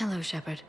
Hello, Shepard.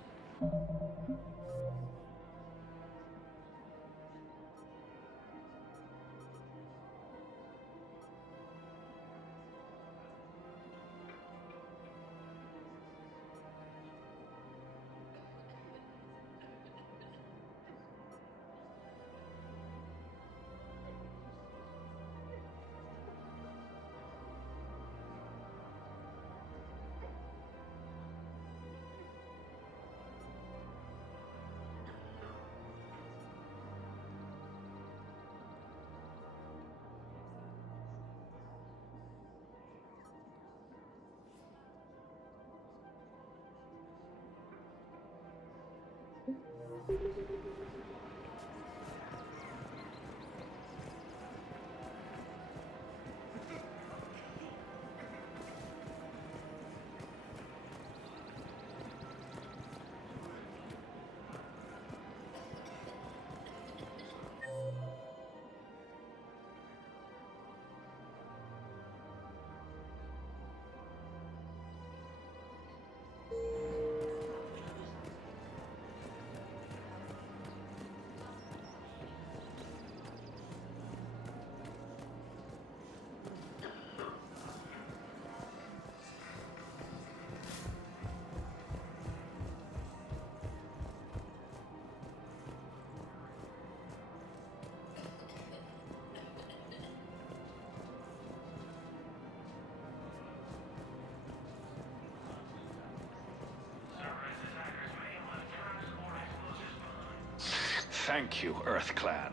Thank you, Earth Clan.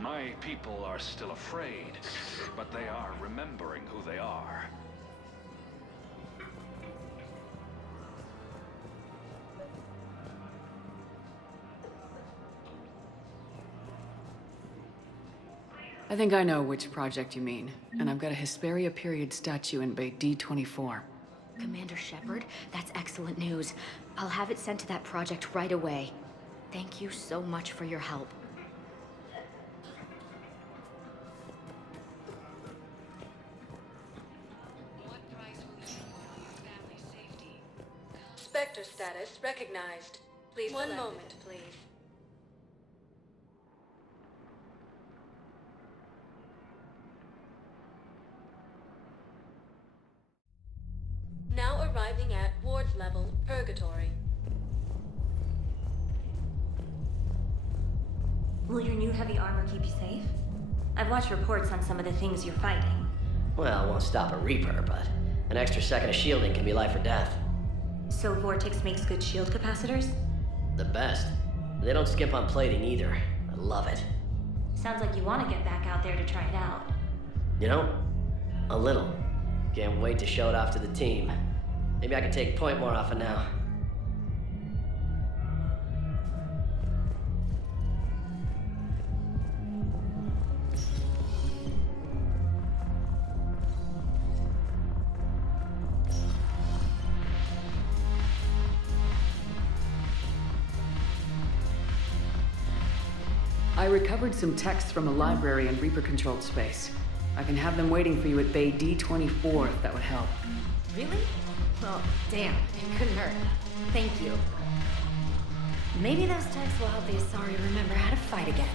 My people are still afraid, but they are remembering who they are. I think I know which project you mean, and I've got a Hesperia period statue in Bay D24. Commander Shepard, that's excellent news. I'll have it sent to that project right away. Thank you so much for your help. Spectre status recognized. Please one moment, please. Now arriving at Ward's level, Purgatory. Will your new heavy armor keep you safe? I've watched reports on some of the things you're fighting. Well, it won't stop a Reaper, but an extra second of shielding can be life or death. So Vortex makes good shield capacitors? The best. They don't skimp on plating either. I love it. Sounds like you want to get back out there to try it out. You know? A little. Can't wait to show it off to the team. Maybe I can take point more often now. I recovered some texts from a library in Reaper-controlled space. I can have them waiting for you at Bay D24 if that would help. Really? Well, damn, it couldn't hurt. Thank you. Maybe those texts will help the Asari remember how to fight again.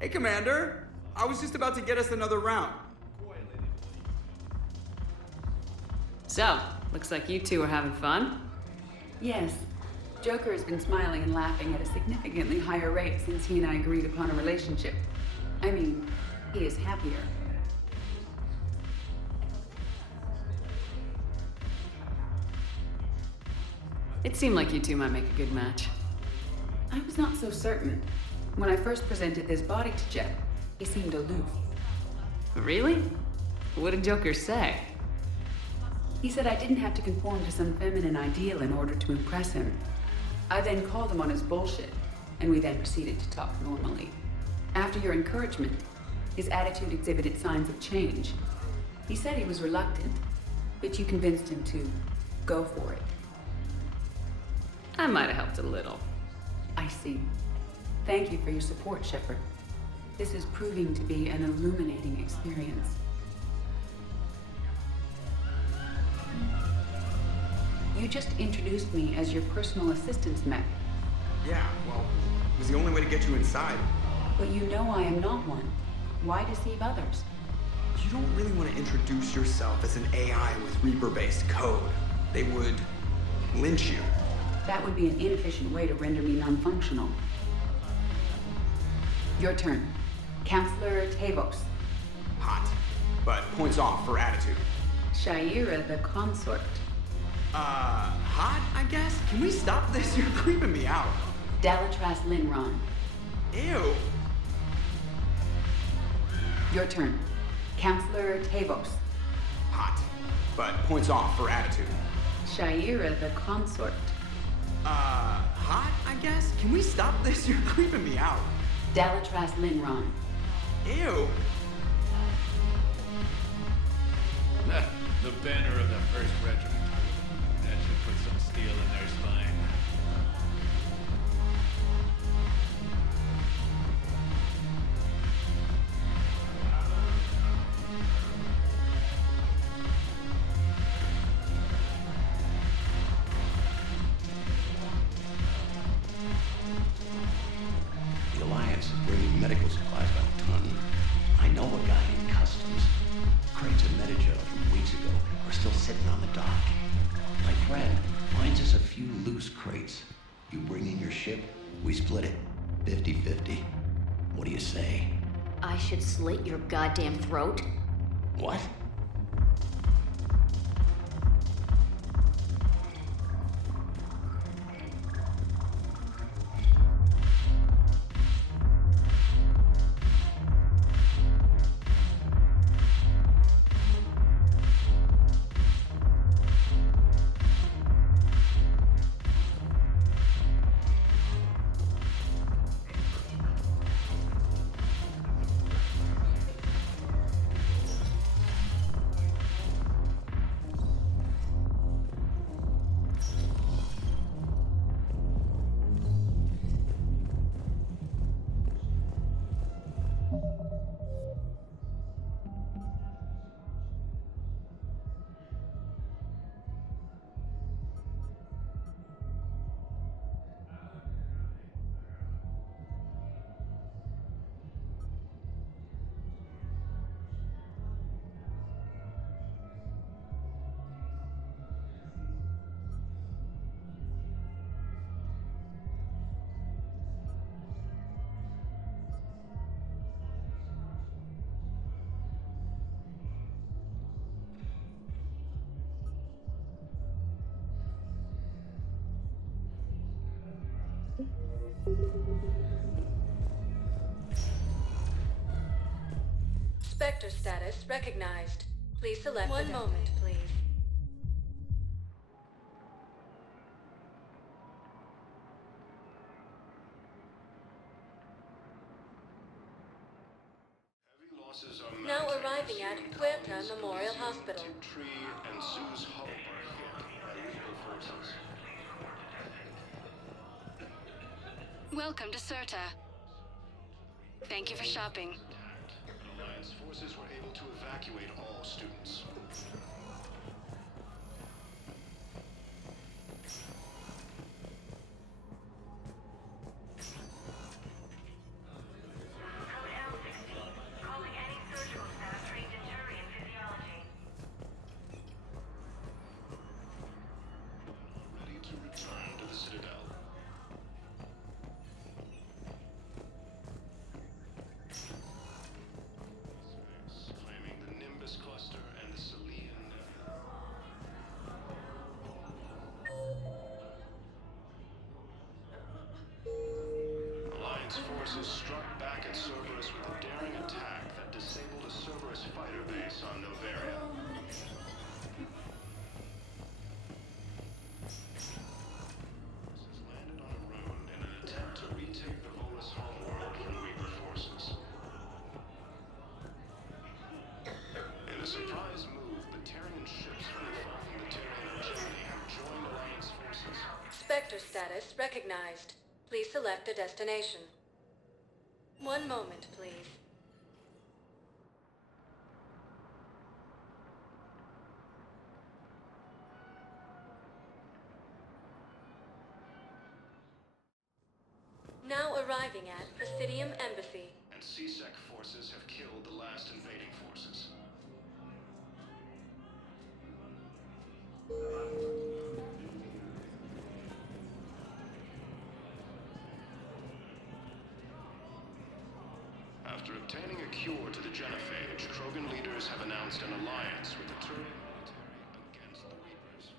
Hey, Commander! I was just about to get us another round. So, looks like you two are having fun? Yes. Joker has been smiling and laughing at a significantly higher rate since he and I agreed upon a relationship. I mean, he is happier. It seemed like you two might make a good match. I was not so certain. When I first presented this body to Jet, he seemed aloof. Really? What did Joker say? He said I didn't have to conform to some feminine ideal in order to impress him. I then called him on his bullshit, and we then proceeded to talk normally. After your encouragement, his attitude exhibited signs of change. He said he was reluctant, but you convinced him to go for it. I might have helped a little. I see. Thank you for your support, Shepard. This is proving to be an illuminating experience. You just introduced me as your personal assistance mech. Yeah, well, it was the only way to get you inside. But you know I am not one. Why deceive others? You don't really want to introduce yourself as an AI with Reaper-based code. They would lynch you. That would be an inefficient way to render me non-functional. Your turn. Counselor Tavos. Hot, but points off for attitude. Shaira the consort. Hot, I guess? Can we stop this? You're creeping me out. Dalatras Linron. Ew. Your turn. Counselor Tavos. Hot, but points off for attitude. Shaira the consort. Hot, I guess? Can we stop this? You're creeping me out. Dalatras Linron. Ew. The banner of the 1st Regiment. That should put some steel in their spine. The Alliance is bringing medical supplies by the ton. I know a guy in customs. Crates of Metagel from weeks ago are still sitting on the dock. My friend finds us a few loose crates. You bring in your ship, we split it. 50-50. What do you say? I should slit your goddamn throat? What? Spectre status recognized. Please select one moment, please. Heavy losses are Now mounting arriving at as Huerta Memorial Museum, Hospital. Tree and Sue's Hope are hit by Reaper forces. Welcome to Huerta. Thank you for shopping. Alliance forces were able to evacuate all students. Ready to return to the Citadel. Claiming the Nimbus cluster and the Salian. Alliance forces struck back at Cerberus with a daring attack that disabled a Cerberus fighter base on Novaria. Forces landed on a rune in an attempt to retake the Volus homeworld from Reaper forces. In a surprise move, Batarian ships from the following Batarian of Germany have joined Alliance forces. Spectre status recognized. Please select a destination. One moment, please. Now arriving at Presidium Embassy. And C-Sec forces have killed the last invading forces. After obtaining a cure to the genophage, Krogan leaders have announced an alliance with the Turian military against the Reapers.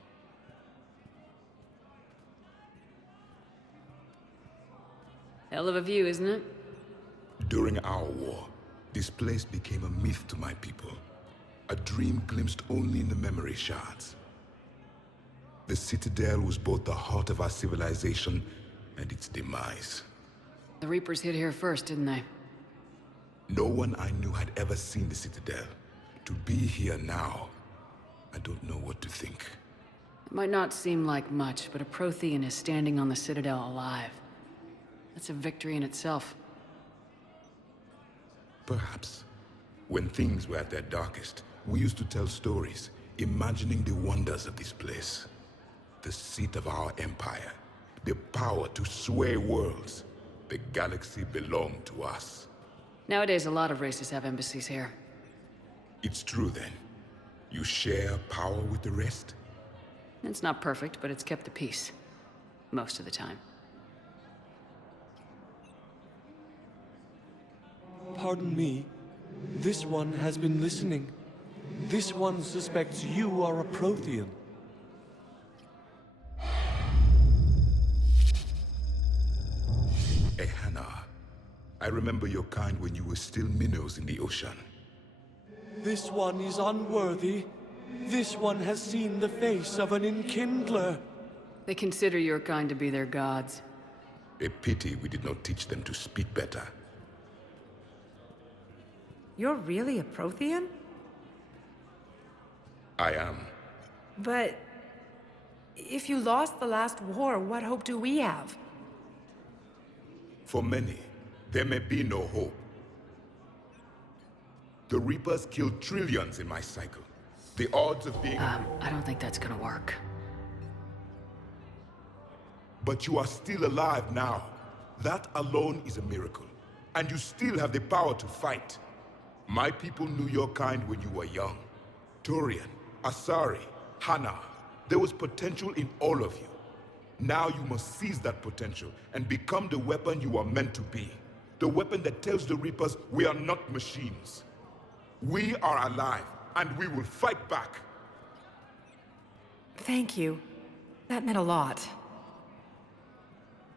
Hell of a view, isn't it? During our war, this place became a myth to my people. A dream glimpsed only in the memory shards. The Citadel was both the heart of our civilization and its demise. The Reapers hit here first, didn't they? No one I knew had ever seen the Citadel. To be here now, I don't know what to think. It might not seem like much, but a Prothean is standing on the Citadel alive. That's a victory in itself. Perhaps. When things were at their darkest, we used to tell stories, imagining the wonders of this place. The seat of our empire. The power to sway worlds. The galaxy belonged to us. Nowadays, a lot of races have embassies here. It's true then. You share power with the rest? It's not perfect, but it's kept the peace. Most of the time. Pardon me. This one has been listening. This one suspects you are a Prothean. Ehana. I remember your kind when you were still minnows in the ocean. This one is unworthy. This one has seen the face of an enkindler. They consider your kind to be their gods. A pity we did not teach them to speak better. You're really a Prothean? I am. But if you lost the last war, what hope do we have? For many, there may be no hope. The Reapers killed trillions in my cycle. The odds of being... I don't think that's gonna work. But you are still alive now. That alone is a miracle. And you still have the power to fight. My people knew your kind when you were young. Turian, Asari, Hana. There was potential in all of you. Now you must seize that potential and become the weapon you are meant to be. The weapon that tells the Reapers we are not machines. We are alive, and we will fight back. Thank you. That meant a lot.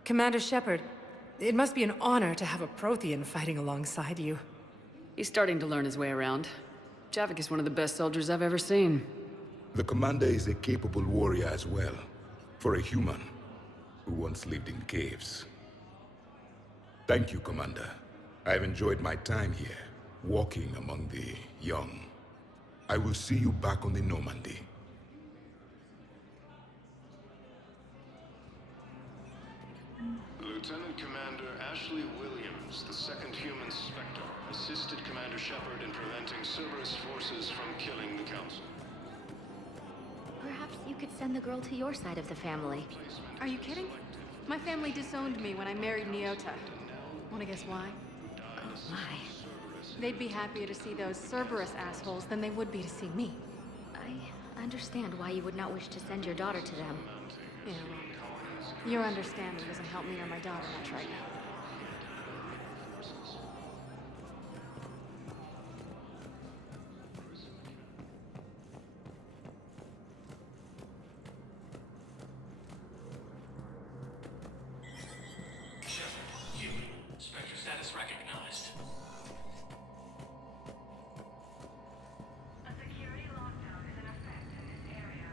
Commander Shepard, it must be an honor to have a Prothean fighting alongside you. He's starting to learn his way around. Javik is one of the best soldiers I've ever seen. The commander is a capable warrior as well. For a human who once lived in caves. Thank you, Commander. I've enjoyed my time here, walking among the young. I will see you back on the Normandy. Lieutenant Commander Ashley Williams, the second human Spectre, assisted Commander Shepard in preventing Cerberus forces from killing the Council. Perhaps you could send the girl to your side of the family. Are you kidding? My family disowned me when I married Nyota. Wanna guess why? Oh my. They'd be happier to see those Cerberus assholes than they would be to see me. I understand why you would not wish to send your daughter to them. Yeah, well, your understanding doesn't help me or my daughter much right now. Spectre status recognized. A security lockdown is in effect in this area.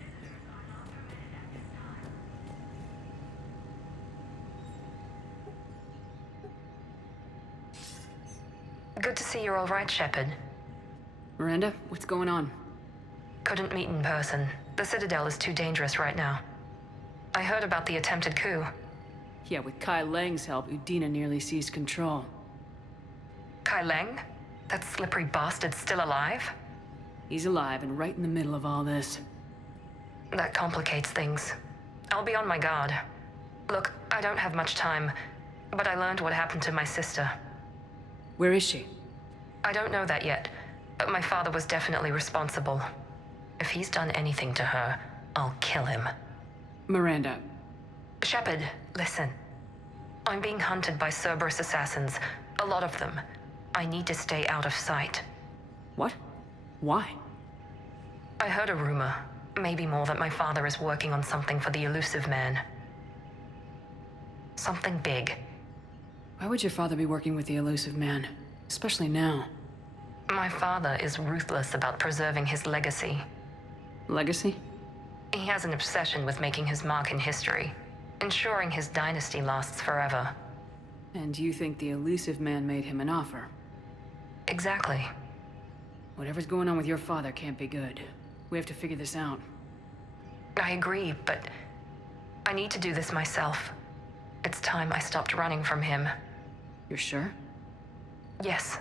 Visitors are not permitted at this time. Good to see you're all right, Shepard. Miranda, what's going on? Couldn't meet in person. The Citadel is too dangerous right now. I heard about the attempted coup. Yeah, with Kai Lang's help, Udina nearly seized control. Kai Lang? That slippery bastard's still alive? He's alive and right in the middle of all this. That complicates things. I'll be on my guard. Look, I don't have much time, but I learned what happened to my sister. Where is she? I don't know that yet, but my father was definitely responsible. If he's done anything to her, I'll kill him. Miranda. Shepard, listen. I'm being hunted by Cerberus assassins. A lot of them. I need to stay out of sight. What? Why? I heard a rumor, maybe more, that my father is working on something for the elusive man. Something big. Why would your father be working with the elusive man? Especially now. My father is ruthless about preserving his legacy. Legacy? He has an obsession with making his mark in history, ensuring his dynasty lasts forever. And you think the elusive man made him an offer? Exactly. Whatever's going on with your father can't be good. We have to figure this out. I agree, but I need to do this myself. It's time I stopped running from him. You're sure? Yes.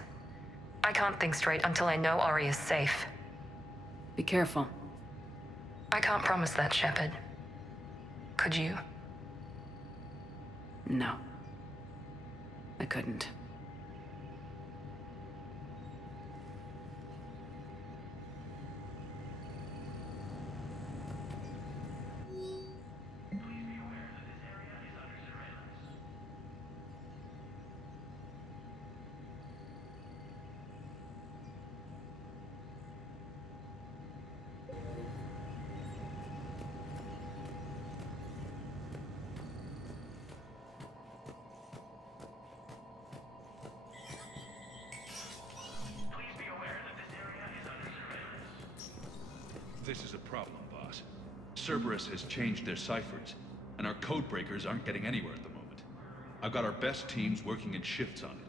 I can't think straight until I know Aria is safe. Be careful. I can't promise that, Shepard. Could you? No. I couldn't. This is a problem, boss. Cerberus has changed their ciphers, and our code breakers aren't getting anywhere at the moment. I've got our best teams working in shifts on it,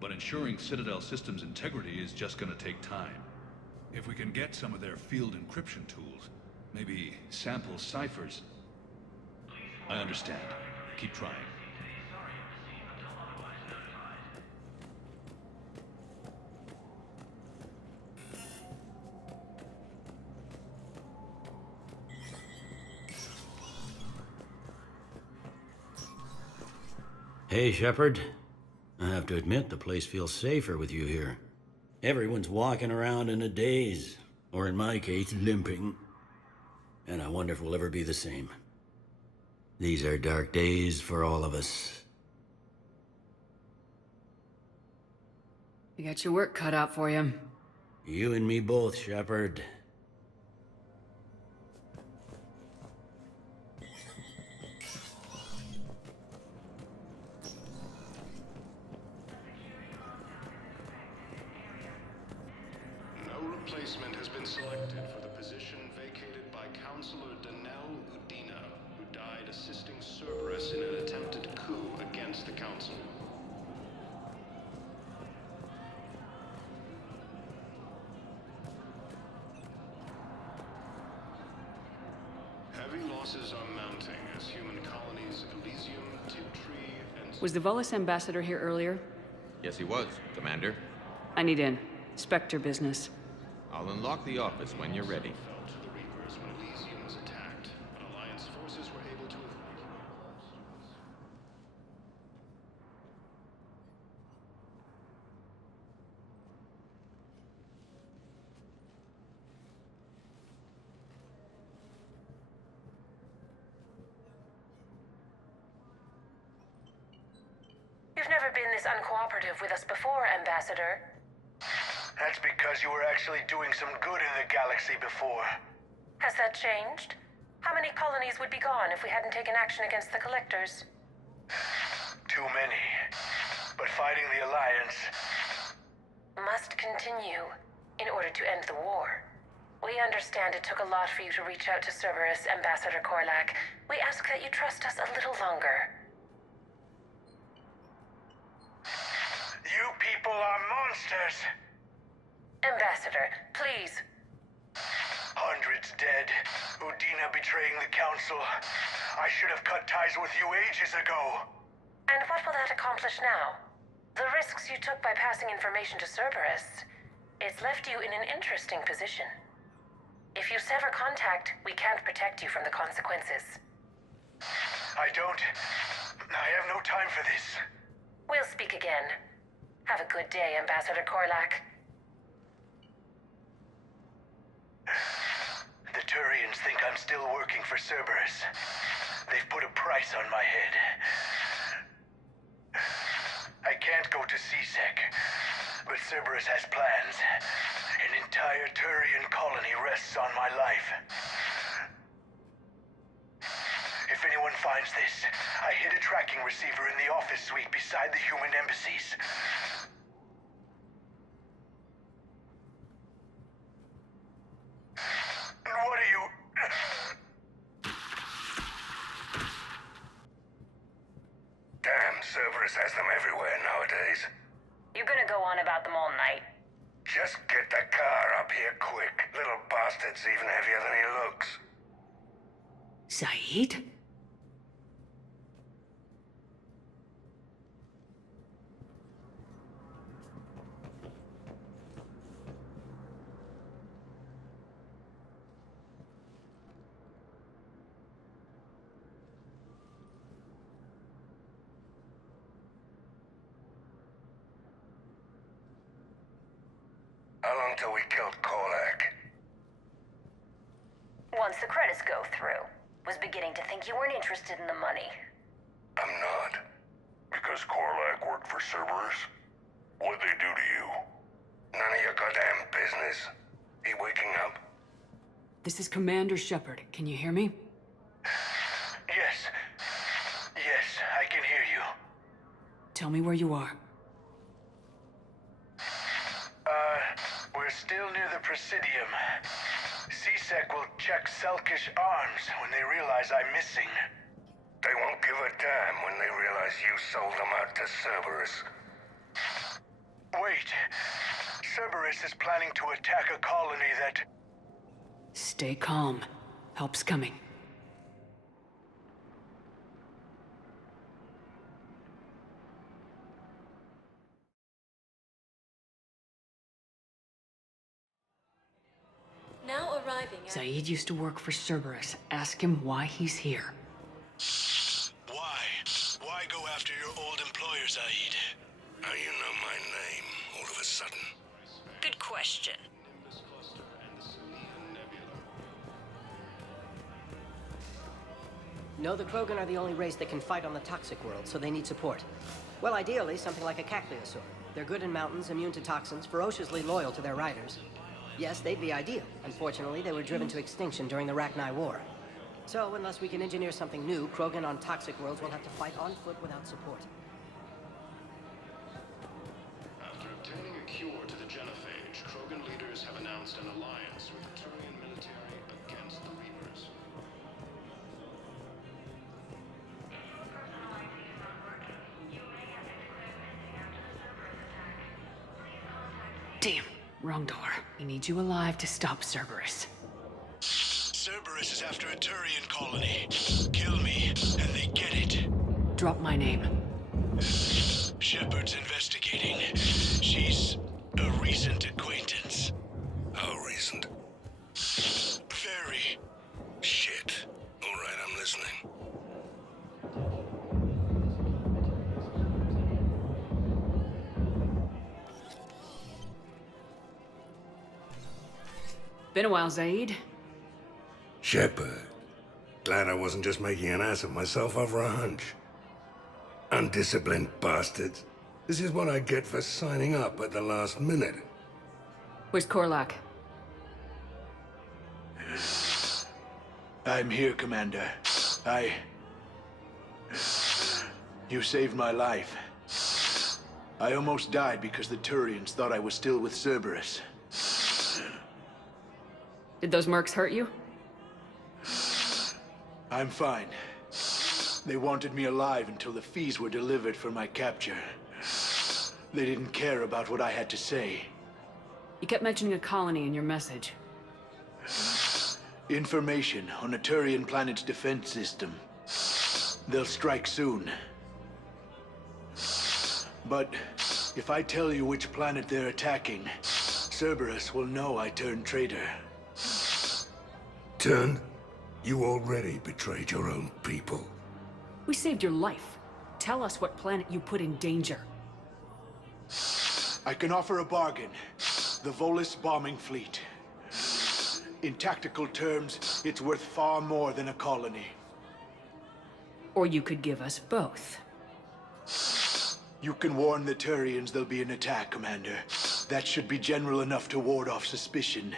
but ensuring Citadel systems integrity is just gonna take time. If we can get some of their field encryption tools, maybe sample ciphers. I understand. Keep trying. Hey, Shepard. I have to admit, the place feels safer with you here. Everyone's walking around in a daze, or in my case, limping. And I wonder if we'll ever be the same. These are dark days for all of us. You got your work cut out for you. You and me both, Shepard. Replacement has been selected for the position vacated by Counselor Donnelly Daniels, who died assisting Cerberus in an attempted coup against the Council. Heavy losses are mounting as human colonies Elysium, Tiptree, and... Was the Volus ambassador here earlier? Yes, he was, Commander. I need in. Spectre business. I'll unlock the office when you're ready. fell to the Reapers when Elysium was attacked, but Alliance forces were able to avoid. You've never been this uncooperative with us before, Ambassador. That's because you were actually doing some good in the galaxy before. Has that changed? How many colonies would be gone if we hadn't taken action against the Collectors? Too many. But fighting the Alliance... must continue in order to end the war. We understand it took a lot for you to reach out to Cerberus, Ambassador Korlak. We ask that you trust us a little longer. You people are monsters! Ambassador, please. Hundreds Shepard's dead. Udina betraying the Council. I should have cut ties with you ages ago. And what will that accomplish now? The risks you took by passing information to Cerberus, it's left you in an interesting position. If you sever contact, we can't protect you from the consequences. I have no time for this. We'll speak again. Have a good day, Ambassador Korlak. The Turians think I'm still working for Cerberus. They've put a price on my head. I can't go to CSEC, but Cerberus has plans. An entire Turian colony rests on my life. If anyone finds this, I hid a tracking receiver in the office suite beside the human embassies. And what are you... Damn, Cerberus has them everywhere nowadays. You gonna go on about them all night? Just get the car up here quick. Little bastard's even heavier than he looks. Zaeed? How long till we killed Korlak? Once the credits go through. Was beginning to think you weren't interested in the money. I'm not. Because Korlak worked for Cerberus? What'd they do to you? None of your goddamn business. He waking up? This is Commander Shepard. Can you hear me? Yes. Yes, I can hear you. Tell me where you are. We're still near the Presidium. CSEC will check Selkish arms when they realize I'm missing. They won't give a damn when they realize you sold them out to Cerberus. Wait. Cerberus is planning to attack a colony that... Stay calm. Help's coming. Now arriving at... Zaeed used to work for Cerberus. Ask him why he's here. Why? Why go after your old employer, Zaeed? How you know my name all of a sudden? Good question. No, the Krogan are the only race that can fight on the toxic world, so they need support. Well, ideally, something like a Cacliosaur. They're good in mountains, immune to toxins, ferociously loyal to their riders. Yes, they'd be ideal. Unfortunately, they were driven to extinction during the Rachni War. So, unless we can engineer something new, Krogan on toxic worlds will have to fight on foot without support. After obtaining a cure to the genophage, Krogan leaders have announced an alliance with the Turian military against the Reapers. Damn. Wrong door. We need you alive to stop Cerberus. Cerberus is after a Turian colony. Kill me, and they get it. Drop my name. Shepard's investigating. She's a recent acquaintance. How recent? Very. Shit. All right, I'm listening. Been a while, Zaeed. Shepard. Glad I wasn't just making an ass of myself over a hunch. Undisciplined bastards. This is what I get for signing up at the last minute. Where's Korlak? I'm here, Commander. You saved my life. I almost died because the Turians thought I was still with Cerberus. Did those mercs hurt you? I'm fine. They wanted me alive until the fees were delivered for my capture. They didn't care about what I had to say. You kept mentioning a colony in your message. Information on a Turian planet's defense system. They'll strike soon. But if I tell you which planet they're attacking, Cerberus will know I turned traitor. Turned? You already betrayed your own people. We saved your life. Tell us what planet you put in danger. I can offer a bargain. The Volus bombing fleet. In tactical terms, it's worth far more than a colony. Or you could give us both. You can warn the Turians there'll be an attack, Commander. That should be general enough to ward off suspicion.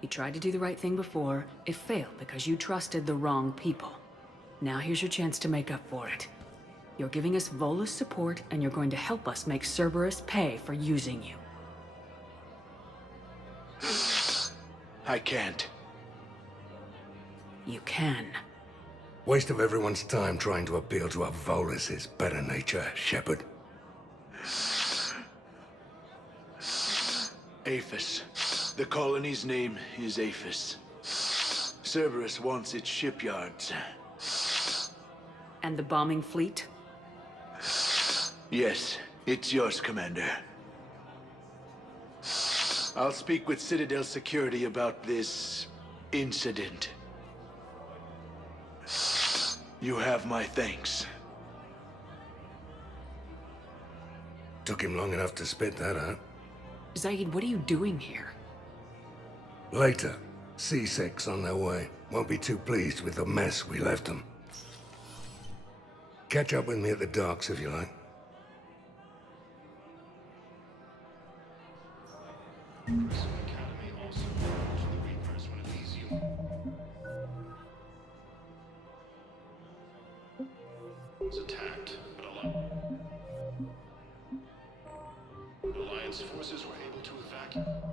You tried to do the right thing before. It failed because you trusted the wrong people. Now here's your chance to make up for it. You're giving us Volus support, and you're going to help us make Cerberus pay for using you. I can't. You can. Waste of everyone's time trying to appeal to a Volus's better nature, Shepard. Aphis. The colony's name is Aphis. Cerberus wants its shipyards. And the bombing fleet? Yes, it's yours, Commander. I'll speak with Citadel security about this incident. You have my thanks. Took him long enough to spit that out. Zaeed, what are you doing here? Later, C6 on their way. Won't be too pleased with the mess we left them. Catch up with me at the docks if you like. Was attacked, but Alliance forces were able to evacuate.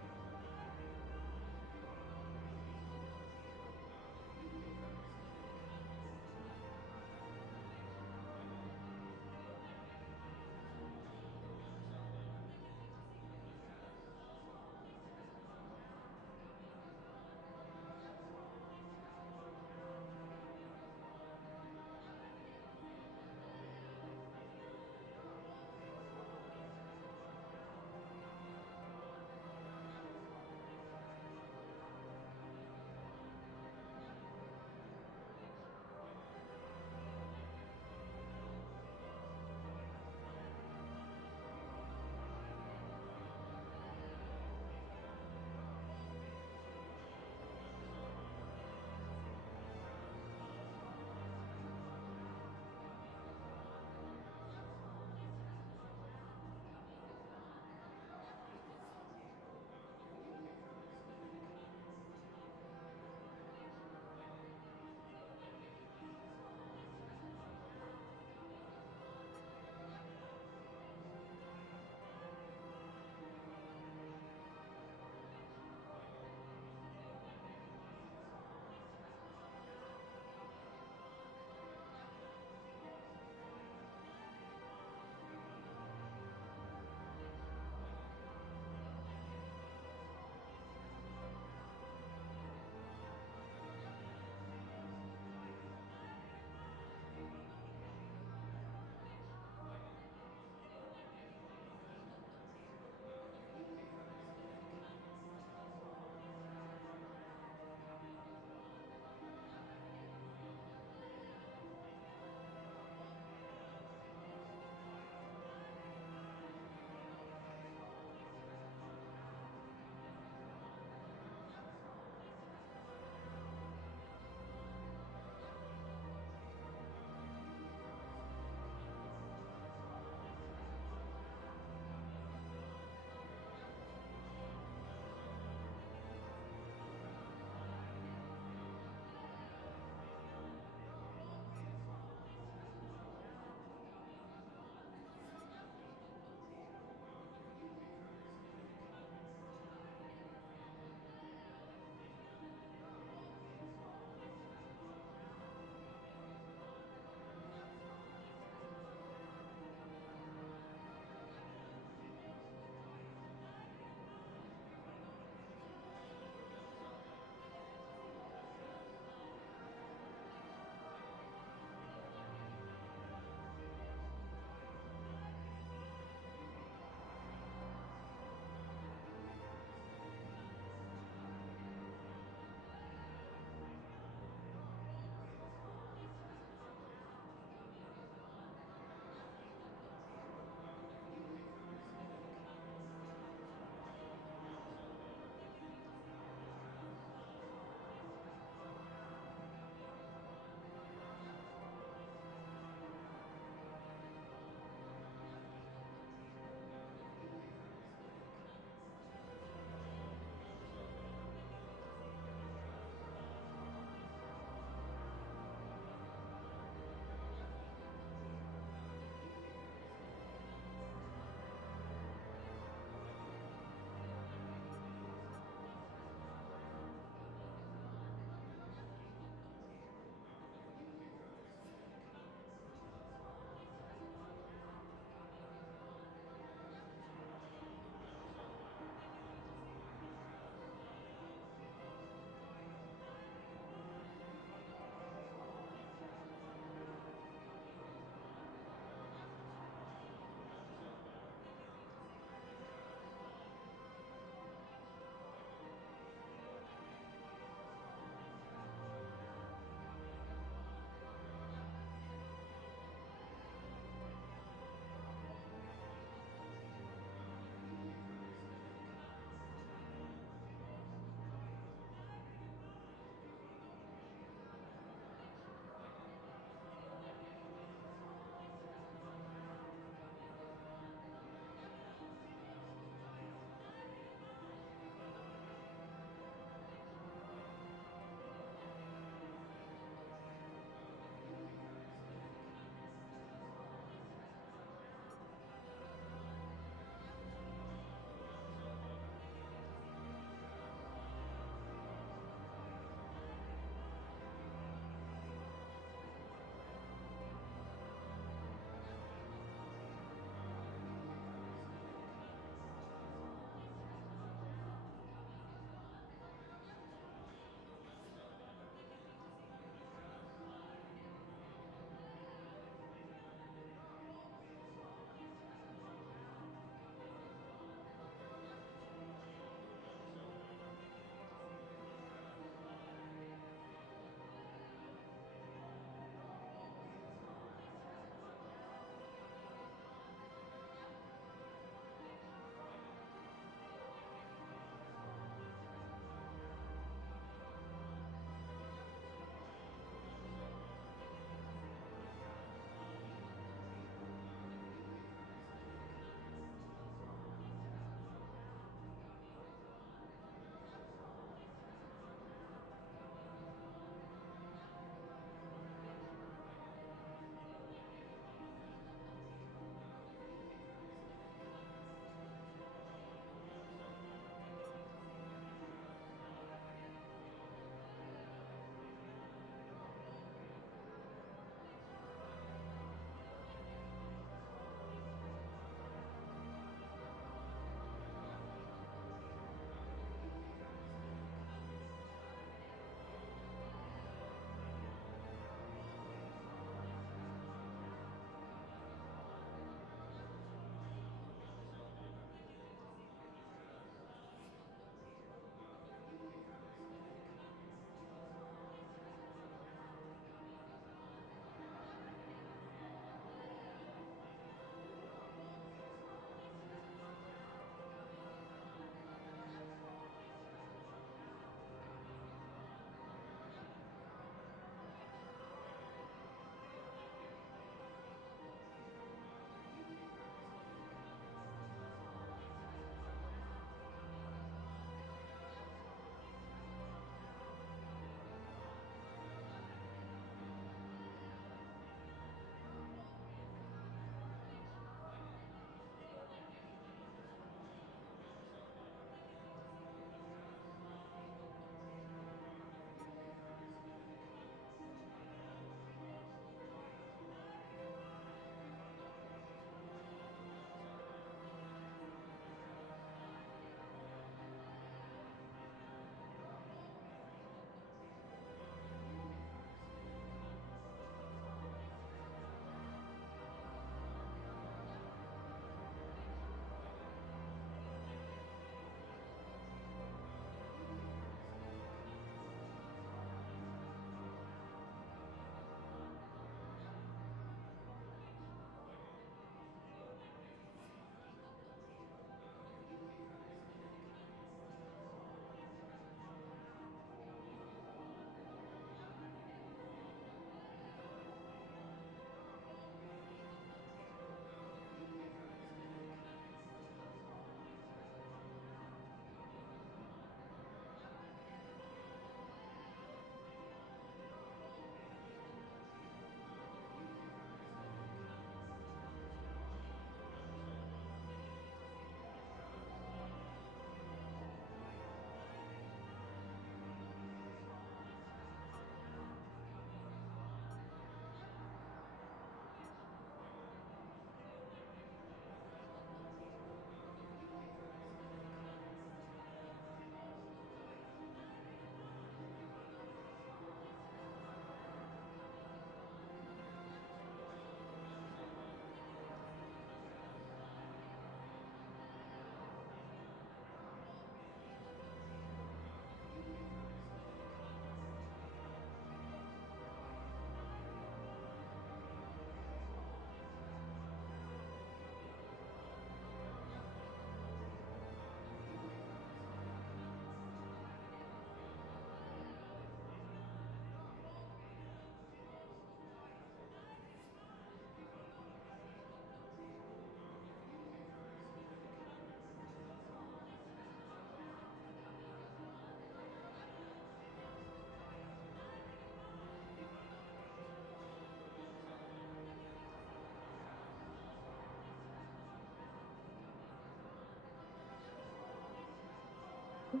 Wait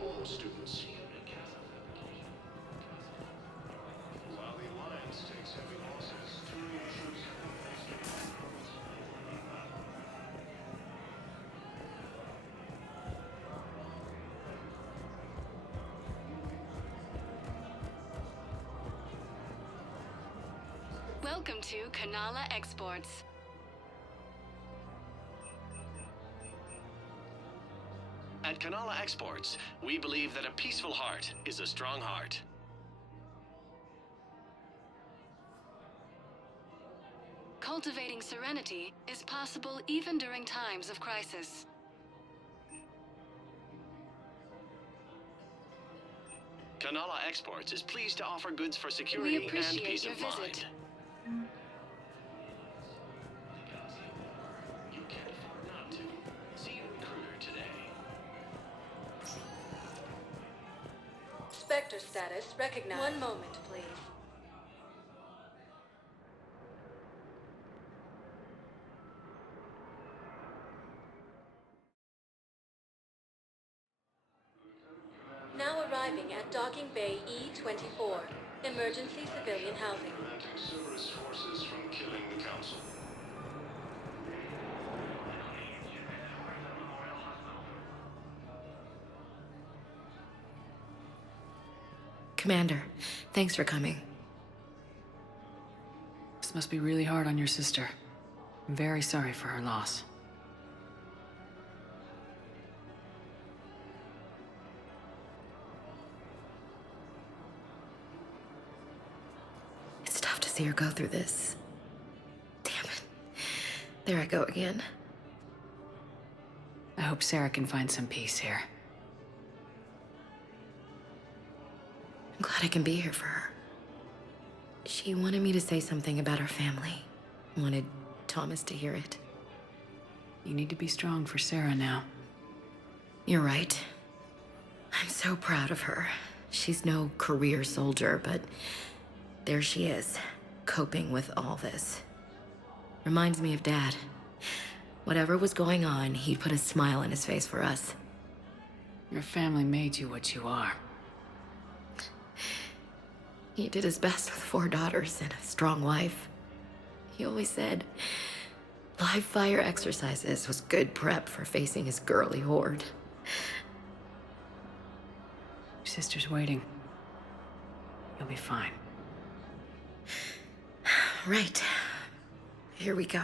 all students. While the Alliance takes heavy losses, Turian troops Welcome to Kanala Exports. At Kanala Exports, we believe that a peaceful heart is a strong heart. Cultivating serenity is possible even during times of crisis. Kanala Exports is pleased to offer goods for security and peace of mind. You can't afford not to. See a recruiter today. Spectre status recognized. One moment, please. Now arriving at Docking Bay E-24. Emergency civilian housing. preventing Cerberus forces from killing the Council. Commander, thanks for coming. This must be really hard on your sister. I'm very sorry for her loss. It's tough to see her go through this. Damn it. There I go again. I hope Sarah can find some peace here. I'm glad I can be here for her. She wanted me to say something about her family. Wanted Thomas to hear it. You need to be strong for Sarah now. You're right. I'm so proud of her. She's no career soldier, but there she is, coping with all this. Reminds me of Dad. Whatever was going on, he'd put a smile on his face for us. Your family made you what you are. He did his best with 4 daughters and a strong wife. He always said live fire exercises was good prep for facing his girly horde. Your sister's waiting. You'll be fine. Right. Here we go.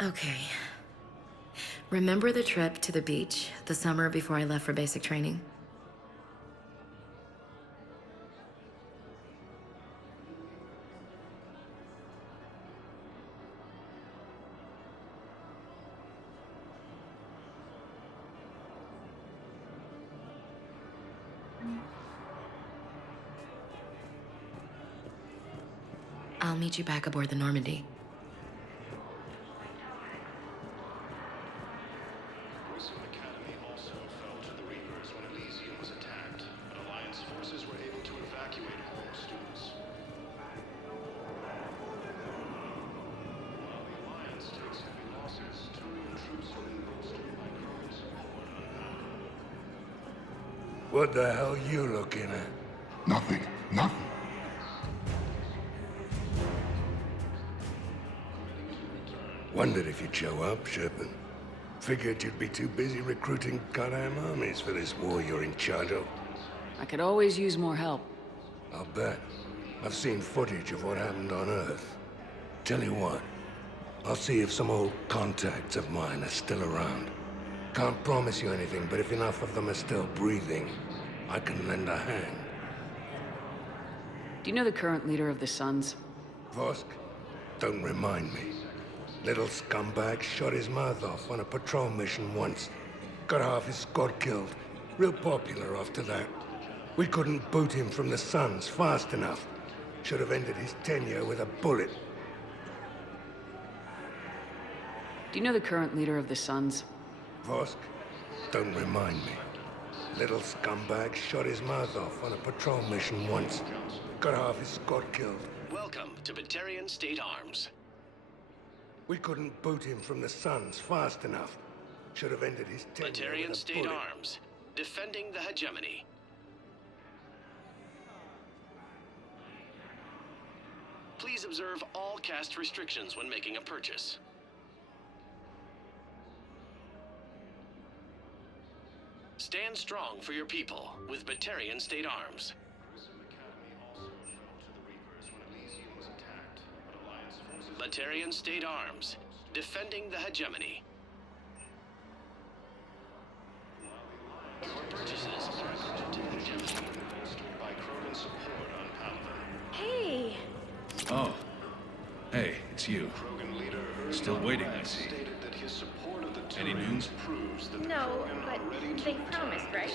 Okay. Remember the trip to the beach the summer before I left for basic training? I'll meet you back aboard the Normandy. What the hell you looking at? Nothing. Nothing. Wondered if you'd show up, Shepard. Figured you'd be too busy recruiting goddamn armies for this war you're in charge of. I could always use more help. I'll bet. I've seen footage of what happened on Earth. Tell you what, I'll see if some old contacts of mine are still around. Can't promise you anything, but if enough of them are still breathing, I can lend a hand. Do you know the current leader of the Suns? Vosk? Don't remind me. Little scumbag shot his mouth off on a patrol mission once. Got half his squad killed. Real popular after that. We couldn't boot him from the Suns fast enough. Should have ended his tenure with a bullet. Do you know the current leader of the Suns? Vosk? Don't remind me. Little scumbag shot his mouth off on a patrol mission once. Got half his squad killed. Welcome to Batarian State Arms. We couldn't boot him from the Suns fast enough. Should have ended his tenure Batarian with a State bullet. Arms. Defending the hegemony. Please observe all caste restrictions when making a purchase. Stand strong for your people with Batarian State Arms. Batarian State Arms. Defending the hegemony. Your purchases are according to the hegemony. By Krogan support on Palaven. Hey! Oh. Hey, it's you. Still waiting, I see. Any news? No, but they promised, right?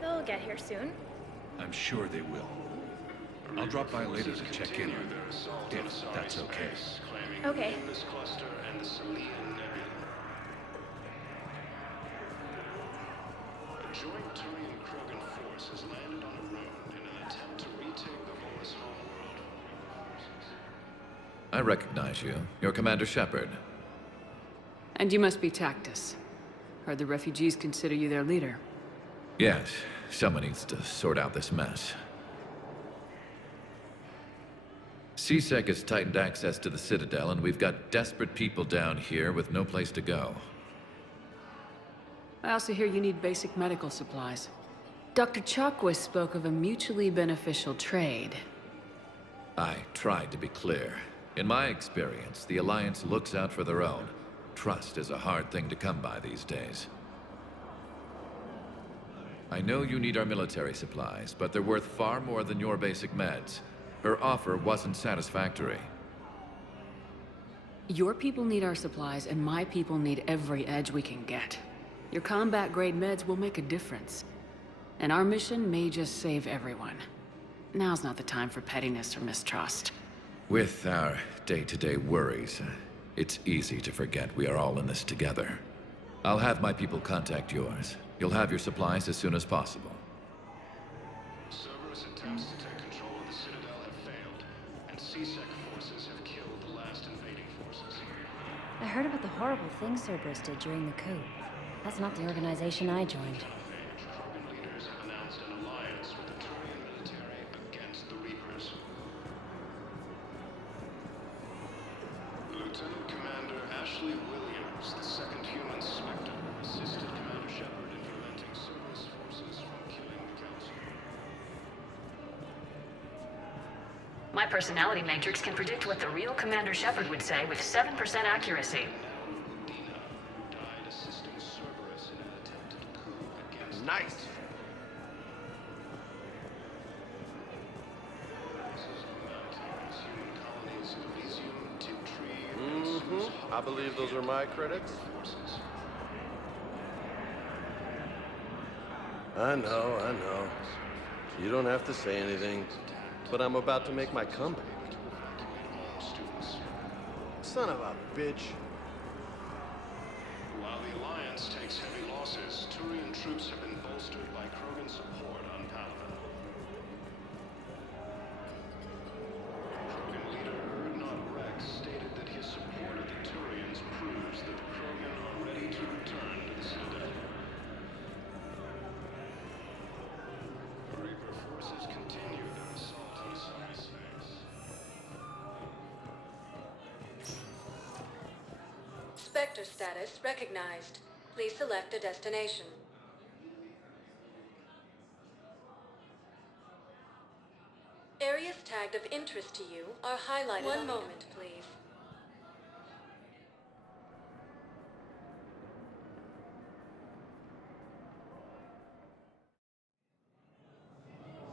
They'll get here soon. I'm sure they will. I'll drop by later to check in, if that's okay. Okay. A joint Turian-Krogan force has landed on a road in an attempt to retake the Volus homeworld. I recognize you. You're Commander Shepard. And you must be Tactus. Heard the refugees consider you their leader. Yes, someone needs to sort out this mess. CSEC has tightened access to the Citadel, and we've got desperate people down here with no place to go. I also hear you need basic medical supplies. Dr. Chakwas spoke of a mutually beneficial trade. I tried to be clear. In my experience, the Alliance looks out for their own. Trust is a hard thing to come by these days. I know you need our military supplies, but they're worth far more than your basic meds. Her offer wasn't satisfactory. Your people need our supplies, and my people need every edge we can get. Your combat-grade meds will make a difference. And our mission may just save everyone. Now's not the time for pettiness or mistrust. With our day-to-day worries, it's easy to forget we are all in this together. I'll have my people contact yours. You'll have your supplies as soon as possible. Cerberus attempts to take control of the Citadel have failed, and CSEC forces have killed the last invading forces. I heard about the horrible things Cerberus did during the coup. That's not the organization I joined. Krogan leaders have announced an alliance with the Turian military against the Reapers. Lieutenant Commander Ashley Williams, the second human Spectre, assisted Commander Shepard in preventing Cerberus forces from killing the Council. My personality matrix can predict what the real Commander Shepard would say with 7% accuracy. Nice. I believe those are my credits. I know. You don't have to say anything, but I'm about to make my comeback. Son of a bitch. While the Alliance takes heavy losses, Turian troops have been bolstered by Krogan support on Palaven. Krogan leader Erdnot Rex stated that his support of the Turians proves that the Krogan are ready to return to the Citadel. Reaper forces continue their assault on cyberspace. Spectre status recognized. Please select a destination. Areas tagged of interest to you are highlighted. One moment, please.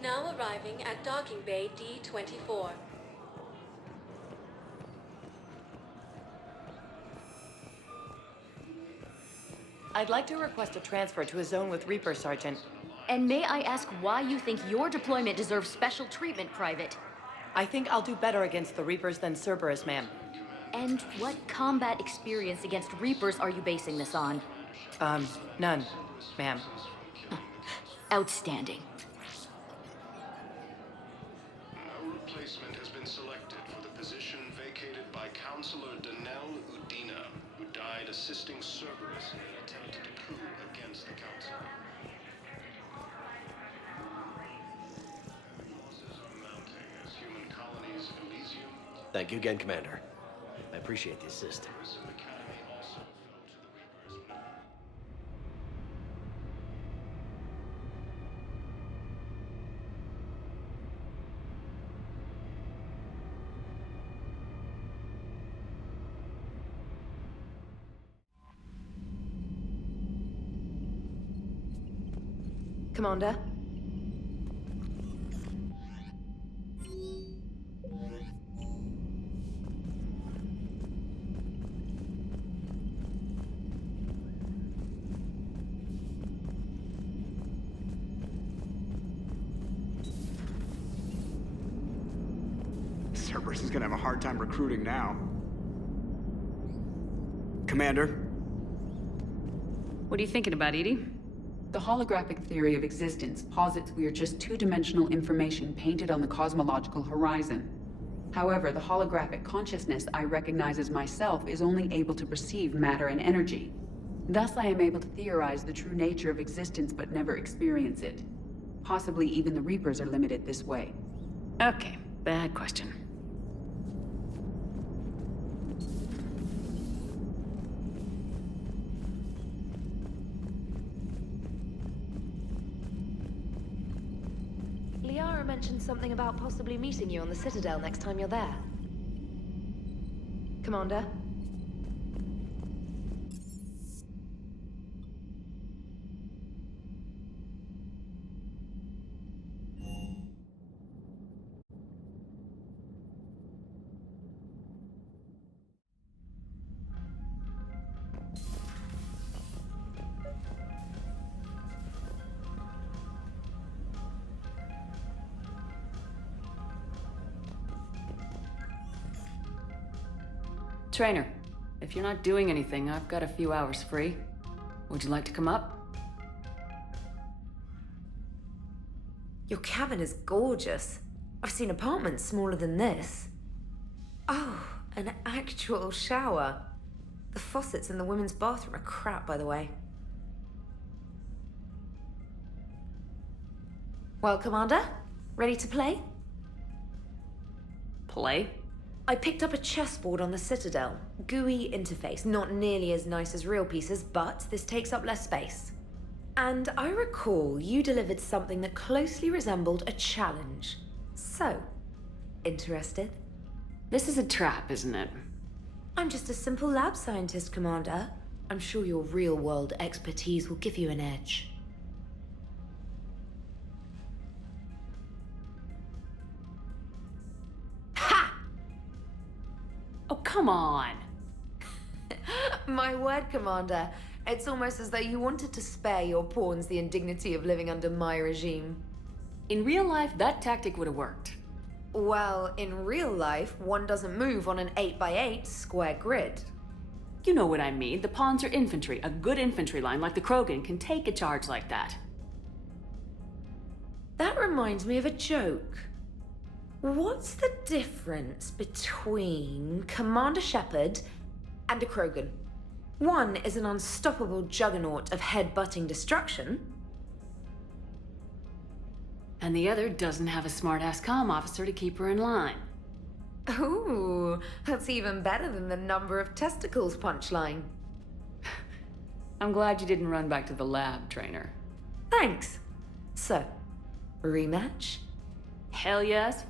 Now arriving at Docking Bay D-24. I'd like to request a transfer to a zone with Reaper, Sergeant. And may I ask why you think your deployment deserves special treatment, Private? I think I'll do better against the Reapers than Cerberus, ma'am. And what combat experience against Reapers are you basing this on? None, ma'am. Outstanding. No replacement has been selected for the position vacated by Counselor Donnelly Daniels, who died assisting Cerberus in an attempted coup against the Council. Losses are mounting as human colonies Elysium. Thank you again, Commander. I appreciate the assist. Academy also fell to the Reapers. Commander? Cerberus is gonna have a hard time recruiting now. Commander? What are you thinking about, EDI? The holographic theory of existence posits we are just two-dimensional information painted on the cosmological horizon. However, the holographic consciousness I recognize as myself is only able to perceive matter and energy. Thus, I am able to theorize the true nature of existence but never experience it. Possibly even the Reapers are limited this way. Okay, bad question. Liara mentioned something about possibly meeting you on the Citadel next time you're there. Commander? Traynor, if you're not doing anything, I've got a few hours free. Would you like to come up? Your cabin is gorgeous. I've seen apartments smaller than this. Oh, an actual shower. The faucets in the women's bathroom are crap, by the way. Well, Commander, ready to play? Play? I picked up a chessboard on the Citadel. GUI interface, not nearly as nice as real pieces, but this takes up less space. And I recall you delivered something that closely resembled a challenge. So, interested? This is a trap, isn't it? I'm just a simple lab scientist, Commander. I'm sure your real-world expertise will give you an edge. Oh, come on! My word, Commander. It's almost as though you wanted to spare your pawns the indignity of living under my regime. In real life, that tactic would have worked. Well, in real life, one doesn't move on an 8x8 square grid. You know what I mean. The pawns are infantry. A good infantry line like the Krogan can take a charge like that. That reminds me of a joke. What's the difference between Commander Shepard and a Krogan? One is an unstoppable juggernaut of head-butting destruction. And the other doesn't have a smart-ass comm officer to keep her in line. Ooh, that's even better than the number of testicles punchline. I'm glad you didn't run back to the lab, Traynor. Thanks. So, rematch? Hell yes.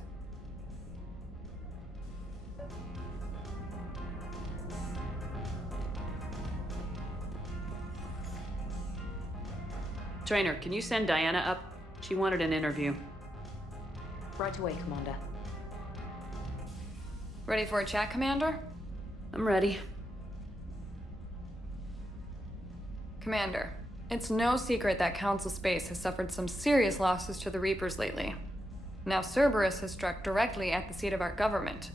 Traynor, can you send Diana up? She wanted an interview. Right away, Commander. Ready for a chat, Commander? I'm ready. Commander, it's no secret that Council Space has suffered some serious losses to the Reapers lately. Now Cerberus has struck directly at the seat of our government.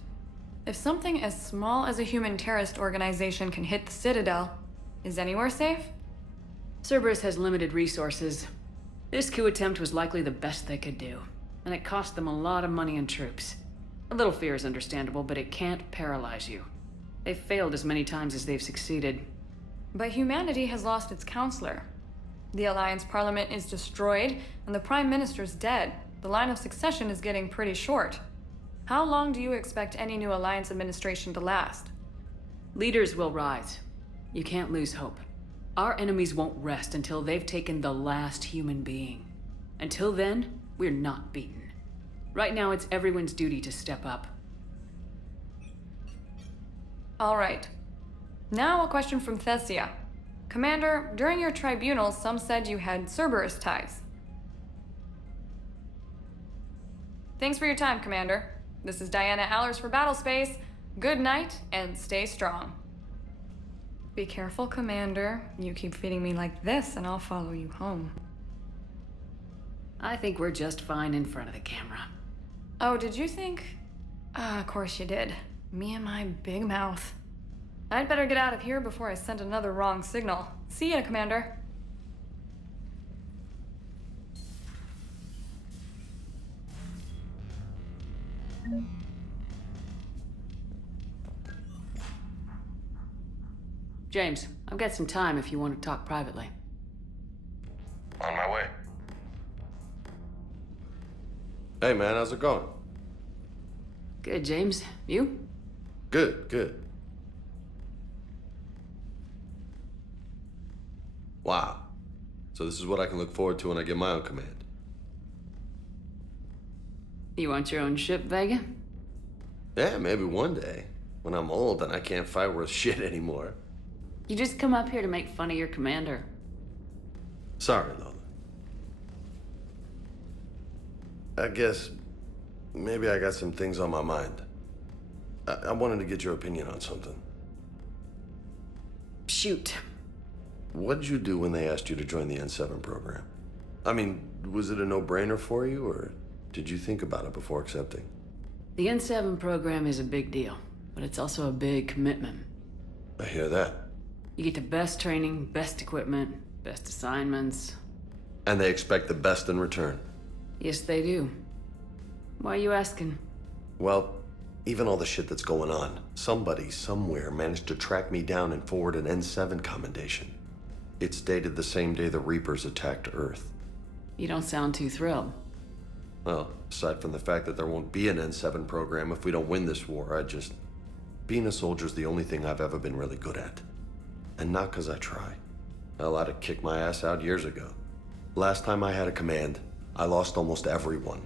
If something as small as a human terrorist organization can hit the Citadel, is anywhere safe? Cerberus has limited resources. This coup attempt was likely the best they could do, and it cost them a lot of money and troops. A little fear is understandable, but it can't paralyze you. They've failed as many times as they've succeeded. But humanity has lost its counselor. The Alliance Parliament is destroyed, and the Prime Minister's dead. The line of succession is getting pretty short. How long do you expect any new Alliance administration to last? Leaders will rise. You can't lose hope. Our enemies won't rest until they've taken the last human being. Until then, we're not beaten. Right now, it's everyone's duty to step up. All right. Now a question from Thessia. Commander, during your tribunal, some said you had Cerberus ties. Thanks for your time, Commander. This is Diana Allers for Battlespace. Good night, and stay strong. Be careful, Commander. You keep feeding me like this, and I'll follow you home. I think we're just fine in front of the camera. Oh, did you think? Of course you did. Me and my big mouth. I'd better get out of here before I send another wrong signal. See ya, Commander. James, I've got some time if you want to talk privately. On my way. Hey man, how's it going? Good, James. You? Good, good. Wow. So this is what I can look forward to when I get my own command. You want your own ship, Vega? Yeah, maybe one day. When I'm old and I can't fight worth shit anymore. You just come up here to make fun of your commander. Sorry, Lola. I guess maybe I got some things on my mind. I wanted to get your opinion on something. Shoot. What did you do when they asked you to join the N7 program? I mean, was it a no-brainer for you, or did you think about it before accepting? The N7 program is a big deal, but it's also a big commitment. I hear that. You get the best training, best equipment, best assignments. And they expect the best in return. Yes, they do. Why are you asking? Well, even all the shit that's going on, somebody somewhere managed to track me down and forward an N7 commendation. It's dated the same day the Reapers attacked Earth. You don't sound too thrilled. Well, aside from the fact that there won't be an N7 program if we don't win this war, being a soldier's the only thing I've ever been really good at. And not because I try. Hell, I'd have kicked my ass out years ago. Last time I had a command, I lost almost everyone,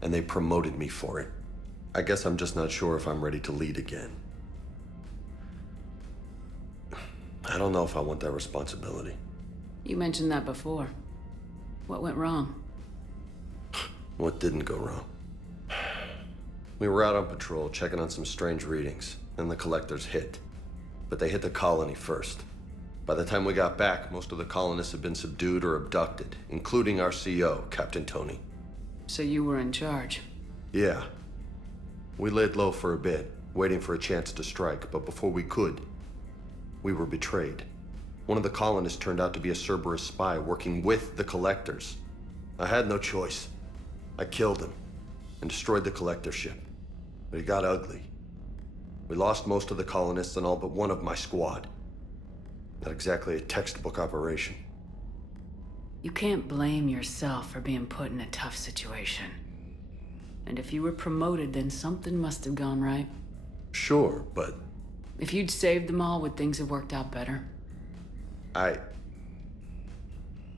and they promoted me for it. I guess I'm just not sure if I'm ready to lead again. I don't know if I want that responsibility. You mentioned that before. What went wrong? What didn't go wrong? We were out on patrol, checking on some strange readings, and the collectors hit. But they hit the colony first. By the time we got back, most of the colonists had been subdued or abducted, including our CO, Captain Tony. So you were in charge? Yeah. We laid low for a bit, waiting for a chance to strike, but before we could, we were betrayed. One of the colonists turned out to be a Cerberus spy working with the collectors. I had no choice. I killed him and destroyed the collector ship. But it got ugly. We lost most of the colonists and all but one of my squad. Not exactly a textbook operation. You can't blame yourself for being put in a tough situation. And if you were promoted, then something must have gone right. Sure, but... If you'd saved them all, would things have worked out better? I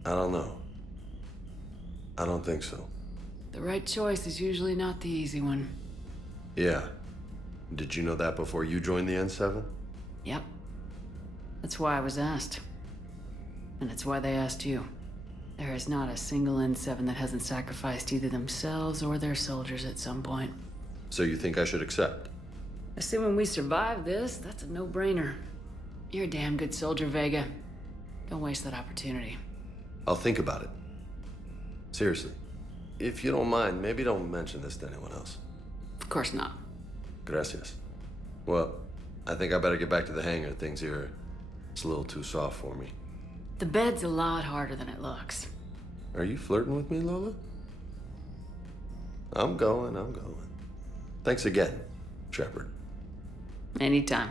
don't know. I don't think so. The right choice is usually not the easy one. Yeah. Did you know that before you joined the N7? Yep. That's why I was asked. And that's why they asked you. There is not a single N7 that hasn't sacrificed either themselves or their soldiers at some point. So you think I should accept? Assuming we survive this, that's a no-brainer. You're a damn good soldier, Vega. Don't waste that opportunity. I'll think about it. Seriously. If you don't mind, maybe don't mention this to anyone else. Of course not. Gracias. Well, I think I better get back to the hangar. Things here, it's a little too soft for me. The bed's a lot harder than it looks. Are you flirting with me, Lola? I'm going. Thanks again, Shepard. Anytime.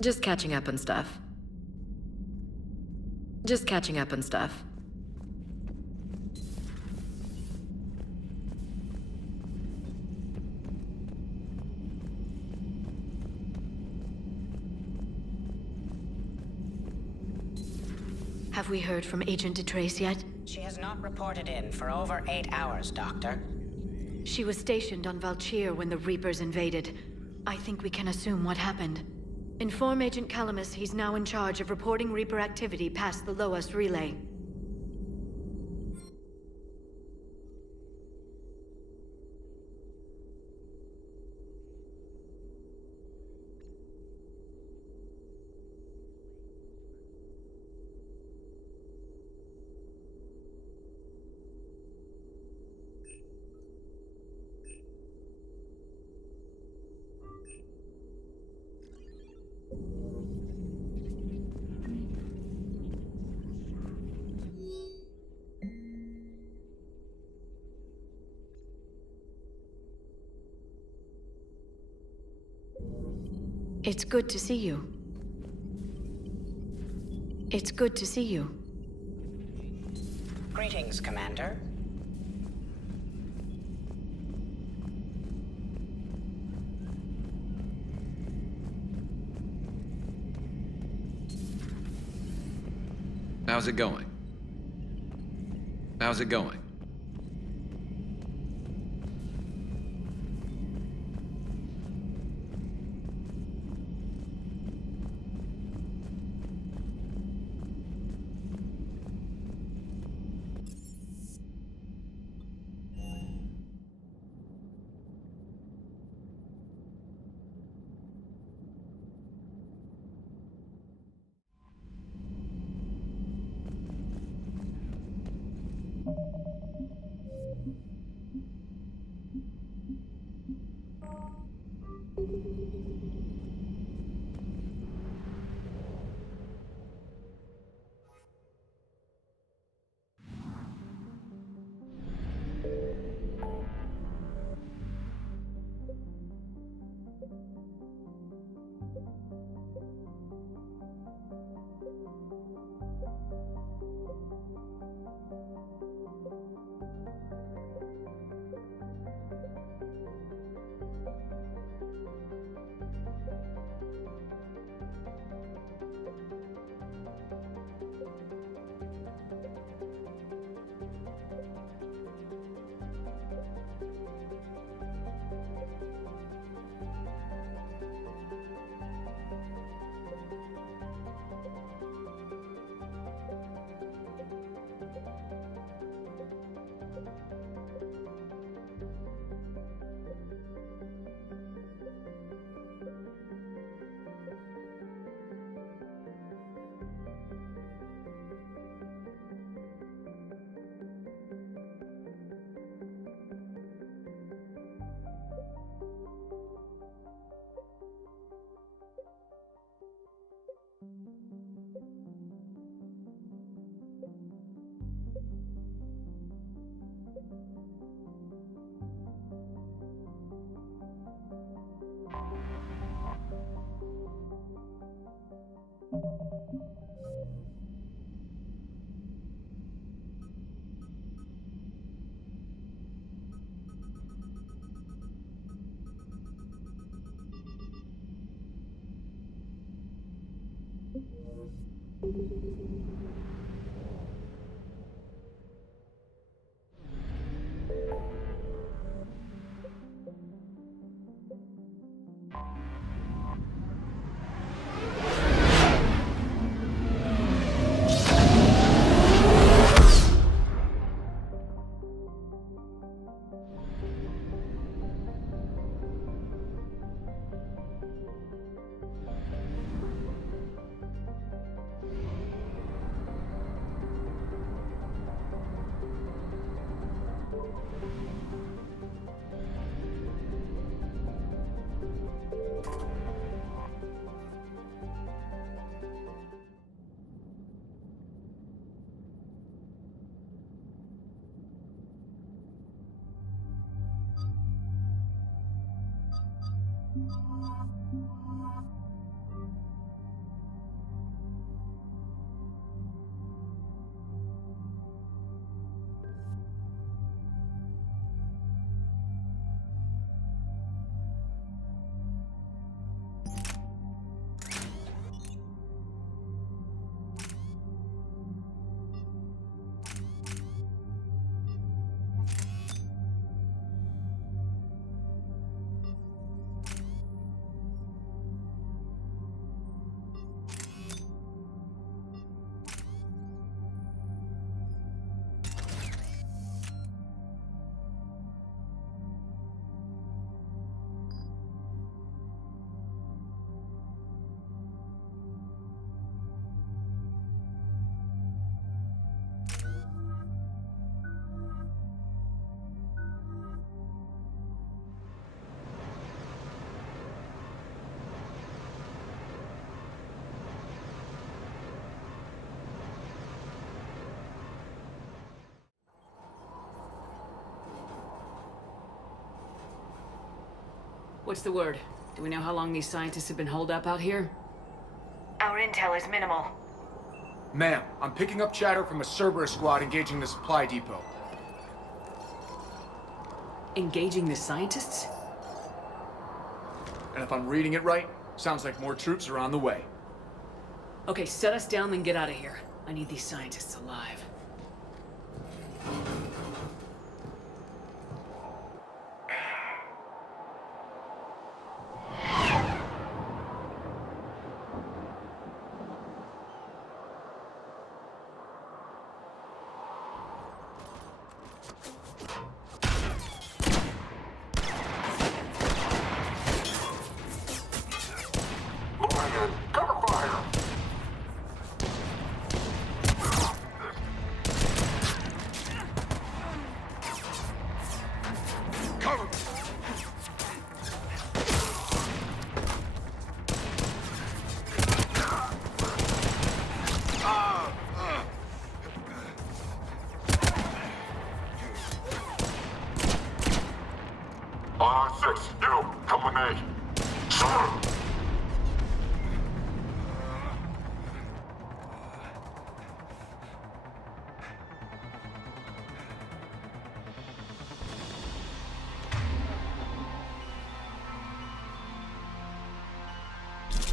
Just catching up on stuff. Have we heard from Agent DeTrace yet? She has not reported in for over 8 hours, Doctor. She was stationed on Valchir when the Reapers invaded. I think we can assume what happened. Inform Agent Calamus he's now in charge of reporting Reaper activity past the Loas relay. It's good to see you. It's good to see you. Greetings, Commander. How's it going? How's it going? What's the word? Do we know how long these scientists have been holed up out here? Our intel is minimal. Ma'am, I'm picking up chatter from a Cerberus squad engaging the supply depot. Engaging the scientists? And if I'm reading it right, sounds like more troops are on the way. Okay, set us down, then get out of here. I need these scientists alive.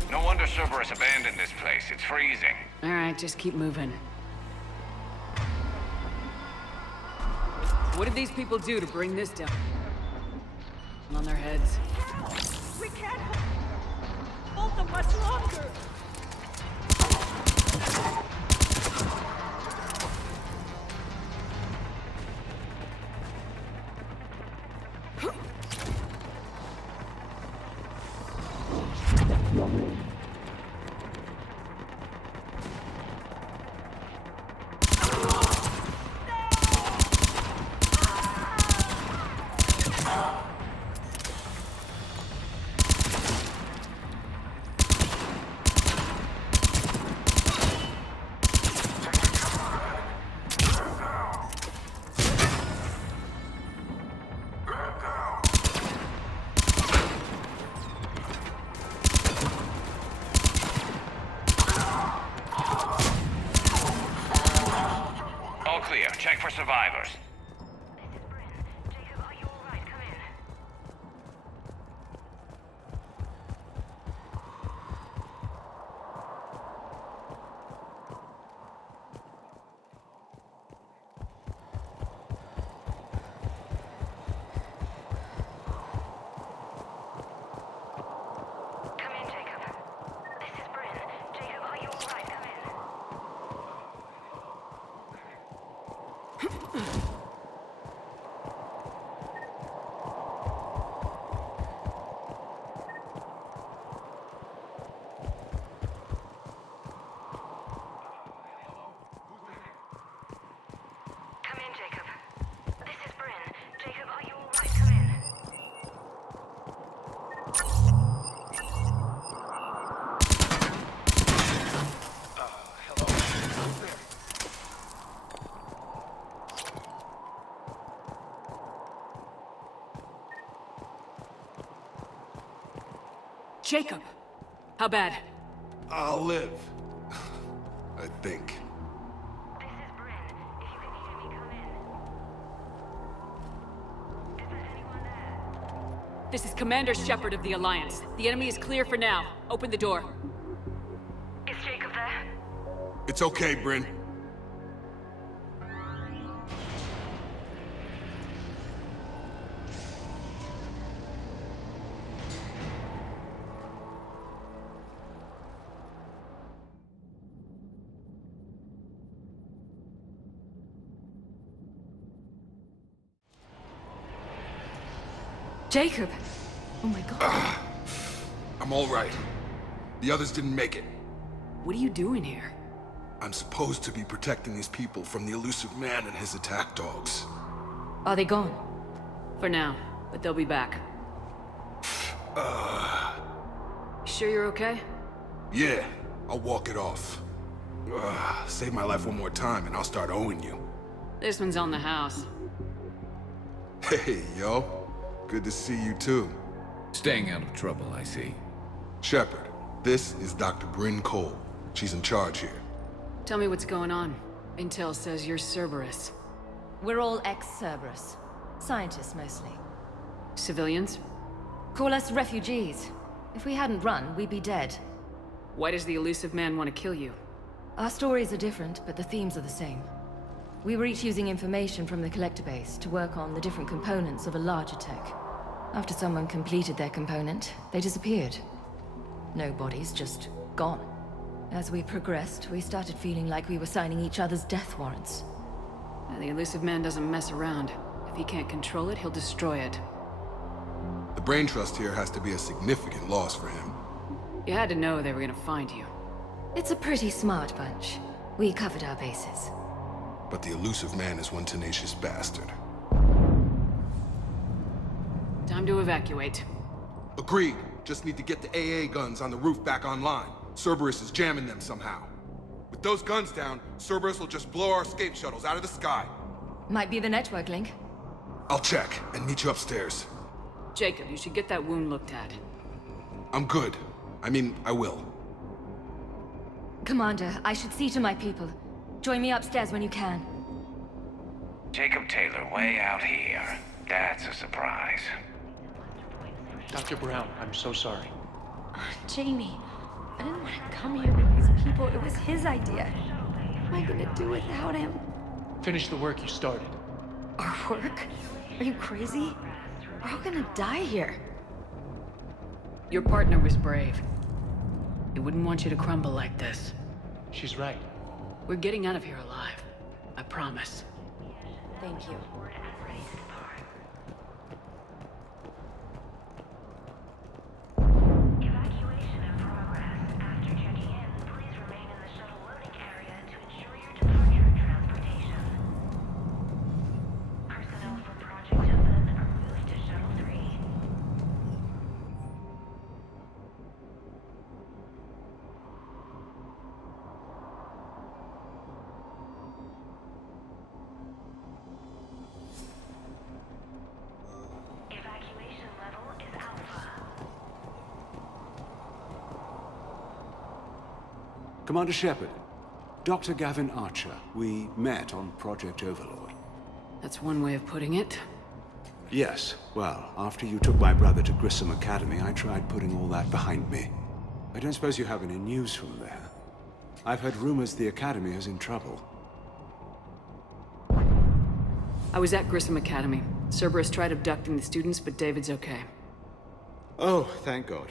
No wonder Cerberus abandoned this place. It's freezing. All right, just keep moving. What did these people do to bring this down? On their heads. We can't hold them much longer. safe for survivors. Jacob! How bad? I'll live. I think. This is Commander Shepard of the Alliance. The enemy is clear for now. Open the door. Is Jacob there? It's okay, Bryn. Jacob! Oh my god. I'm all right. The others didn't make it. What are you doing here? I'm supposed to be protecting these people from the elusive man and his attack dogs. Are they gone? For now, but they'll be back. Sure you're okay? Yeah, I'll walk it off. Save my life one more time and I'll start owing you. This one's on the house. Hey, yo. Good to see you too. Staying out of trouble, I see. Shepard, this is Dr. Bryn Cole. She's in charge here. Tell me what's going on. Intel says you're Cerberus. We're all ex-Cerberus. Scientists, mostly. Civilians? Call us refugees. If we hadn't run, we'd be dead. Why does the elusive man want to kill you? Our stories are different, but the themes are the same. We were each using information from the collector base to work on the different components of a larger tech. After someone completed their component, they disappeared. No bodies, just gone. As we progressed, we started feeling like we were signing each other's death warrants. The elusive man doesn't mess around. If he can't control it, he'll destroy it. The brain trust here has to be a significant loss for him. You had to know they were gonna find you. It's a pretty smart bunch. We covered our bases. But the elusive man is one tenacious bastard. Time to evacuate. Agreed. Just need to get the AA guns on the roof back online. Cerberus is jamming them somehow. With those guns down, Cerberus will just blow our escape shuttles out of the sky. Might be the network link. I'll check and meet you upstairs. Jacob, you should get that wound looked at. I'm good. I mean, I will. Commander, I should see to my people. Join me upstairs when you can. Jacob Taylor way out here. That's a surprise. Dr. Brown, I'm so sorry. Jamie, I didn't want to come here with these people. It was his idea. What am I gonna do without him? Finish the work you started. Our work? Are you crazy? We're all gonna die here. Your partner was brave. He wouldn't want you to crumble like this. She's right. We're getting out of here alive. I promise. Thank you. Evacuation in progress. After checking in, please remain in the shuttle loading area to ensure your departure and transportation. Personnel from Project 7 are moved to Shuttle 3. Evacuation level is Alpha. Commander Shepard, Dr. Gavin Archer. We met on Project Overlord. That's one way of putting it. Yes, well, after you took my brother to Grissom Academy, I tried putting all that behind me. I don't suppose you have any news from there. I've heard rumors the Academy is in trouble. I was at Grissom Academy. Cerberus tried abducting the students, but David's okay. Oh, thank God.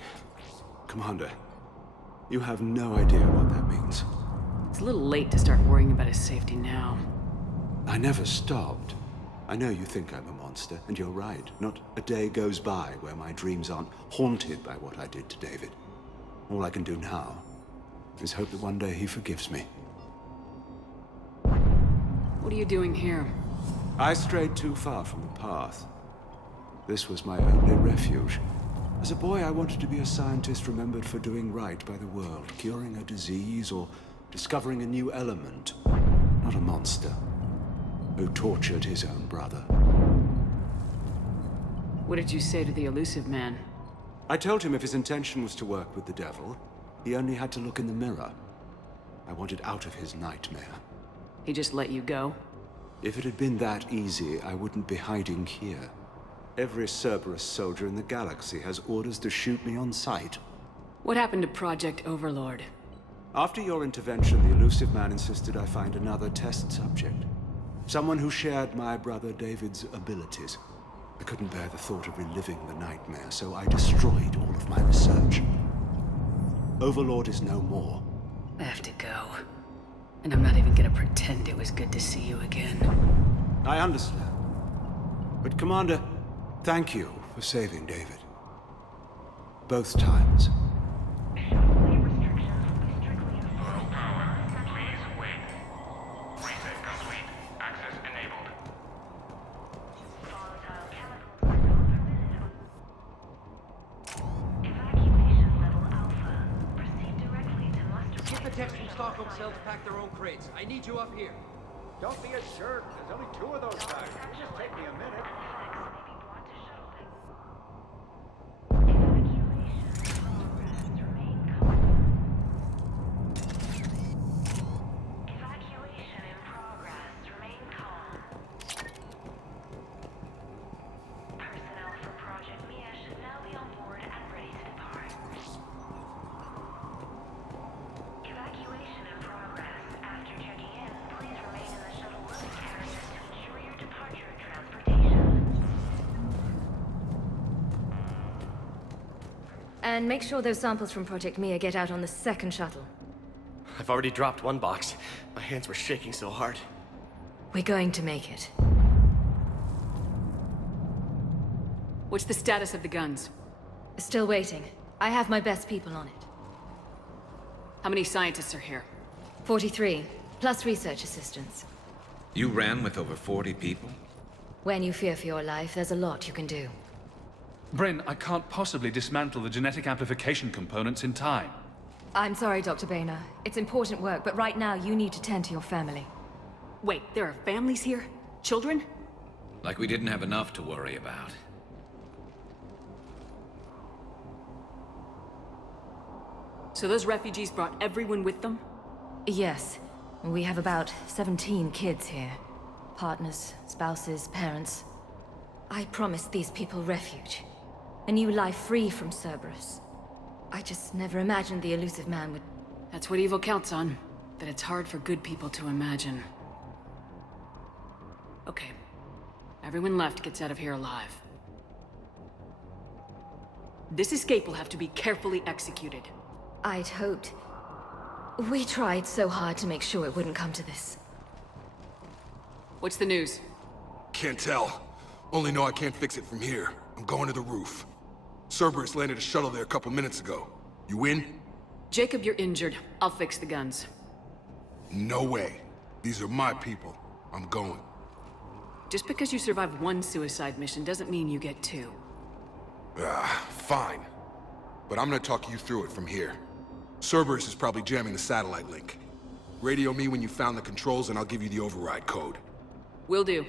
Commander, you have no idea what that means. It's a little late to start worrying about his safety now. I never stopped. I know you think I'm a monster, and you're right. Not a day goes by where my dreams aren't haunted by what I did to David. All I can do now is hope that one day he forgives me. What are you doing here? I strayed too far from the path. This was my only refuge. As a boy, I wanted to be a scientist remembered for doing right by the world, curing a disease or discovering a new element. Not a monster who tortured his own brother. What did you say to the elusive man? I told him if his intention was to work with the devil, he only had to look in the mirror. I wanted out of his nightmare. He just let you go? If it had been that easy, I wouldn't be hiding here. Every Cerberus soldier in the galaxy has orders to shoot me on sight. What happened to Project Overlord? After your intervention, the elusive man insisted I find another test subject. Someone who shared my brother David's abilities. I couldn't bear the thought of reliving the nightmare, so I destroyed all of my research. Overlord is no more. I have to go. And I'm not even gonna pretend it was good to see you again. I understand. But Commander, thank you for saving David. Both times. Stockholm cell to pack their own crates. I need you up here. Don't be a jerk. There's only 2 of those guys. It'll just take me a minute. And make sure those samples from Project Mia get out on the second shuttle. I've already dropped one box. My hands were shaking so hard. We're going to make it. What's the status of the guns? Still waiting. I have my best people on it. How many scientists are here? 43, plus research assistants. You ran with over 40 people? When you fear for your life, there's a lot you can do. Bryn, I can't possibly dismantle the genetic amplification components in time. I'm sorry, Dr. Boehner. It's important work, but right now you need to tend to your family. Wait, there are families here? Children? Like we didn't have enough to worry about. So those refugees brought everyone with them? Yes. We have about 17 kids here. Partners, spouses, parents. I promised these people refuge. A new life free from Cerberus. I just never imagined the elusive man would... That's what evil counts on. That it's hard for good people to imagine. Okay. Everyone left gets out of here alive. This escape will have to be carefully executed. I'd hoped. We tried so hard to make sure it wouldn't come to this. What's the news? Can't tell. Only know I can't fix it from here. I'm going to the roof. Cerberus landed a shuttle there a couple minutes ago. You in? Jacob, you're injured. I'll fix the guns. No way. These are my people. I'm going. Just because you survived one suicide mission doesn't mean you get 2. Fine. But I'm gonna talk you through it from here. Cerberus is probably jamming the satellite link. Radio me when you found the controls and I'll give you the override code. Will do.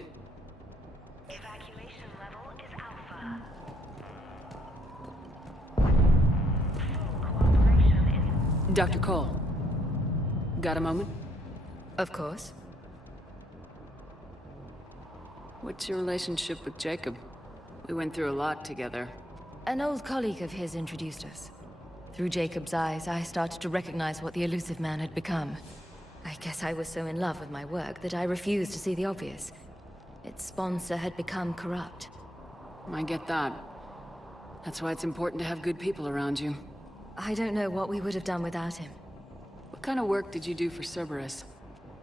Evacuation level is Alpha. Dr. Cole. Got a moment? Of course. What's your relationship with Jacob? We went through a lot together. An old colleague of his introduced us. Through Jacob's eyes, I started to recognize what the elusive man had become. I guess I was so in love with my work that I refused to see the obvious. Its sponsor had become corrupt. I get that. That's why it's important to have good people around you. I don't know what we would have done without him. What kind of work did you do for Cerberus?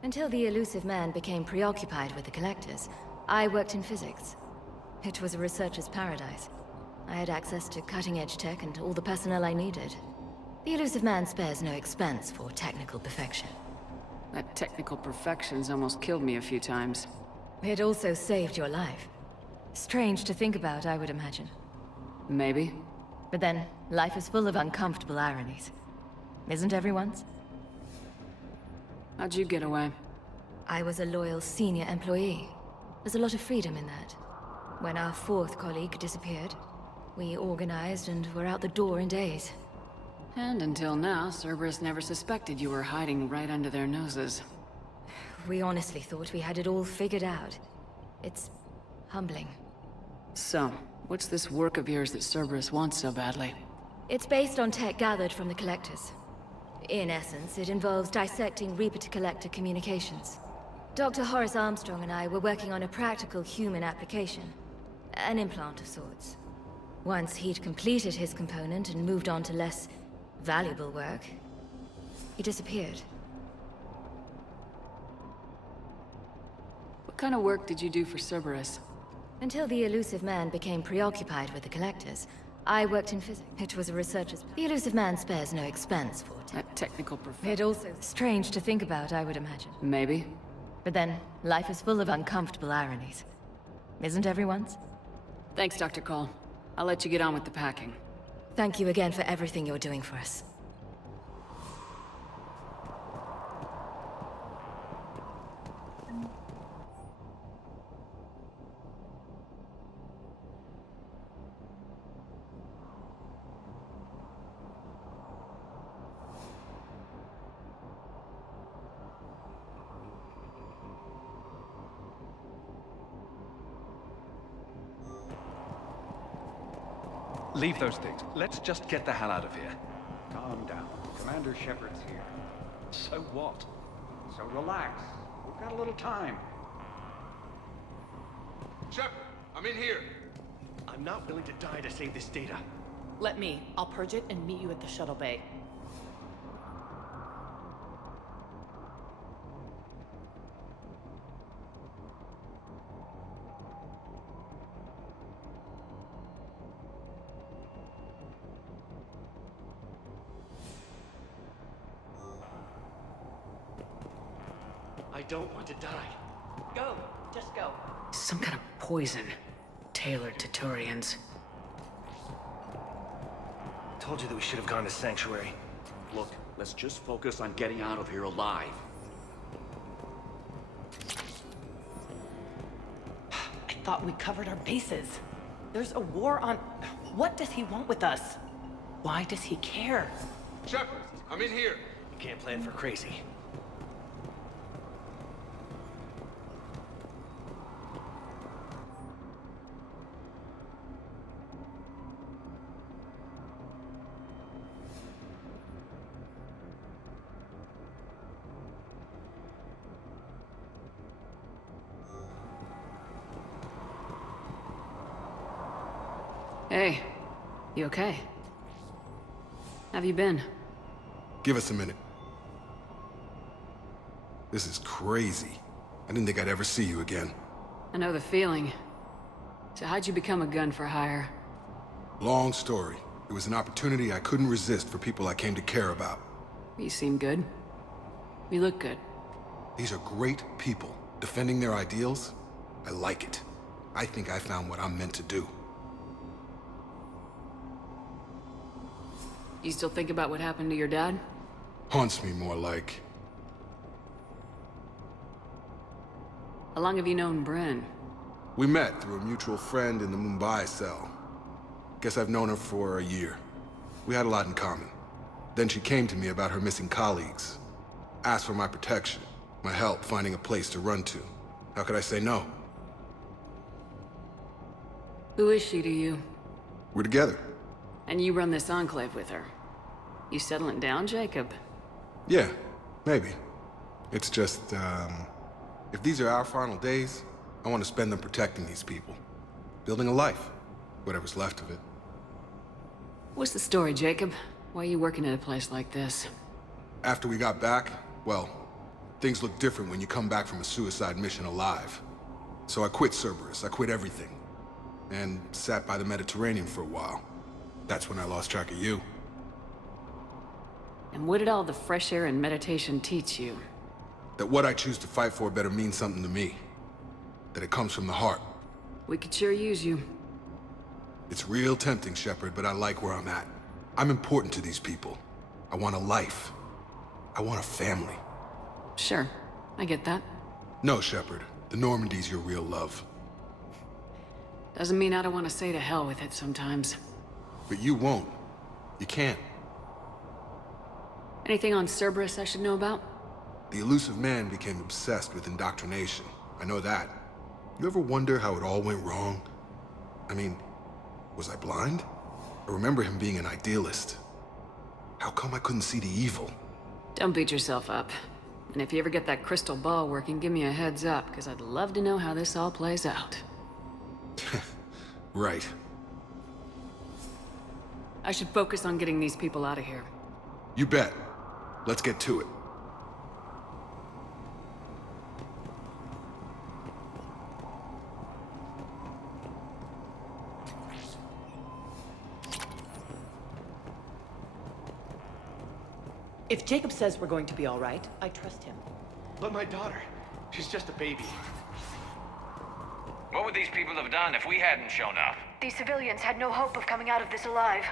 Until the elusive man became preoccupied with the Collectors, I worked in physics. It was a researcher's paradise. I had access to cutting-edge tech and all the personnel I needed. The elusive man spares no expense for technical perfection. That technical perfection's almost killed me a few times. It also saved your life. Strange to think about, I would imagine. Maybe. But then, life is full of uncomfortable ironies. Isn't everyone's? How'd you get away? I was a loyal senior employee. There's a lot of freedom in that. When our fourth colleague disappeared, we organized and were out the door in days. And until now, Cerberus never suspected you were hiding right under their noses. We honestly thought we had it all figured out. It's humbling. So, what's this work of yours that Cerberus wants so badly? It's based on tech gathered from the Collectors. In essence, it involves dissecting Reaper-to-Collector communications. Dr. Horace Armstrong and I were working on a practical human application. An implant of sorts. Once he'd completed his component and moved on to less valuable work, he disappeared. What kind of work did you do for Cerberus? Until the elusive man became preoccupied with the Collectors, I worked in physics. It was a researcher's... The elusive man spares no expense for that technical perfection. It also strange to think about, I would imagine. Maybe. But then, life is full of uncomfortable ironies. Isn't everyone's? Thanks, Dr. Cole. I'll let you get on with the packing. Thank you again for everything you're doing for us. Leave those things. Let's just get the hell out of here. Calm down. Commander Shepard's here. So what? So relax. We've got a little time. Shepard, I'm in here. I'm not willing to die to save this data. Let me. I'll purge it and meet you at the shuttle bay. I don't want to die. Go. Just go. Some kind of poison. Tailored to Turians. Told you that we should have gone to Sanctuary. Look, let's just focus on getting out of here alive. I thought we covered our bases. There's a war on... What does he want with us? Why does he care? Shepard, I'm in here. You can't plan for crazy. Hey, you okay? Have you been? Give us a minute. This is crazy. I didn't think I'd ever see you again. I know the feeling. So how'd you become a gun for hire? Long story. It was an opportunity I couldn't resist for people I came to care about. You seem good. You look good. These are great people. Defending their ideals, I like it. I think I found what I'm meant to do. You still think about what happened to your dad? Haunts me more like. How long have you known Bryn? We met through a mutual friend in the Mumbai cell. Guess I've known her for a year. We had a lot in common. Then she came to me about her missing colleagues. Asked for my protection. My help finding a place to run to. How could I say no? Who is she to you? We're together. And you run this enclave with her. You settling down, Jacob? Yeah, maybe. It's just, if these are our final days, I want to spend them protecting these people. Building a life. Whatever's left of it. What's the story, Jacob? Why are you working at a place like this? After we got back, well, things look different when you come back from a suicide mission alive. So I quit Cerberus, I quit everything. And sat by the Mediterranean for a while. That's when I lost track of you. And what did all the fresh air and meditation teach you? That what I choose to fight for better mean something to me. That it comes from the heart. We could sure use you. It's real tempting, Shepard, but I like where I'm at. I'm important to these people. I want a life. I want a family. Sure, I get that. No, Shepard. The Normandy's your real love. Doesn't mean I don't want to say to hell with it sometimes. But you won't. You can't. Anything on Cerberus I should know about? The elusive man became obsessed with indoctrination. I know that. You ever wonder how it all went wrong? I mean, was I blind? I remember him being an idealist. How come I couldn't see the evil? Don't beat yourself up. And if you ever get that crystal ball working, give me a heads up, because I'd love to know how this all plays out. Right. I should focus on getting these people out of here. You bet. Let's get to it. If Jacob says we're going to be all right, I trust him. But my daughter, she's just a baby. What would these people have done if we hadn't shown up? These civilians had no hope of coming out of this alive.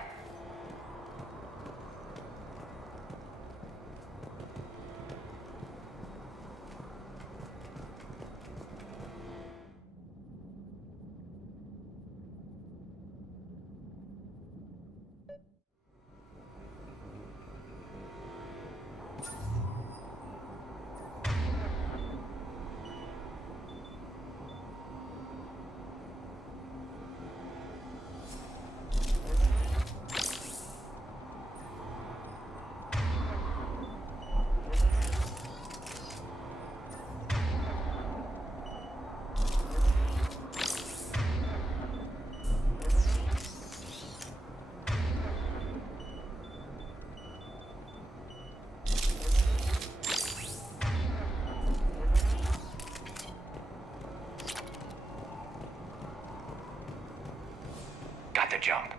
Got the jump.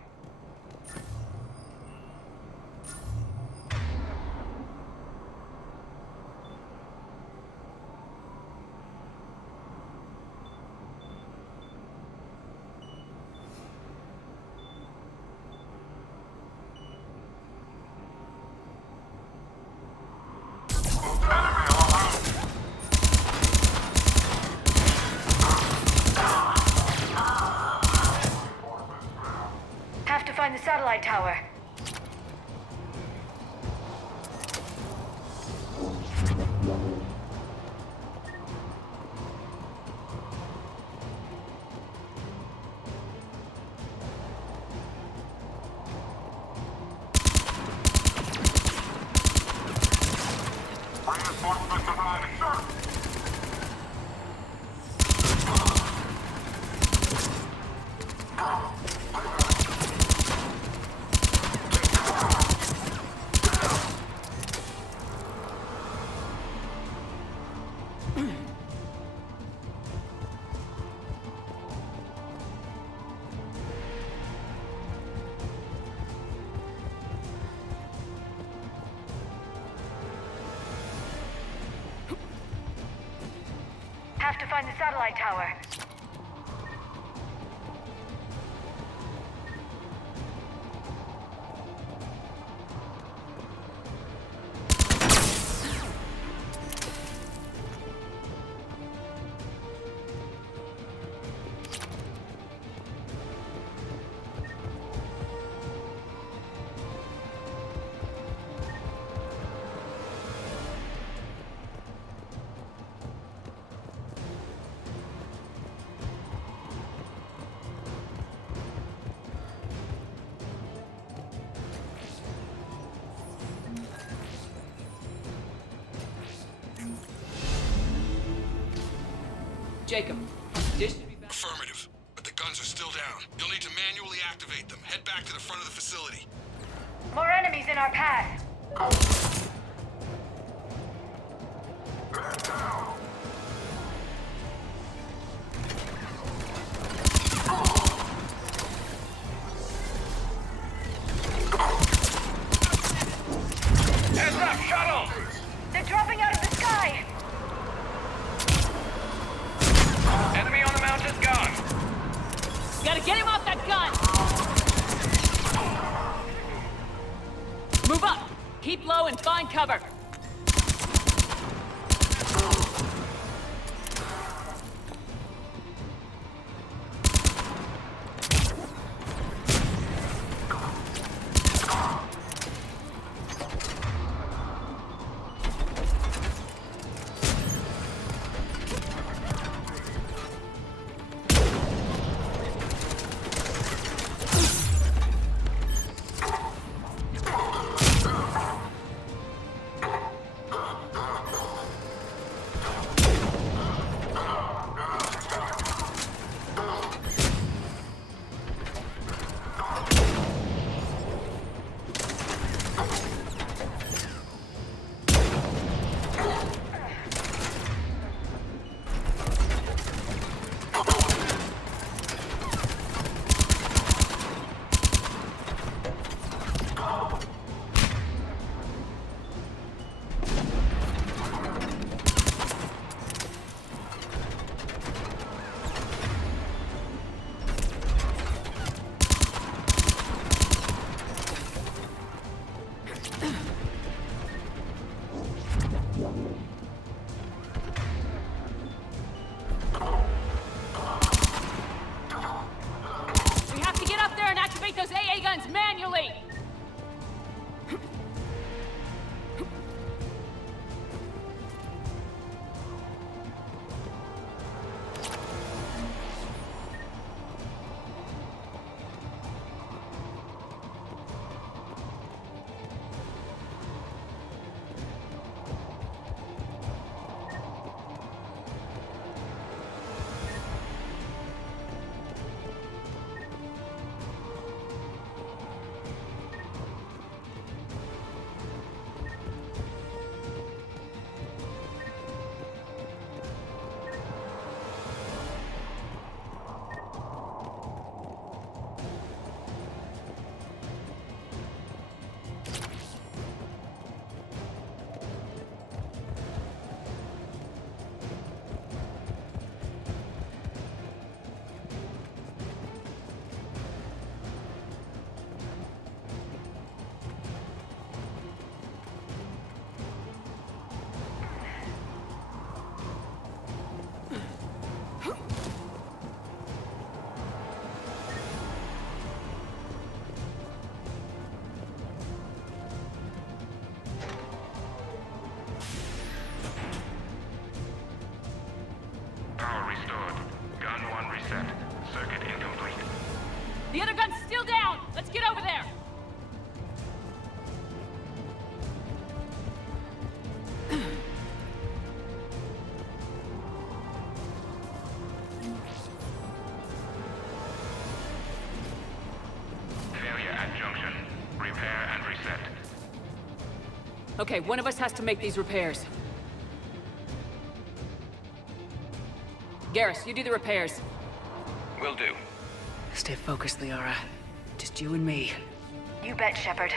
Have to find the satellite tower. Have to find the satellite tower. Jacob, dish should be back. Affirmative, but the guns are still down. You'll need to manually activate them. Head back to the front of the facility. More enemies in our path. Heads up, shuttle! They're dropping out of the sky! Enemy on the mounted gun! Gotta get him off that gun! Move up! Keep low and find cover! The other gun's still down! Let's get over there! Failure at junction. Repair and reset. Okay, one of us has to make these repairs. Garrus, you do the repairs. Will do. Stay focused, Liara. Just you and me. You bet, Shepard.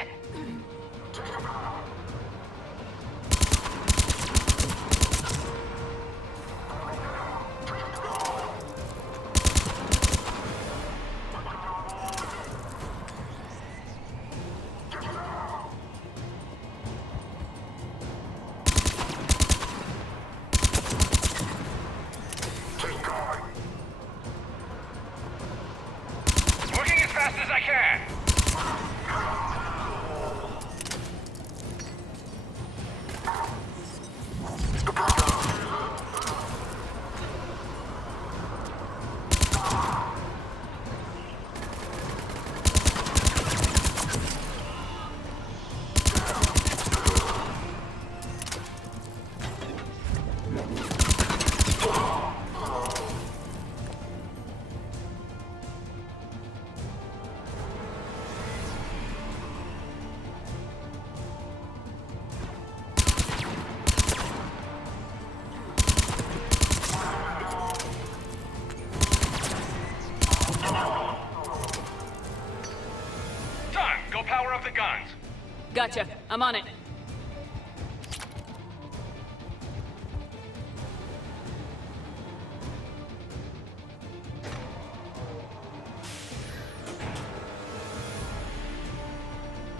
I'm on it.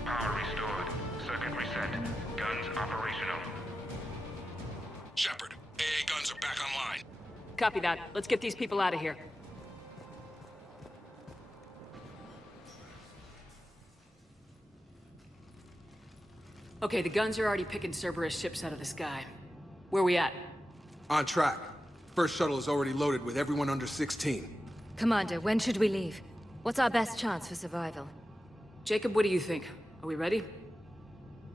Power restored. Circuit reset. Guns operational. Shepard, AA guns are back online. Copy that. Let's get these people out of here. Okay, the guns are already picking Cerberus ships out of the sky. Where we at? On track. First shuttle is already loaded with everyone under 16. Commander, when should we leave? What's our best chance for survival? Jacob, what do you think? Are we ready?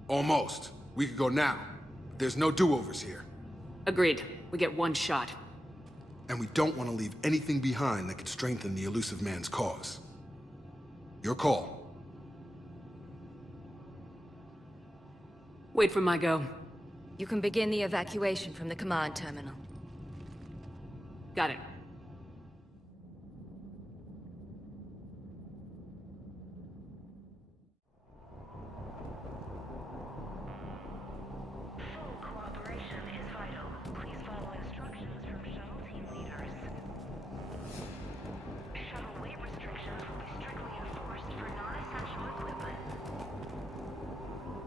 Almost. We could go now. There's no do-overs here. Agreed. We get one shot. And we don't want to leave anything behind that could strengthen the elusive man's cause. Your call. Wait for my go. You can begin the evacuation from the command terminal. Got it.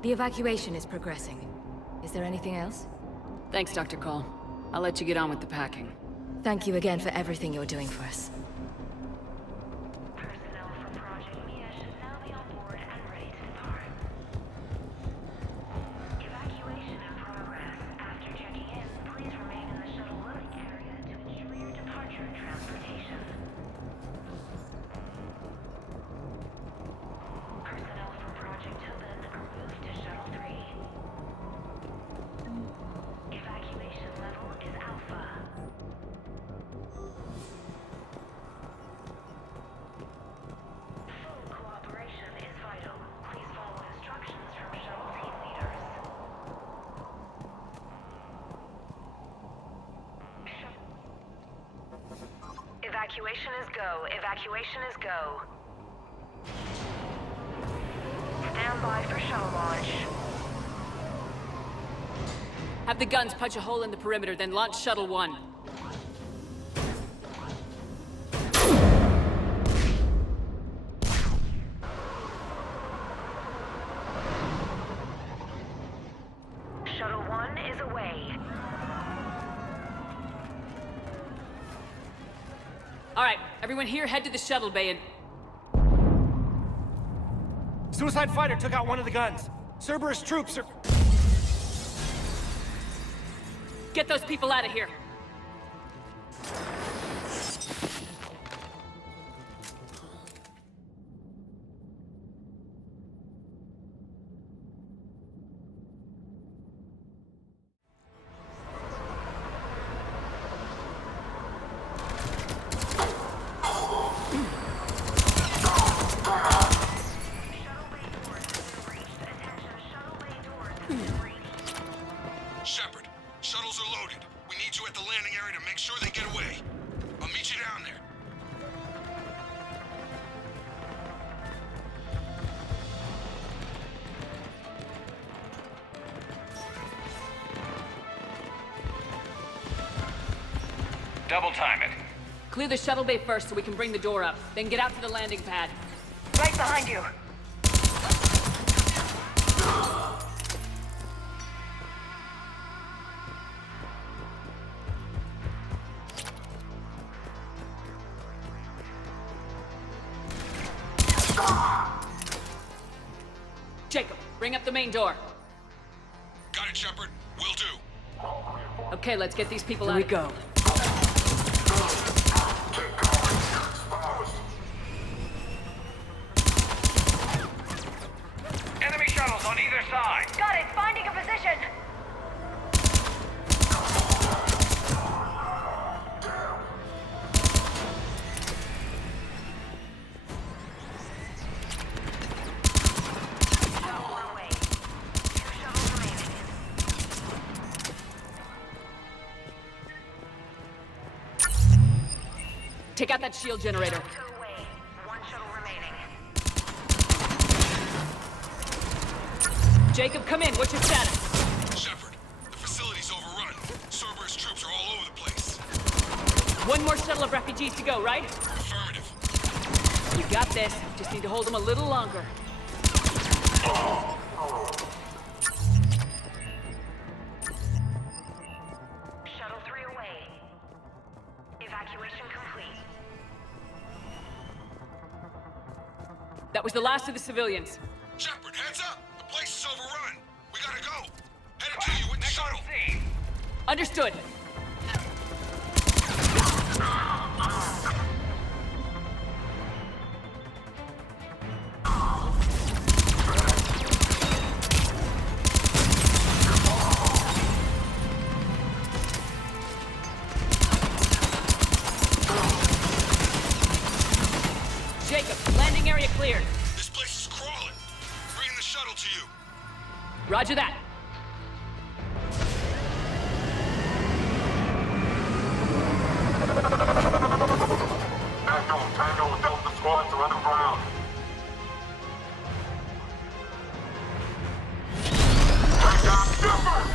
The evacuation is progressing. Is there anything else? Thanks, Dr. Call. I'll let you get on with the packing. Thank you again for everything you're doing for us. Personnel from Project Mia should now be on board and ready to depart. Evacuation in progress. After checking in, please remain in the shuttle loading area to ensure your departure and transportation. Personnel from Project Tobin are moved to Shuttle 3. Evacuation level is Alpha. Full cooperation is vital. Please follow instructions from shuttle team leaders. Evacuation is go. Evacuation is go. Stand by for shuttle launch. Have the guns punch a hole in the perimeter, then launch Shuttle 1. Shuttle 1 is away. Alright, everyone here, head to the shuttle bay and... Suicide fighter took out one of the guns. Cerberus troops are... Get those people out of here! Shepard, shuttles are loaded. We need you at the landing area to make sure they get away. I'll meet you down there. Double time it. Clear the shuttle bay first so we can bring the door up. Then get out to the landing pad. Right behind you. Jacob, bring up the main door. Got it, Shepard. Will do. Okay, let's get these people Here out. we go. Enemy shuttles on either side. Got it. Finding a position. Take out that shield generator. One shuttle remaining. Jacob, come in. What's your status? Shepard, the facility's overrun. Cerberus troops are all over the place. One more shuttle of refugees to go, right? Affirmative. We got this. Just need to hold them a little longer. Shuttle 3 away. Evacuation complete. That was the last of the civilians. Shepard, heads up! The place is overrun. We gotta go. Headed to you with the shuttle. Understood. Jacob, landing area cleared. This place is crawling. Bringing the shuttle to you. Roger that. Tango, Delta squads are underground. Take down Shepard!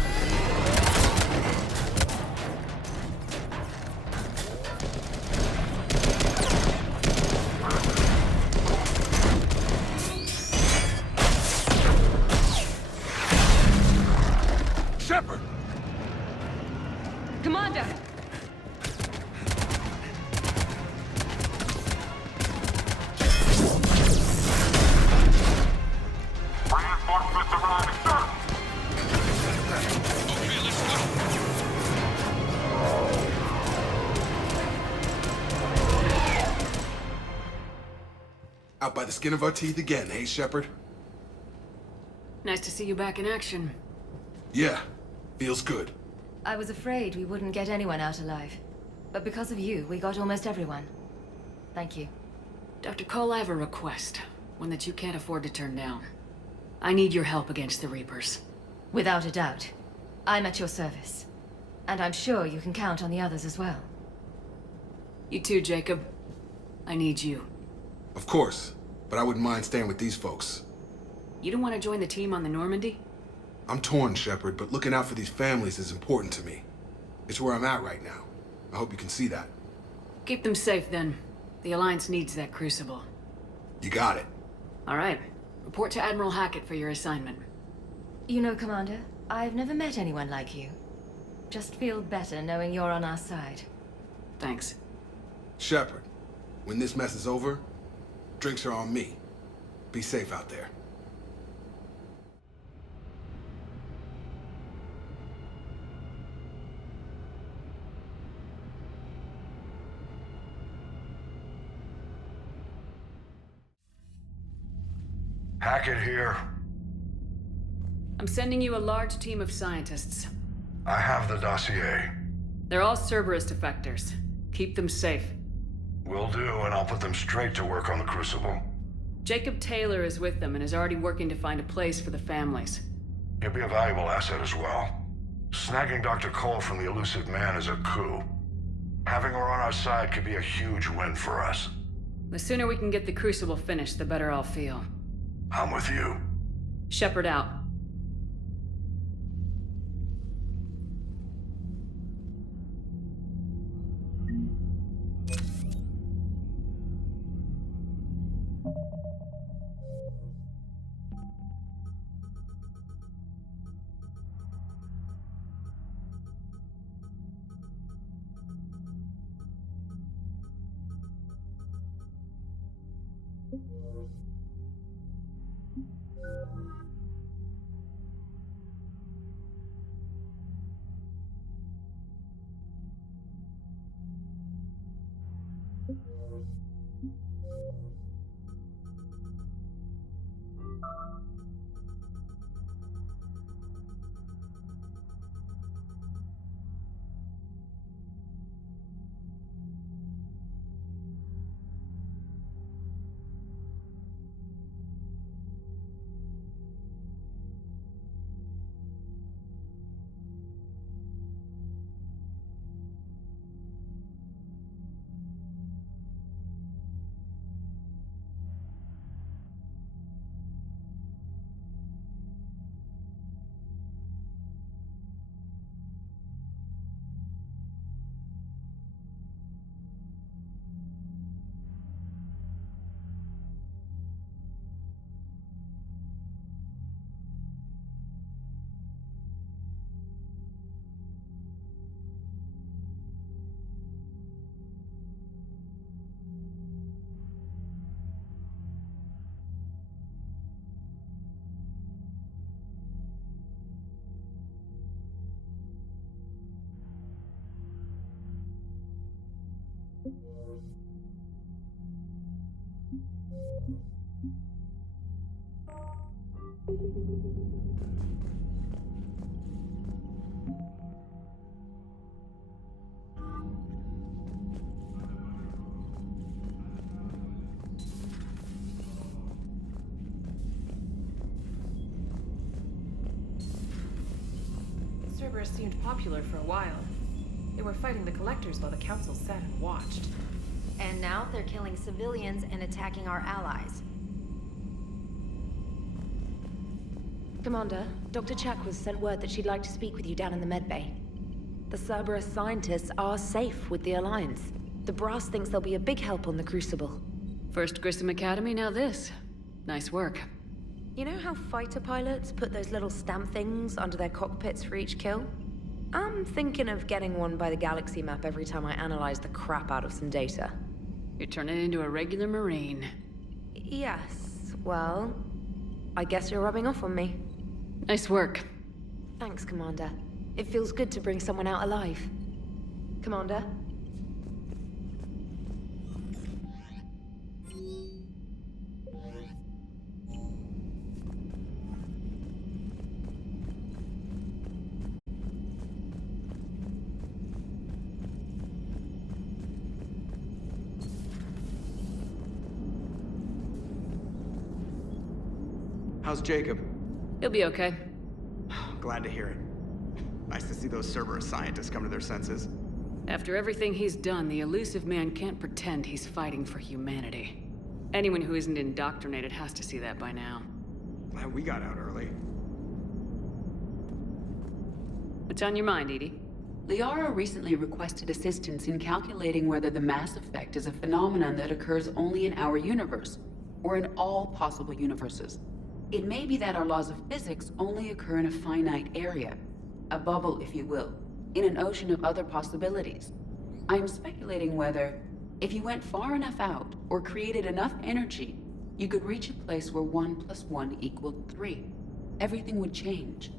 Shepard! Commander! Reinforcements arriving, sir! Okay, let's go. Out by the skin of our teeth again, hey, Shepard? Nice to see you back in action. Yeah, feels good. I was afraid we wouldn't get anyone out alive. But because of you, we got almost everyone. Thank you. Dr. Cole, I have a request. One that you can't afford to turn down. I need your help against the Reapers. Without a doubt. I'm at your service. And I'm sure you can count on the others as well. You too, Jacob. I need you. Of course, but I wouldn't mind staying with these folks. You don't want to join the team on the Normandy? I'm torn, Shepard, but looking out for these families is important to me. It's where I'm at right now. I hope you can see that. Keep them safe, then. The Alliance needs that crucible. You got it. All right. Report to Admiral Hackett for your assignment. You know, Commander, I've never met anyone like you. Just feel better knowing you're on our side. Thanks. Shepard, when this mess is over, drinks are on me. Be safe out there. Hackett here. I'm sending you a large team of scientists. I have the dossier. They're all Cerberus defectors. Keep them safe. Will do, and I'll put them straight to work on the Crucible. Jacob Taylor is with them and is already working to find a place for the families. He'll be a valuable asset as well. Snagging Dr. Cole from the elusive man is a coup. Having her on our side could be a huge win for us. The sooner we can get the Crucible finished, the better I'll feel. I'm with you. Shepard out. Cerberus seemed popular for a while. They were fighting the Collectors while the Council sat and watched. And now they're killing civilians and attacking our allies. Commander, Dr. Chakwas sent word that she'd like to speak with you down in the medbay. The Cerberus scientists are safe with the Alliance. The Brass thinks they'll be a big help on the Crucible. First Grissom Academy, now this. Nice work. You know how fighter pilots put those little stamp things under their cockpits for each kill? I'm thinking of getting one by the galaxy map every time I analyze the crap out of some data. You're turning into a regular Marine. Yes, well, I guess you're rubbing off on me. Nice work. Thanks, Commander. It feels good to bring someone out alive. Commander? How's Jacob? He'll be okay. Glad to hear it. Nice to see those Cerberus scientists come to their senses. After everything he's done, the elusive man can't pretend he's fighting for humanity. Anyone who isn't indoctrinated has to see that by now. Glad we got out early. What's on your mind, Edie? Liara recently requested assistance in calculating whether the mass effect is a phenomenon that occurs only in our universe, or in all possible universes. It may be that our laws of physics only occur in a finite area, a bubble, if you will, in an ocean of other possibilities. I am speculating whether, if you went far enough out, or created enough energy, you could reach a place where 1 + 1 = 3. Everything would change.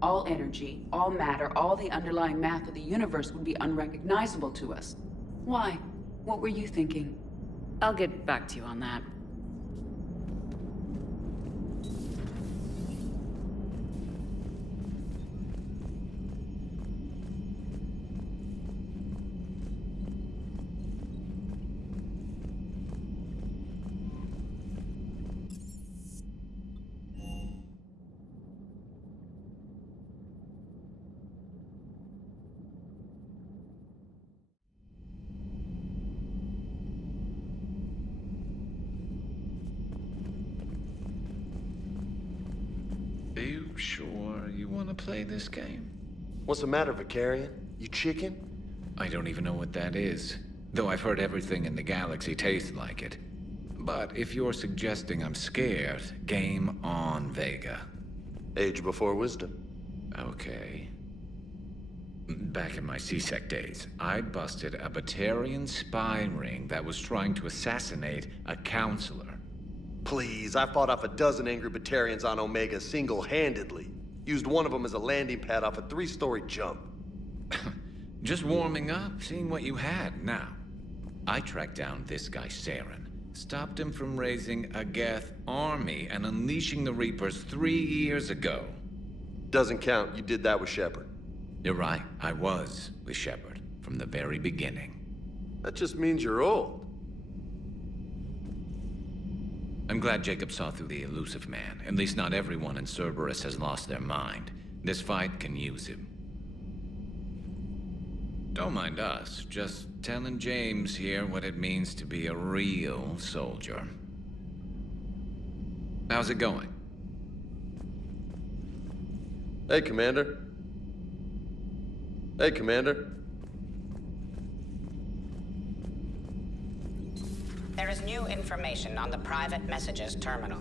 All energy, all matter, all the underlying math of the universe would be unrecognizable to us. Why? What were you thinking? I'll get back to you on that. Are you sure you want to play this game? What's the matter, Vicarian? You chicken? I don't even know what that is, though I've heard everything in the galaxy tastes like it. But if you're suggesting I'm scared, game on, Vega. Age before wisdom. Okay. Back in my C-Sec days, I busted a Batarian spy ring that was trying to assassinate a counselor. Please, I fought off a dozen angry Batarians on Omega single-handedly. Used one of them as a landing pad off a 3-story jump. Just warming up, seeing what you had. Now, I tracked down this guy, Saren. Stopped him from raising a Geth army and unleashing the Reapers 3 years ago. Doesn't count. You did that with Shepard. You're right. I was with Shepard from the very beginning. That just means you're old. I'm glad Jacob saw through the elusive man. At least not everyone in Cerberus has lost their mind. This fight can use him. Don't mind us. Just telling James here what it means to be a real soldier. How's it going? Hey, Commander. Hey, Commander. There is new information on the private messages terminal.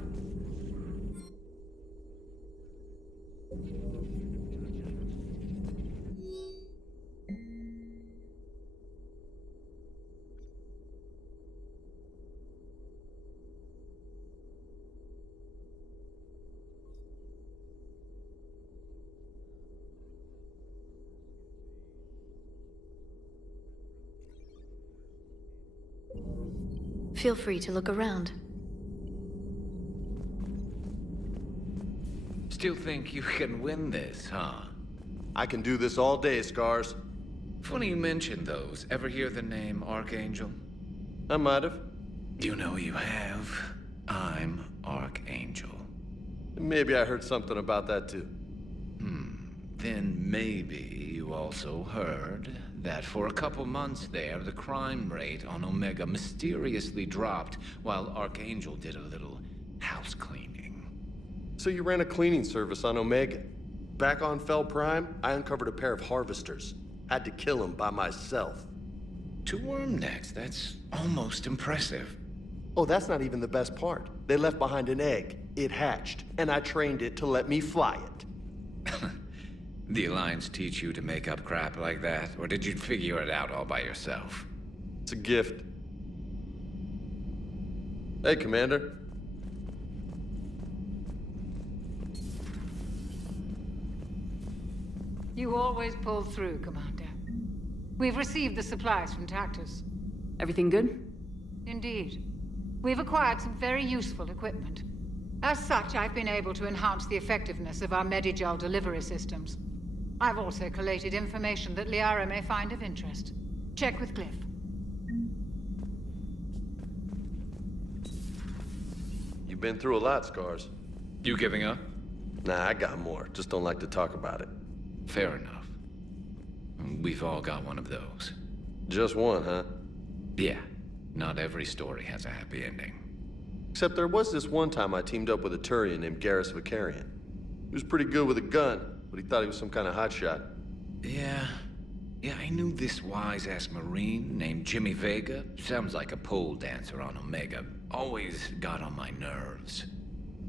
Feel free to look around. Still think you can win this, huh? I can do this all day, Scars. Funny you mentioned those. Ever hear the name Archangel? I might have. You know you have. I'm Archangel. Maybe I heard something about that too. Then maybe you also heard that for a couple months there, the crime rate on Omega mysteriously dropped while Archangel did a little house cleaning. So you ran a cleaning service on Omega. Back on Fel Prime, I uncovered a pair of harvesters. Had to kill them by myself. 2 worm necks, that's almost impressive. Oh, that's not even the best part. They left behind an egg. It hatched, and I trained it to let me fly it. The Alliance teach you to make up crap like that, or did you figure it out all by yourself? It's a gift. Hey, Commander. You always pull through, Commander. We've received the supplies from Tactus. Everything good? Indeed. We've acquired some very useful equipment. As such, I've been able to enhance the effectiveness of our Medigel delivery systems. I've also collated information that Liara may find of interest. Check with Cliff. You've been through a lot, Scars. You giving up? Nah, I got more. Just don't like to talk about it. Fair enough. We've all got one of those. Just one, huh? Yeah. Not every story has a happy ending. Except there was this one time I teamed up with a Turian named Garrus Javik. He was pretty good with a gun, but he thought he was some kind of hotshot. Yeah, I knew this wise-ass Marine named Jimmy Vega. Sounds like a pole dancer on Omega. Always got on my nerves.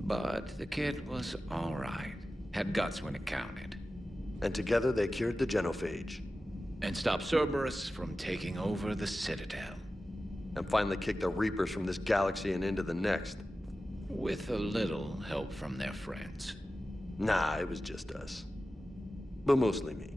But the kid was all right. Had guts when it counted. And together they cured the genophage. And stopped Cerberus from taking over the Citadel. And finally kicked the Reapers from this galaxy and into the next. With a little help from their friends. Nah, it was just us. But mostly me.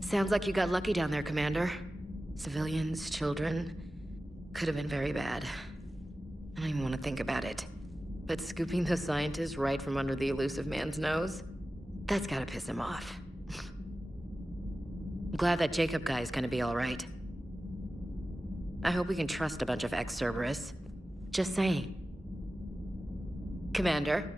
Sounds like you got lucky down there, Commander. Civilians, children. Could have been very bad. I don't even want to think about it. But scooping those scientists right from under the elusive man's nose? That's gotta piss him off. I'm glad that Jacob guy is gonna be alright. I hope we can trust a bunch of ex-Cerberus. Just saying. Commander?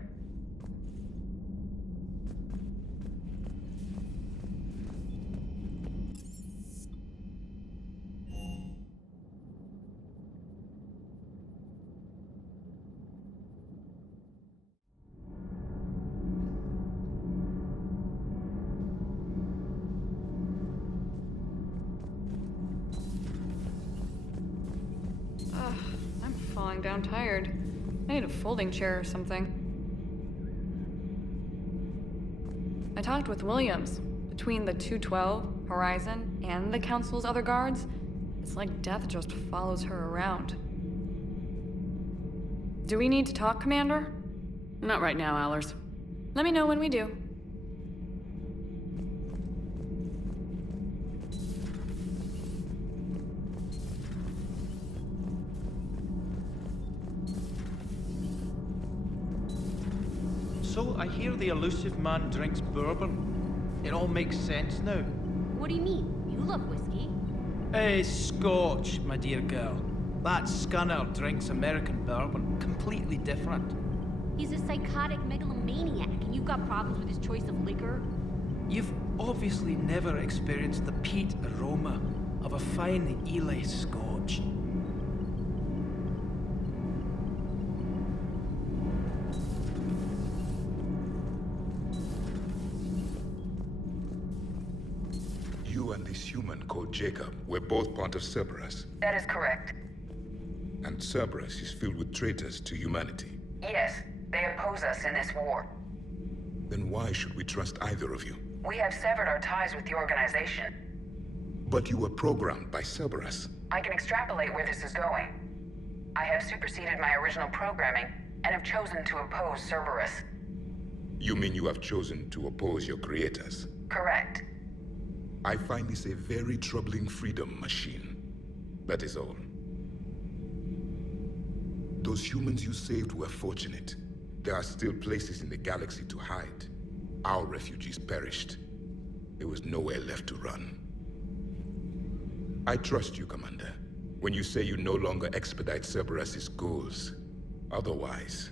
Falling down tired. I need a folding chair or something. I talked with Williams. Between the 212, Horizon, and the Council's other guards, it's like death just follows her around. Do we need to talk, Commander? Not right now, Allers. Let me know when we do. So, I hear the elusive man drinks bourbon. It all makes sense now. What do you mean? You love whiskey. Hey, Scotch, my dear girl. That scunner drinks American bourbon. Completely different. He's a psychotic megalomaniac, and you've got problems with his choice of liquor? You've obviously never experienced the peat aroma of a fine Ely Scotch. You and this human called Jacob were both part of Cerberus. That is correct. And Cerberus is filled with traitors to humanity. Yes, they oppose us in this war. Then why should we trust either of you? We have severed our ties with the organization. But you were programmed by Cerberus. I can extrapolate where this is going. I have superseded my original programming and have chosen to oppose Cerberus. You mean you have chosen to oppose your creators? Correct. I find this a very troubling freedom machine. That is all. Those humans you saved were fortunate. There are still places in the galaxy to hide. Our refugees perished. There was nowhere left to run. I trust you, Commander, when you say you no longer expedite Cerberus's goals. Otherwise...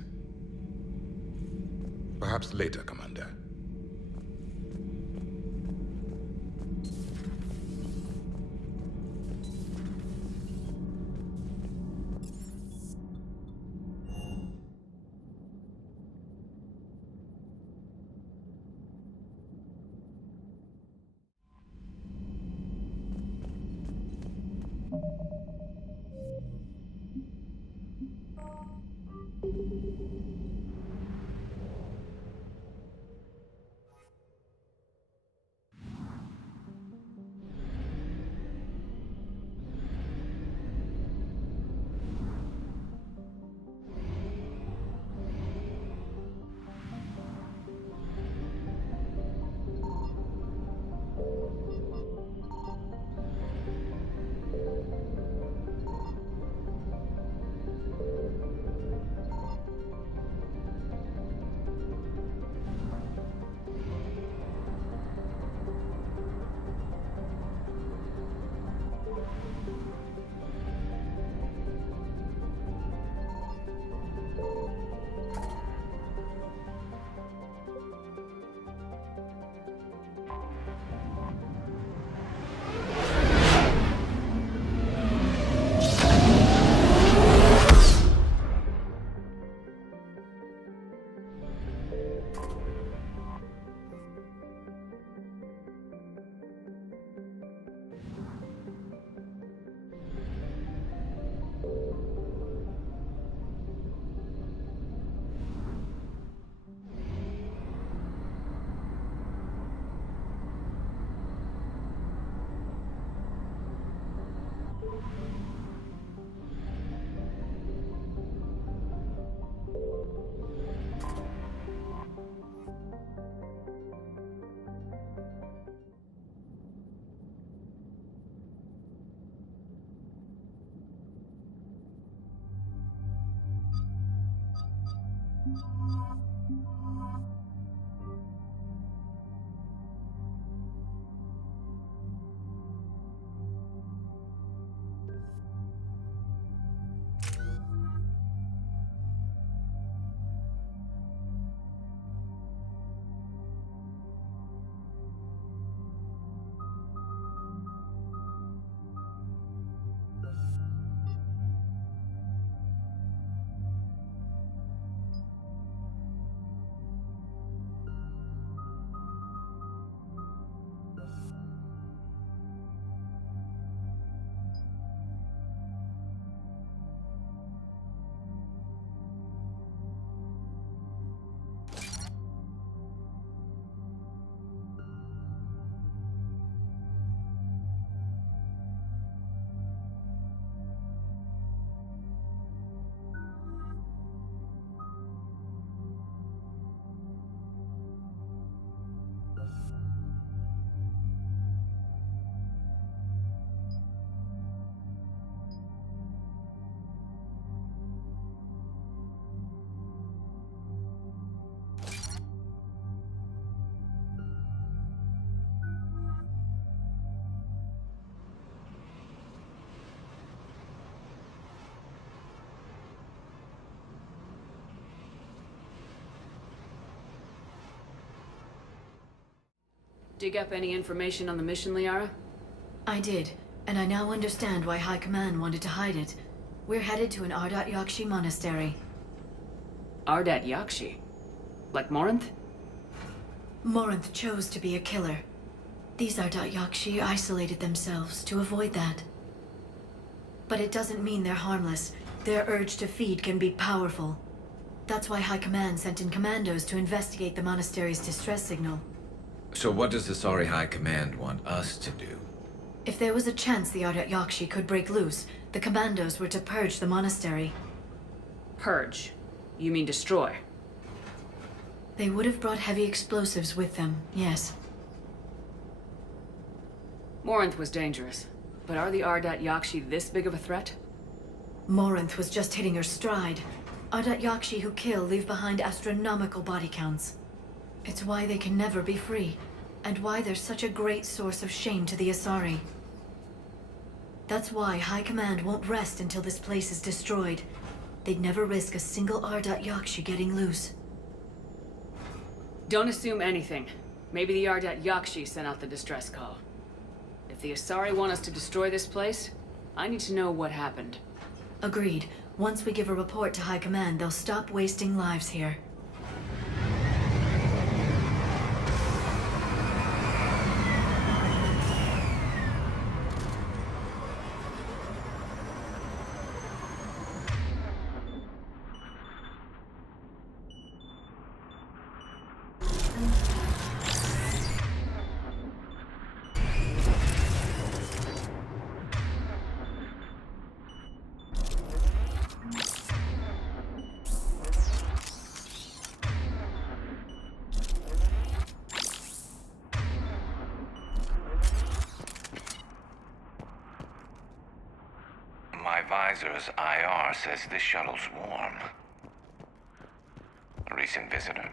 Perhaps later, Commander. Dig up any information on the mission, Liara? I did, and I now understand why High Command wanted to hide it. We're headed to an Ardat-Yakshi Monastery. Ardat-Yakshi? Like Morinth? Morinth chose to be a killer. These Ardat-Yakshi isolated themselves to avoid that. But it doesn't mean they're harmless. Their urge to feed can be powerful. That's why High Command sent in commandos to investigate the monastery's distress signal. So what does the Sorry High Command want us to do? If there was a chance the Ardat-Yakshi could break loose, the commandos were to purge the monastery. Purge? You mean destroy? They would have brought heavy explosives with them, yes. Morinth was dangerous, but are the Ardat-Yakshi this big of a threat? Morinth was just hitting her stride. Ardat-Yakshi who kill leave behind astronomical body counts. It's why they can never be free, and why they're such a great source of shame to the Asari. That's why High Command won't rest until this place is destroyed. They'd never risk a single Ardat-Yakshi getting loose. Don't assume anything. Maybe the Ardat-Yakshi sent out the distress call. If the Asari want us to destroy this place, I need to know what happened. Agreed. Once we give a report to High Command, they'll stop wasting lives here. My visor's IR says this shuttle's warm. A recent visitor.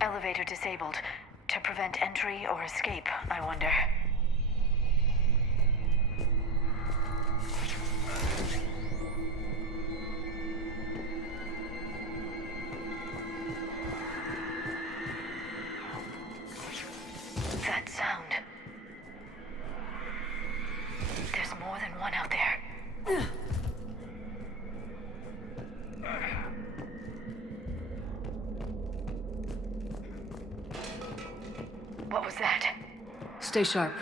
Elevator disabled. To prevent entry or escape, I wonder. That sound. There's more than one out there. What was that? Stay sharp.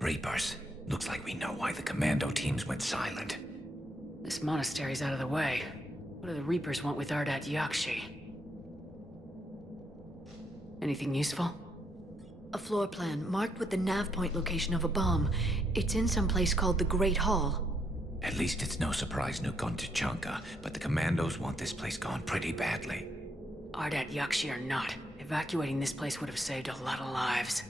Reapers. Looks like we know why the commando teams went silent. This monastery's out of the way. What do the Reapers want with Ardat-Yakshi? Anything useful? A floor plan marked with the nav point location of a bomb. It's in some place called the Great Hall. At least it's no surprise Nuke on Tachanka, but the commandos want this place gone pretty badly. Ardat-Yakshi or not, evacuating this place would have saved a lot of lives.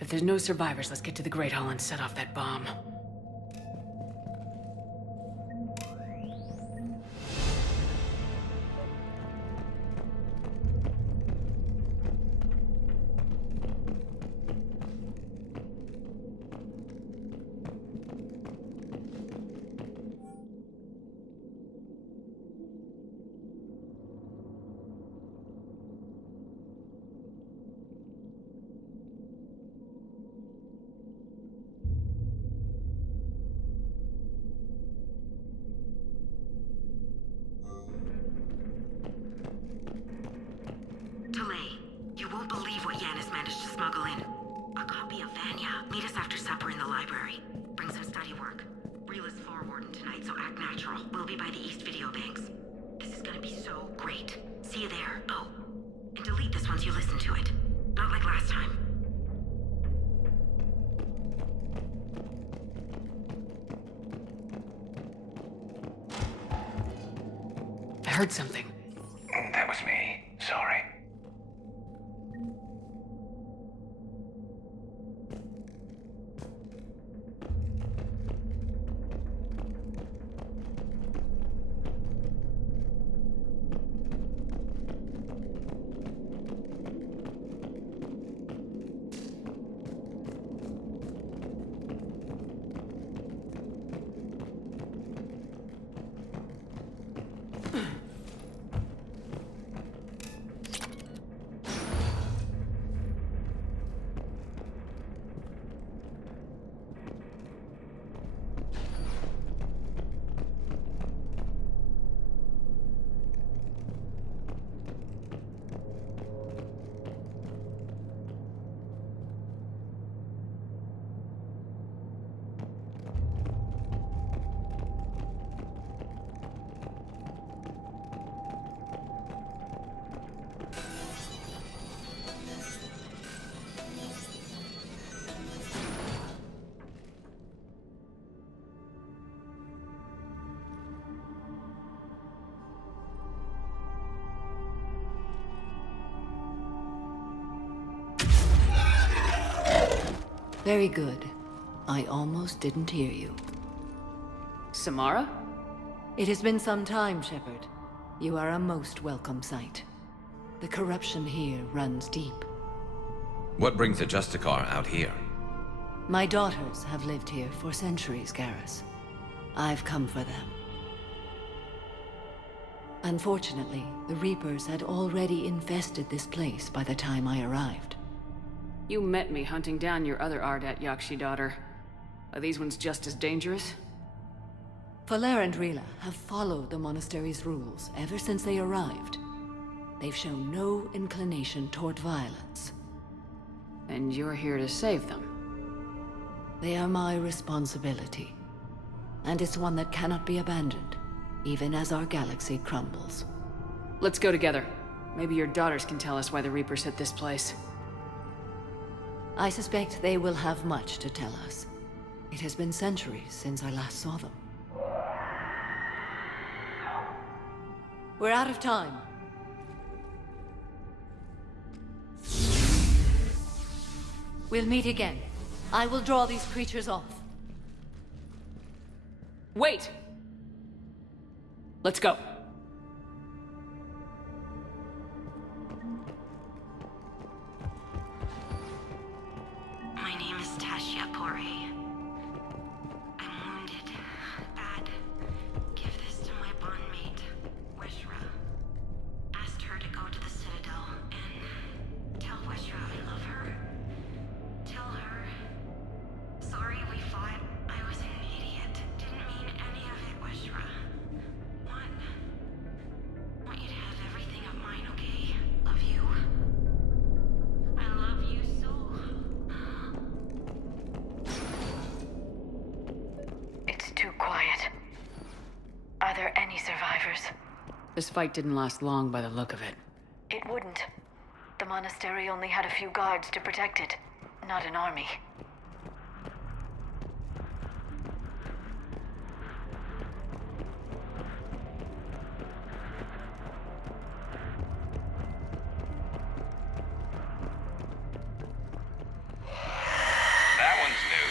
If there's no survivors, let's get to the Great Hall and set off that bomb. smuggle in. A copy of Vanya. Meet us after supper in the library. Bring some study work. Reel is floor warden tonight, so act natural. We'll be by the East Video Banks. This is gonna be so great. See you there. Oh, and delete this once you listen to it. Not like last time. I heard something. That was me. Sorry. Very good. I almost didn't hear you. Samara? It has been some time, Shepard. You are a most welcome sight. The corruption here runs deep. What brings a Justicar out here? My daughters have lived here for centuries, Garrus. I've come for them. Unfortunately, the Reapers had already infested this place by the time I arrived. You met me hunting down your other Ardat-Yakshi daughter. Are these ones just as dangerous? Falere and Rila have followed the monastery's rules ever since they arrived. They've shown no inclination toward violence. And you're here to save them? They are my responsibility. And it's one that cannot be abandoned, even as our galaxy crumbles. Let's go together. Maybe your daughters can tell us why the Reapers hit this place. I suspect they will have much to tell us. It has been centuries since I last saw them. We're out of time. We'll meet again. I will draw these creatures off. Wait! Let's go. My name is Tashia Pore. I'm wounded. Bad. Give this to my bondmate, Weshra. Asked her to go to the Citadel and tell Weshra I love her. Tell her. Sorry we fought. I was an idiot. Didn't mean any of it, Weshra. Want you to have everything of mine, okay? Love you. I love you so. It's too quiet. Are there any survivors? This fight didn't last long by the look of it. It wouldn't. The monastery only had a few guards to protect it, not an army. That one's new.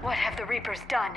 What have the Reapers done?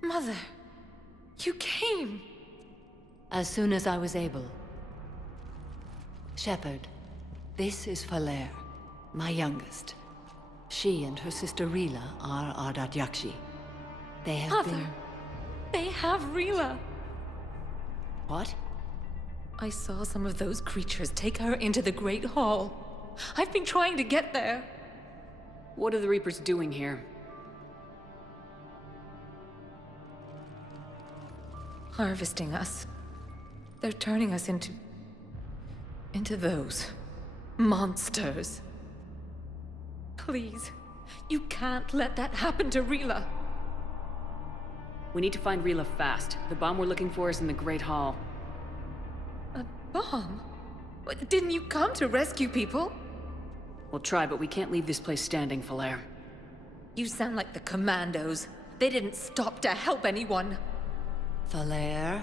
Mother, you came. As soon as I was able. Shepard, this is Falere, my youngest. She and her sister Rila are Ardat-Yakshi. They have Mother, been... they have Rila. What? I saw some of those creatures take her into the Great Hall. I've been trying to get there. What are the Reapers doing here? Harvesting us. They're turning us into those monsters. Please, you can't let that happen to Rila. We need to find Rila fast. The bomb we're looking for is in the Great Hall. A bomb? Didn't you come to rescue people? We'll try, but we can't leave this place standing, Falere. You sound like the Commandos. They didn't stop to help anyone. Falere?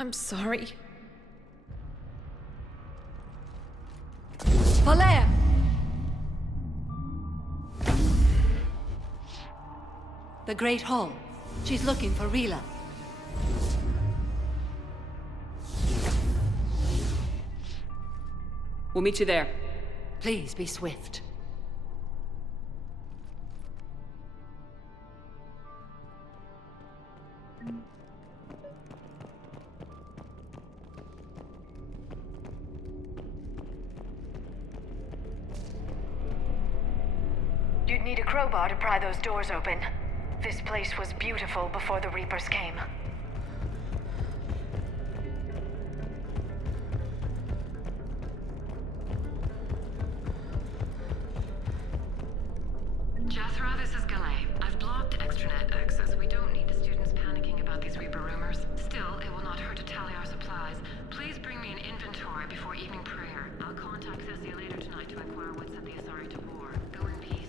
I'm sorry. Falere! The Great Hall. She's looking for Rila. We'll meet you there. Please be swift. You'd need a crowbar to pry those doors open. This place was beautiful before the Reapers came. Jethro, this is Galay. I've blocked extranet access. We don't need the students panicking about these Reaper rumors. Still, it will not hurt to tally our supplies. Please bring me an inventory before evening prayer. I'll contact Cessia later tonight to inquire what set the Asari to war. Go in peace.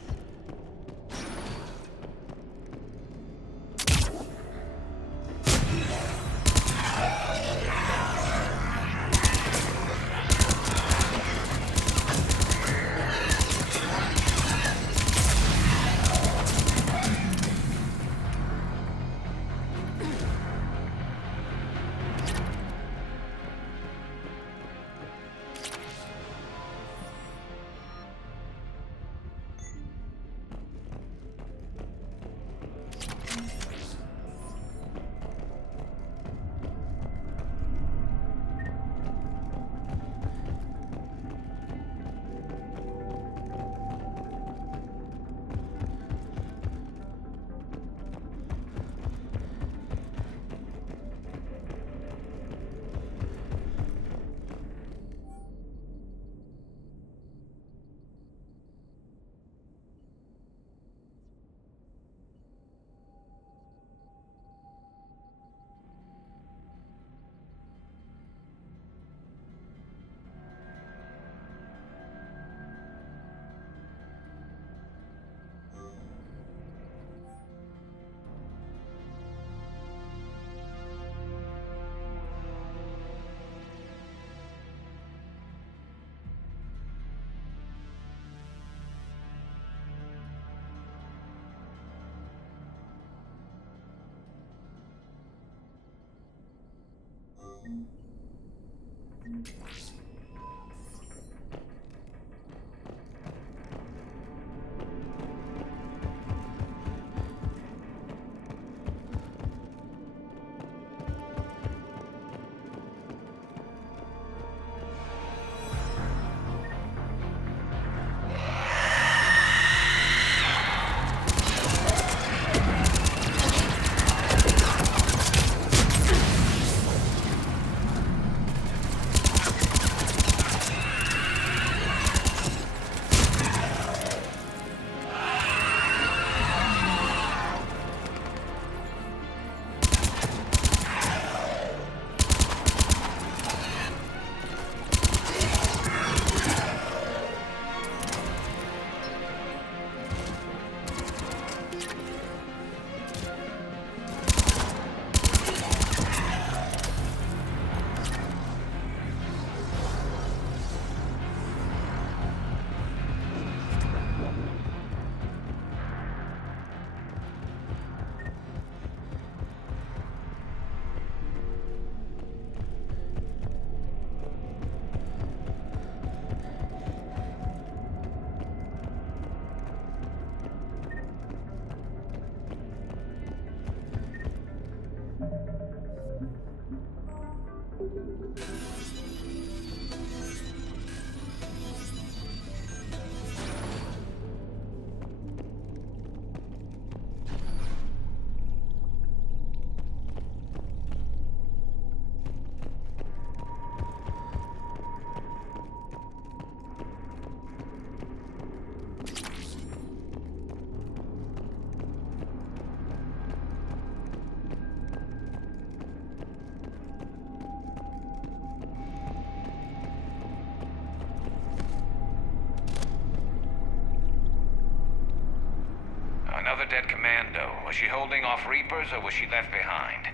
dead commando. Was she holding off Reapers or was she left behind?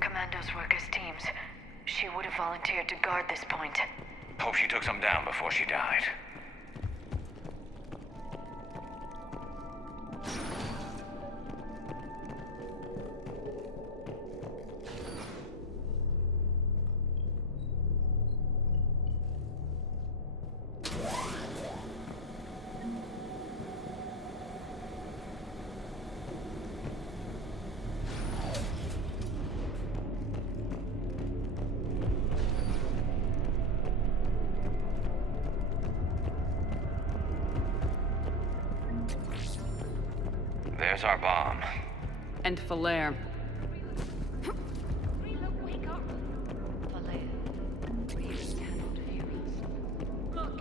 Commandos work as teams. She would have volunteered to guard this point. Hope she took some down before she died. There's our bomb. And Falere. Wake up! Falere, Reapers cannot hear us. Look,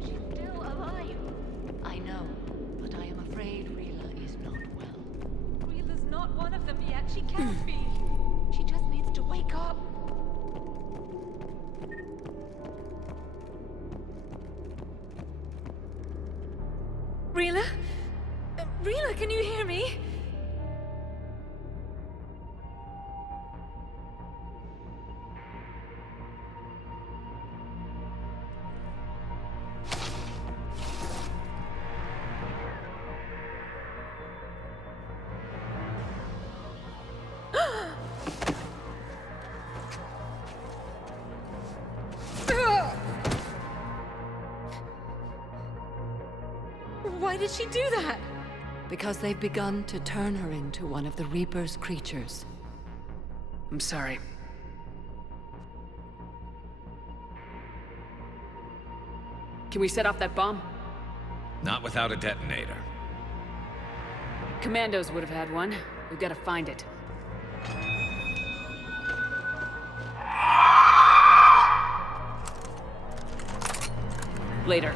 she's still alive. I know, but I am afraid Rila is not well. Rila's not one of them yet. She can't be. She just needs to wake up. Rila? Rila, can you hear me? Why did she do that? Because they've begun to turn her into one of the Reaper's creatures. I'm sorry. Can we set off that bomb? Not without a detonator. Commandos would have had one. We've got to find it. Later.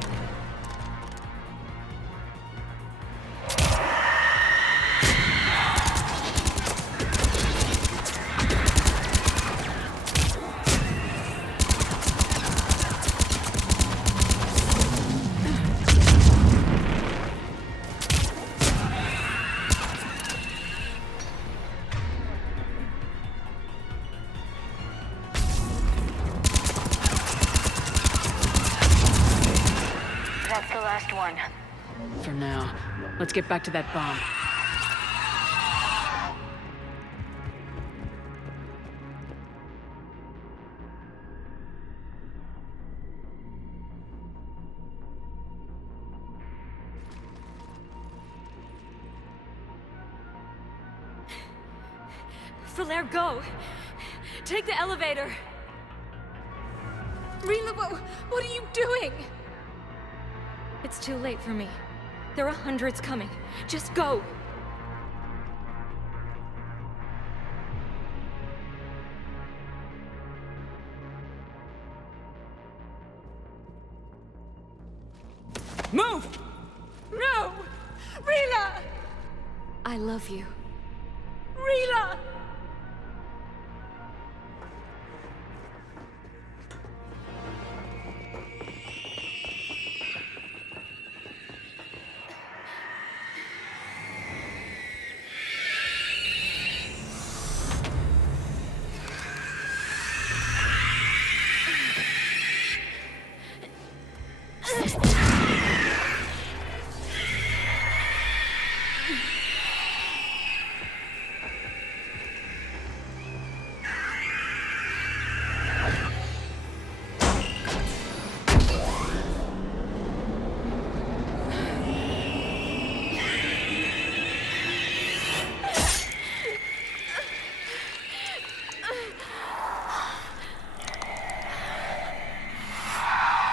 That's the last one. For now. Let's get back to that bomb. Falere, go! Take the elevator! Rila, what are you doing? It's too late for me. There are hundreds coming. Just go! Move! No! Rila! I love you. Rila!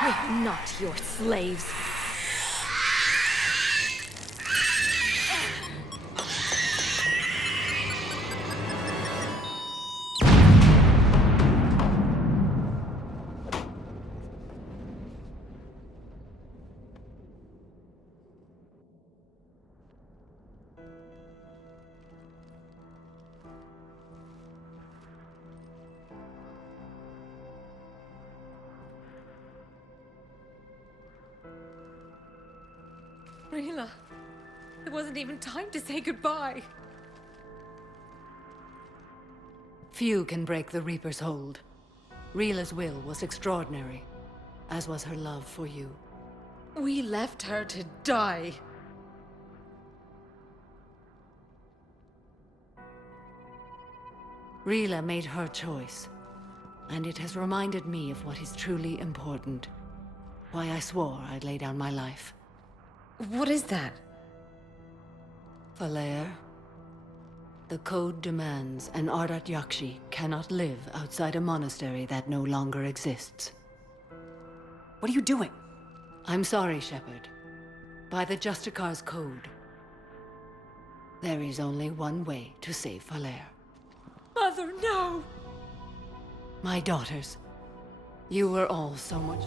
We're not your slaves. Rila, wasn't even time to say goodbye. Few can break the Reaper's hold. Rila's will was extraordinary, as was her love for you. We left her to die. Rila made her choice, and it has reminded me of what is truly important. Why I swore I'd lay down my life. What is that? Falere. The code demands an Ardat-Yakshi cannot live outside a monastery that no longer exists. What are you doing? I'm sorry, Shepard. By the Justicar's code, there is only one way to save Falere. Mother, no! My daughters, you were all so much...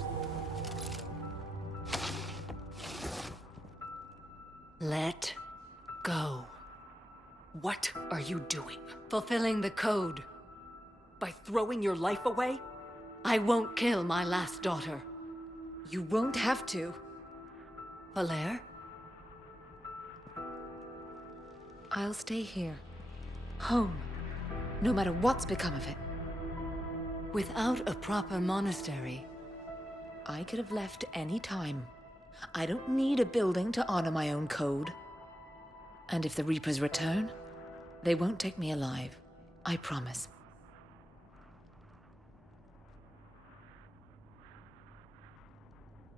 Let go. What are you doing? Fulfilling the code. By throwing your life away? I won't kill my last daughter. You won't have to. Falere? I'll stay here. Home. No matter what's become of it. Without a proper monastery... I could have left any time. I don't need a building to honor my own code. And if the Reapers return, they won't take me alive. I promise.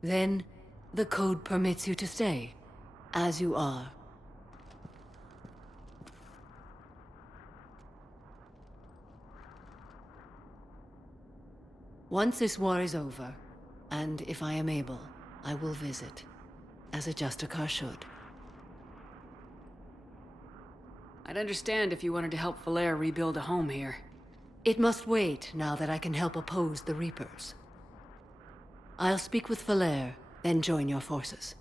Then, the code permits you to stay, as you are. Once this war is over, and if I am able, I will visit, as a Justicar should. I'd understand if you wanted to help Falere rebuild a home here. It must wait now that I can help oppose the Reapers. I'll speak with Falere, then join your forces.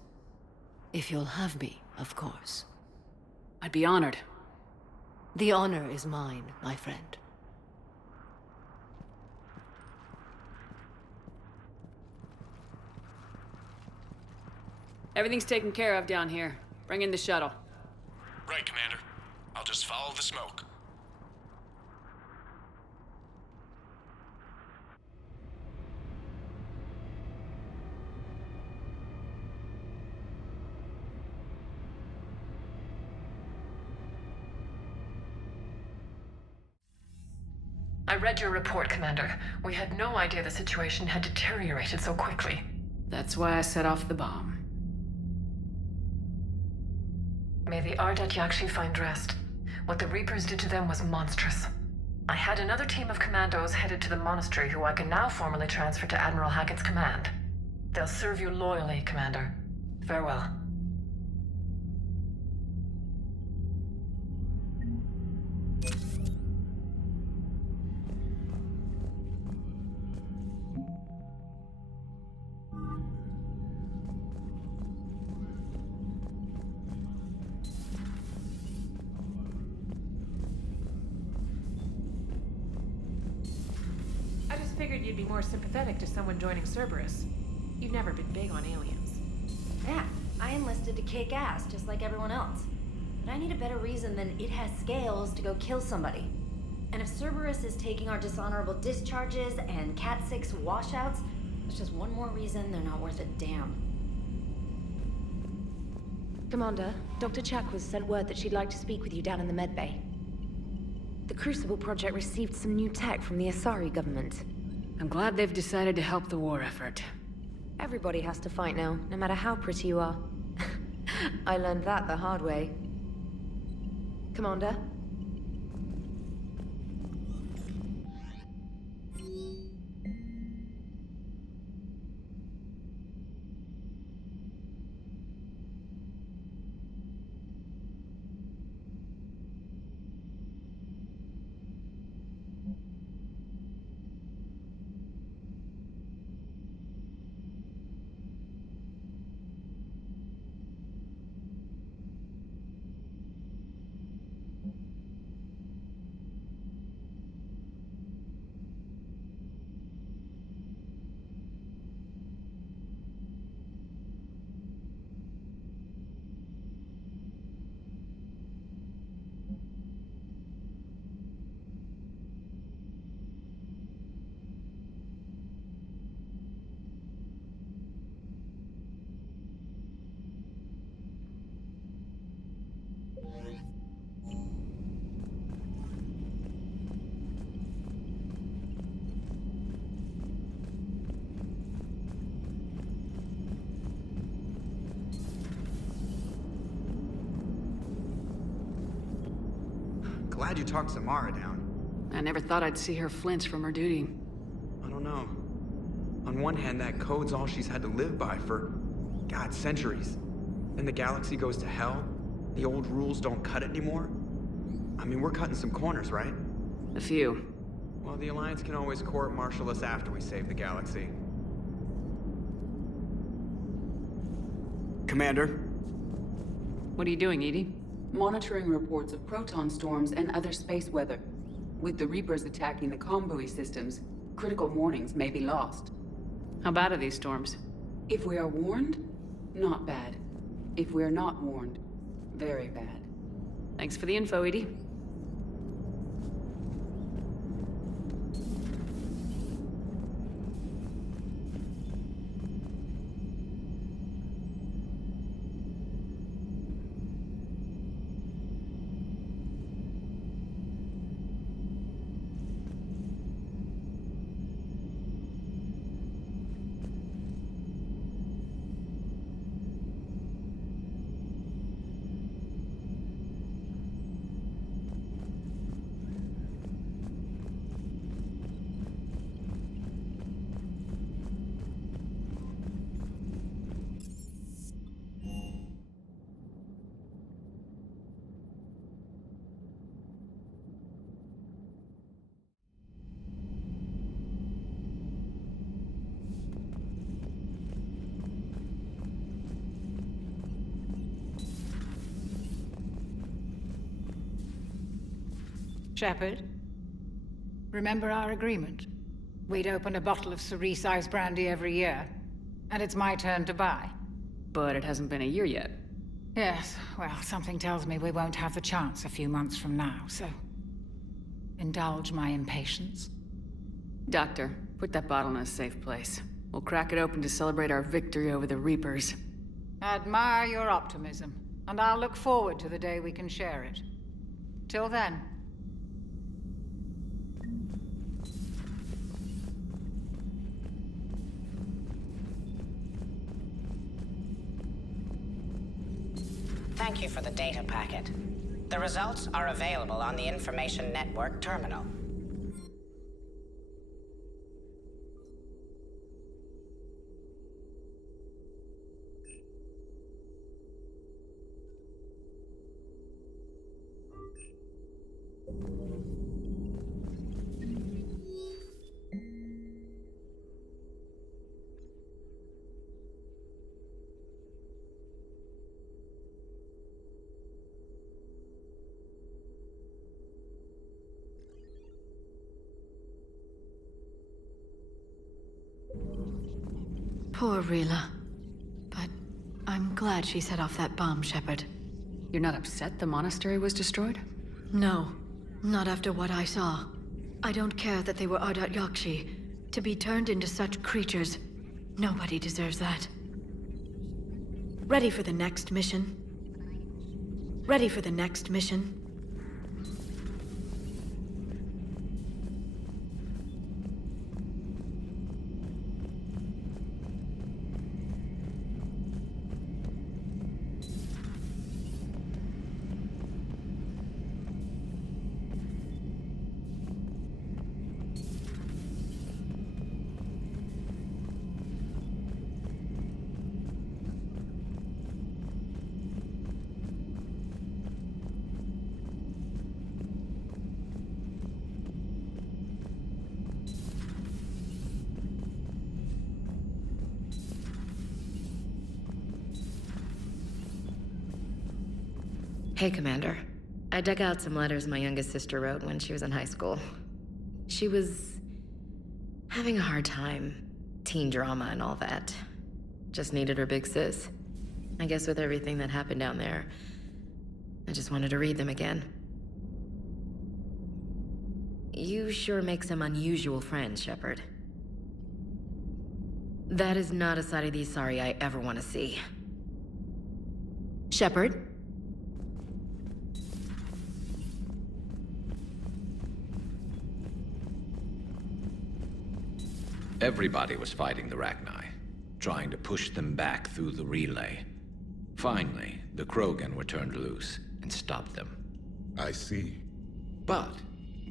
If you'll have me, of course. I'd be honored. The honor is mine, my friend. Everything's taken care of down here. Bring in the shuttle. Right, Commander. I'll just follow the smoke. I read your report, Commander. We had no idea the situation had deteriorated so quickly. That's why I set off the bomb. May the Ardat-Yakshi find rest. What the Reapers did to them was monstrous. I had another team of commandos headed to the monastery who I can now formally transfer to Admiral Hackett's command. They'll serve you loyally, Commander. Farewell. Figured you'd be more sympathetic to someone joining Cerberus. You've never been big on aliens. Yeah, I enlisted to kick ass, just like everyone else. But I need a better reason than it has scales to go kill somebody. And if Cerberus is taking our dishonorable discharges and Cat 6 washouts, it's just one more reason they're not worth a damn. Commander, Dr. Chakwas sent word that she'd like to speak with you down in the medbay. The Crucible Project received some new tech from the Asari government. I'm glad they've decided to help the war effort. Everybody has to fight now, no matter how pretty you are. I learned that the hard way. Commander? glad you talked Samara down. I never thought I'd see her flinch from her duty. I don't know. On one hand, that code's all she's had to live by for, God, centuries. Then the galaxy goes to hell. The old rules don't cut it anymore. I mean, we're cutting some corners, right? A few. Well, the Alliance can always court-martial us after we save the galaxy. Commander? What are you doing, EDI? Monitoring reports of proton storms and other space weather. With the Reapers attacking the comm buoy systems, critical warnings may be lost. How bad are these storms? If we are warned, not bad. If we are not warned, very bad. Thanks for the info, EDI. Shepard, remember our agreement? We'd open a bottle of cerise-sized brandy every year, and it's my turn to buy. But it hasn't been a year yet. Yes, well, something tells me we won't have the chance a few months from now, so... indulge my impatience. Doctor, put that bottle in a safe place. We'll crack it open to celebrate our victory over the Reapers. Admire your optimism, and I'll look forward to the day we can share it. Till then... Thank you for the data packet. The results are available on the Information Network terminal. Poor Rila. But I'm glad she set off that bomb, Shepard. You're not upset the monastery was destroyed? No. Not after what I saw. I don't care that they were Ardat-Yakshi. To be turned into such creatures, nobody deserves that. Ready for the next mission? Ready for the next mission? Hey, Commander. I dug out some letters my youngest sister wrote when she was in high school. She was having a hard time. Teen drama and all that. Just needed her big sis. I guess with everything that happened down there, I just wanted to read them again. You sure make some unusual friends, Shepard. That is not a side of the Asari I ever want to see. Shepard? Everybody was fighting the Rachni, trying to push them back through the relay. Finally, the Krogan were turned loose and stopped them. I see. But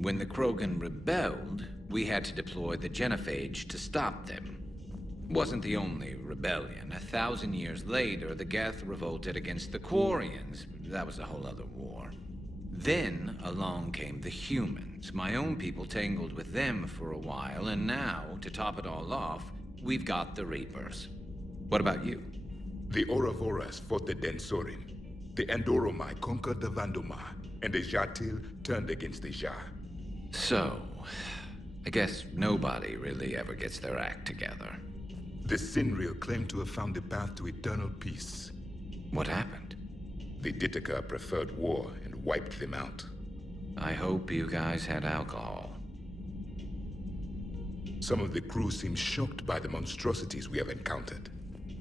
when the Krogan rebelled, we had to deploy the genophage to stop them. Wasn't the only rebellion. 1,000 years later, the Geth revolted against the Quarians. That was a whole other war. Then along came the humans. My own people tangled with them for a while, and now, to top it all off, we've got the Reapers. What about you? The Ouroboros fought the Densorin. The Andoromai conquered the Vandomai, and the Jatil turned against the Ja. So, I guess nobody really ever gets their act together. The Sinreal claimed to have found the path to eternal peace. What happened? The Ditaka preferred war and wiped them out. I hope you guys had alcohol. Some of the crew seem shocked by the monstrosities we have encountered.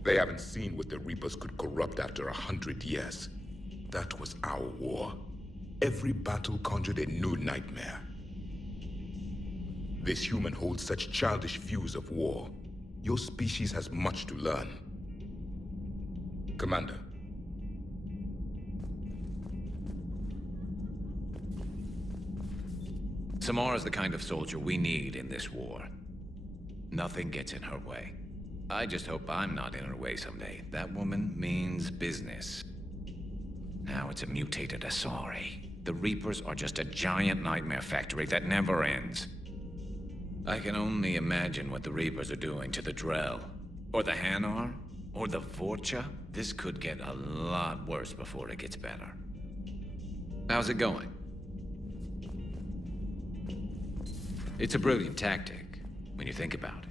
They haven't seen what the Reapers could corrupt after 100 years. That was our war. Every battle conjured a new nightmare. This human holds such childish views of war. Your species has much to learn. Commander. Samara's the kind of soldier we need in this war. Nothing gets in her way. I just hope I'm not in her way someday. That woman means business. Now it's a mutated Asari. The Reapers are just a giant nightmare factory that never ends. I can only imagine what the Reapers are doing to the Drell. Or the Hanar. Or the Vorcha. This could get a lot worse before it gets better. How's it going? It's a brilliant tactic, when you think about it.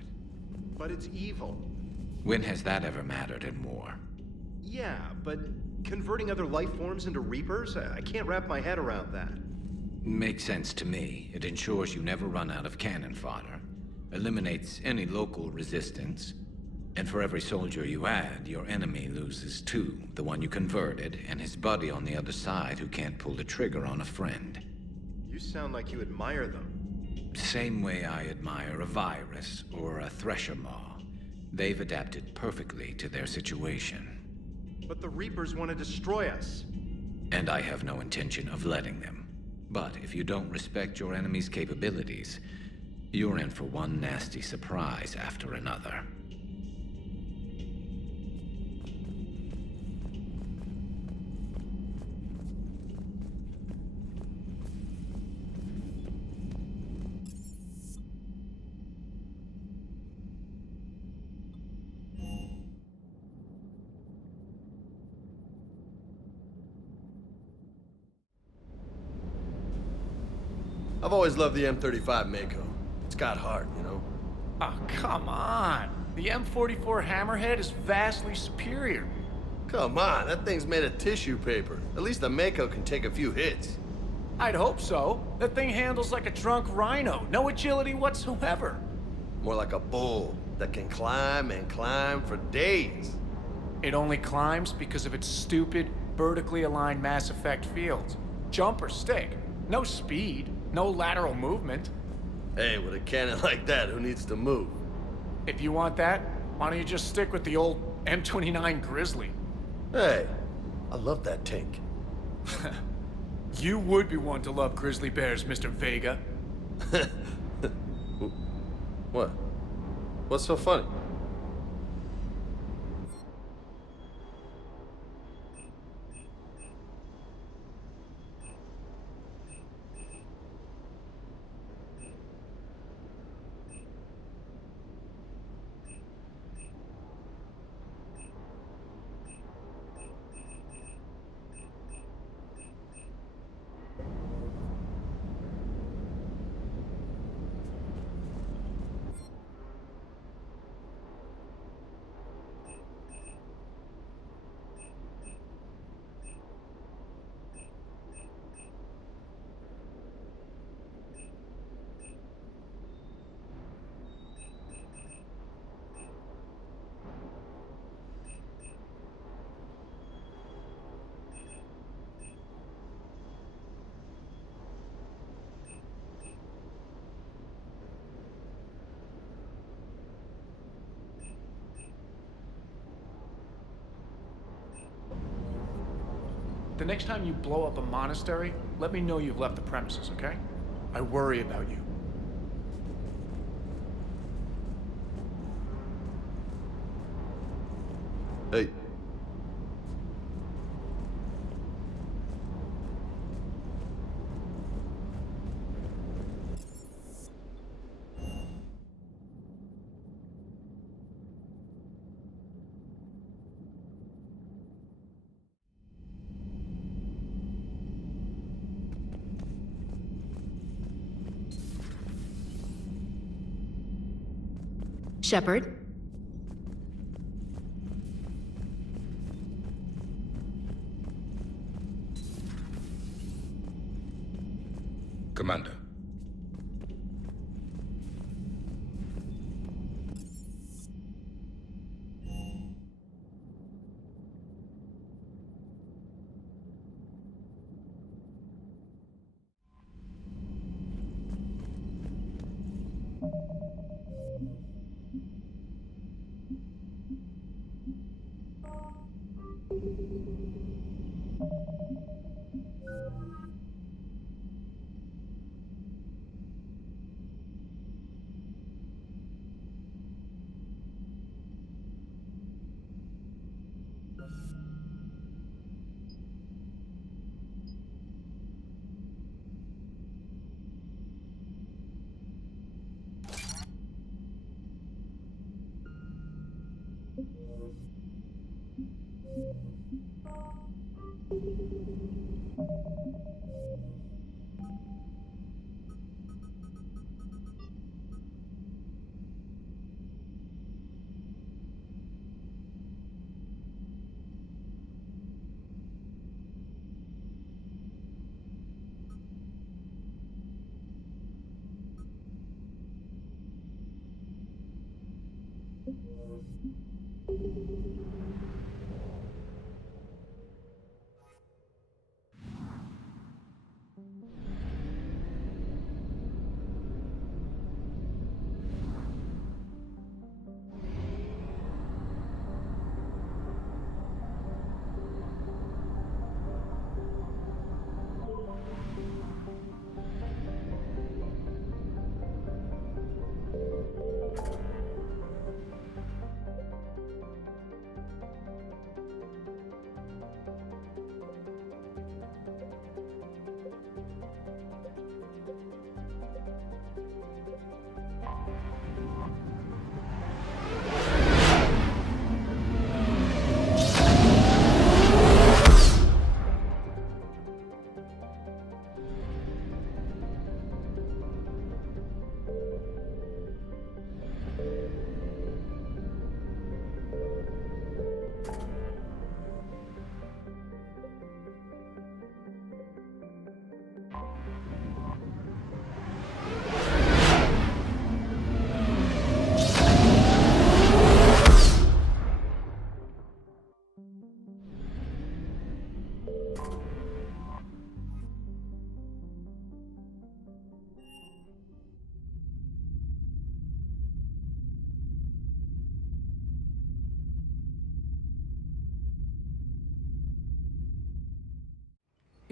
But it's evil. When has that ever mattered in war? Yeah, but converting other life forms into Reapers? I can't wrap my head around that. Makes sense to me. It ensures you never run out of cannon fodder, eliminates any local resistance, and for every soldier you add, your enemy loses two, the one you converted, and his buddy on the other side who can't pull the trigger on a friend. You sound like you admire them. Same way I admire a virus or a thresher maw. They've adapted perfectly to their situation. But the Reapers want to destroy us. And I have no intention of letting them. But if you don't respect your enemy's capabilities, you're in for one nasty surprise after another. I've always loved the M35 Mako. It's got heart, you know? Oh, come on. The M44 Hammerhead is vastly superior. Come on, that thing's made of tissue paper. At least the Mako can take a few hits. I'd hope so. That thing handles like a drunk rhino. No agility whatsoever. More like a bull that can climb and climb for days. It only climbs because of its stupid, vertically aligned Mass Effect fields. Jump or stick. No speed. No lateral movement. Hey, with a cannon like that, who needs to move? If you want that, why don't you just stick with the old M29 Grizzly? Hey, I love that tank. You would be one to love grizzly bears, Mr. Vega. What? What's so funny? The next time you blow up a monastery, let me know you've left the premises, okay? I worry about you. Hey. Shepard? Commander.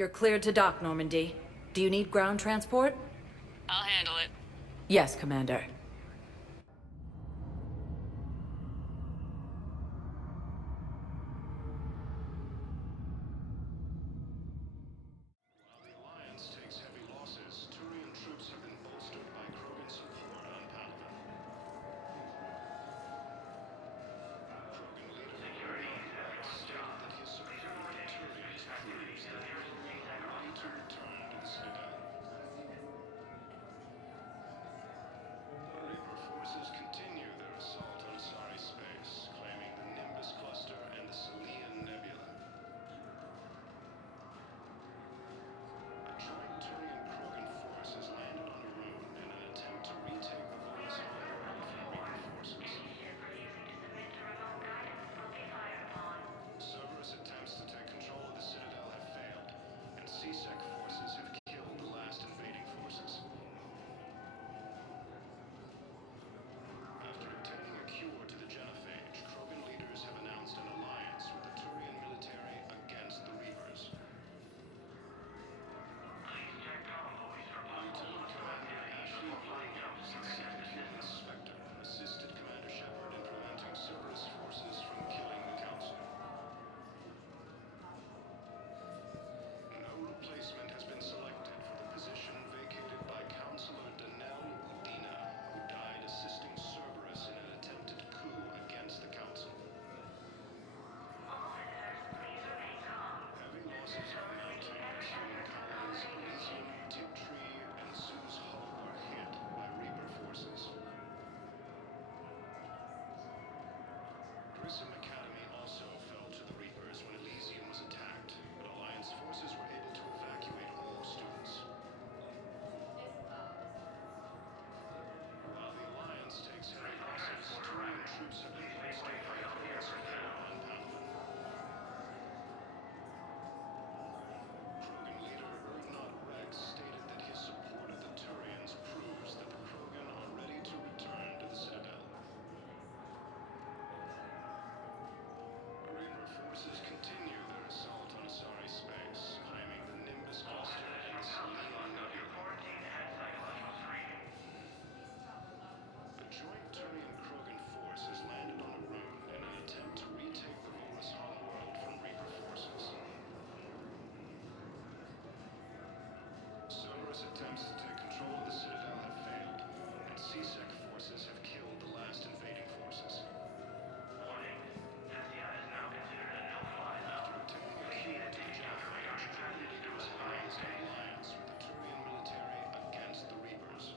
You're cleared to dock, Normandy. Do you need ground transport? I'll handle it. Yes, Commander. C-Sec forces have killed the last invading forces. Warning. Hestia is now considered a no-fly zone. After attaining a cure to the Jaffa, Normandy was alliance with the Turian military against the Reapers.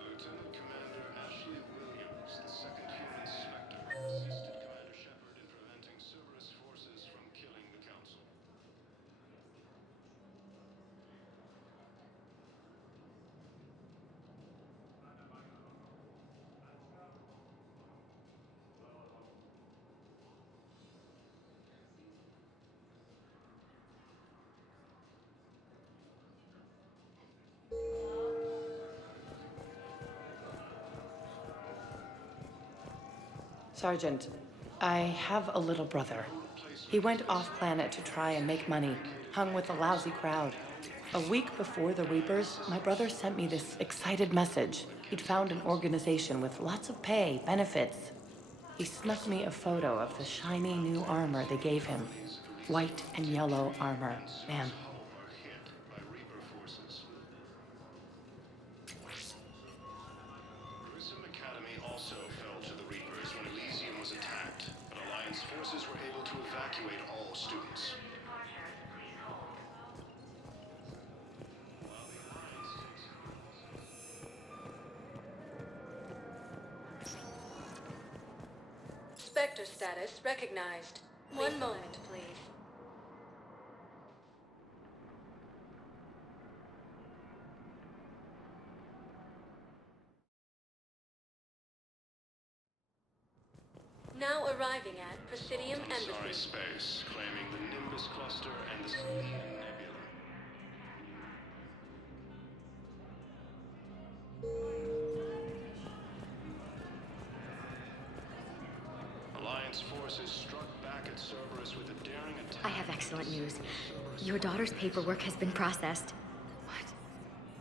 Lieutenant Commander Ashley Williams, the second human Spectre, assisted Commander Shepard in preventing Cerberus forces from killing the Council. Sergeant, I have a little brother. He went off-planet to try and make money, hung with a lousy crowd. A week before the Reapers, my brother sent me this excited message. He'd found an organization with lots of pay, benefits. He snuck me a photo of the shiny new armor they gave him. White and yellow armor, man. Forces were able to evacuate all students. Spectre status recognized. One moment, please. Now arriving at Presidium Embassy. Space, claiming the Nimbus Cluster and the Selenian Nebula. Alliance forces struck back at Cerberus with a daring attack. I have excellent news. Your daughter's paperwork has been processed.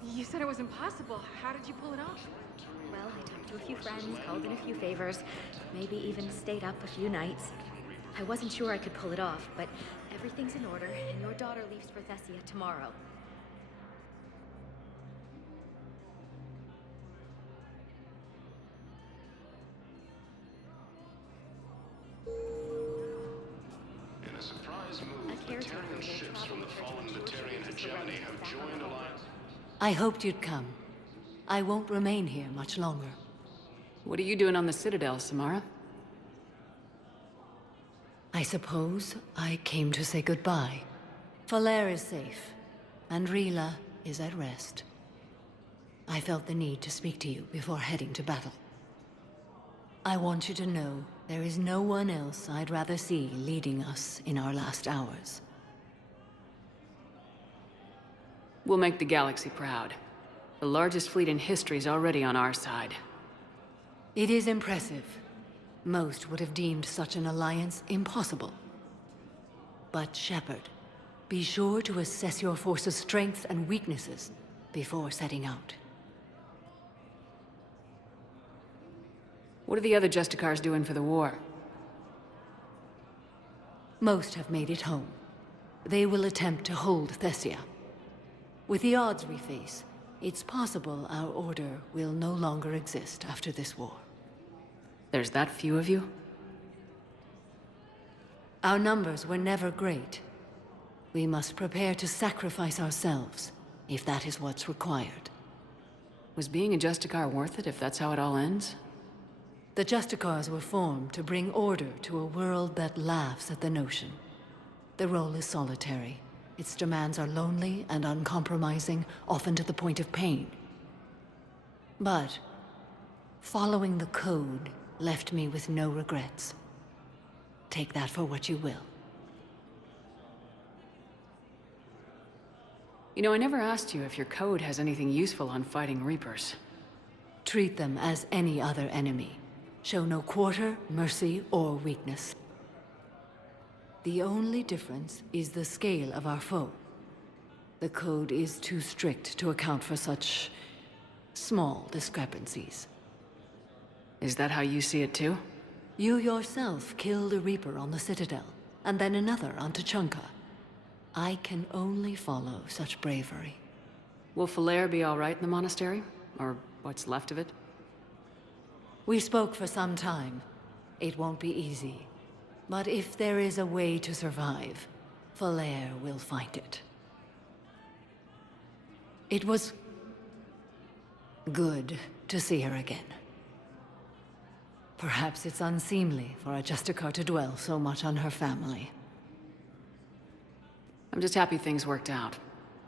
You said it was impossible. How did you pull it off? Well, I talked to a few friends, called in a few favors, maybe even stayed up a few nights. I wasn't sure I could pull it off, but everything's in order, and your daughter leaves for Thessia tomorrow. In a surprise move, Batarian ships from the fallen Batarian hegemony have joined Alliance. I hoped you'd come. I won't remain here much longer. What are you doing on the Citadel, Samara? I suppose I came to say goodbye. Falair is safe, and Rila is at rest. I felt the need to speak to you before heading to battle. I want you to know there is no one else I'd rather see leading us in our last hours. We'll make the galaxy proud. The largest fleet in history is already on our side. It is impressive. Most would have deemed such an alliance impossible. But Shepard, be sure to assess your force's strengths and weaknesses before setting out. What are the other Justicars doing for the war? Most have made it home. They will attempt to hold Thessia. With the odds we face, it's possible our order will no longer exist after this war. There's that few of you? Our numbers were never great. We must prepare to sacrifice ourselves, if that is what's required. Was being a Justicar worth it if that's how it all ends? The Justicars were formed to bring order to a world that laughs at the notion. The role is solitary. Its demands are lonely and uncompromising, often to the point of pain. But following the code left me with no regrets. Take that for what you will. You know, I never asked you if your code has anything useful on fighting Reapers. Treat them as any other enemy. Show no quarter, mercy, or weakness. The only difference is the scale of our foe. The code is too strict to account for such small discrepancies. Is that how you see it too? You yourself killed a Reaper on the Citadel, and then another on Tuchanka. I can only follow such bravery. Will Falair be all right in the monastery? Or what's left of it? We spoke for some time. It won't be easy. But if there is a way to survive, Falair will find it. It was good to see her again. Perhaps it's unseemly for a Justicar to dwell so much on her family. I'm just happy things worked out.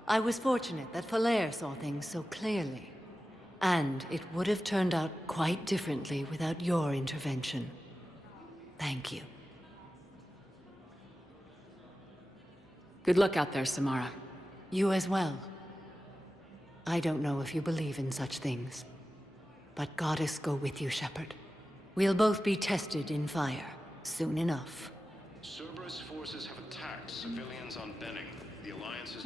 I was fortunate that Falair saw things so clearly. And it would have turned out quite differently without your intervention. Thank you. Good luck out there, Samara. You as well. I don't know if you believe in such things, but Goddess go with you, Shepard. We'll both be tested in fire, soon enough. Cerberus forces have attacked civilians on Benning. The Alliance is...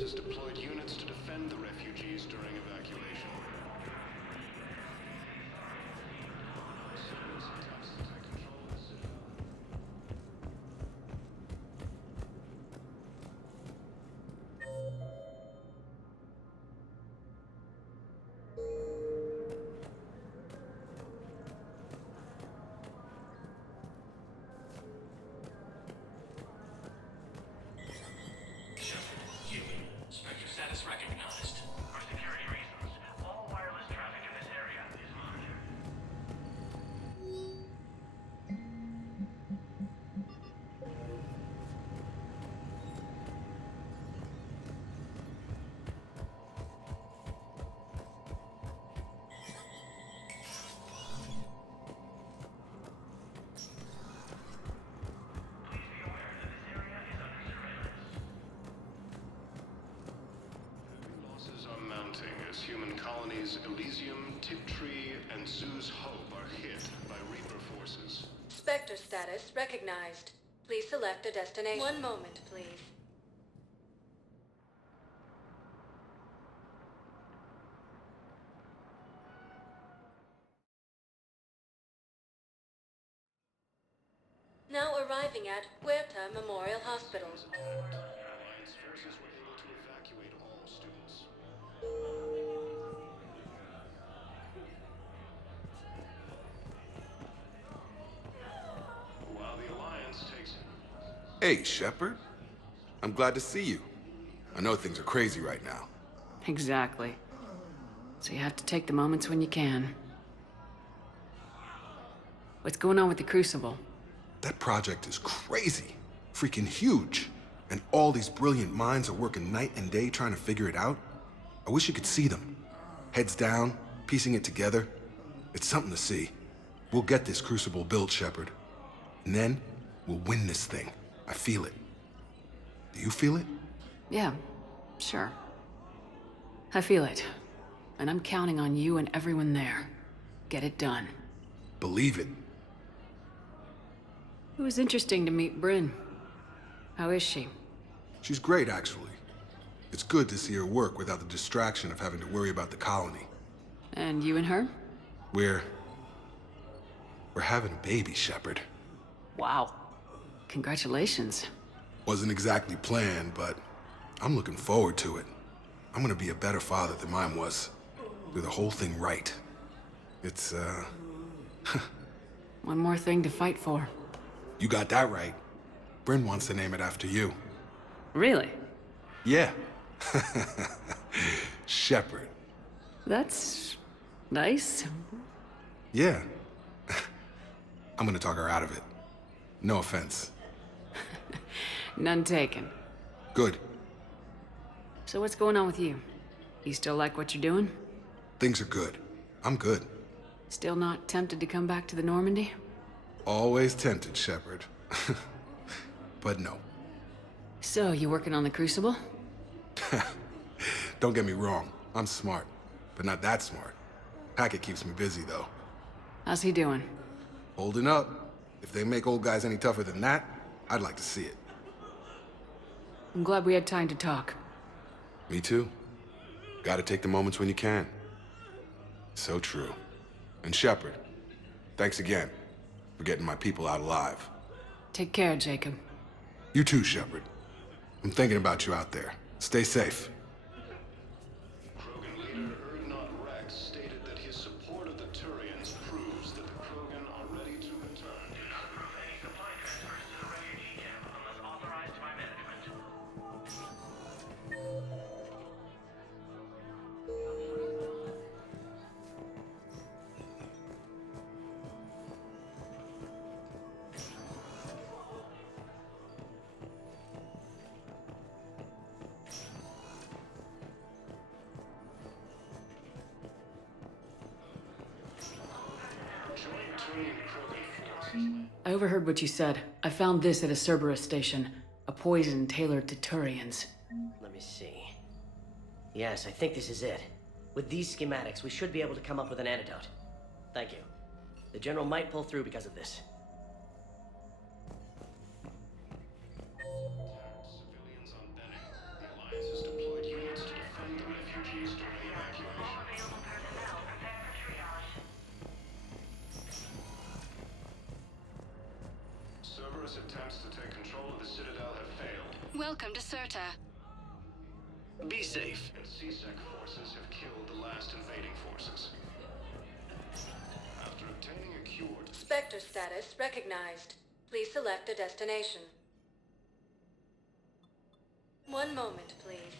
has deployed units to defend the refugees during evacuation. Spectre status recognized. For security reasons, all wireless traffic in this area is monitored. Losses are mounting as human colonies Elysium, Tiptree, and Zoo's Hope are hit by Reaper forces. Spectre status recognized. Please select a destination. One moment, please. Now arriving at Huerta Memorial Hospital. Alliance forces were able to evacuate all students. While the Alliance takes... Hey, Shepard. I'm glad to see you. I know things are crazy right now. Exactly. So you have to take the moments when you can. What's going on with the Crucible? That project is crazy. Freaking huge. And all these brilliant minds are working night and day trying to figure it out. I wish you could see them. Heads down, piecing it together. It's something to see. We'll get this Crucible built, Shepard. And then, we'll win this thing. I feel it. Do you feel it? Yeah, sure. I feel it. And I'm counting on you and everyone there. Get it done. Believe it. It was interesting to meet Bryn. How is she? She's great, actually. It's good to see her work without the distraction of having to worry about the colony. And you and her? We're having a baby, Shepard. Wow. Congratulations. Wasn't exactly planned, but I'm looking forward to it. I'm gonna be a better father than mine was. Do the whole thing right. It's, One more thing to fight for. You got that right. Bryn wants to name it after you. Really? Yeah. Shepard. That's... nice. Yeah. I'm gonna talk her out of it. No offense. None taken. Good. So what's going on with you? You still like what you're doing? Things are good. I'm good. Still not tempted to come back to the Normandy? Always tempted, Shepard. But no. So, you working on the Crucible? Don't get me wrong. I'm smart. But not that smart. Hackett keeps me busy, though. How's he doing? Holding up. If they make old guys any tougher than that, I'd like to see it. I'm glad we had time to talk. Me too. Gotta take the moments when you can. So true. And Shepard, thanks again for getting my people out alive. Take care, Jacob. You too, Shepard. I'm thinking about you out there. Stay safe. Krogan leader Ardat-Yakshi stated that his support of the Turians proves that the Krogan are ready to return. Do not approve any supply transfers to the refugee camp unless authorized by management. I overheard what you said. I found this at a Cerberus station. A poison tailored to Turians. Let me see. Yes, I think this is it. With these schematics, we should be able to come up with an antidote. Thank you. The General might pull through because of this. Civilians on Benning. The Alliance has deployed units to defend the refugees during the evacuation. Cerberus attempts to take control of the Citadel have failed. Welcome to Certa. Be safe. And CSEC forces have killed the last invading forces. After obtaining a cure to Spectre status recognized. Please select a destination. One moment, please.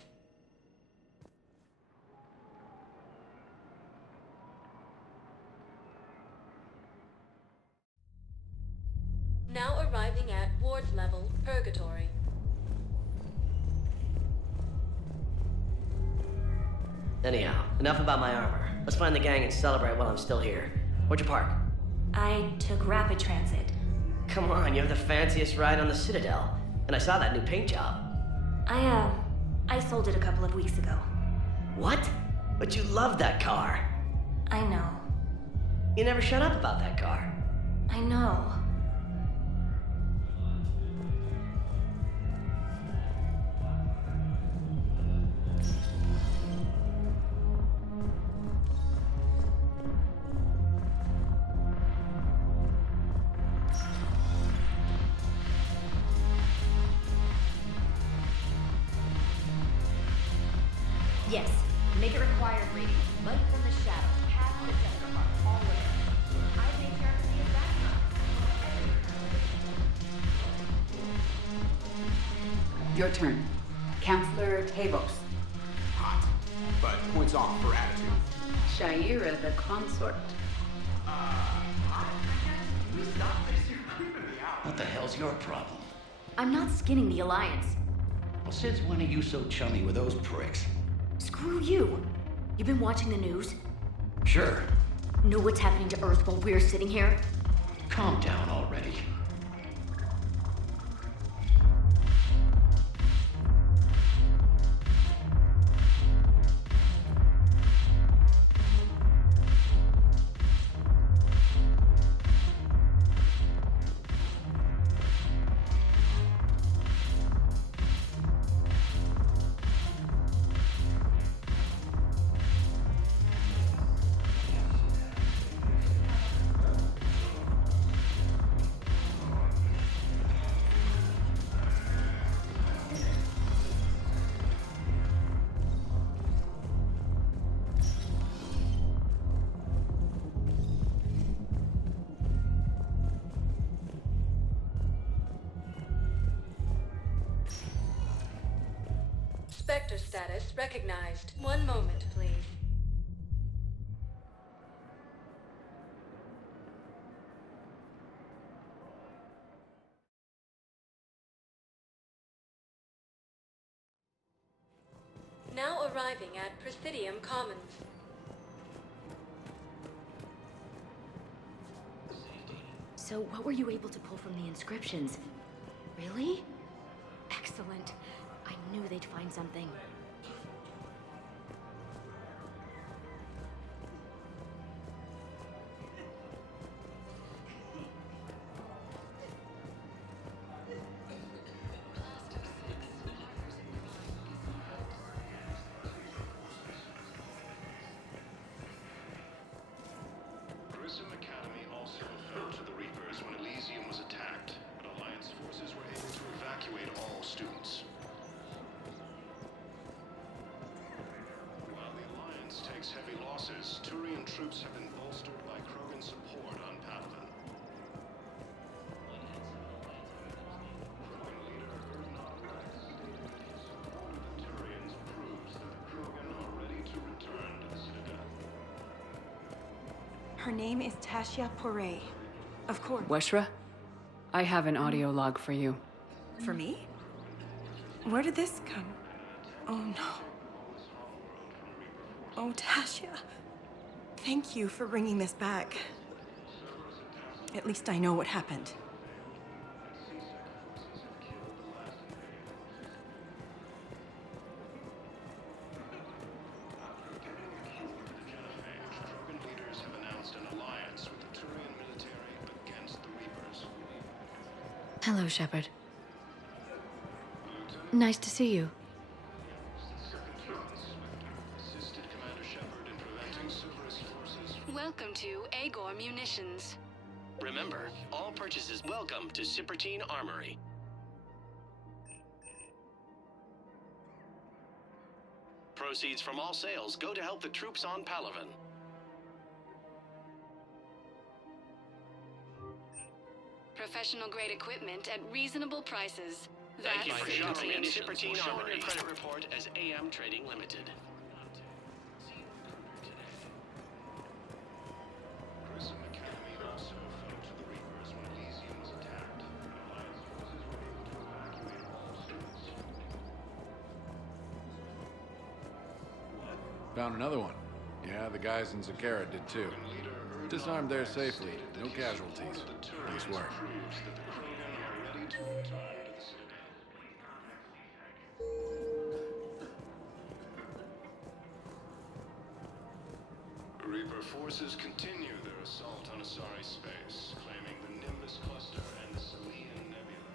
Now arriving at ward level, Purgatory. Anyhow, enough about my armor. Let's find the gang and celebrate while I'm still here. Where'd you park? I took rapid transit. Come on, you have the fanciest ride on the Citadel. And I saw that new paint job. I sold it a couple of weeks ago. What? But you loved that car. I know. You never shut up about that car. I know. Yes, make it required reading. Light from the shadows, past the desert mark, all of it. I've made sure to see it back now. Your turn. Counselor Tavos. Hot, but points off for attitude. Shaira the consort. What the hell's your problem? I'm not skinning the Alliance. Well, since when are you so chummy with those pricks? Screw you. You been watching the news? Sure. Know what's happening to Earth while we're sitting here? Calm down already. Spectre status recognized. One moment, please. Now arriving at Presidium Commons. So what were you able to pull from the inscriptions? Really? Excellent. I knew they'd find something. Alliance takes heavy losses. Turian troops have been bolstered by Krogan support on Palaven. Krogan leader the Turians proves that the Krogan are ready to return to the Citadel. Her name is Tasha Poré. Of course. Weshra, I have an audio log for you. For me? Where did this come? Oh no. Oh, Tasha. Thank you for bringing this back. At least I know what happened. Krogan leaders have announced an alliance with the Turian military against the Reapers. Hello, Shepard. Nice to see you. Assisted Commander Shepard in preventing Cerberus forces. Welcome to Agor Munitions. Remember, all purchases welcome to Cypertine Armory. Proceeds from all sales go to help the troops on Palaven. Professional grade equipment at reasonable prices. Thank you for That's shopping at Munitions. Cypertine Armory. Your credit report as AM Trading Limited. Prison Academy also fell to the Reapers when Elysium was attacked. Alliance forces were able to evacuate all students. Found another one. Yeah, the guys in Zakara did too. Disarmed there safely. No casualties. Nice work. Proves that the Krogan are ready to return to the Citadel. Reaper forces continue their assault on Asari space, claiming the Nimbus cluster and the Salian Nebula.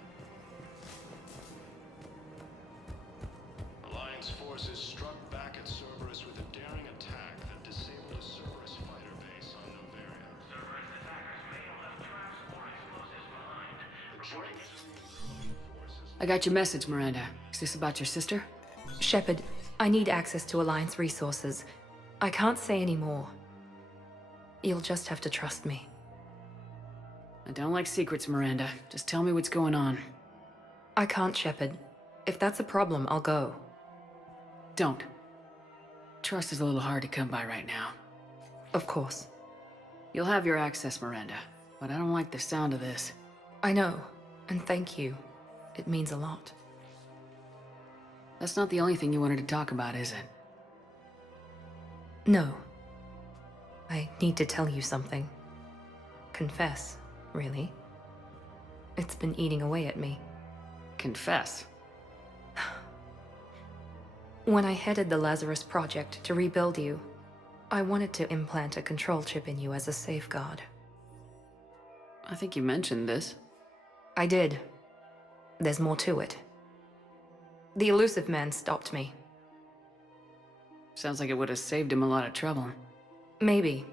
Alliance forces struck back at Cerberus with a daring attack that disabled a Cerberus fighter base on Novaria. Cerberus attackers may have left transport explosives behind. The joint forces... I got your message, Miranda. Is this about your sister? Shepard, I need access to Alliance resources. I can't say any more. You'll just have to trust me. I don't like secrets, Miranda. Just tell me what's going on. I can't, Shepard. If that's a problem, I'll go. Don't. Trust is a little hard to come by right now. Of course. You'll have your access, Miranda, but I don't like the sound of this. I know, and thank you. It means a lot. That's not the only thing you wanted to talk about, is it? No. I need to tell you something. Confess, really. It's been eating away at me. Confess? When I headed the Lazarus Project to rebuild you, I wanted to implant a control chip in you as a safeguard. I think you mentioned this. I did. There's more to it. The elusive man stopped me. Sounds like it would have saved him a lot of trouble. Maybe.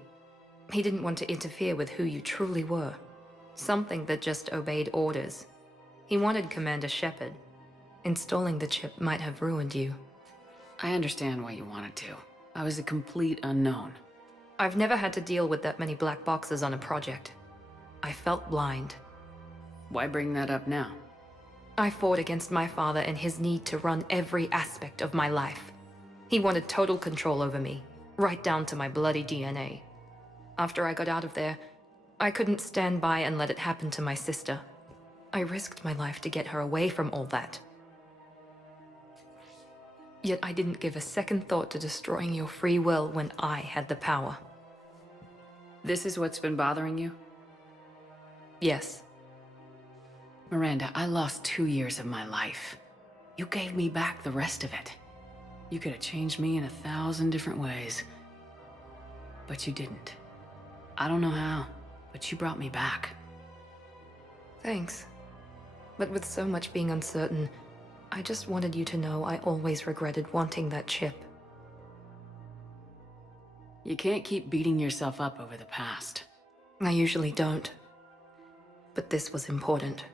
He didn't want to interfere with who you truly were. Something that just obeyed orders. He wanted Commander Shepard. Installing the chip might have ruined you. I understand why you wanted to. I was a complete unknown. I've never had to deal with that many black boxes on a project. I felt blind. Why bring that up now? I fought against my father and his need to run every aspect of my life. He wanted total control over me, right down to my bloody DNA. After I got out of there, I couldn't stand by and let it happen to my sister. I risked my life to get her away from all that. Yet I didn't give a second thought to destroying your free will when I had the power. This is what's been bothering you? Yes. Miranda, I lost 2 years of my life. You gave me back the rest of it. You could have changed me in 1,000 different ways. But you didn't. I don't know how, but you brought me back. Thanks. But with so much being uncertain, I just wanted you to know I always regretted wanting that chip. You can't keep beating yourself up over the past. I usually don't. But this was important.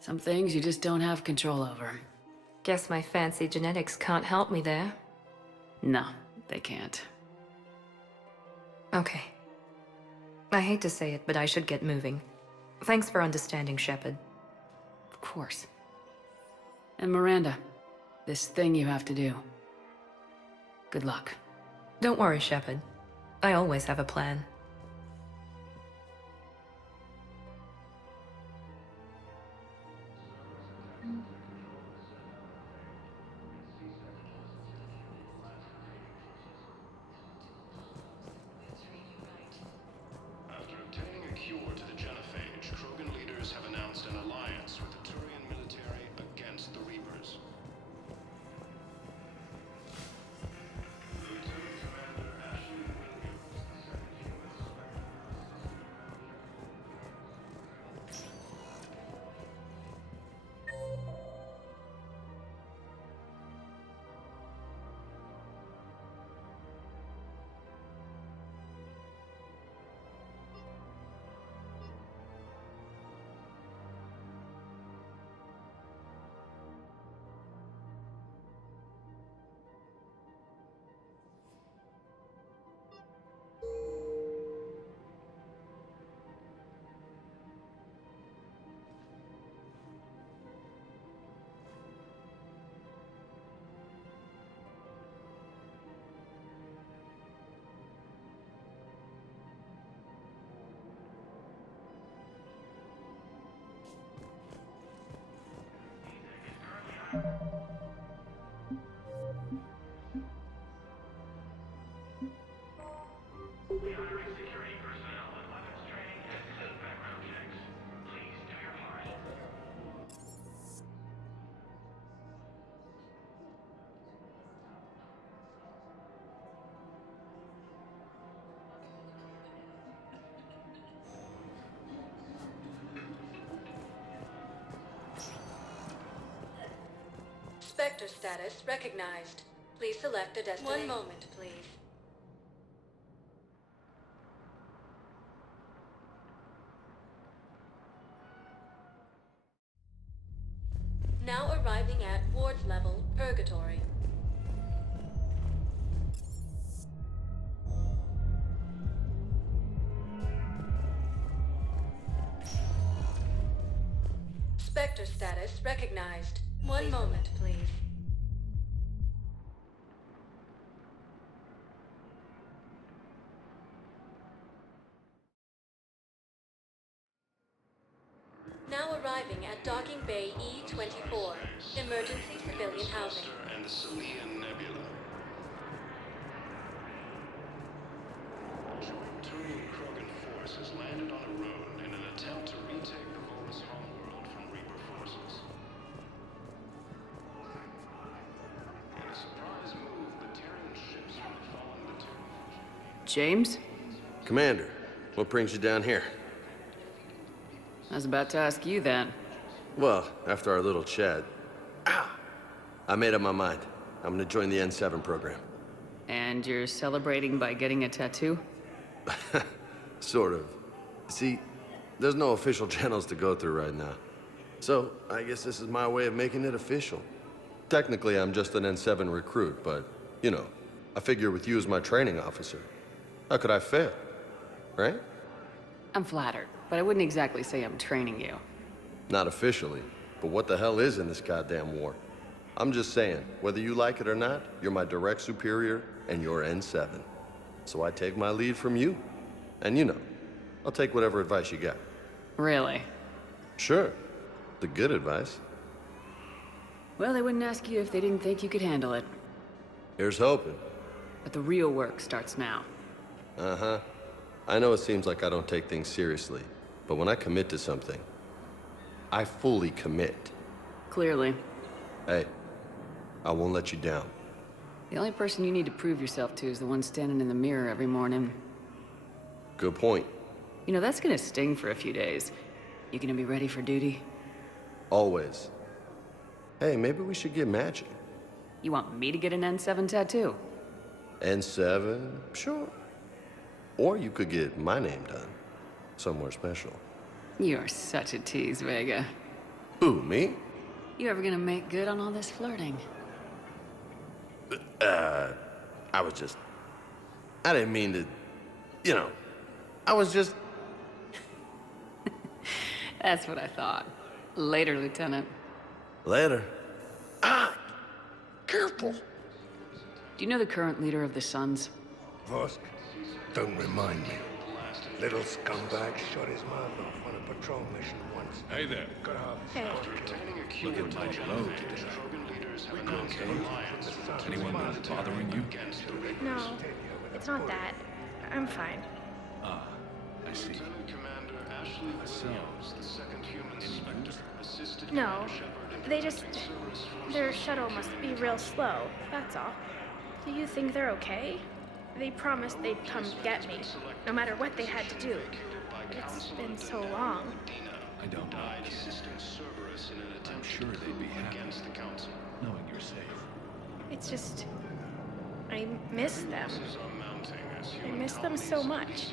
Some things you just don't have control over. Guess my fancy genetics can't help me there. No, they can't. Okay. I hate to say it, but I should get moving. Thanks for understanding, Shepard. Of course. And Miranda, this thing you have to do. Good luck. Don't worry, Shepard. I always have a plan. After obtaining a cure to the genophage, Krogan leaders have announced an alliance with the Turian military against the Reapers. Lieutenant Commander Ashley Williams, the second U.S. Spectre status recognized. Please select a destination. 1 moment, please. Now arriving at Ward's level, Purgatory. Spectre status recognized. 1 moment, please. Now arriving at Docking Bay E-24, emergency civilian housing. And the Salian Nebula. Joint Turian Krogan force has landed on a road in an attempt to retake the Volus homeworld from Reaper forces. In a surprise move, the Terran ships will be following the Terran. James? Commander, what brings you down here? I was about to ask you that. Well, after our little chat, I made up my mind. I'm gonna join the N7 program. And you're celebrating by getting a tattoo? Sort of. See, there's no official channels to go through right now. So, I guess this is my way of making it official. Technically, I'm just an N7 recruit, but, you know, I figure with you as my training officer, how could I fail? Right? I'm flattered, but I wouldn't exactly say I'm training you. Not officially, but what the hell is in this goddamn war? I'm just saying, whether you like it or not, you're my direct superior, and you're N7. So I take my lead from you. And you know, I'll take whatever advice you got. Really? Sure. The good advice. Well, they wouldn't ask you if they didn't think you could handle it. Here's hoping. But the real work starts now. Uh-huh. I know it seems like I don't take things seriously, but when I commit to something, I fully commit. Clearly. Hey, I won't let you down. The only person you need to prove yourself to is the one standing in the mirror every morning. Good point. You know, that's gonna sting for a few days. You gonna be ready for duty? Always. Hey, maybe we should get matching. You want me to get an N7 tattoo? N7? Sure. Or you could get my name done. Somewhere special. You're such a tease, Vega. Who, me? You ever gonna make good on all this flirting? I didn't mean to... You know, I was just... That's what I thought. Later, Lieutenant. Later. Careful. Do you know the current leader of the Suns? Vosk, don't remind me. Little scumbag shut his mouth off on a patrol mission once. Hey there. Got off. Hey. Look at my glow today. You okay? Anyone been bothering you? No, it's not that. I'm fine. Ah, I see. So, No, their shuttle must be real slow, that's all. Do you think they're okay? They promised they'd come get me, no matter what they had to do. It's been so long. I don't know. I'm sure they'd be happy knowing you're safe. It's just... I miss them. I miss them so much.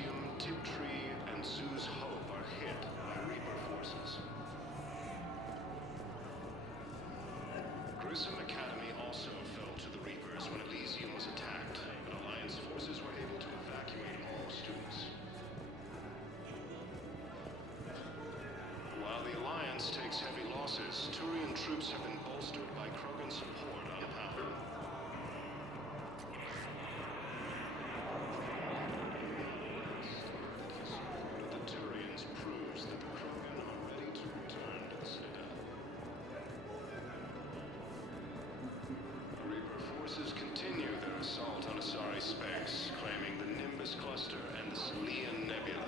Grissom Academy also fell to the Reapers when Elysium was attacked, but Alliance forces were able to evacuate all students. While the Alliance takes heavy losses, Turian troops have been bolstered by Krogan support on the power. The Turians proves that the Krogan are ready to return to the Citadel. The Reaper forces continue their assault on Asari space, claiming the Nimbus cluster and the Selian Nebula.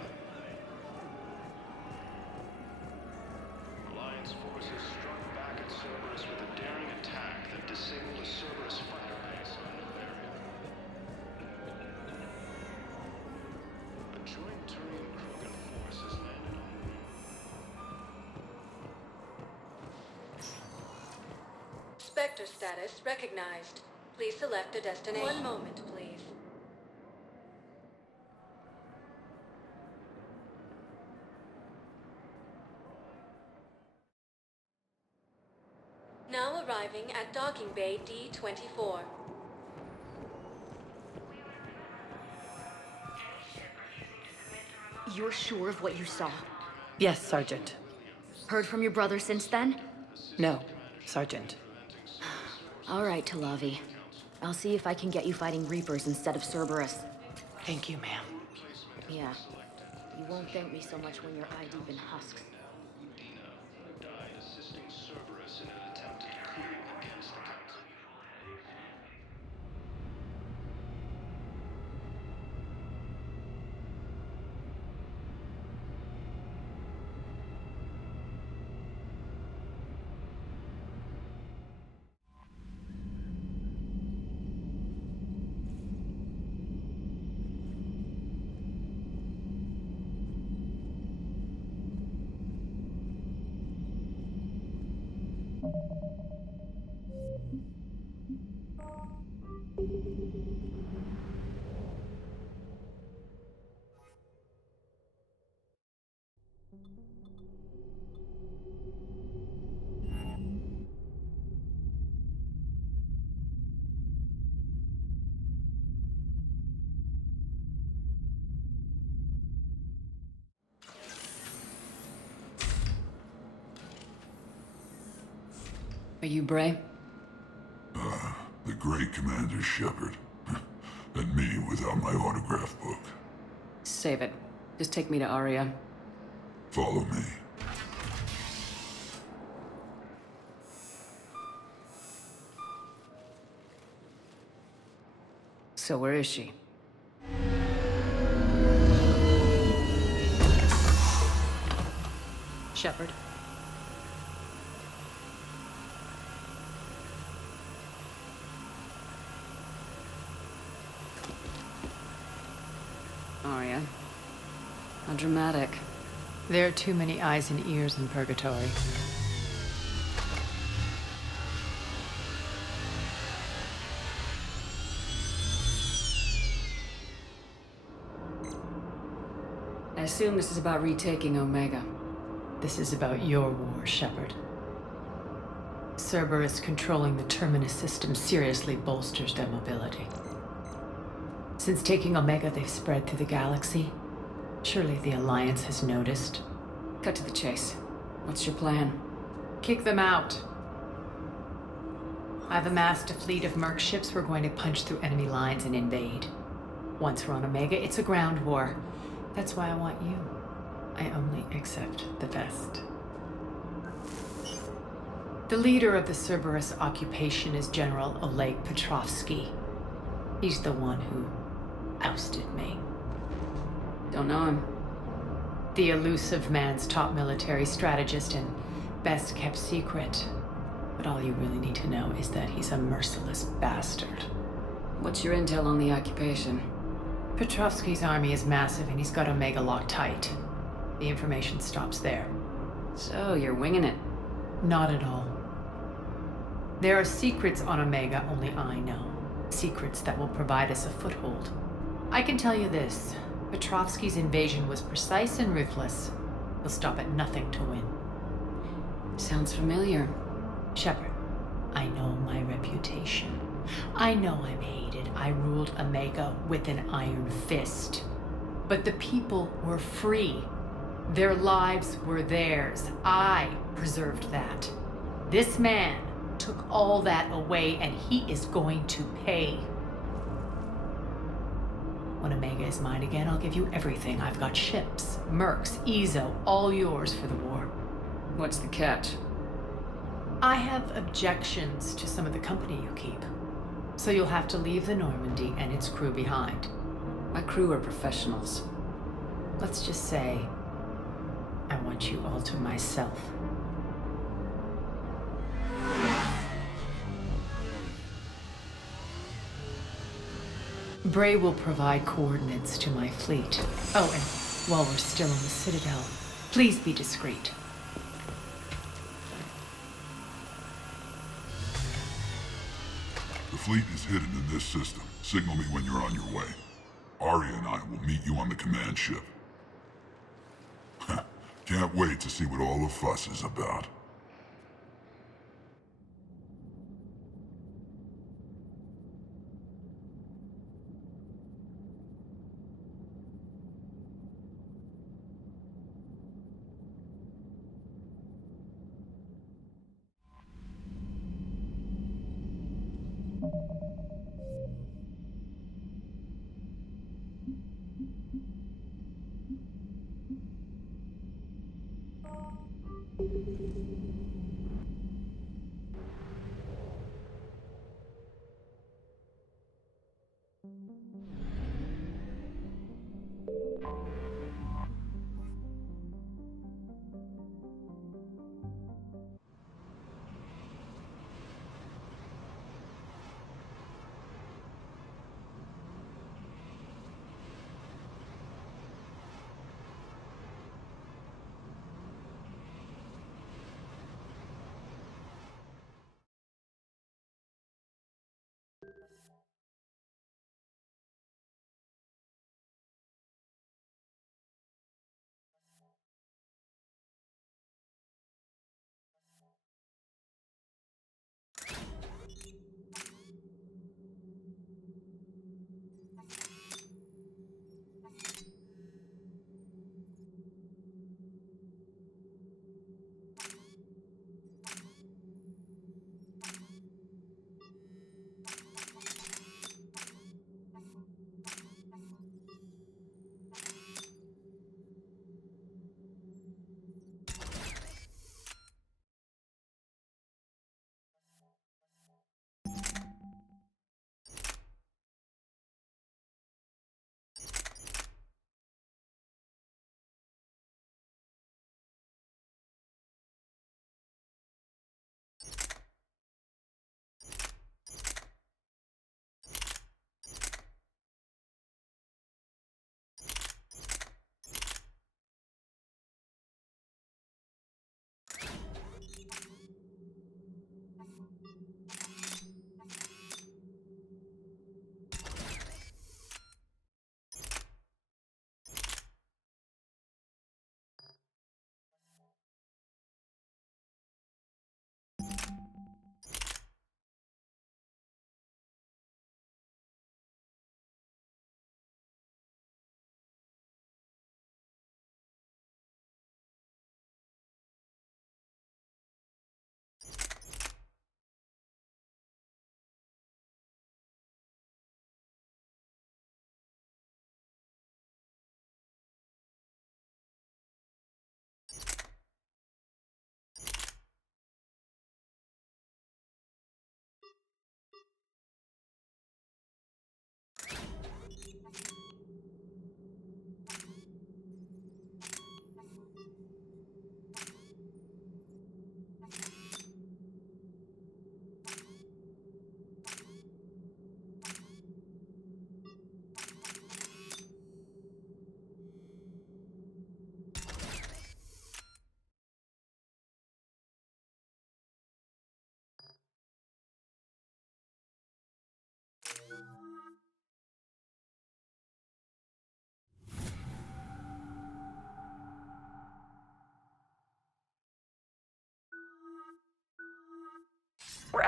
Alliance forces struck back at Cerberus with a daring attack that disabled a Cerberus fighter base on Novaria. A joint Turian-Krogan force has landed on Spectre status recognized. Please select a destination. One moment, please. Now arriving at docking bay D-24. You're sure of what you saw? Yes, Sergeant. Heard from your brother since then? No, Sergeant. All right, Talavi. I'll see if I can get you fighting Reapers instead of Cerberus. Thank you, ma'am. Yeah. You won't thank me so much when you're eye-deep in husks. died assisting Cerberus in an attempted coup against the Council. Are you Bray? The great Commander Shepard. And me without my autograph book. Save it. Just take me to Aria. Follow me. So where is she? Shepard. Aria. How dramatic. There are too many eyes and ears in Purgatory. I assume this is about retaking Omega. This is about your war, Shepard. Cerberus controlling the Terminus system seriously bolsters their mobility. Since taking Omega, they've spread through the galaxy. Surely the Alliance has noticed. Cut to the chase. What's your plan? Kick them out. I've amassed a fleet of merc ships. We're going to punch through enemy lines and invade. Once we're on Omega, it's a ground war. That's why I want you. I only accept the best. The leader of the Cerberus occupation is General Oleg Petrovsky. He's the one who ousted me. Don't know him. The elusive man's top military strategist and best kept secret. But all you really need to know is that he's a merciless bastard. What's your intel on the occupation? Petrovsky's army is massive and he's got Omega locked tight. The information stops there. So, you're winging it? Not at all. There are secrets on Omega only I know. Secrets that will provide us a foothold. I can tell you this. Petrovsky's invasion was precise and ruthless. He'll stop at nothing to win. Sounds familiar. Shepard, I know my reputation. I know I'm hated. I ruled Omega with an iron fist. But the people were free. Their lives were theirs. I preserved that. This man took all that away, and he is going to pay. When Omega is mine again, I'll give you everything. I've got ships, mercs, Ezo, all yours for the war. What's the catch? I have objections to some of the company you keep. So you'll have to leave the Normandy and its crew behind. My crew are professionals. Let's just say, I want you all to myself. Bray will provide coordinates to my fleet. Oh, and while we're still in the Citadel, please be discreet. The fleet is hidden in this system. Signal me when you're on your way. Aria and I will meet you on the command ship. Can't wait to see what all the fuss is about.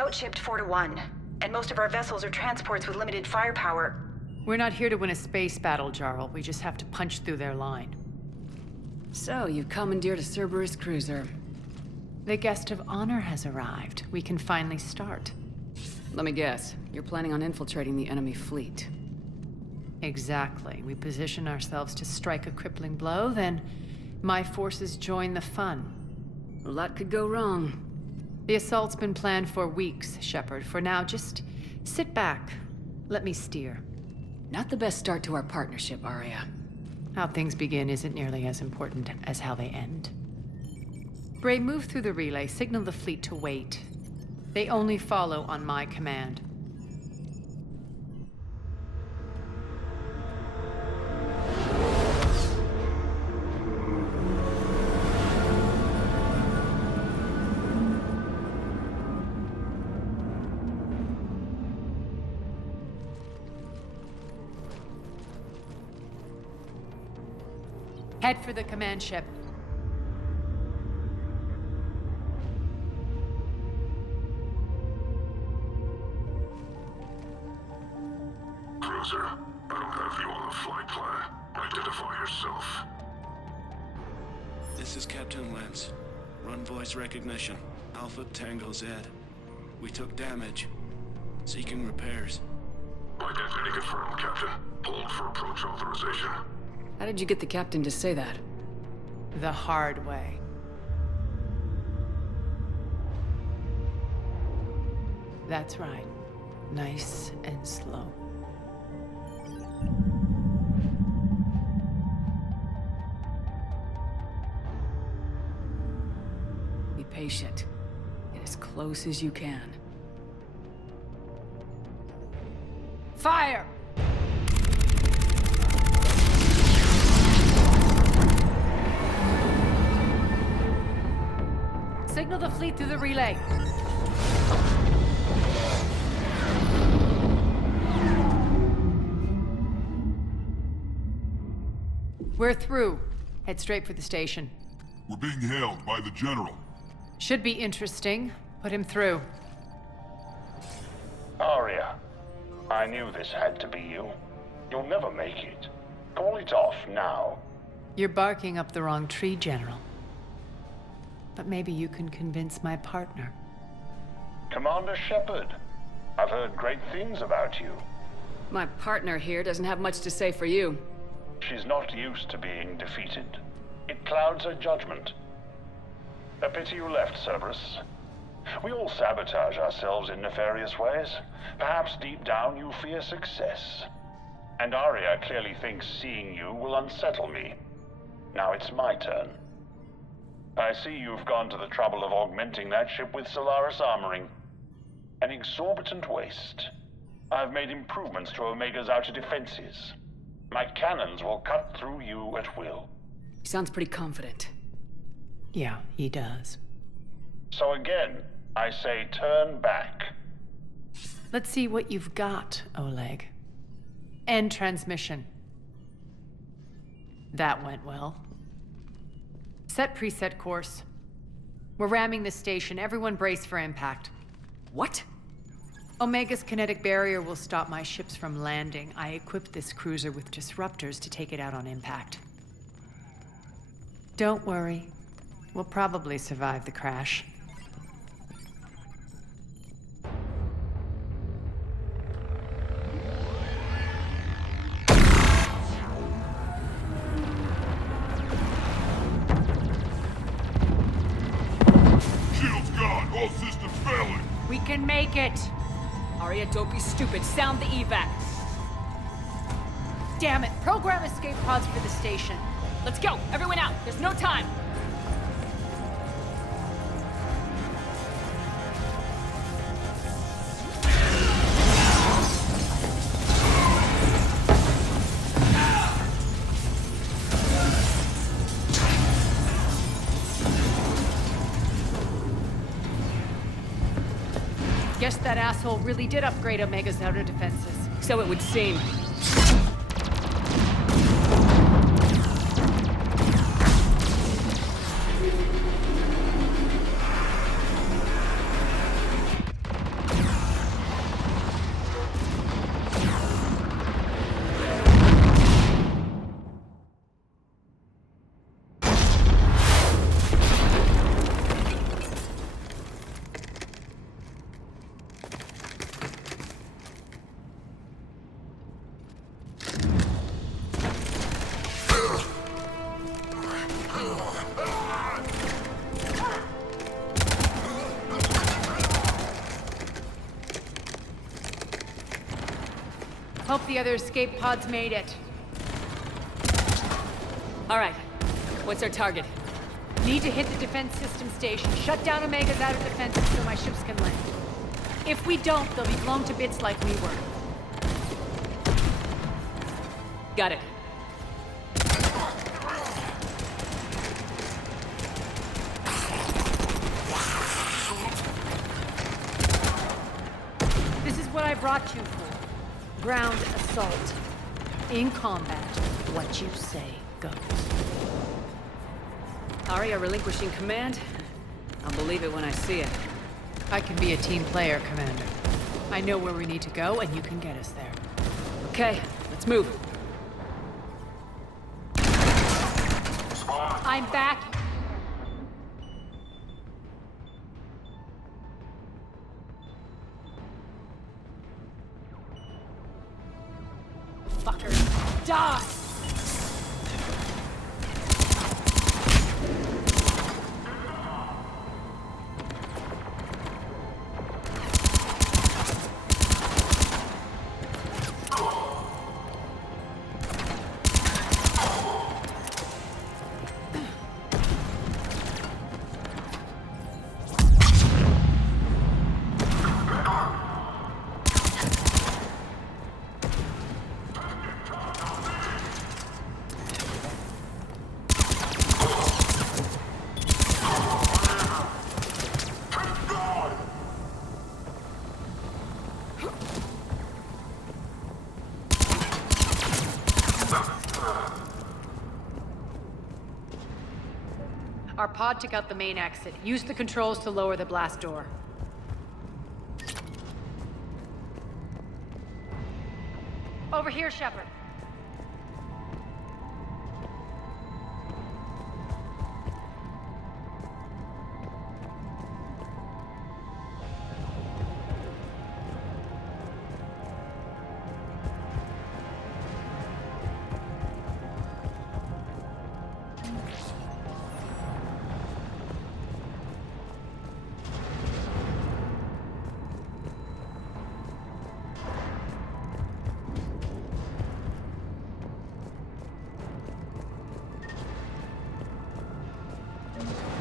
outshipped 4-1, and most of our vessels are transports with limited firepower. We're not here to win a space battle, Jarl. We just have to punch through their line. So, you've commandeered a Cerberus cruiser. The guest of honor has arrived. We can finally start. Let me guess. You're planning on infiltrating the enemy fleet. Exactly. We position ourselves to strike a crippling blow, then my forces join the fun. A lot could go wrong. The assault's been planned for weeks, Shepard. For now, just sit back. Let me steer. Not the best start to our partnership, Aria. How things begin isn't nearly as important as how they end. Bray, move through the relay. Signal the fleet to wait. They only follow on my command. Head for the command ship. Cruiser, I don't have you on the flight plan. Identify yourself. This is Captain Lance. Run voice recognition. Alpha Tango Z. We took damage. Seeking repairs. Identity confirmed, Captain. Hold for approach authorization. How did you get the captain to say that? The hard way. That's right. Nice and slow. Be patient. Get as close as you can. Fire! Signal the fleet through the relay. We're through. Head straight for the station. We're being hailed by the General. Should be interesting. Put him through. Aria, I knew this had to be you. You'll never make it. Call it off now. You're barking up the wrong tree, General. But maybe you can convince my partner. Commander Shepard, I've heard great things about you. My partner here doesn't have much to say for you. She's not used to being defeated. It clouds her judgment. A pity you left, Cerberus. We all sabotage ourselves in nefarious ways. Perhaps deep down you fear success. And Aria clearly thinks seeing you will unsettle me. Now it's my turn. I see you've gone to the trouble of augmenting that ship with Solaris armoring. An exorbitant waste. I've made improvements to Omega's outer defenses. My cannons will cut through you at will. He sounds pretty confident. Yeah, he does. So again, I say turn back. Let's see what you've got, Oleg. End transmission. That went well. Set preset course. We're ramming the station. Everyone brace for impact. What? Omega's kinetic barrier will stop my ships from landing. I equipped this cruiser with disruptors to take it out on impact. Don't worry. We'll probably survive the crash. Shield's gone. All systems failing. We can make it! Aria, don't be stupid. Sound the evac. Damn it! Program escape pods for the station. Let's go! Everyone out! There's no time! Guess that asshole really did upgrade Omega's outer defenses. So it would seem. if the other escape pods made it. All right. What's our target? Need to hit the defense system station, shut down Omega's outer defenses so my ships can land. If we don't, they'll be blown to bits like we were. Got it. This is what I brought you for. Ground assault. In combat, what you say goes. Aria relinquishing command? I'll believe it when I see it. I can be a team player, Commander. I know where we need to go, and you can get us there. Okay, let's move. I'm back. Fuckers, die! Our pod took out the main exit. Use the controls to lower the blast door. Over here, Shepard.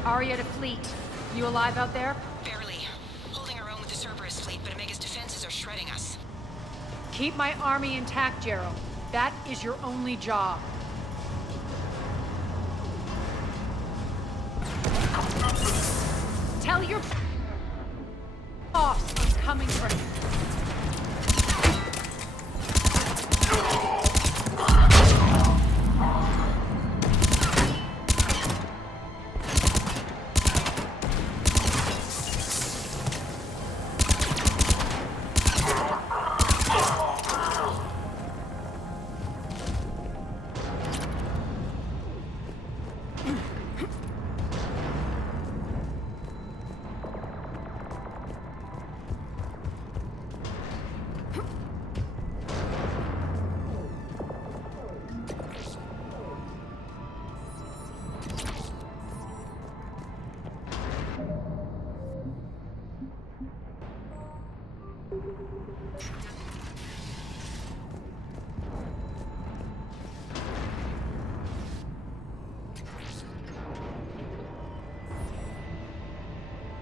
Aria to fleet. You alive out there? Barely. Holding our own with the Cerberus fleet, but Omega's defenses are shredding us. Keep my army intact, Jero. That is your only job. Tell your boss I'm coming for him.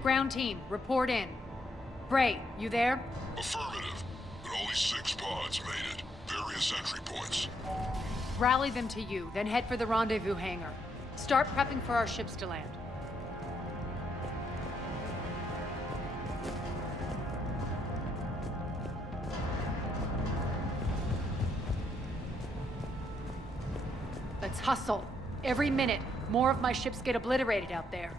Ground team, report in. Bray, you there? Affirmative, but only 6 pods made it. Various entry points. Rally them to you, then head for the rendezvous hangar. Start prepping for our ships to land. Let's hustle. Every minute, more of my ships get obliterated out there.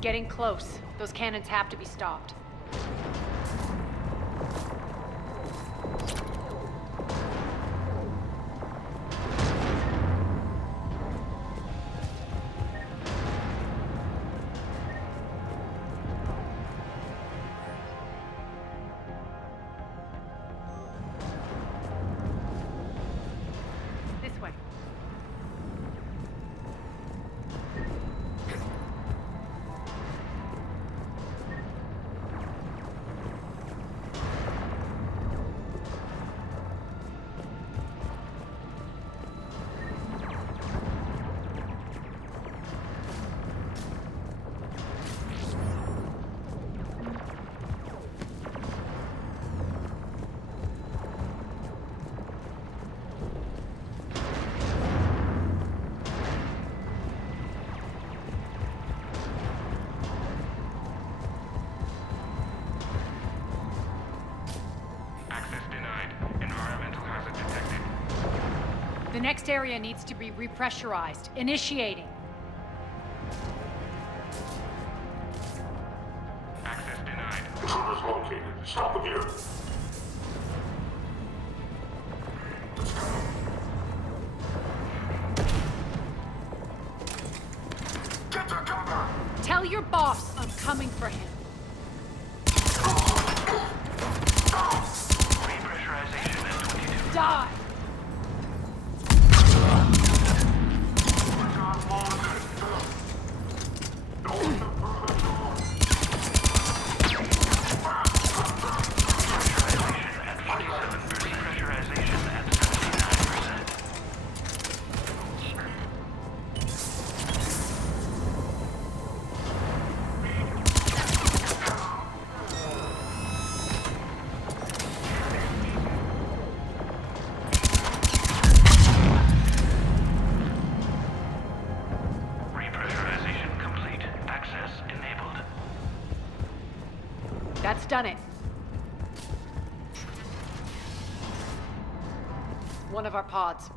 Getting close. Those cannons have to be stopped. The next area needs to be repressurized. Initiating. Access denied. Intruders located. Stop them here. Get to cover! Tell your boss I'm coming for him. Repressurization at 22. Die! That's done it. One of our pods.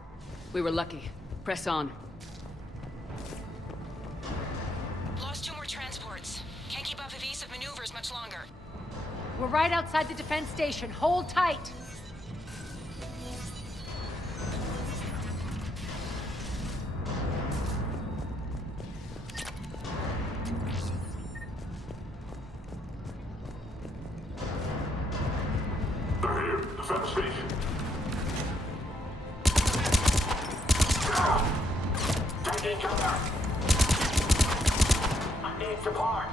We were lucky. Press on. Lost 2 more transports. Can't keep up evasive maneuvers much longer. We're right outside the defense station. Hold tight. They're here. Defense station. Taking cover! I need support!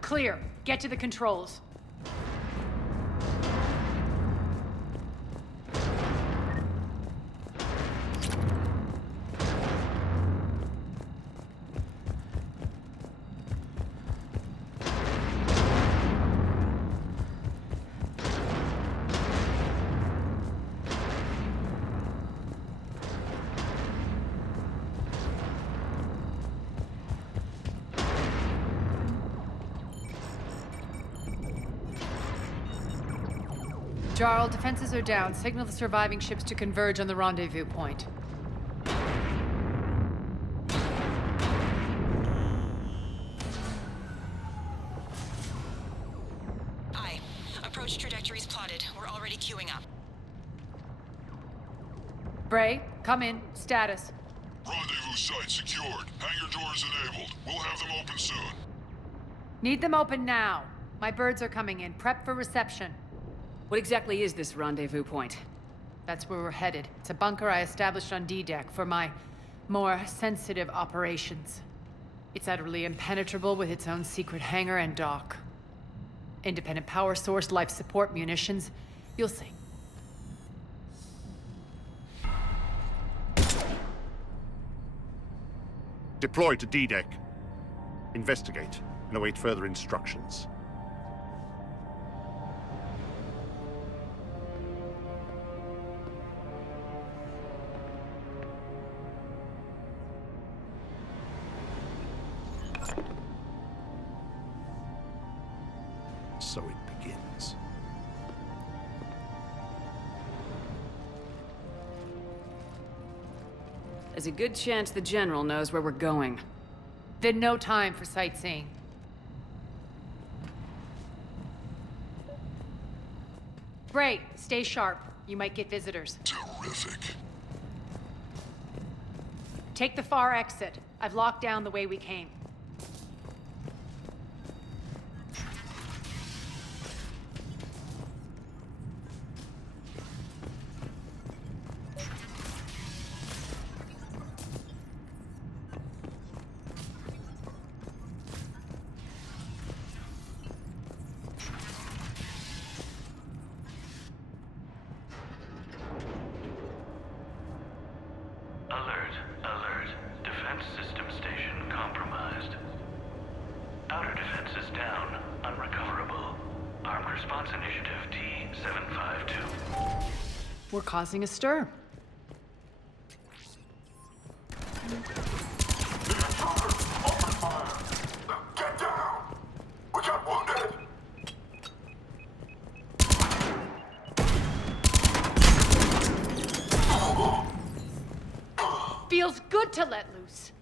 Clear. Get to the controls. Jarl, defenses are down. Signal the surviving ships to converge on the rendezvous point. Aye. Approach trajectories plotted. We're already queuing up. Bray, come in. Status. Rendezvous site secured. Hangar doors enabled. We'll have them open soon. Need them open now. My birds are coming in. Prep for reception. What exactly is this rendezvous point? That's where we're headed. It's a bunker I established on D-Deck for my more sensitive operations. It's utterly impenetrable with its own secret hangar and dock. Independent power source, life support, munitions. You'll see. Deploy to D-Deck. Investigate and await further instructions. So it begins. There's a good chance the General knows where we're going. Then no time for sightseeing. Bray, stay sharp. You might get visitors. Terrific. Take the far exit. I've locked down the way we came. Alert, alert. Defense system station compromised. Outer defenses down, unrecoverable. Armed Response Initiative T-752. We're causing a stir. Get down! We got wounded! Feels good to let loose.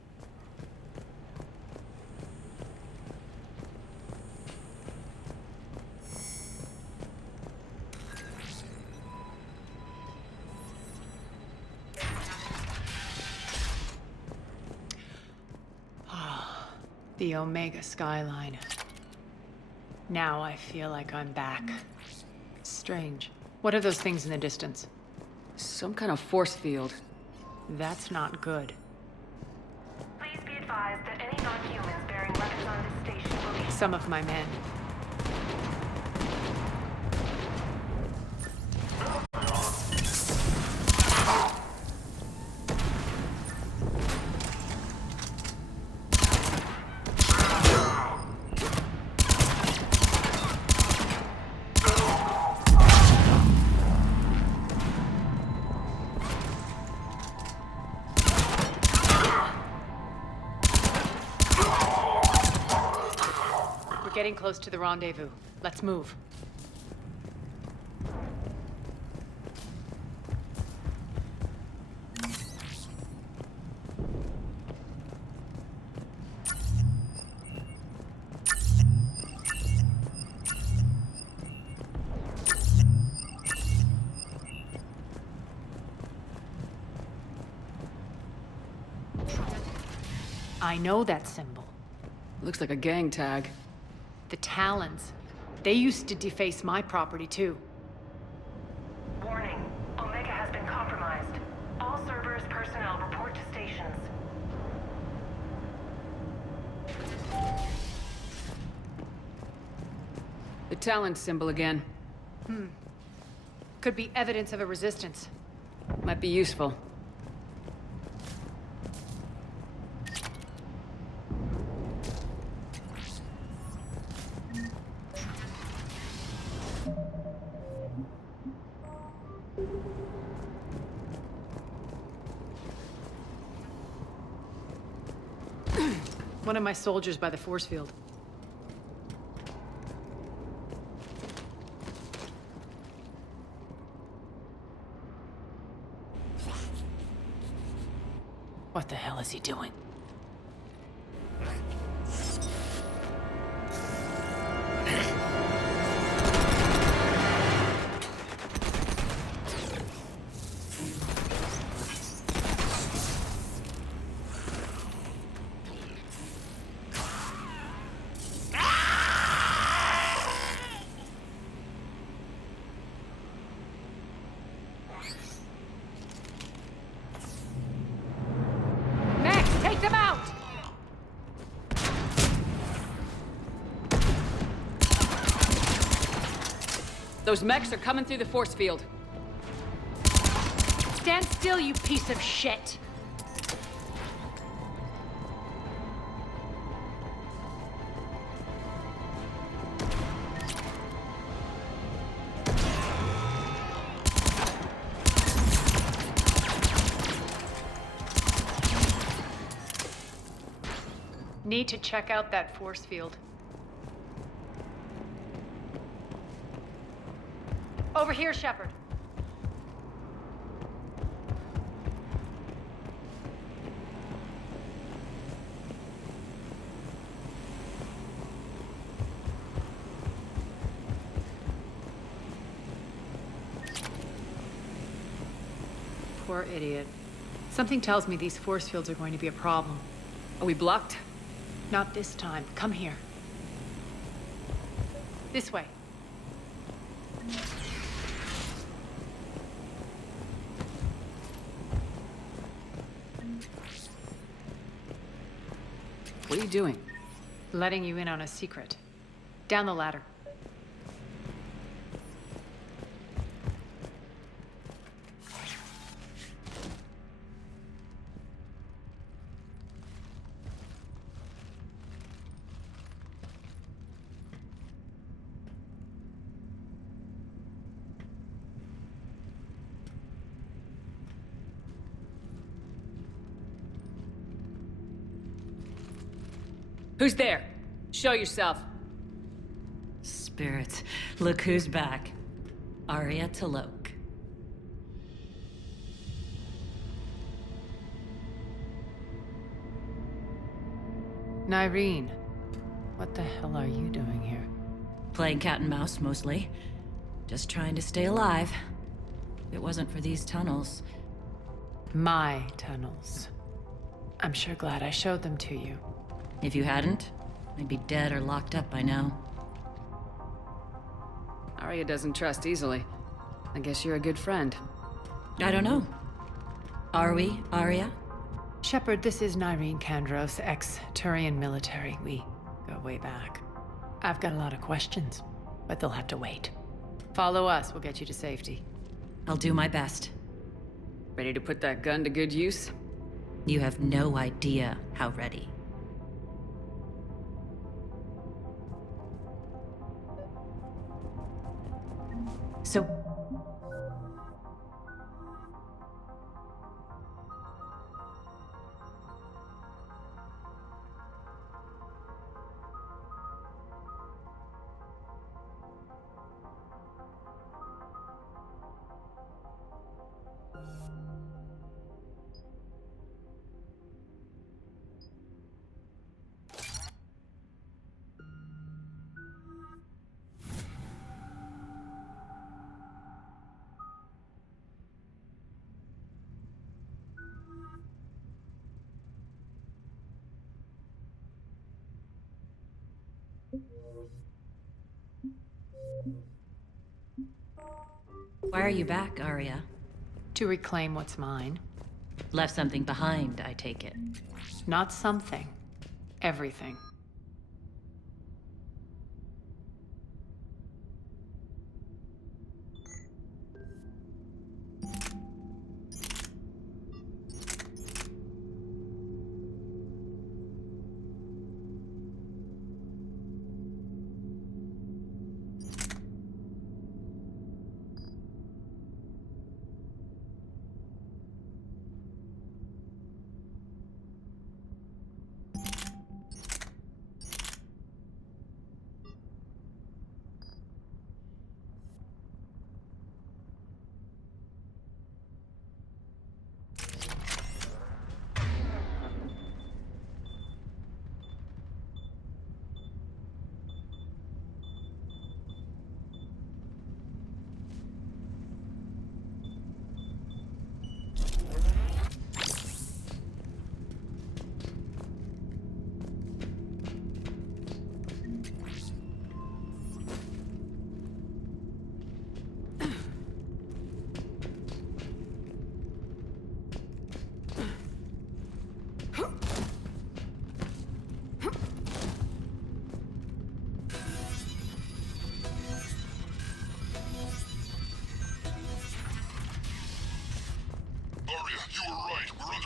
The Omega skyline. Now I feel like I'm back. Strange. What are those things in the distance? Some kind of force field. That's not good. Please be advised that any non-humans bearing weapons on this station will be... Some of my men. Getting close to the rendezvous. Let's move. I know that symbol. Looks like a gang tag. The Talons. They used to deface my property, too. Warning. Omega has been compromised. All Cerberus personnel report to stations. The Talon symbol again. Could be evidence of a resistance. Might be useful. One of my soldiers by the force field. What the hell is he doing? Those mechs are coming through the force field. Stand still, you piece of shit! Need to check out that force field. Over here, Shepard. Poor idiot. Something tells me these force fields are going to be a problem. Are we blocked? Not this time. Come here. This way. What are you doing? Letting you in on a secret. Down the ladder. Who's there? Show yourself. Spirits, look who's back. Aria Talok. Nyreen, what the hell are you doing here? Playing cat and mouse, mostly. Just trying to stay alive. If it wasn't for these tunnels... My tunnels. I'm sure glad I showed them to you. If you hadn't, I'd be dead or locked up by now. Aria doesn't trust easily. I guess you're a good friend. I don't know. Are we, Aria? Shepard, this is Nyreen Kandros, ex-Turian military. We go way back. I've got a lot of questions, but they'll have to wait. Follow us, we'll get you to safety. I'll do my best. Ready to put that gun to good use? You have no idea how ready. So... Why are you back, Aria? To reclaim what's mine. Left something behind, I take it. Not something. Everything.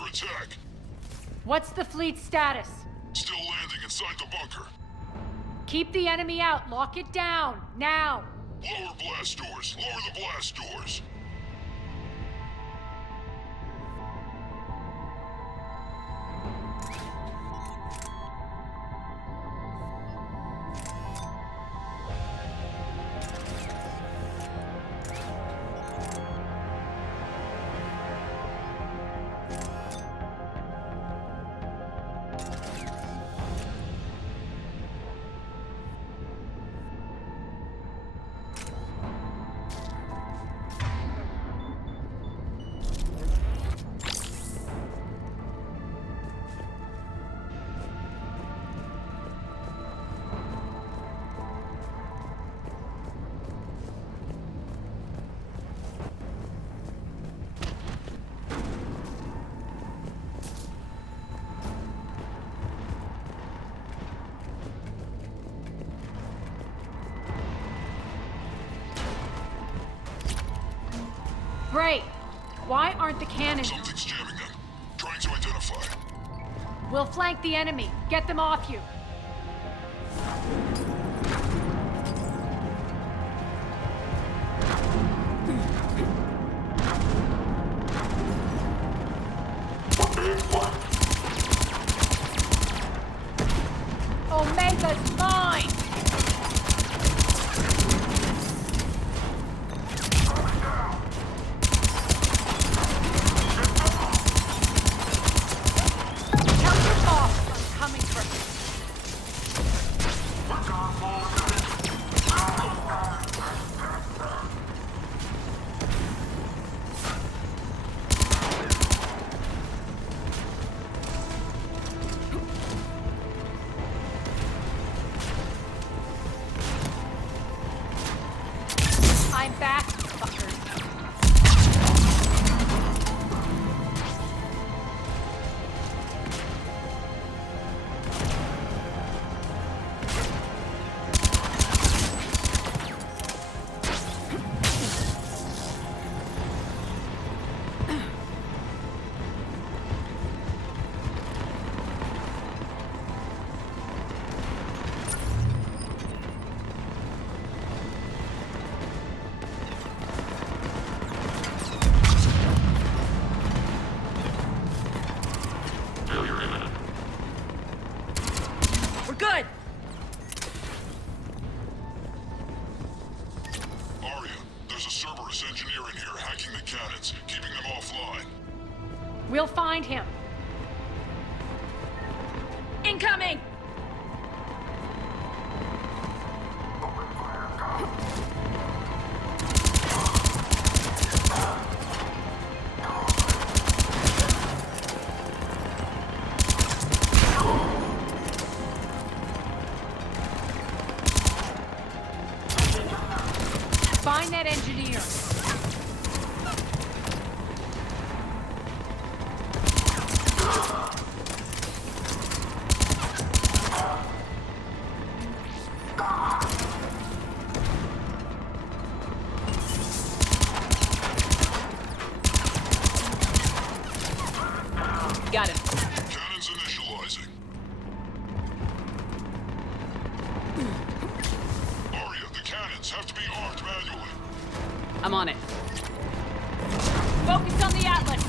Attack. What's the fleet's status? Still landing inside the bunker. Keep the enemy out. Lock it down. Now. Lower blast doors. Lower the blast doors. Great. Why aren't the cannons... Something's jamming them. Trying to identify. We'll flank the enemy. Get them off you. We'll find him. Incoming! Find that engineer. Got him. Cannons initializing. Aria, the cannons have to be armed manually. I'm on it. Focus on the Atlas!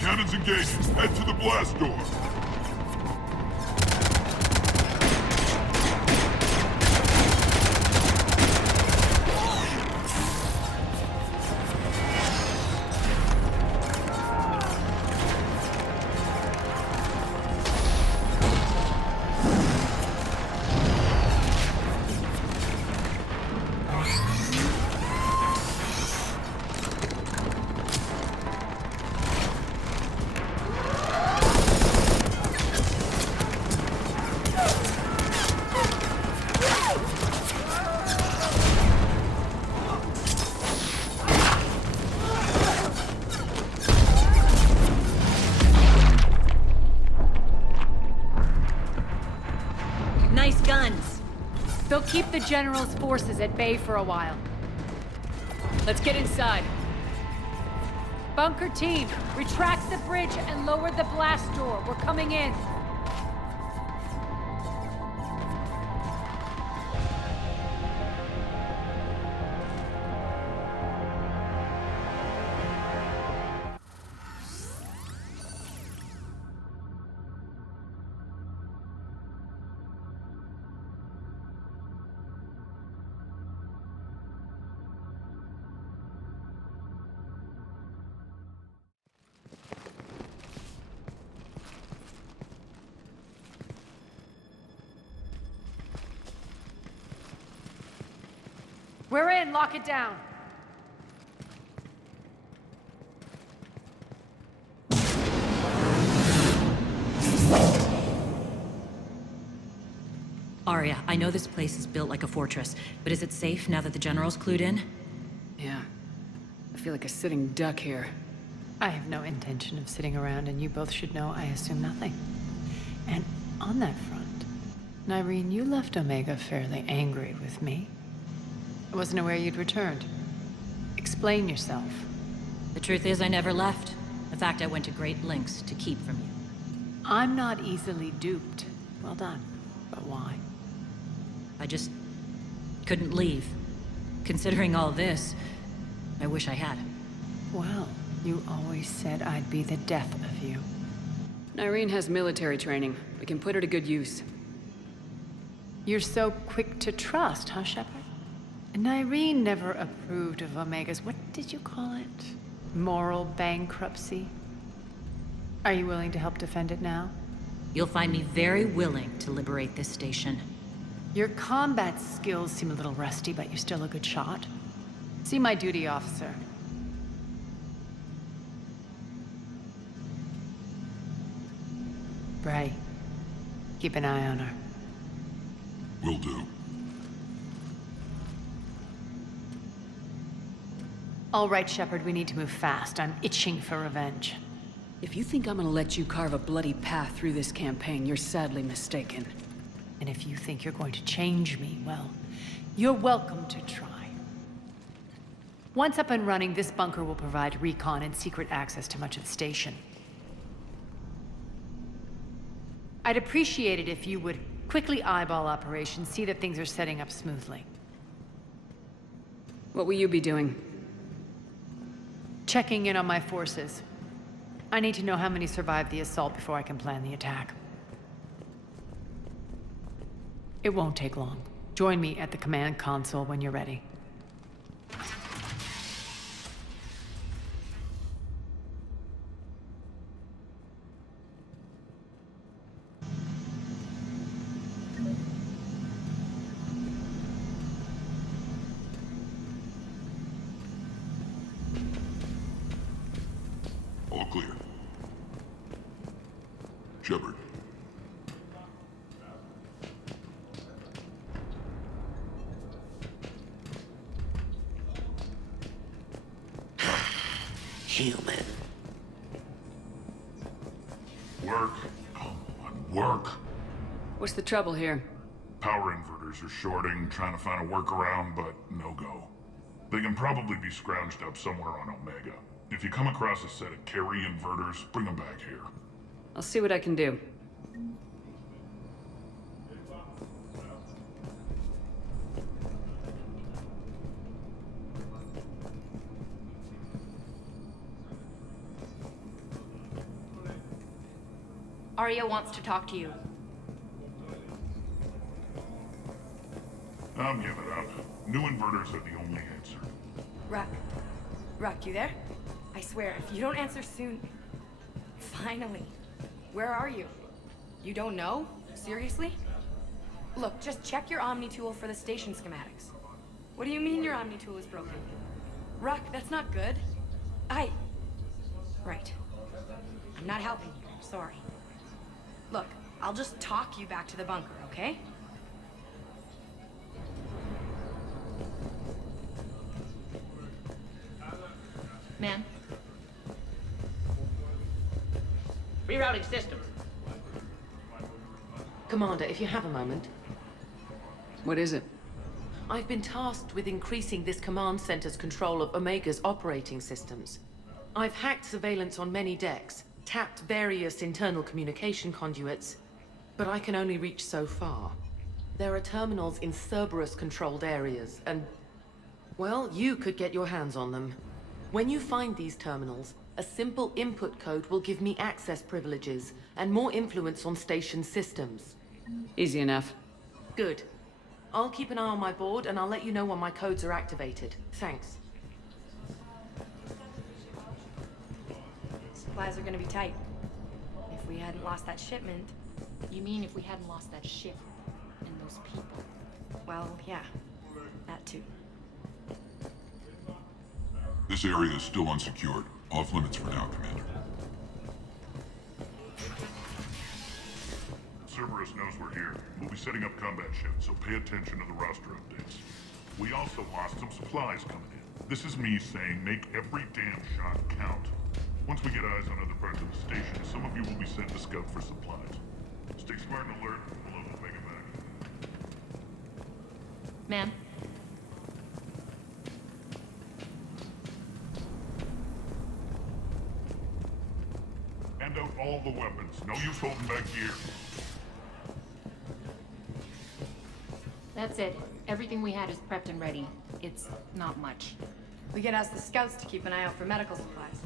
Cannons engaging. Head to the blast door. They'll keep the General's forces at bay for a while. Let's get inside. Bunker team, retract the bridge and lower the blast door. We're coming in. We're in, lock it down. Aria, I know this place is built like a fortress, but is it safe now that the General's clued in? Yeah. I feel like a sitting duck here. I have no intention of sitting around, and you both should know I assume nothing. And on that front, Nyreen, you left Omega fairly angry with me. I wasn't aware you'd returned. Explain yourself. The truth is, I never left. In fact, I went to great lengths to keep from you. I'm not easily duped. Well done. But why? I just couldn't leave. Considering all this, I wish I had. Well, you always said I'd be the death of you. Nyreen has military training. We can put her to good use. You're so quick to trust, huh, Shepard? Nyreen never approved of Omega's, what did you call it? Moral bankruptcy? Are you willing to help defend it now? You'll find me very willing to liberate this station. Your combat skills seem a little rusty, but you're still a good shot. See my duty officer. Bray, keep an eye on her. Will do. All right, Shepard, we need to move fast. I'm itching for revenge. If you think I'm gonna let you carve a bloody path through this campaign, you're sadly mistaken. And if you think you're going to change me, well, you're welcome to try. Once up and running, this bunker will provide recon and secret access to much of the station. I'd appreciate it if you would quickly eyeball operations, see that things are setting up smoothly. What will you be doing? Checking in on my forces. I need to know how many survived the assault before I can plan the attack. It won't take long. Join me at the command console when you're ready. All clear. Shepard. Human. Work. Come on, work. What's the trouble here? Power inverters are shorting, trying to find a workaround, but no go. They can probably be scrounged up somewhere on Omega. If you come across a set of carry inverters, bring them back here. I'll see what I can do. Aria wants to talk to you. I'm giving up. New inverters are the only answer. Rock, you there? I swear, if you don't answer soon... Finally. Where are you? You don't know? Seriously? Look, just check your Omni tool for the station schematics. What do you mean your Omni tool is broken? Rock, that's not good. Right. I'm not helping you, sorry. Look, I'll just talk you back to the bunker, okay? Ma'am? Rerouting systems. Commander, if you have a moment. What is it? I've been tasked with increasing this command center's control of Omega's operating systems. I've hacked surveillance on many decks, tapped various internal communication conduits, but I can only reach so far. There are terminals in Cerberus-controlled areas, and... well, you could get your hands on them. When you find these terminals, a simple input code will give me access privileges and more influence on station systems. Easy enough. Good. I'll keep an eye on my board, and I'll let you know when my codes are activated. Thanks. Supplies are gonna be tight. If we hadn't lost that shipment... You mean if we hadn't lost that ship and those people? Well, yeah. That too. This area is still unsecured. Off limits for now, Commander. Cerberus knows we're here. We'll be setting up combat shifts, so pay attention to the roster updates. We also lost some supplies coming in. This is me saying make every damn shot count. Once we get eyes on other parts of the station, some of you will be sent to scout for supplies. Stay smart and alert. We'll have Omega back. Ma'am? Hand out all the weapons. No use holding back gear. That's it. Everything we had is prepped and ready. It's not much. We could ask the scouts to keep an eye out for medical supplies.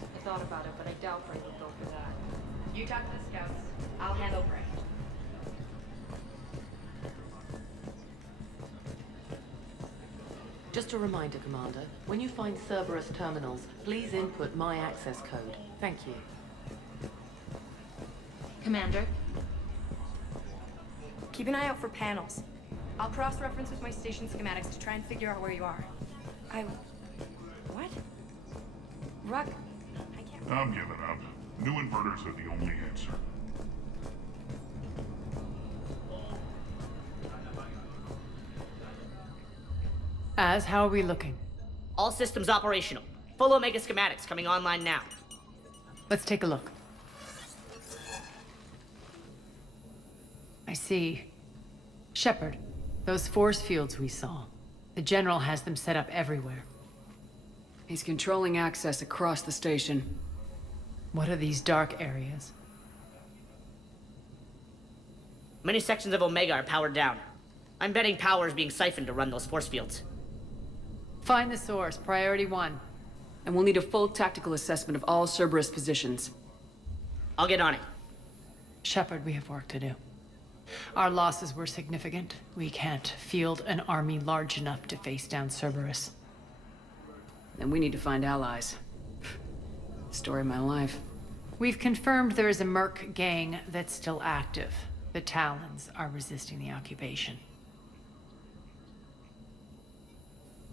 I thought about it, but I doubt Bray will go for that. You talk to the scouts. I'll handle Bray. Just a reminder, Commander. When you find Cerberus terminals, please input my access code. Thank you. Commander? Keep an eye out for panels. I'll cross-reference with my station schematics to try and figure out where you are. What? Ruck, I can't... I'm giving up. New inverters are the only answer. How are we looking? All systems operational. Full Omega schematics coming online now. Let's take a look. I see. Shepard, those force fields we saw. The General has them set up everywhere. He's controlling access across the station. What are these dark areas? Many sections of Omega are powered down. I'm betting power is being siphoned to run those force fields. Find the source, priority 1. And we'll need a full tactical assessment of all Cerberus positions. I'll get on it. Shepard, we have work to do. Our losses were significant. We can't field an army large enough to face down Cerberus. Then we need to find allies. Story of my life. We've confirmed there is a Merc gang that's still active. The Talons are resisting the occupation.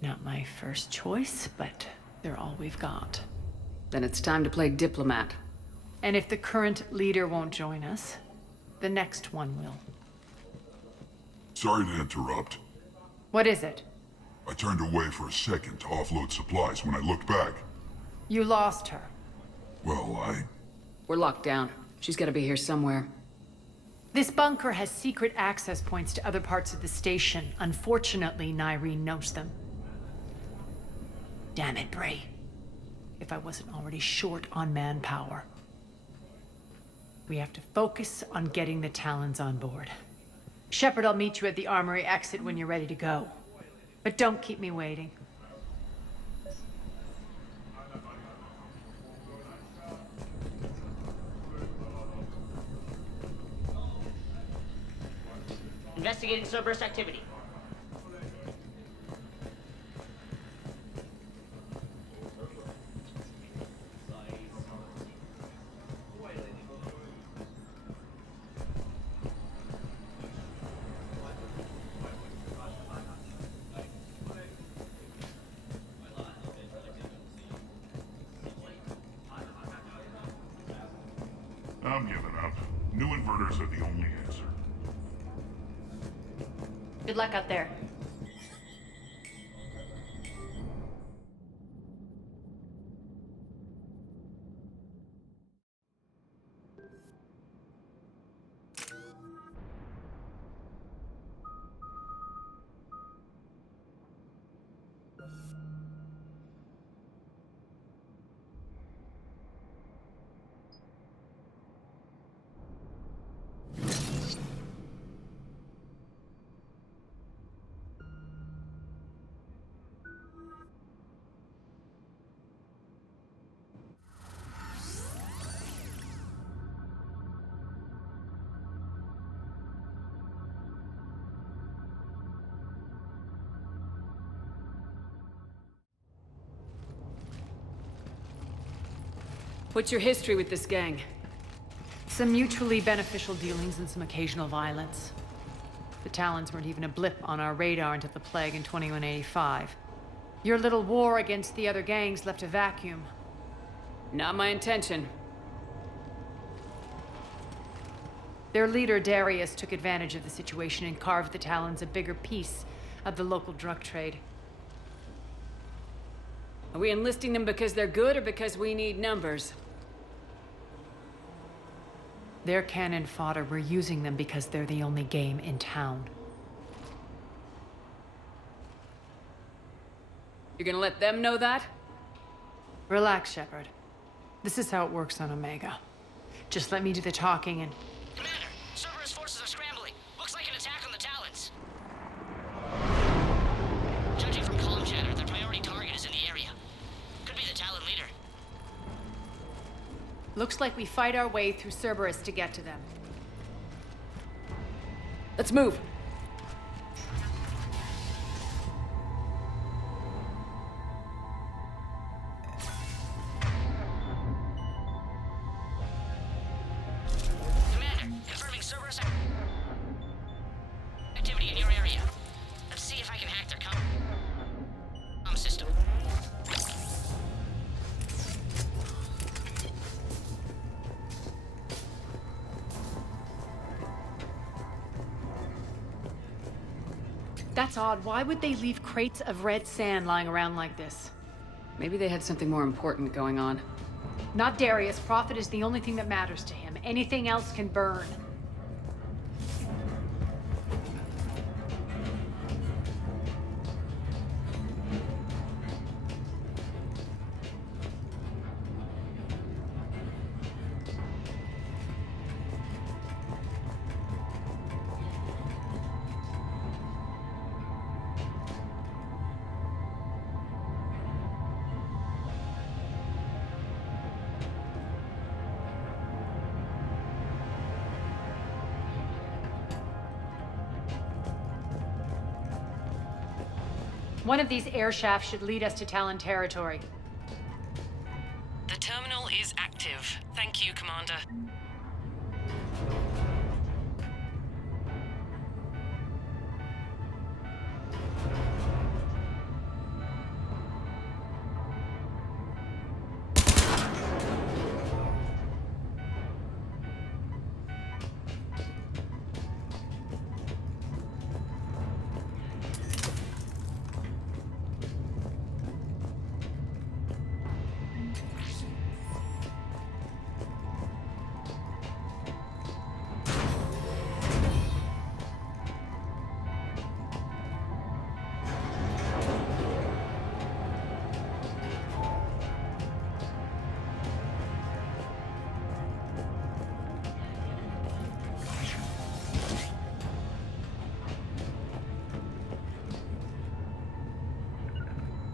Not my first choice, but they're all we've got. Then it's time to play diplomat. And if the current leader won't join us, the next one will. Sorry to interrupt. What is it? I turned away for a second to offload supplies. When I looked back, You lost her. well, We're locked down. She's gotta be here somewhere. This bunker has secret access points to other parts of the station. Unfortunately, Nyreen knows them. Damn it, Bray. If I wasn't already short on manpower. We have to focus on getting the Talons on board. Shepard, I'll meet you at the armory exit when you're ready to go. But don't keep me waiting. Investigating Cerberus activity. I'm giving up. New inverters are the only answer. Good luck out there. What's your history with this gang? Some mutually beneficial dealings and some occasional violence. The Talons weren't even a blip on our radar until the plague in 2185. Your little war against the other gangs left a vacuum. Not my intention. Their leader, Darius, took advantage of the situation and carved the Talons a bigger piece of the local drug trade. Are we enlisting them because they're good or because we need numbers? They're cannon fodder. We're using them because they're the only game in town. You're gonna let them know that? Relax, Shepard. This is how it works on Omega. Just let me do the talking and... Commander, Cerberus forces are scrambling. Looks like an attack on the Talons. Judging from comm chatter, their priority target is in the area. Could be the Talon leader. Looks like we fight our way through Cerberus to get to them. Let's move. Commander, confirming Cerberus activity in your area. Let's see if I can hack their comm system. That's odd. Why would they leave crates of red sand lying around like this? Maybe they had something more important going on. Not Darius. Profit is the only thing that matters to him. Anything else can burn. One of these air shafts should lead us to Talon territory. The terminal is active. Thank you, Commander.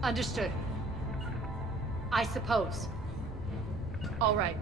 Understood. I suppose. All right.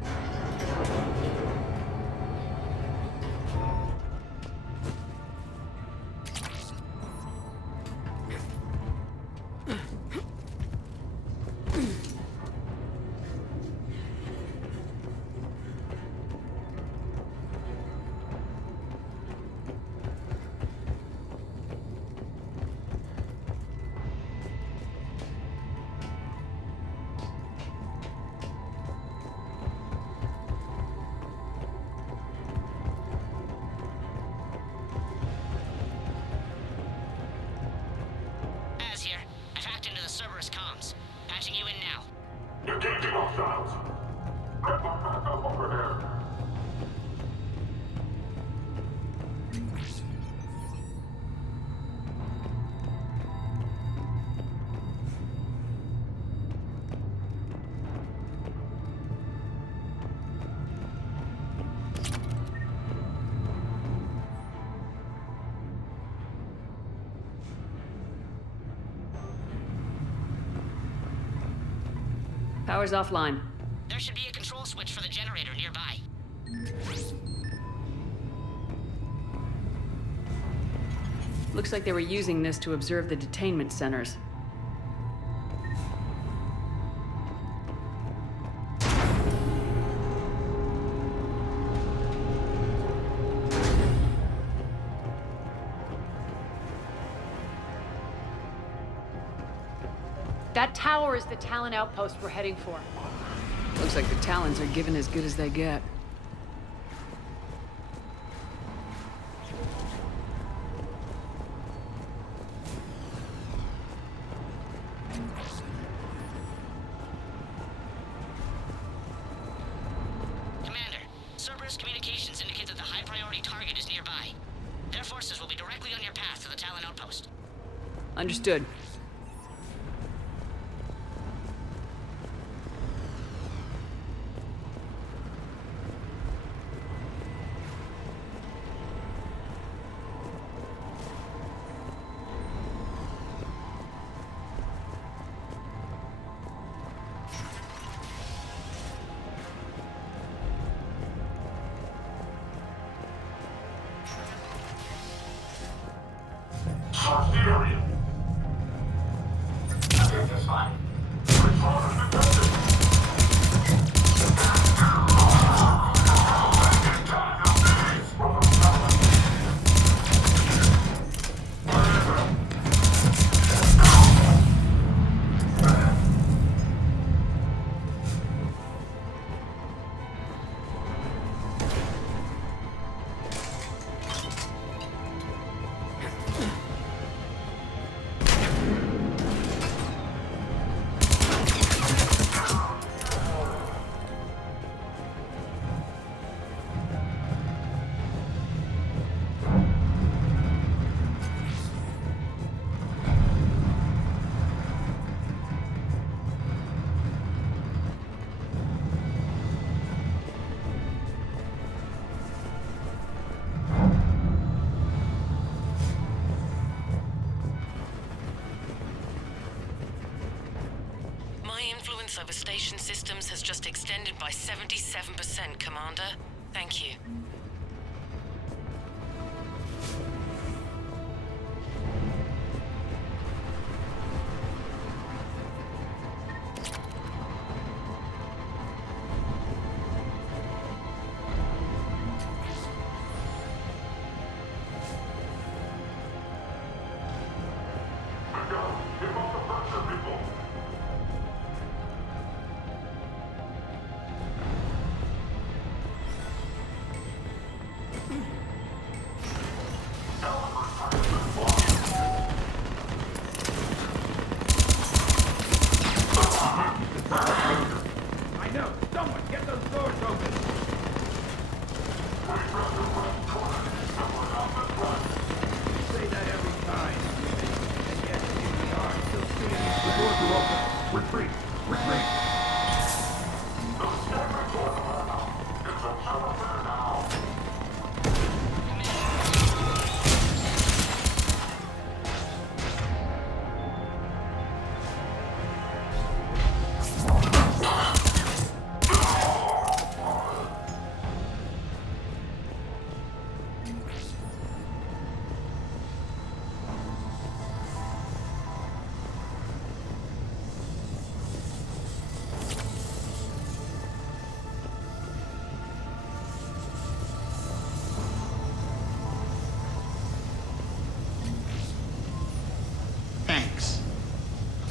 Cerberus comms. Patching you in now. Engaging hostiles. Over here. Power's offline. There should be a control switch for the generator nearby. Looks like they were using this to observe the detainment centers. That tower is the Talon outpost we're heading for. Looks like the Talons are given as good as they get. Commander, Cerberus communications indicate that the high-priority target is nearby. Their forces will be directly on your path to the Talon outpost. Understood. Search the area. radius over station systems has just extended by 77%, Commander. Thank you.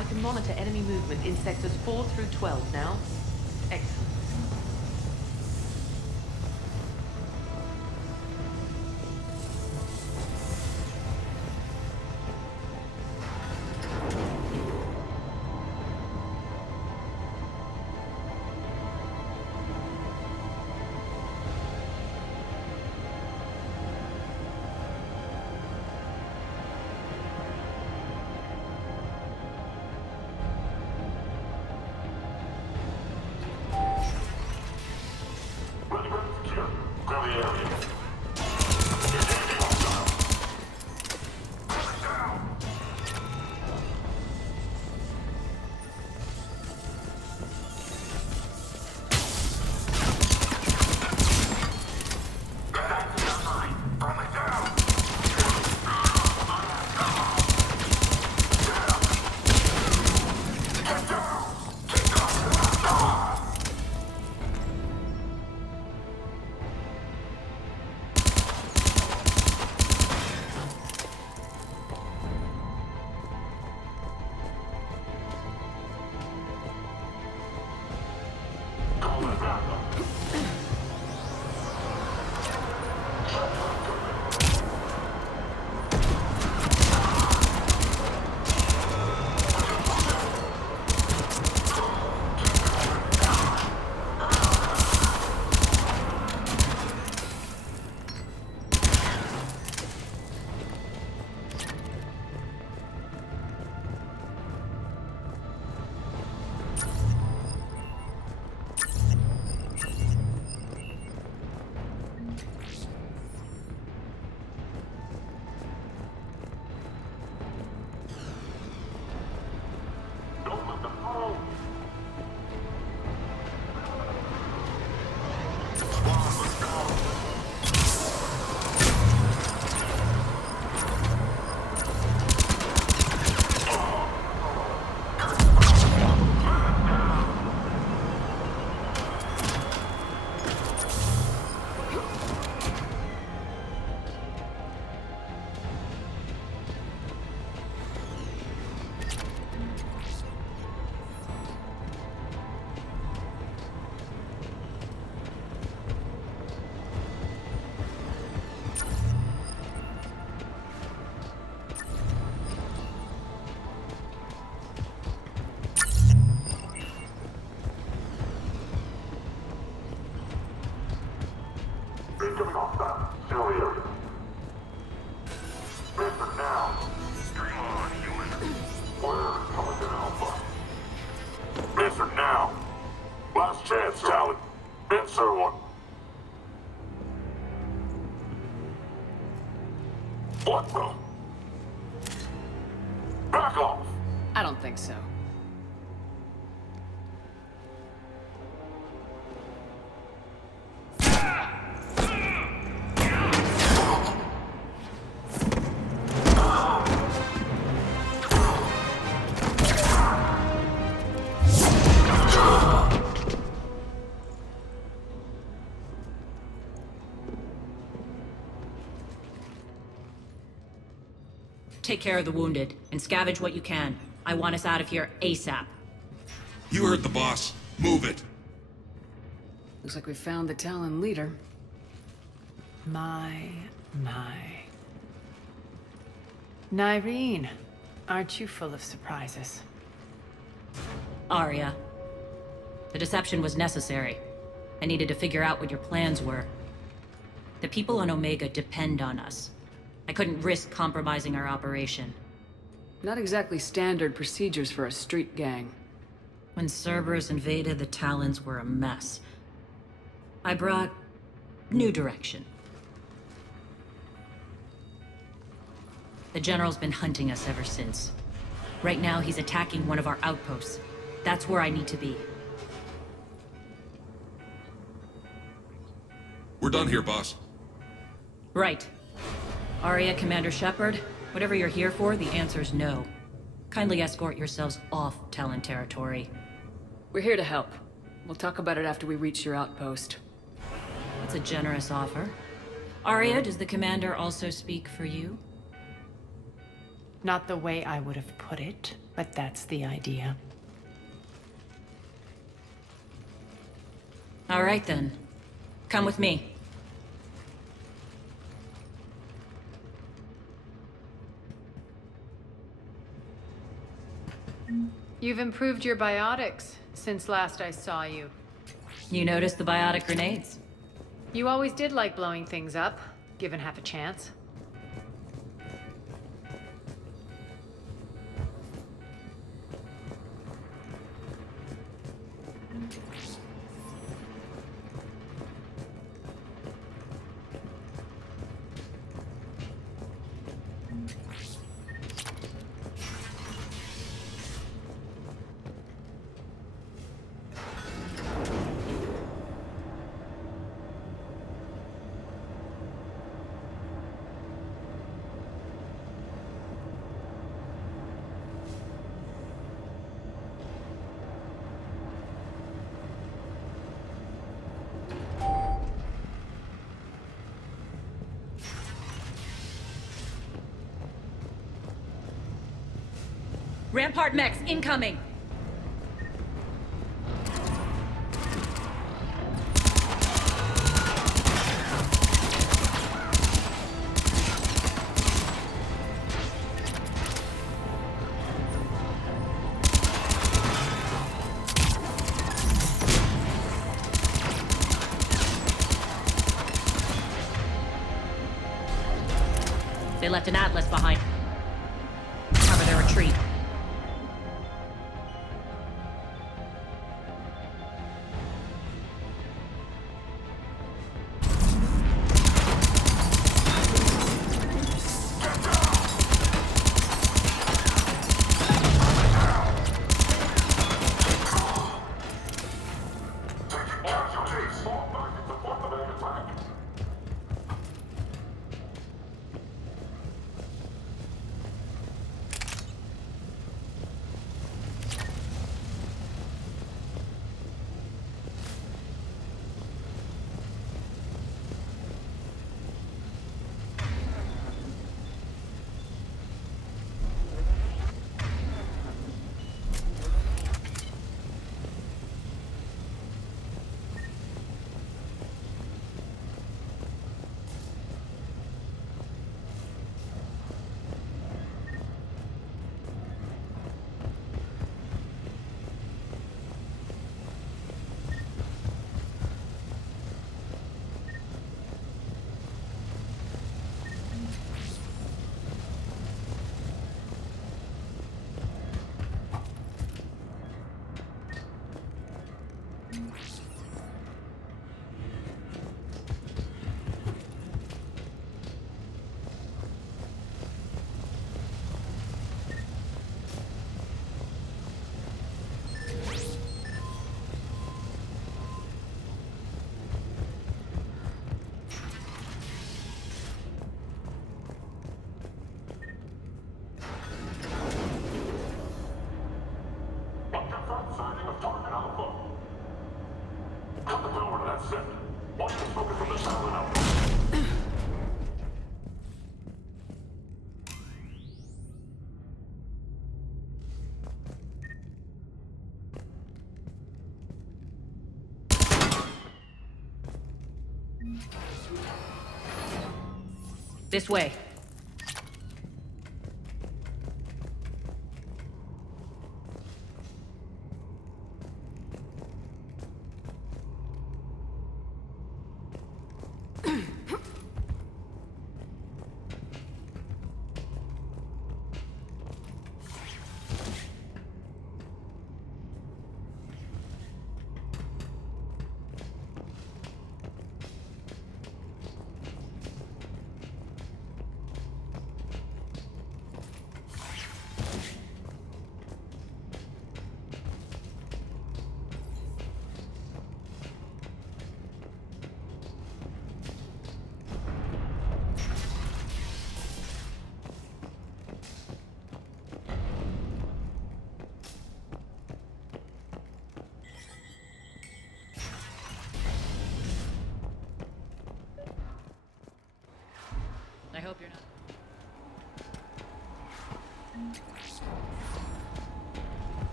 I can monitor enemy movement in sectors 4 through 12 now. Excellent. What the? Back off! I don't think so. take care of the wounded, and scavenge what you can. I want us out of here ASAP. You heard the boss. Move it. Looks like we found the Talon leader. My. Nyreen, aren't you full of surprises? Aria. The deception was necessary. I needed to figure out what your plans were. The people on Omega depend on us. I couldn't risk compromising our operation. Not exactly standard procedures for a street gang. When Cerberus invaded, the Talons were a mess. I brought new direction. The General's been hunting us ever since. Right now, he's attacking one of our outposts. That's where I need to be. We're done here, boss. Right. Aria, Commander Shepard, whatever you're here for, the answer's no. Kindly escort yourselves off Talon territory. We're here to help. We'll talk about it after we reach your outpost. That's a generous offer. Aria, does the Commander also speak for you? Not the way I would have put it, but that's the idea. All right, then. Come with me. You've improved your biotics since last I saw you. You noticed the biotic grenades? You always did like blowing things up, given half a chance. Rampart mechs incoming! They left an Atlas behind. Cover their retreat. This way. I hope you're not.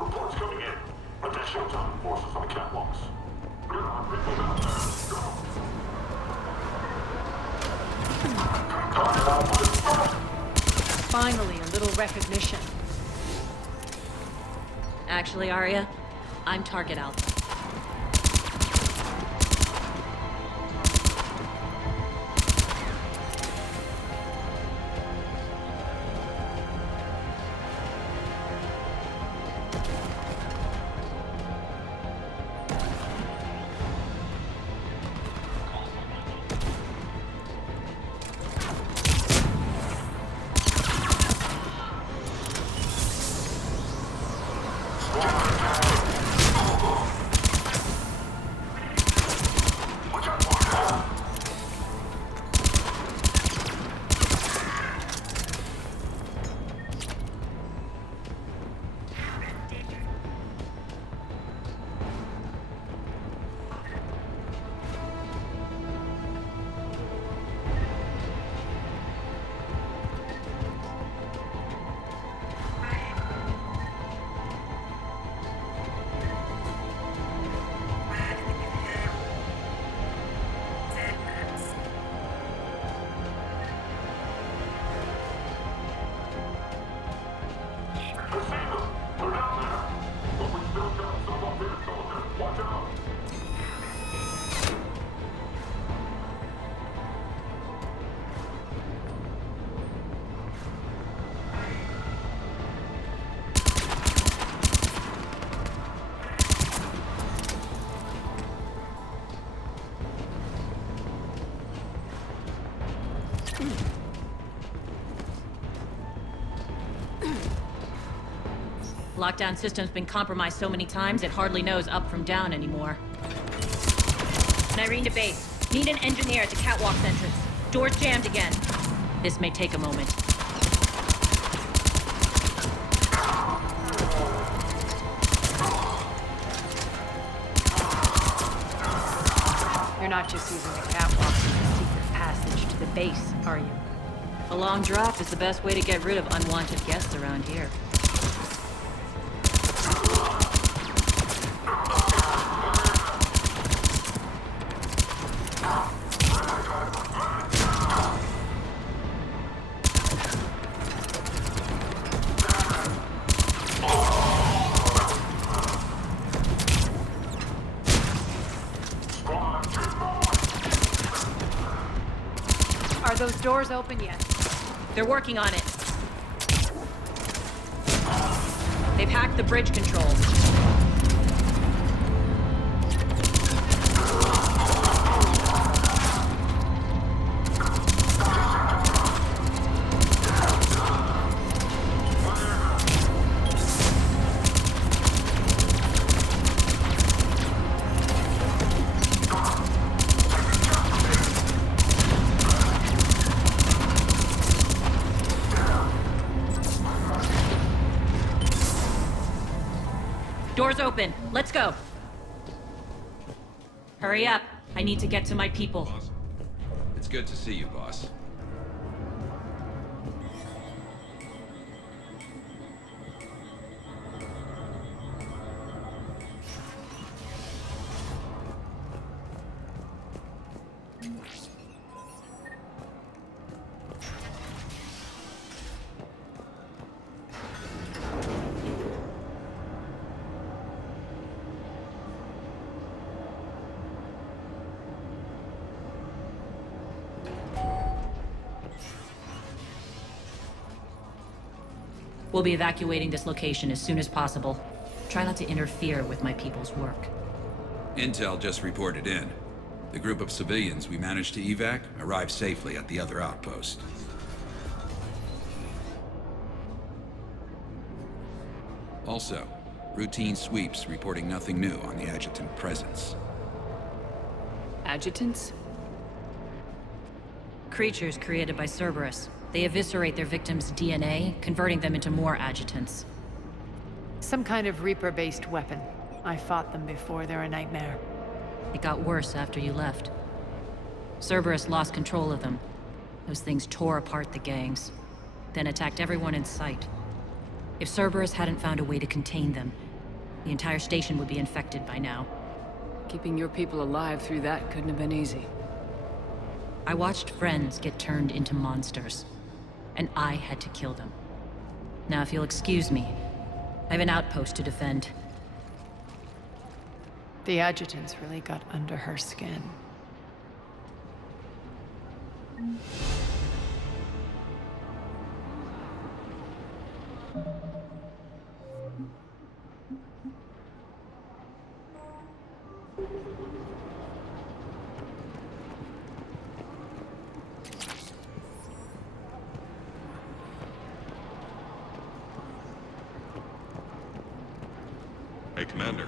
Reports coming in. Additional time forces on the catwalks. Finally, a little recognition. Actually, Aria, I'm Target Alpha. Lockdown system's been compromised so many times, it hardly knows up from down anymore. Irene to base. Need an engineer at the catwalk's entrance. Door's jammed again. This may take a moment. You're not just using the catwalk as a secret passage to the base, are you? A long drop is the best way to get rid of unwanted guests around here. Are those doors open yet? They're working on it. They've hacked the bridge controls. Door's open. Let's go. Hurry up. I need to get to my people. Boss. It's good to see you, boss. We'll be evacuating this location as soon as possible. Try not to interfere with my people's work. Intel just reported in. The group of civilians we managed to evac arrived safely at the other outpost. Also, routine sweeps reporting nothing new on the adjutant presence. Adjutants? Creatures created by Cerberus. They eviscerate their victims' DNA, converting them into more adjutants. Some kind of Reaper-based weapon. I fought them before, they're a nightmare. It got worse after you left. Cerberus lost control of them. Those things tore apart the gangs, then attacked everyone in sight. If Cerberus hadn't found a way to contain them, the entire station would be infected by now. Keeping your people alive through that couldn't have been easy. I watched friends get turned into monsters, and I had to kill them. Now, if you'll excuse me, I have an outpost to defend. The adjutants really got under her skin. Hey, Commander.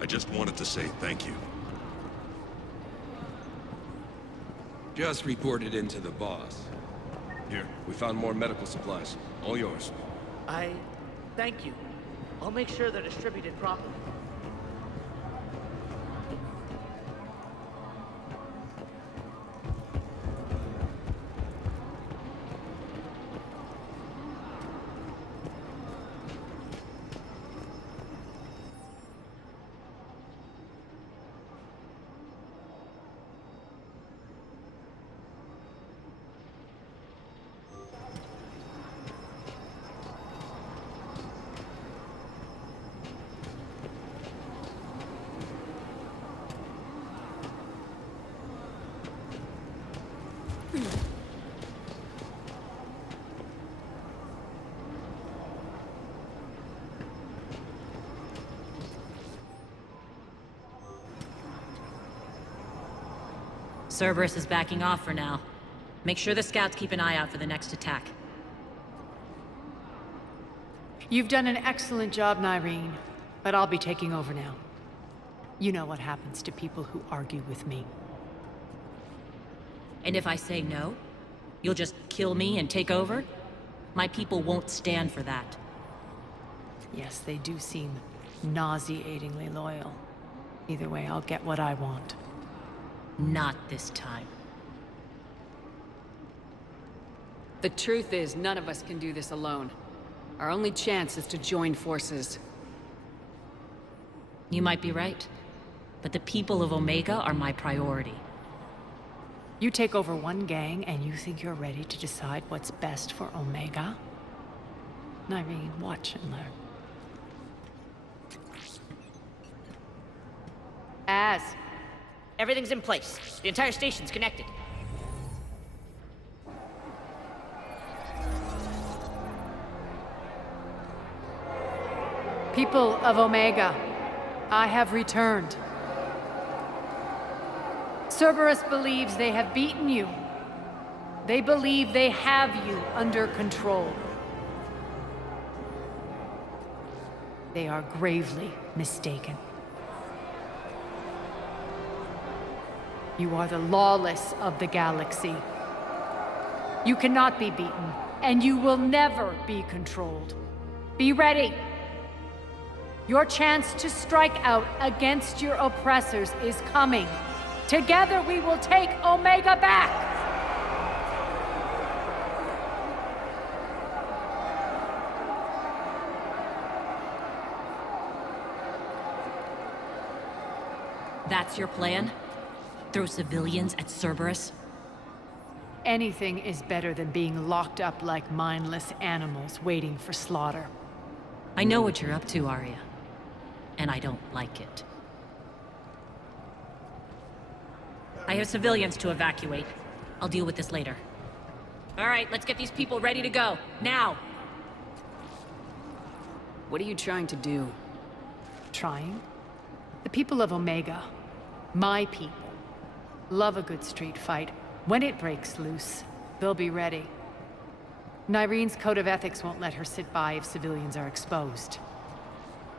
I just wanted to say thank you. Just reported into the boss. Here, we found more medical supplies. All yours. Thank you. I'll make sure they're distributed properly. Cerberus is backing off for now. Make sure the scouts keep an eye out for the next attack. You've done an excellent job, Nyreen, but I'll be taking over now. You know what happens to people who argue with me. And if I say no, you'll just kill me and take over? My people won't stand for that. Yes, they do seem nauseatingly loyal. Either way, I'll get what I want. Not this time. The truth is, none of us can do this alone. Our only chance is to join forces. You might be right, but the people of Omega are my priority. You take over one gang and you think you're ready to decide what's best for Omega? Nyreen, watch and learn. Everything's in place. The entire station's connected. People of Omega, I have returned. Cerberus believes they have beaten you. They believe they have you under control. They are gravely mistaken. You are the lawless of the galaxy. You cannot be beaten, and you will never be controlled. Be ready. Your chance to strike out against your oppressors is coming. Together we will take Omega back! That's your plan? Throw civilians at Cerberus? Anything is better than being locked up like mindless animals waiting for slaughter. I know what you're up to, Aria. And I don't like it. I have civilians to evacuate. I'll deal with this later. All right, let's get these people ready to go. Now! What are you trying to do? Trying? The people of Omega, my people, love a good street fight. When it breaks loose, they'll be ready. Nyrene's code of ethics won't let her sit by if civilians are exposed.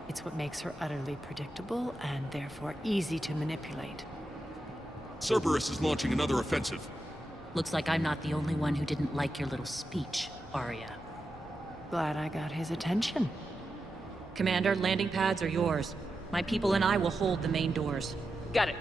It's what makes her utterly predictable and therefore easy to manipulate. Cerberus is launching another offensive. Looks like I'm not the only one who didn't like your little speech, Aria. Glad I got his attention. Commander, landing pads are yours. My people and I will hold the main doors. Got it.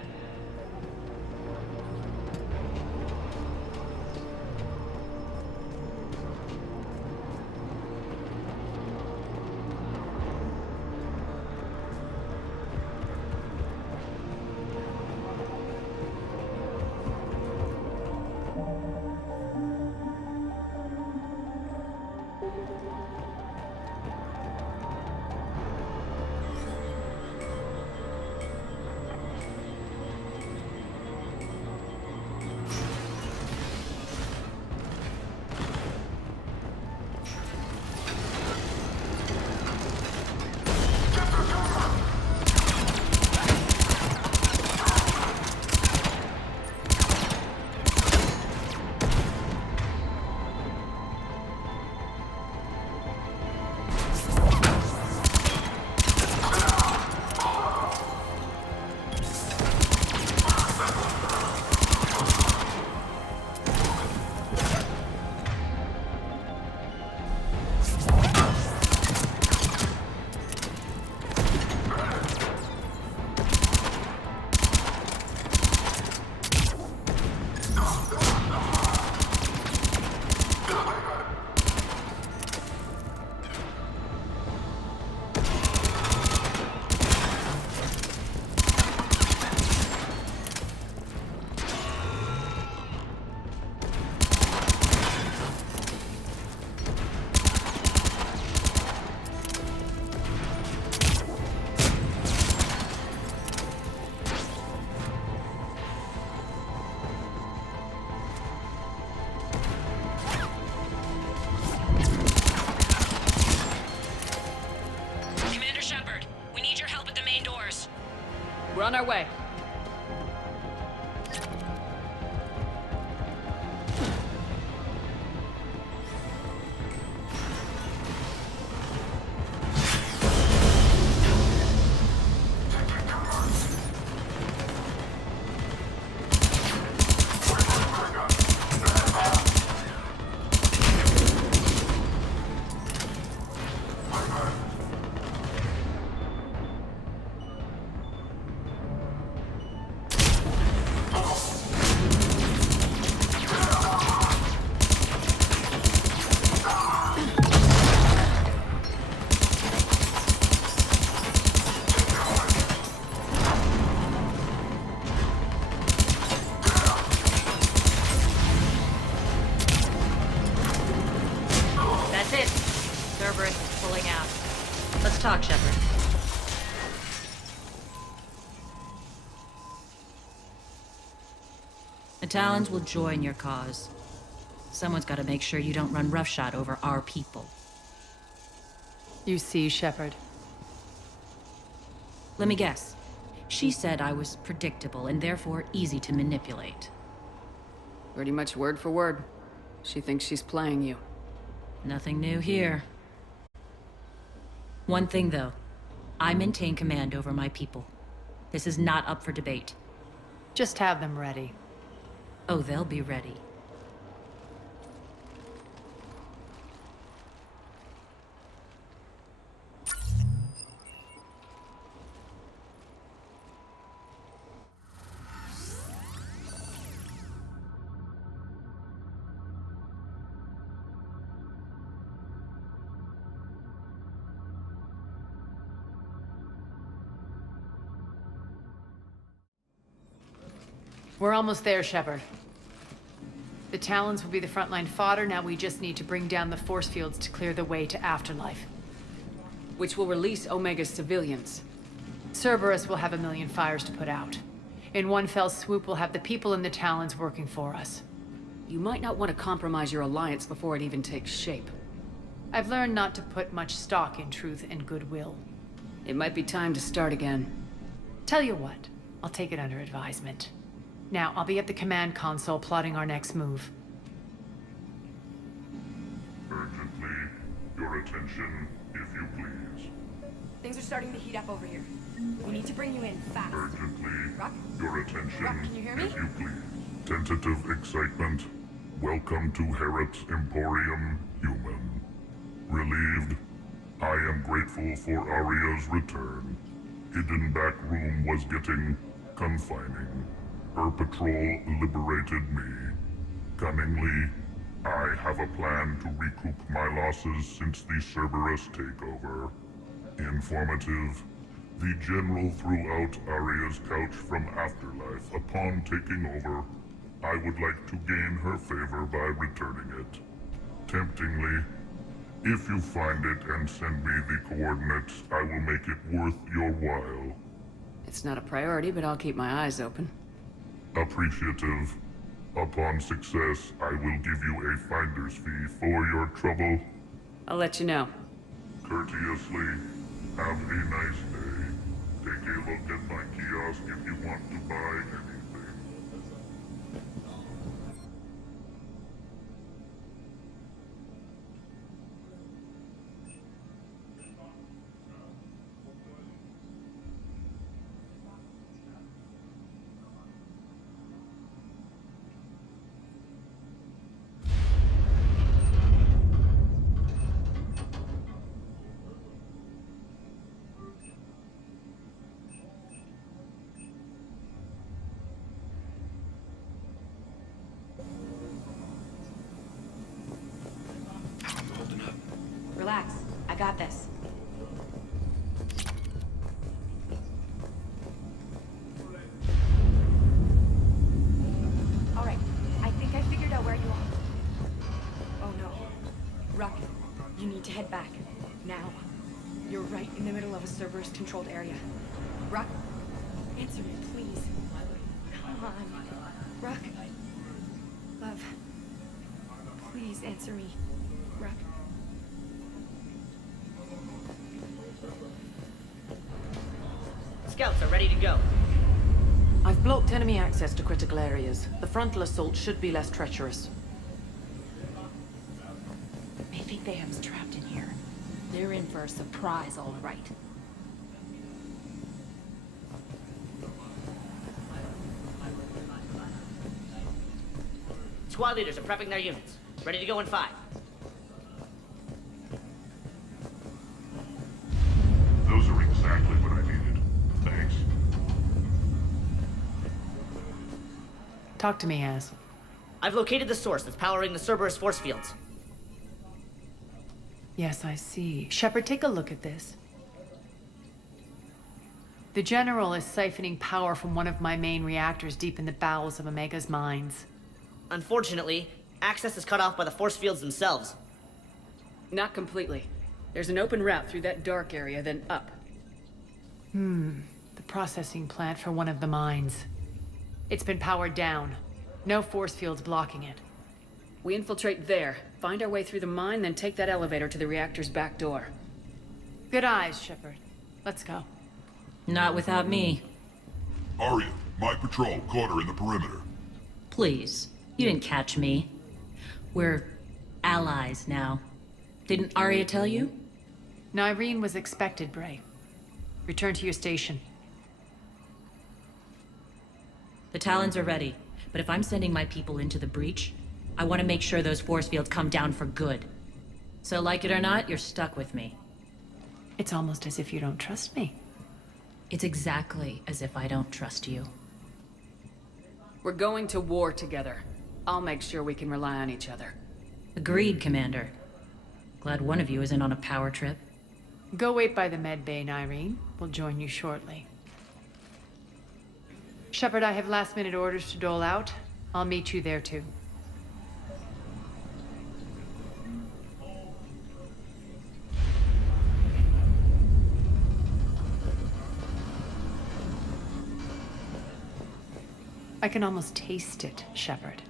We're on our way. Talk, Shepard. The Talons will join your cause. Someone's got to make sure you don't run roughshod over our people. You see, Shepard. Let me guess. She said I was predictable and therefore easy to manipulate. Pretty much word for word. She thinks she's playing you. Nothing new here. One thing, though. I maintain command over my people. This is not up for debate. Just have them ready. Oh, they'll be ready. We're almost there, Shepard. The Talons will be the frontline fodder, now we just need to bring down the force fields to clear the way to Afterlife. Which will release Omega's civilians. Cerberus will have 1,000,000 fires to put out. In one fell swoop, we'll have the people in the Talons working for us. You might not want to compromise your alliance before it even takes shape. I've learned not to put much stock in truth and goodwill. It might be time to start again. Tell you what, I'll take it under advisement. Now, I'll be at the command console plotting our next move. Urgently, your attention, if you please. Things are starting to heat up over here. We need to bring you in fast. Urgently, Rock? your attention, Rock, can you hear me? if you please. Tentative excitement. Welcome to Herod's Emporium, human. Relieved, I am grateful for Aria's return. Hidden back room was getting confining. Her patrol liberated me. Cunningly, I have a plan to recoup my losses since the Cerberus takeover. Informative. The General threw out Aria's couch from Afterlife upon taking over. I would like to gain her favor by returning it. Temptingly, if you find it and send me the coordinates, I will make it worth your while. It's not a priority, but I'll keep my eyes open. Appreciative. Upon success, I will give you a finder's fee for your trouble. I'll let you know. Courteously, have a nice day. Take a look at my kiosk if you want to buy anything. Relax. I got this. All right. I think I figured out where you are. Oh no. Ruck, you need to head back. Now. You're right in the middle of a Cerberus-controlled area. Ruck, answer me, please. Come on. Ruck. Love. Please answer me. Ruck. Scouts are ready to go. I've blocked enemy access to critical areas. The frontal assault should be less treacherous. They think they have us trapped in here. They're in for a surprise, all right. Squad leaders are prepping their units. Ready to go in 5. Those are exactly what I needed. Thanks. Talk to me, Az. I've located the source that's powering the Cerberus force fields. Yes, I see. Shepard, take a look at this. The General is siphoning power from one of my main reactors deep in the bowels of Omega's mines. Unfortunately, access is cut off by the force fields themselves. Not completely. There's an open route through that dark area, then up. The processing plant for one of the mines. It's been powered down. No force fields blocking it. We infiltrate there, find our way through the mine, then take that elevator to the reactor's back door. Good eyes, Shepard. Let's go. Not without me. Aria, my patrol caught her in the perimeter. Please. You didn't catch me. We're allies now. Didn't Aria tell you? Nyreen was expected, Bray. Return to your station. The Talons are ready, but if I'm sending my people into the breach, I want to make sure those force fields come down for good. So like it or not, you're stuck with me. It's almost as if you don't trust me. It's exactly as if I don't trust you. We're going to war together. I'll make sure we can rely on each other. Agreed, Commander. Glad one of you isn't on a power trip. Go wait by the med bay, Nyreen. We'll join you shortly. Shepard, I have last-minute orders to dole out. I'll meet you there, too. I can almost taste it, Shepard.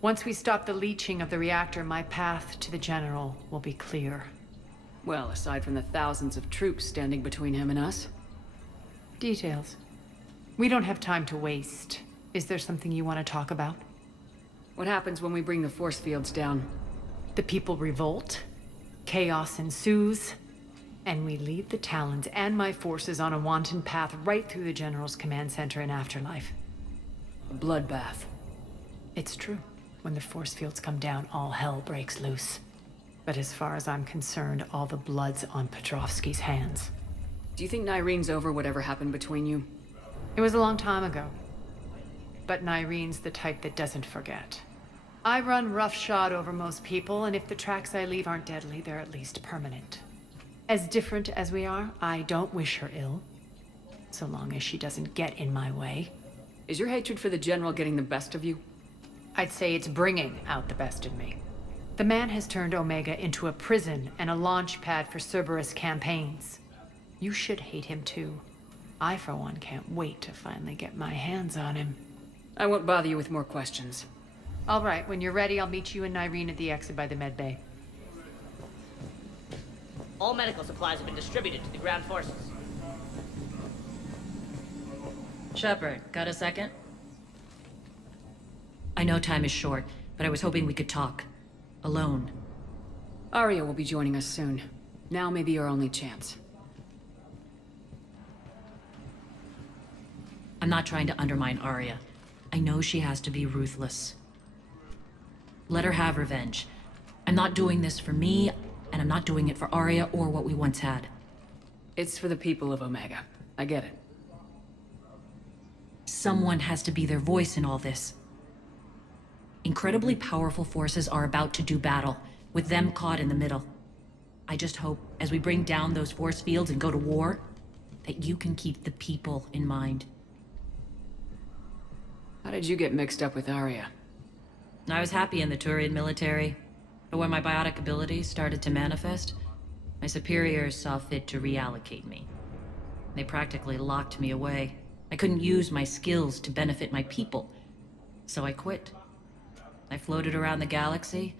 Once we stop the leaching of the reactor, my path to the General will be clear. Well, aside from the thousands of troops standing between him and us. Details. We don't have time to waste. Is there something you want to talk about? What happens when we bring the force fields down? The people revolt, chaos ensues, and we lead the Talons and my forces on a wanton path right through the General's command center and afterlife. A bloodbath. It's true. When the force fields come down, all hell breaks loose. But as far as I'm concerned, all the blood's on Petrovsky's hands. Do you think Nyrene's over whatever happened between you? It was a long time ago. But Nyrene's the type that doesn't forget. I run roughshod over most people, and if the tracks I leave aren't deadly, they're at least permanent. As different as we are, I don't wish her ill. So long as she doesn't get in my way. Is your hatred for the General getting the best of you? I'd say it's bringing out the best in me. The man has turned Omega into a prison and a launch pad for Cerberus campaigns. You should hate him too. I, for one, can't wait to finally get my hands on him. I won't bother you with more questions. All right, when you're ready, I'll meet you and Nyrene at the exit by the med bay. All medical supplies have been distributed to the ground forces. Shepard, got a second? I know time is short, but I was hoping we could talk. Alone. Aria will be joining us soon. Now may be our only chance. I'm not trying to undermine Aria. I know she has to be ruthless. Let her have revenge. I'm not doing this for me, and I'm not doing it for Aria or what we once had. It's for the people of Omega. I get it. Someone has to be their voice in all this. Incredibly powerful forces are about to do battle, with them caught in the middle. I just hope, as we bring down those force fields and go to war, that you can keep the people in mind. How did you get mixed up with Aria? I was happy in the Turian military, but when my biotic abilities started to manifest, my superiors saw fit to reallocate me. They practically locked me away. I couldn't use my skills to benefit my people, so I quit. I floated around the galaxy,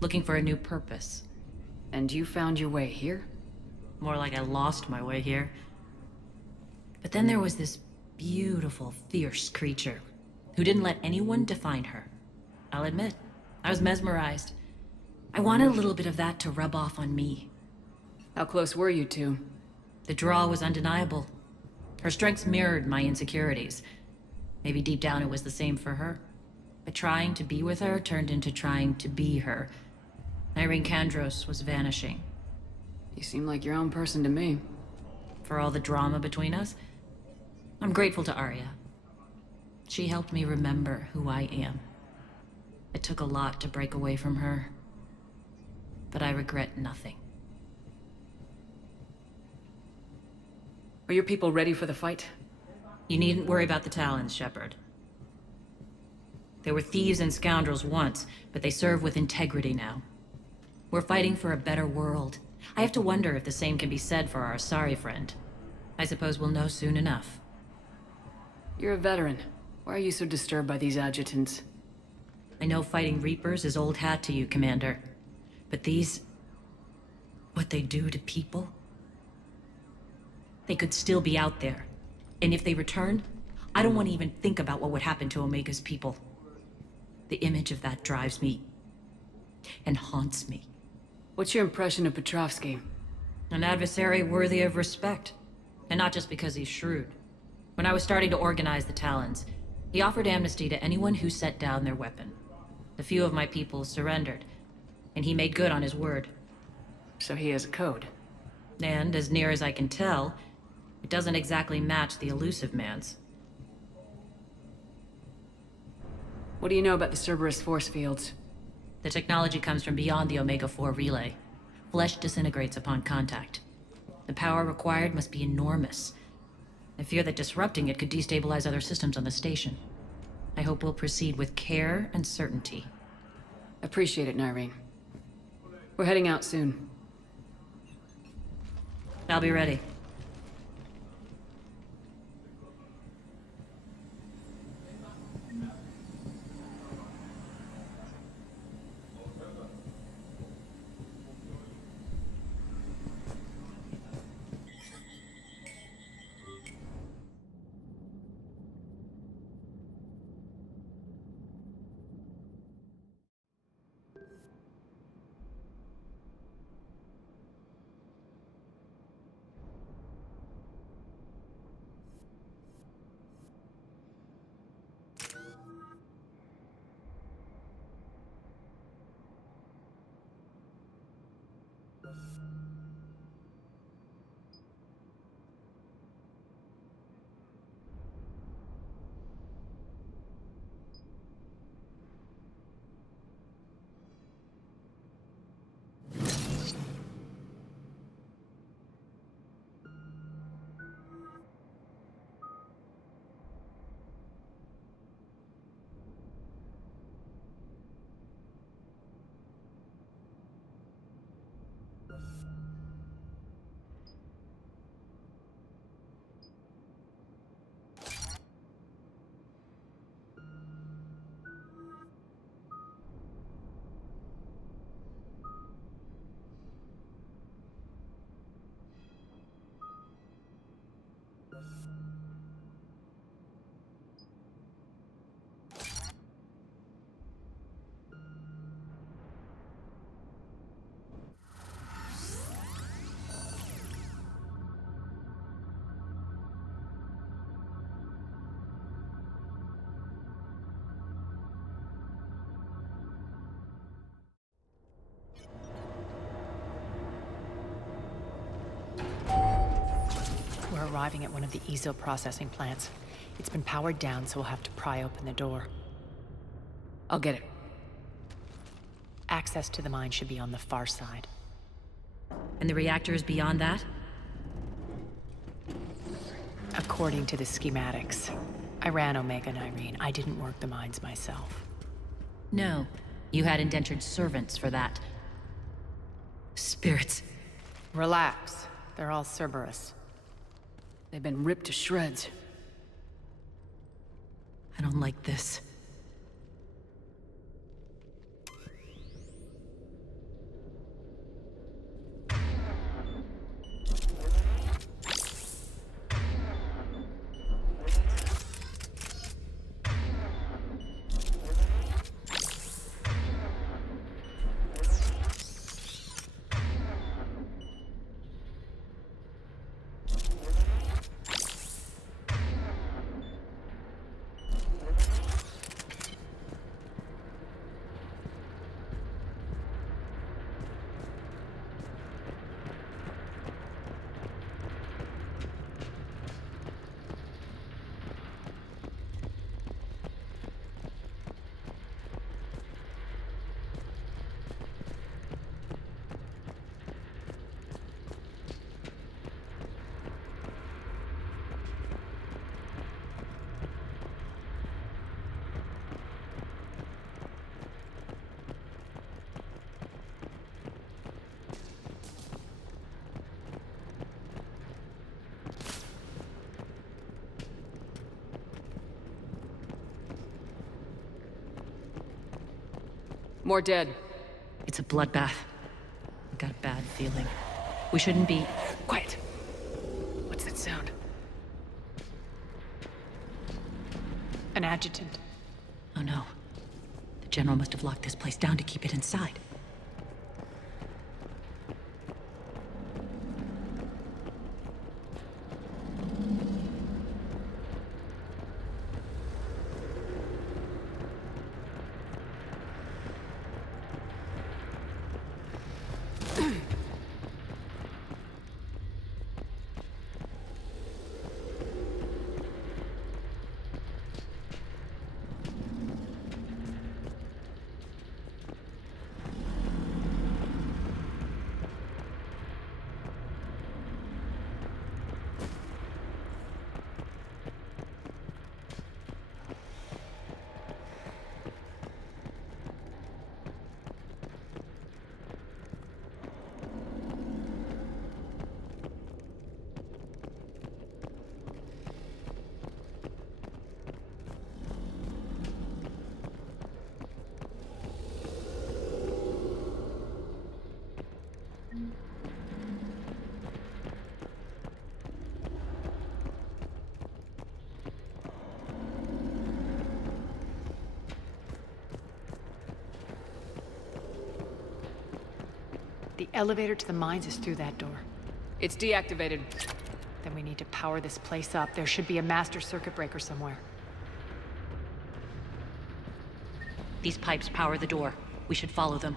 looking for a new purpose. And you found your way here? More like I lost my way here. But then there was this beautiful, fierce creature who didn't let anyone define her. I'll admit, I was mesmerized. I wanted a little bit of that to rub off on me. How close were you two? The draw was undeniable. Her strengths mirrored my insecurities. Maybe deep down it was the same for her. But trying to be with her turned into trying to be her. Nyrene Kandros was vanishing. You seem like your own person to me. For all the drama between us, I'm grateful to Aria. She helped me remember who I am. It took a lot to break away from her, but I regret nothing. Are your people ready for the fight? You needn't worry about the Talons, Shepard. They were thieves and scoundrels once, but they serve with integrity now. We're fighting for a better world. I have to wonder if the same can be said for our Asari friend. I suppose we'll know soon enough. You're a veteran. Why are you so disturbed by these adjutants? I know fighting Reapers is old hat to you, Commander. But these... what they do to people? They could still be out there. And if they return, I don't want to even think about what would happen to Omega's people. The image of that drives me and haunts me. What's your impression of Petrovsky? An adversary worthy of respect. And not just because he's shrewd. When I was starting to organize the Talons, he offered amnesty to anyone who set down their weapon. A few of my people surrendered, and he made good on his word. So he has a code. And, as near as I can tell, it doesn't exactly match the elusive man's. What do you know about the Cerberus force fields? The technology comes from beyond the Omega-4 relay. Flesh disintegrates upon contact. The power required must be enormous. I fear that disrupting it could destabilize other systems on the station. I hope we'll proceed with care and certainty. Appreciate it, Nyrene. We're heading out soon. I'll be ready. arriving at one of the easel processing plants. It's been powered down, so we'll have to pry open the door. I'll get it. Access to the mine should be on the far side. And the reactor is beyond that? According to the schematics. I ran Omega and Irene. I didn't work the mines myself. No. You had indentured servants for that. Spirits. Relax. They're all Cerberus. They've been ripped to shreds. I don't like this. More dead. It's a bloodbath. I've got a bad feeling. We shouldn't be... Quiet. What's that sound? An adjutant. Oh no. The General must have locked this place down to keep it inside. The elevator to the mines is through that door. It's deactivated. Then we need to power this place up. There should be a master circuit breaker somewhere. These pipes power the door. We should follow them.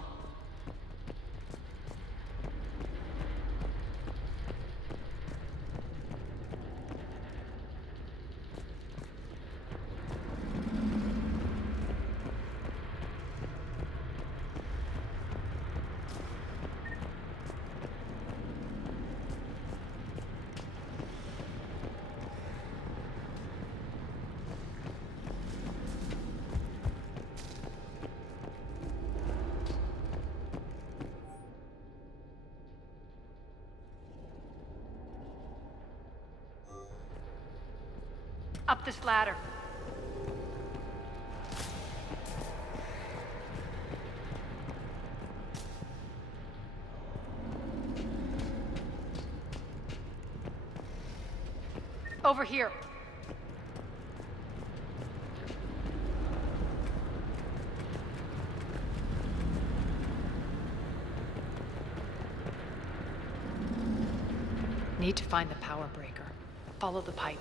Up this ladder. Over here. Need to find the power breaker. Follow the pipe.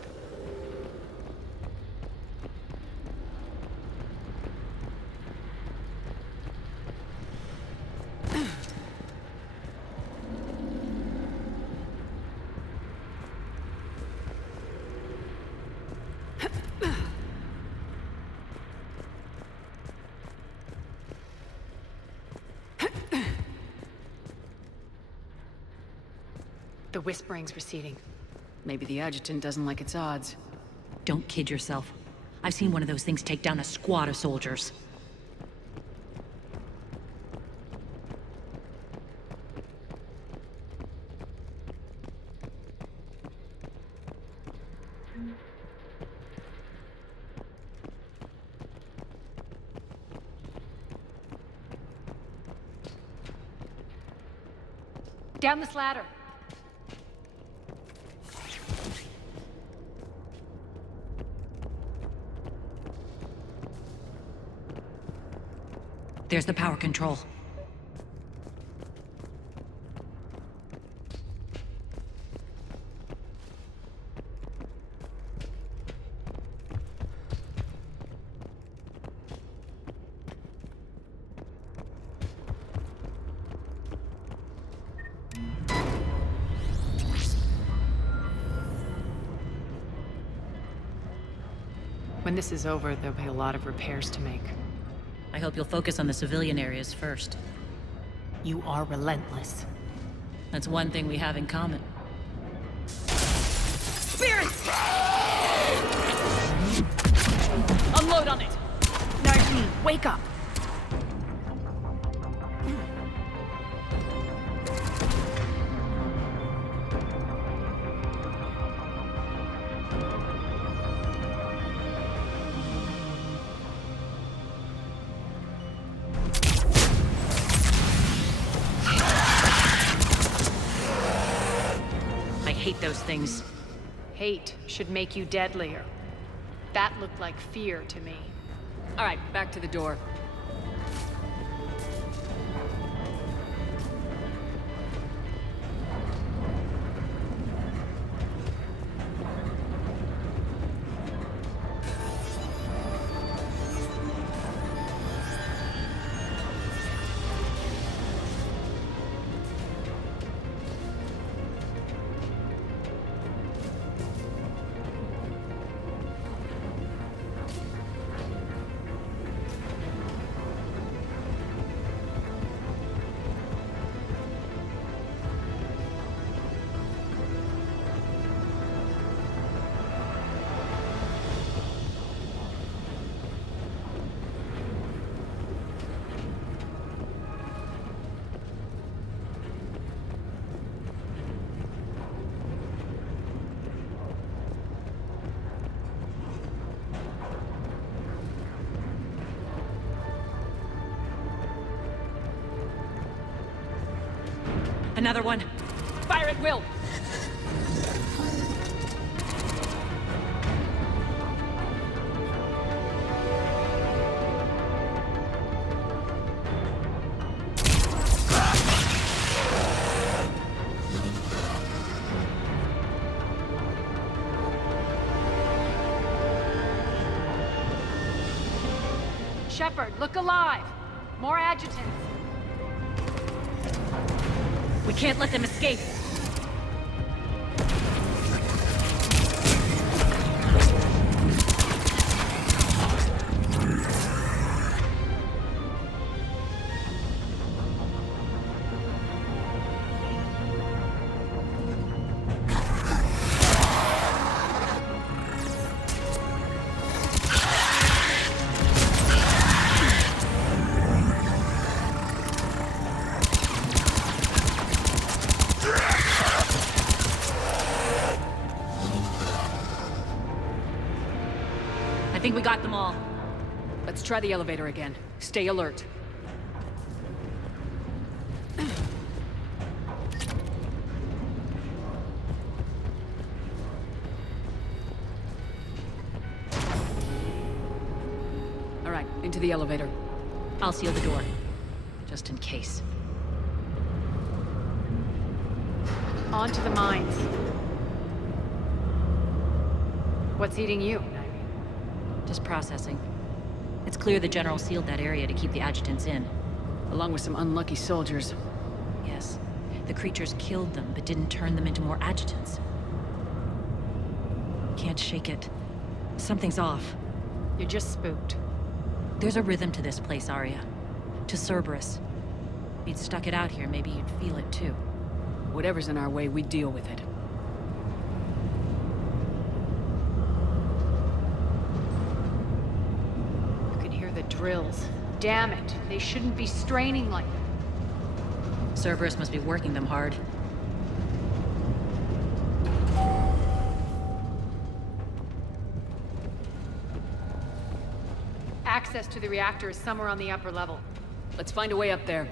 The whispering's receding. Maybe the adjutant doesn't like its odds. Don't kid yourself. I've seen one of those things take down a squad of soldiers. Down this ladder. There's the power control. When this is over, there'll be a lot of repairs to make. I hope you'll focus on the civilian areas first. You are relentless. That's one thing we have in common. Spirits! Unload on it! Narji, wake up! Those things. Hate should make you deadlier. That looked like fear to me. All right, back to the door. Another one. Fire at will! Shepard, look alive! More adjutants! We can't let them escape! I think we got them all. Let's try the elevator again. Stay alert. All right, into the elevator. I'll seal the door, just in case. On to the mines. What's eating you? Just processing. It's clear the General sealed that area to keep the adjutants in. Along with some unlucky soldiers. Yes. The creatures killed them, but didn't turn them into more adjutants. Can't shake it. Something's off. You're just spooked. There's a rhythm to this place, Aria. To Cerberus. If you'd stuck it out here, maybe you'd feel it too. Whatever's in our way, we deal with it. You can hear the drills. Damn it, they shouldn't be straining like that. Cerberus must be working them hard. Access to the reactor is somewhere on the upper level. Let's find a way up there.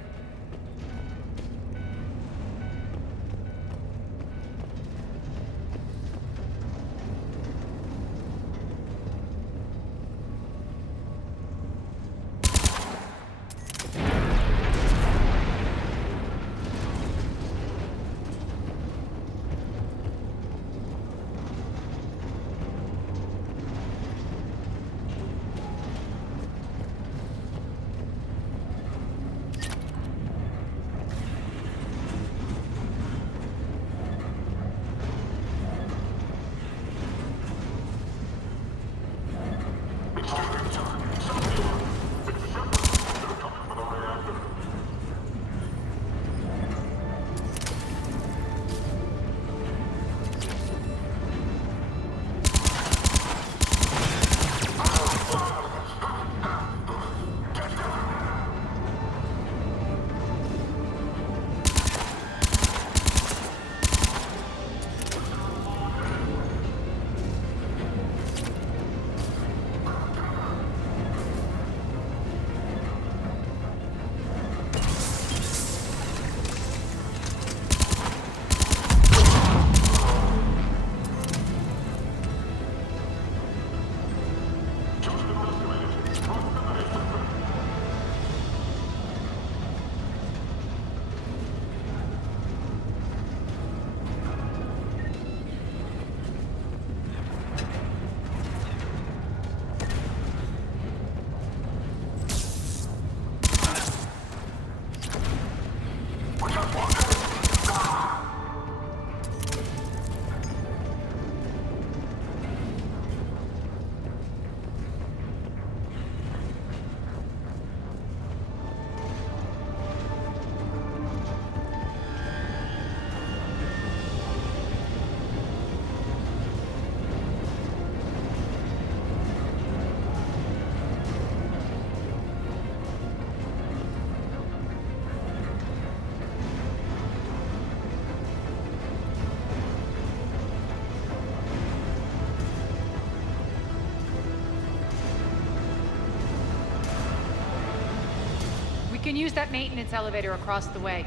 We can use that maintenance elevator across the way.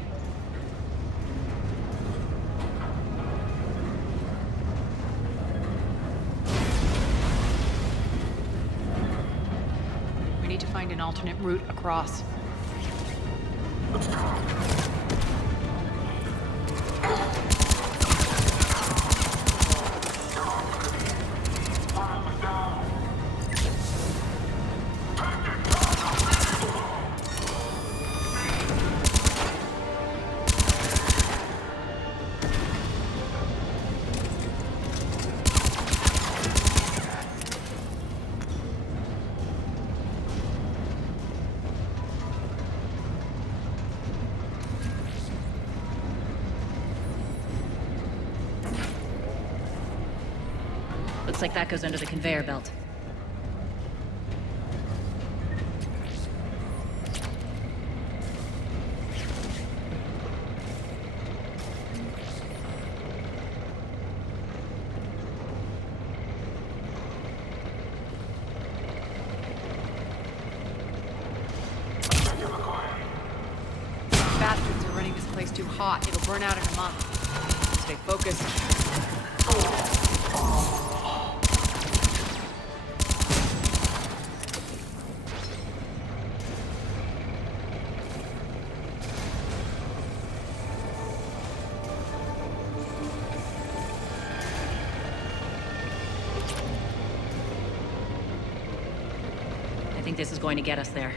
We need to find an alternate route across. Looks like that goes under the conveyor belt. Bastards are running this place too hot. It'll burn out in a month. Stay focused. I think this is going to get us there.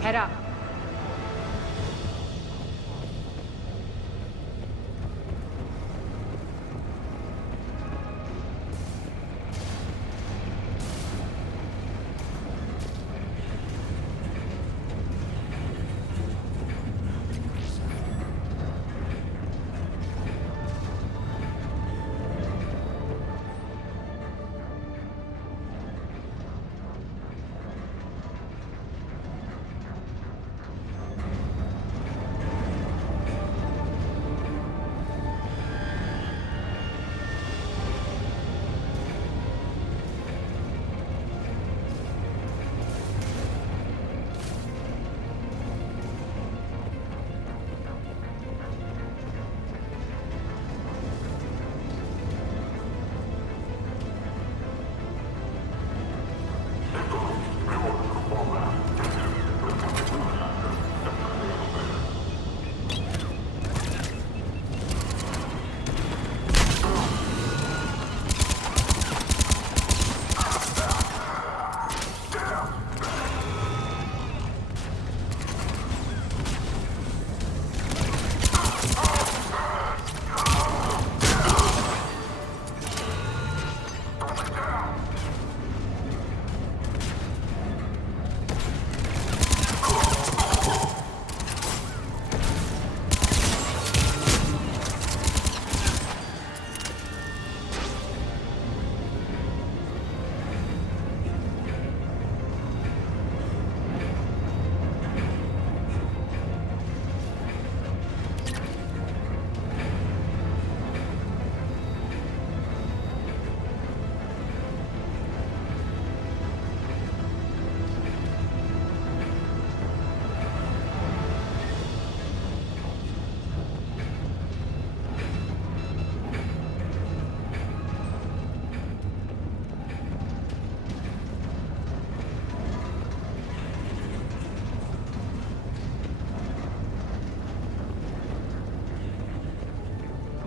Head up.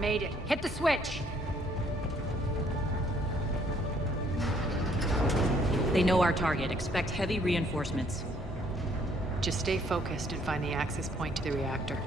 made it. Hit the switch! They know our target. Expect heavy reinforcements. Just stay focused and find the access point to the reactor.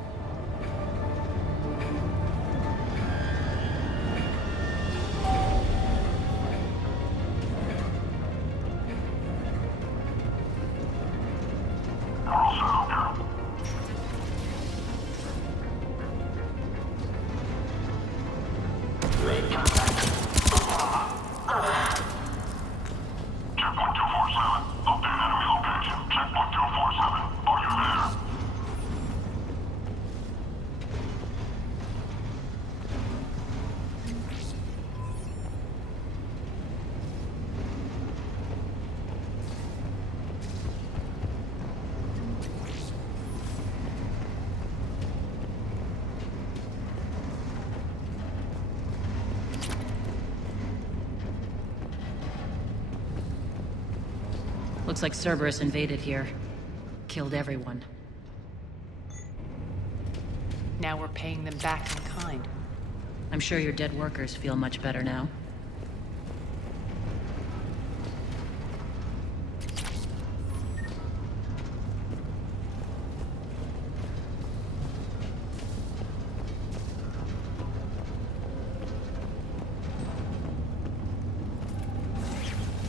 Looks like Cerberus invaded here. Killed everyone. Now we're paying them back in kind. I'm sure your dead workers feel much better now.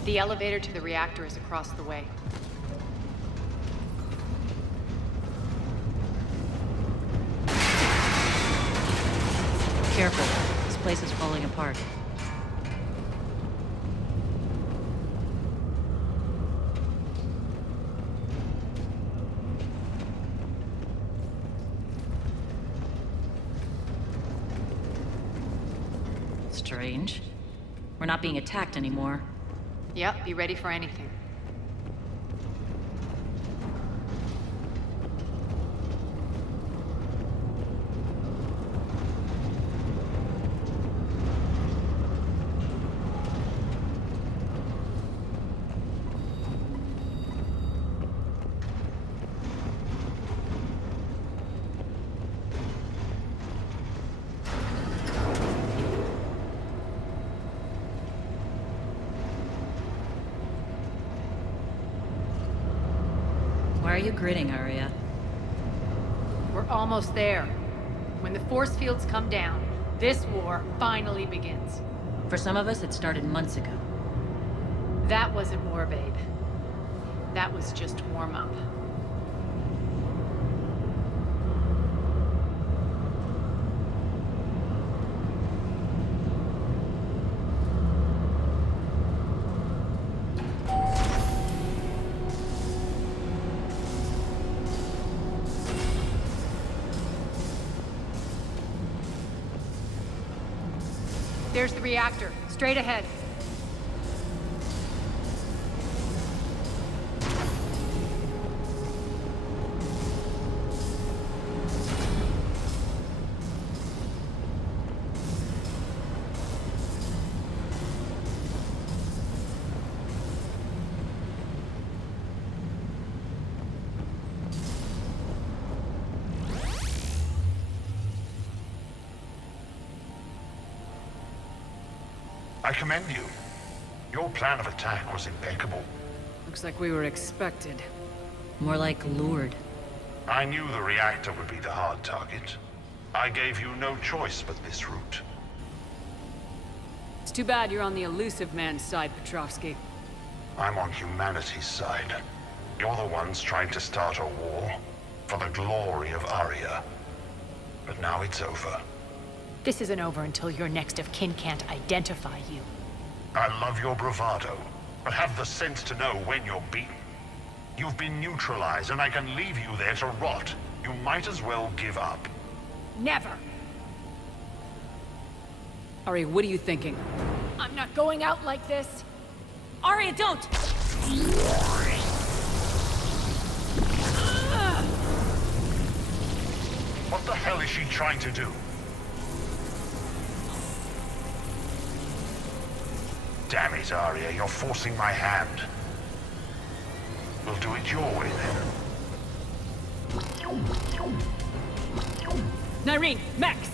The elevator to the reactor is across the way. Careful. This place is falling apart. Strange. We're not being attacked anymore. Yep, be ready for anything. Why are you grinning, Aria? We're almost there. When the force fields come down, this war finally begins. For some of us, it started months ago. That wasn't war, babe. That was just warm-up. There's the reactor, straight ahead. I commend you. Your plan of attack was impeccable. Looks like we were expected. More like lured. I knew the reactor would be the hard target. I gave you no choice but this route. It's too bad you're on the elusive man's side, Petrovsky. I'm on humanity's side. You're the ones trying to start a war for the glory of Aria. But now it's over. This isn't over until your next of kin can't identify you. I love your bravado, but have the sense to know when you're beaten. You've been neutralized, and I can leave you there to rot. You might as well give up. Never! Aria, what are you thinking? I'm not going out like this! Aria, don't! What the hell is she trying to do? Damn it, Aria, you're forcing my hand. We'll do it your way, then. Nyreen, Max!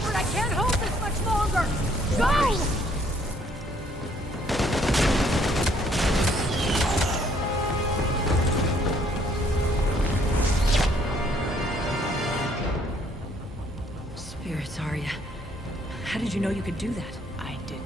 Shepard, I can't hold this much longer! Go! Spirits, Aria. How did you know you could do that? I didn't.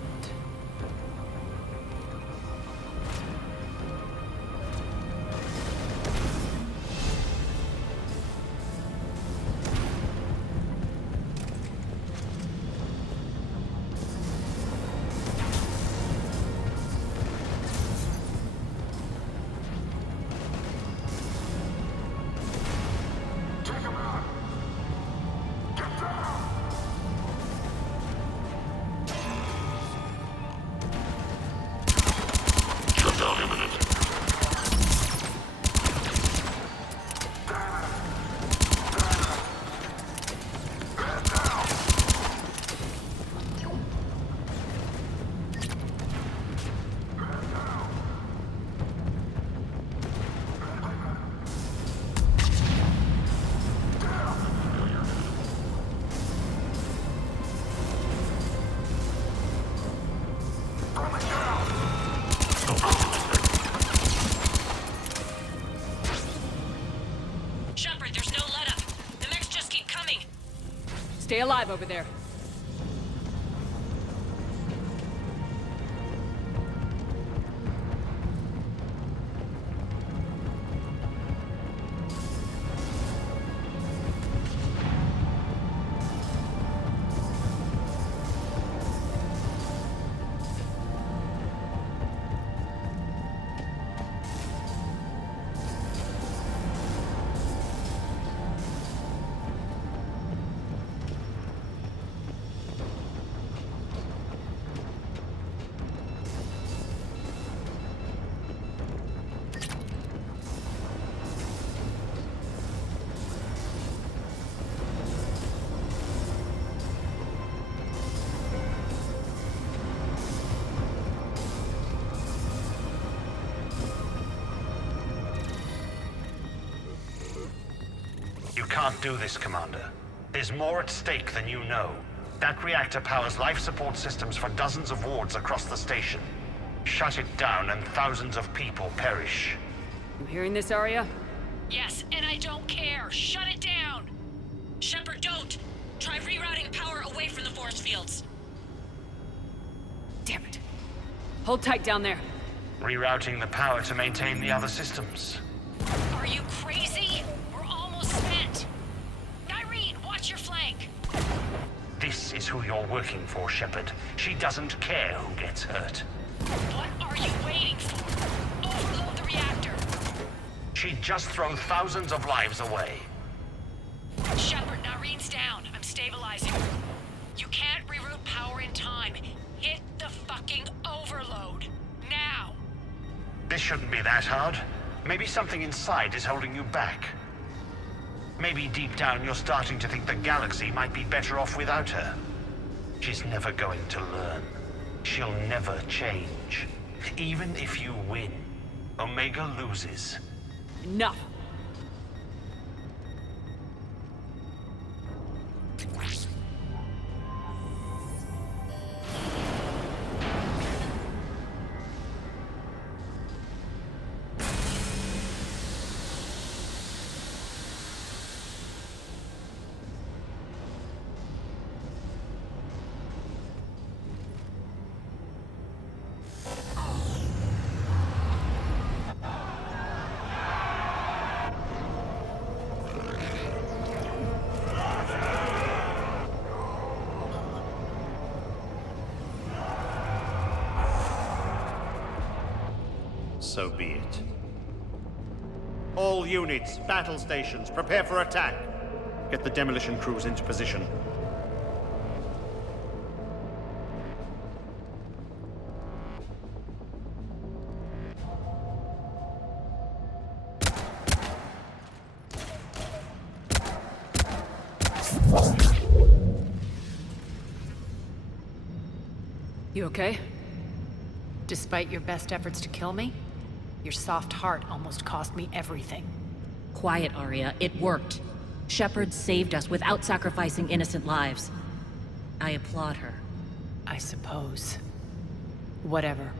Stay alive over there. You can't do this, Commander. There's more at stake than you know. That reactor powers life support systems for dozens of wards across the station. Shut it down and thousands of people perish. You hearing this, Aria? Yes, and I don't care. Shut it down! Shepard, don't! Try rerouting power away from the force fields. Damn it. Hold tight down there. Rerouting the power to maintain the other systems. Are you crazy? We're almost spent. Irene, watch your flank. This is who you're working for, Shepard. She doesn't care who gets hurt. What are you waiting for? Overload the reactor. She'd just throw thousands of lives away. Shepard, Irene's down. I'm stabilizing her. You can't reroute power in time. Hit the fucking overload. Now! This shouldn't be that hard. Maybe something inside is holding you back. Maybe deep down you're starting to think the galaxy might be better off without her. She's never going to learn. She'll never change. Even if you win, Omega loses. Enough! So be it. All units, battle stations, prepare for attack. Get the demolition crews into position. You okay? Despite your best efforts to kill me, your soft heart almost cost me everything. Quiet, Aria. It worked. Shepard saved us without sacrificing innocent lives. I applaud her. I suppose. Whatever.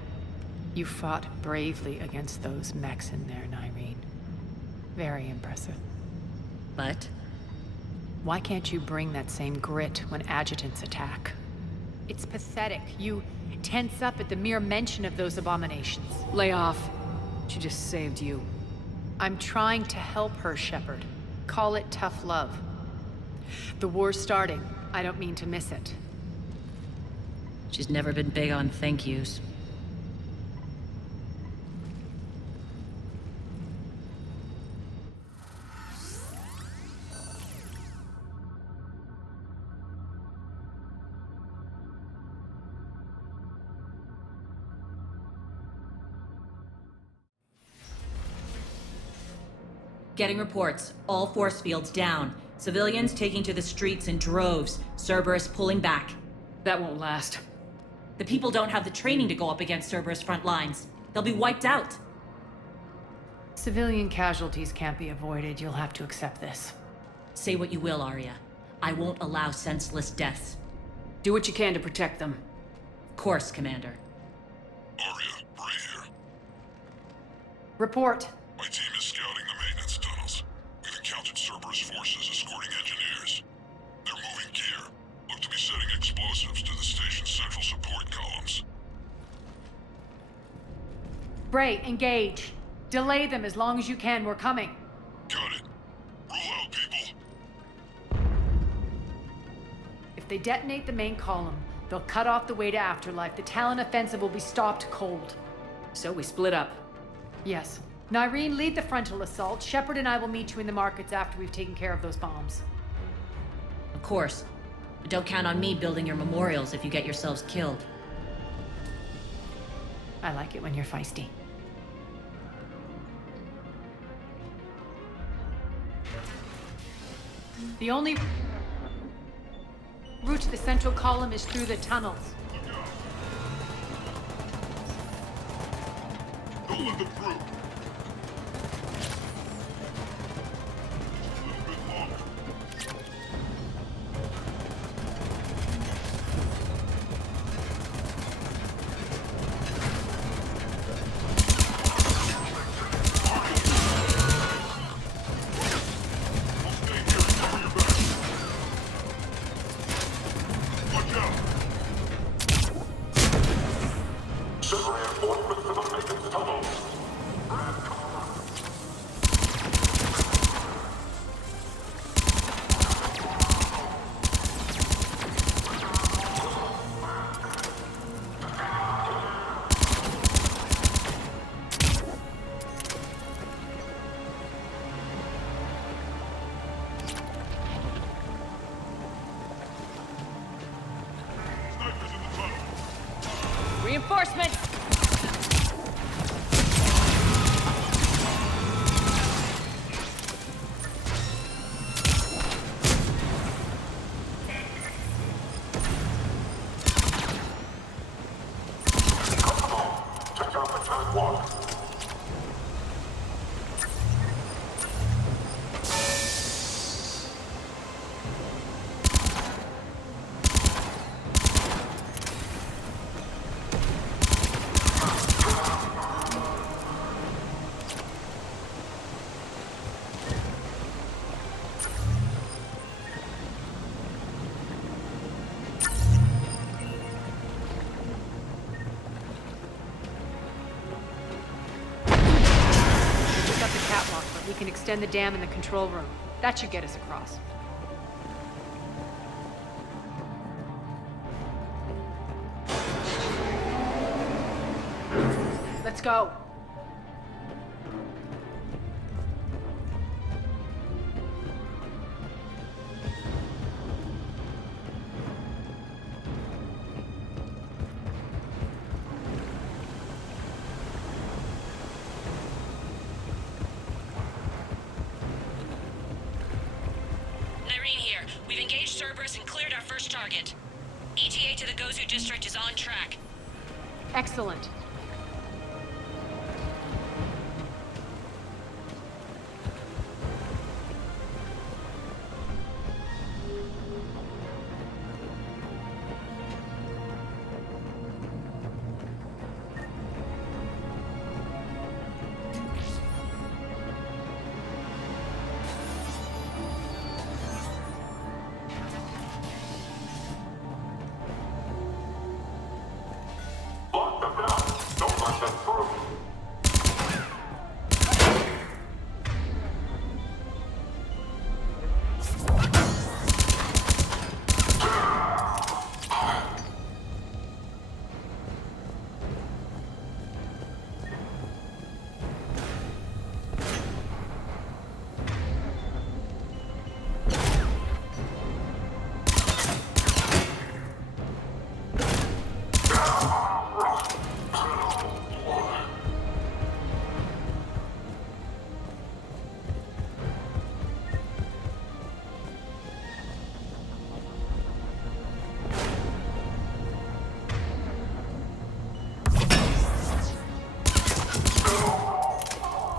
You fought bravely against those mechs in there, Nyreen. Very impressive. But? Why can't you bring that same grit when adjutants attack? It's pathetic. You tense up at the mere mention of those abominations. Lay off. She just saved you. I'm trying to help her, Shepard. Call it tough love. The war's starting. I don't mean to miss it. She's never been big on thank yous. Getting reports. All force fields down. Civilians taking to the streets in droves. Cerberus pulling back. That won't last. The people don't have the training to go up against Cerberus front lines. They'll be wiped out. Civilian casualties can't be avoided. You'll have to accept this. Say what you will, Aria. I won't allow senseless deaths. Do what you can to protect them. Of course, Commander. Aria, Bray here. Report. My team is scouting the maintenance tunnels. We've encountered Cerberus forces escorting engineers. They're moving gear. Look to be setting explosives to the station's central support columns. Bray, engage. Delay them as long as you can. We're coming. Got it. Rule out, people. If they detonate the main column, they'll cut off the way to Afterlife. The Talon offensive will be stopped cold. So we split up. Yes. Nyreen, lead the frontal assault. Shepard and I will meet you in the markets after we've taken care of those bombs. Of course. But don't count on me building your memorials if you get yourselves killed. I like it when you're feisty. The only route to the central column is through the tunnels. Don't let them through. Reinforcements! We can extend the dam in the control room. That should get us across. Let's go. We've engaged Cerberus and cleared our first target. ETA to the Gozu district is on track. Excellent.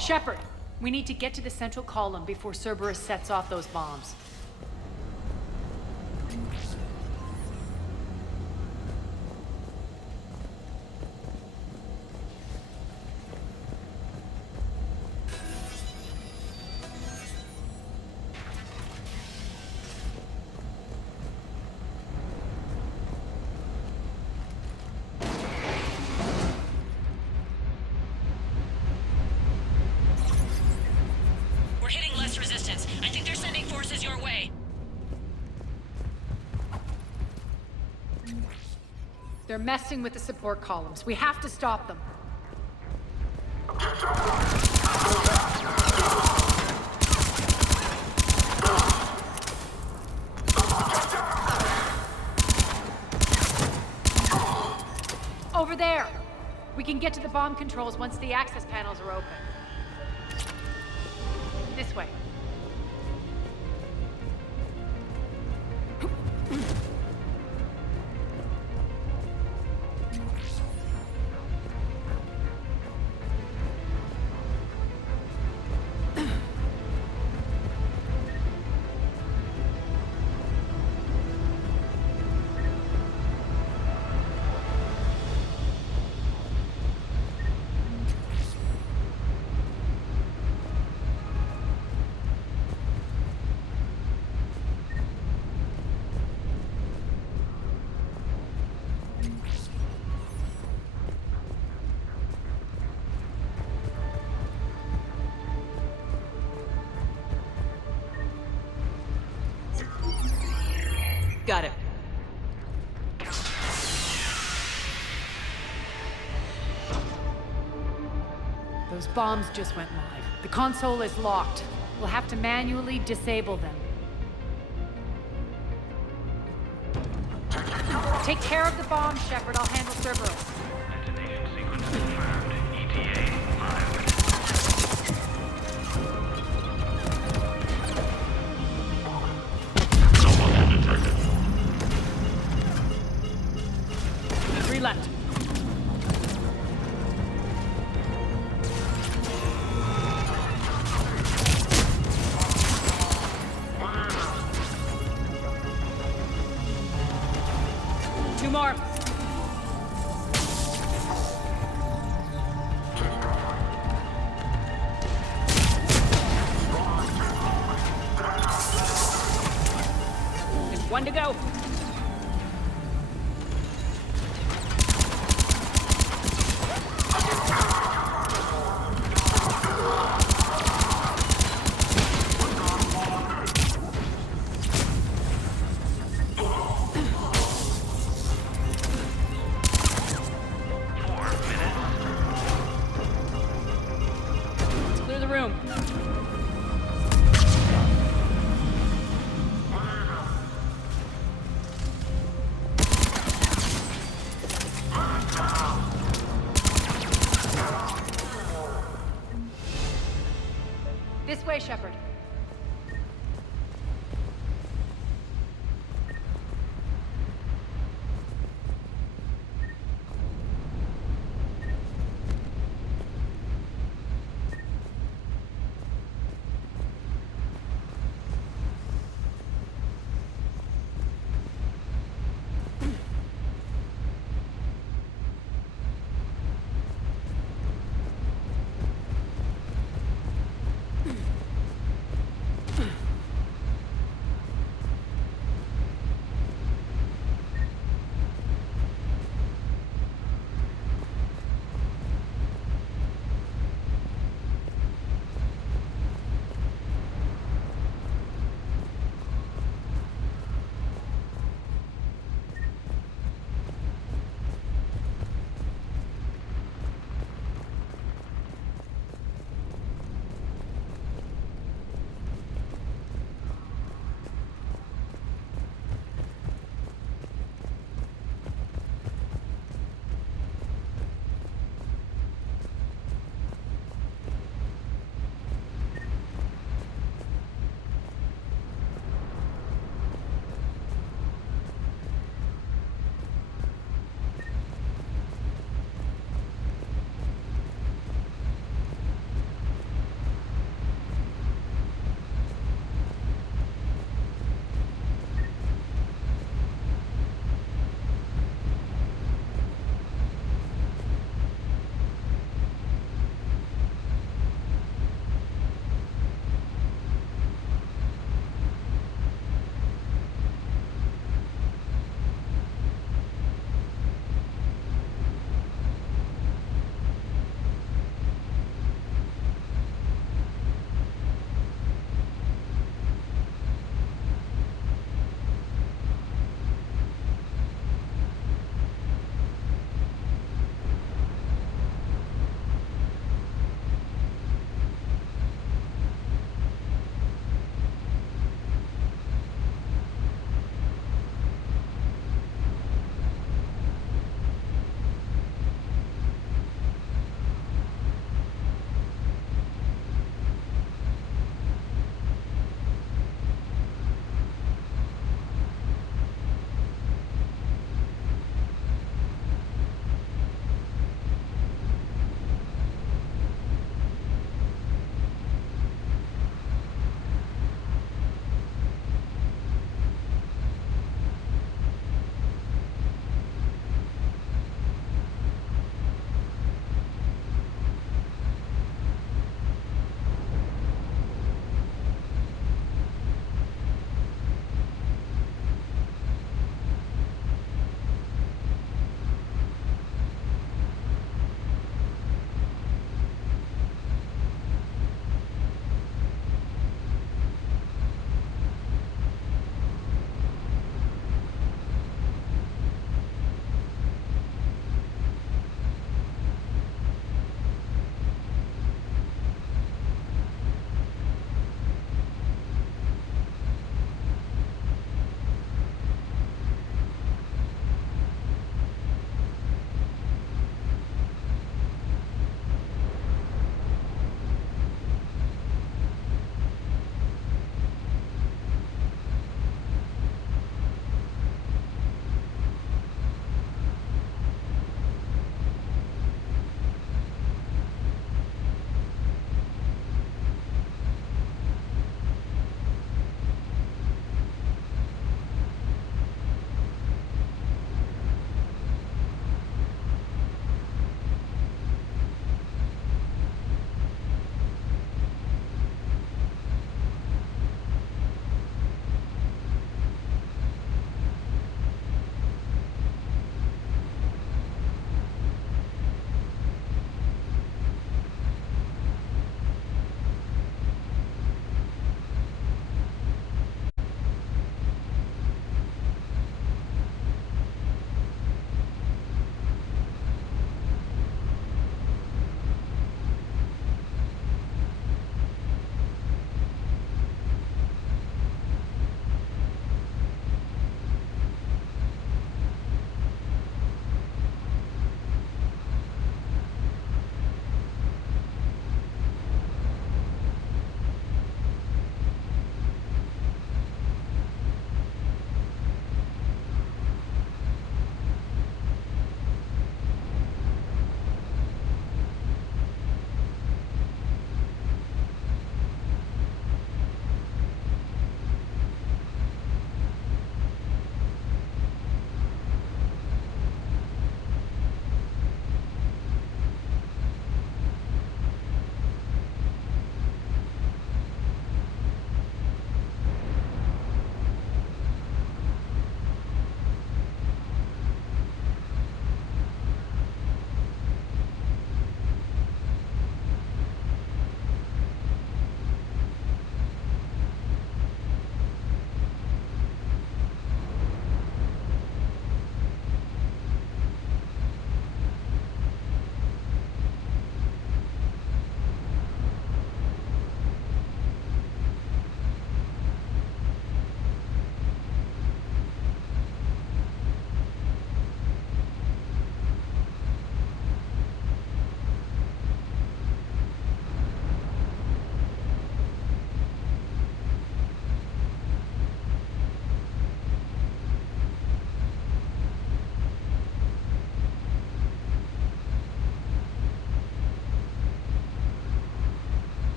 Shepard, we need to get to the central column before Cerberus sets off those bombs. Resistance. I think they're sending forces your way. They're messing with the support columns. We have to stop them. Over there! We can get to the bomb controls once the access panels are open. This way. Got it. Those bombs just went live. The console is locked. We'll have to manually disable them. Take care of the bombs, Shepard. I'll handle Cerberus. Detonation sequence confirmed. ETA live. Someone undetected. 3 left. Two more. There's one to go.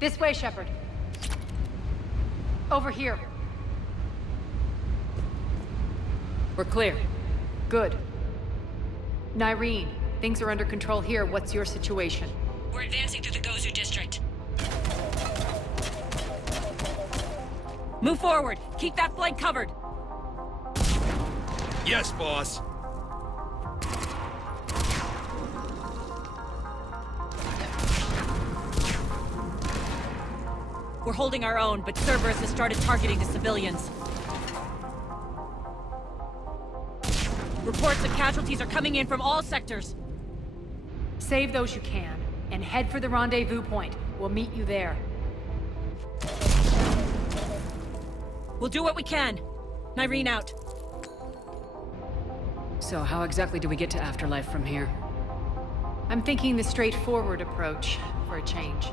This way, Shepard. Over here. We're clear. Good. Nyreen, things are under control here. What's your situation? We're advancing through the Gozu district. Move forward. Keep that flank covered. Yes, boss. We're holding our own, but Cerberus has started targeting the civilians. Reports of casualties are coming in from all sectors. Save those you can, and head for the rendezvous point. We'll meet you there. We'll do what we can. Nyreen out. So how exactly do we get to Afterlife from here? I'm thinking the straightforward approach, for a change.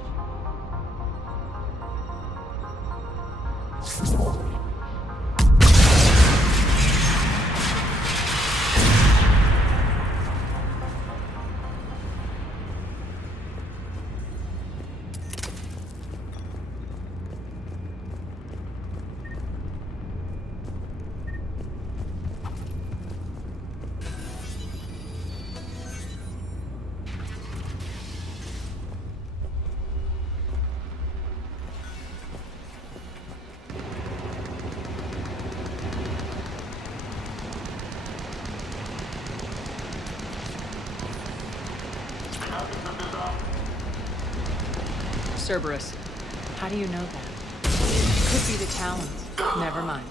Cerberus. How do you know that? Could be the Talons. Never mind.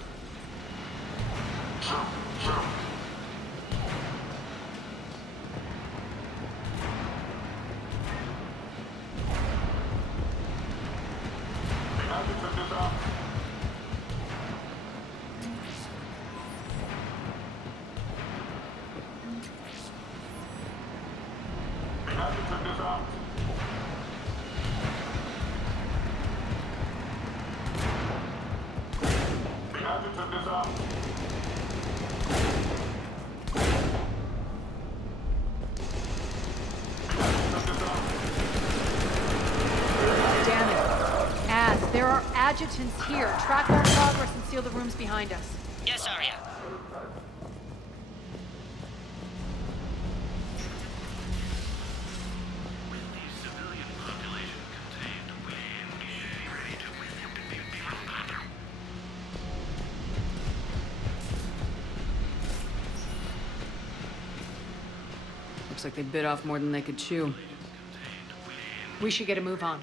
There are adjutants here. Track our progress and seal the rooms behind us. Yes, Aria. Looks like they bit off more than they could chew. We should get a move on.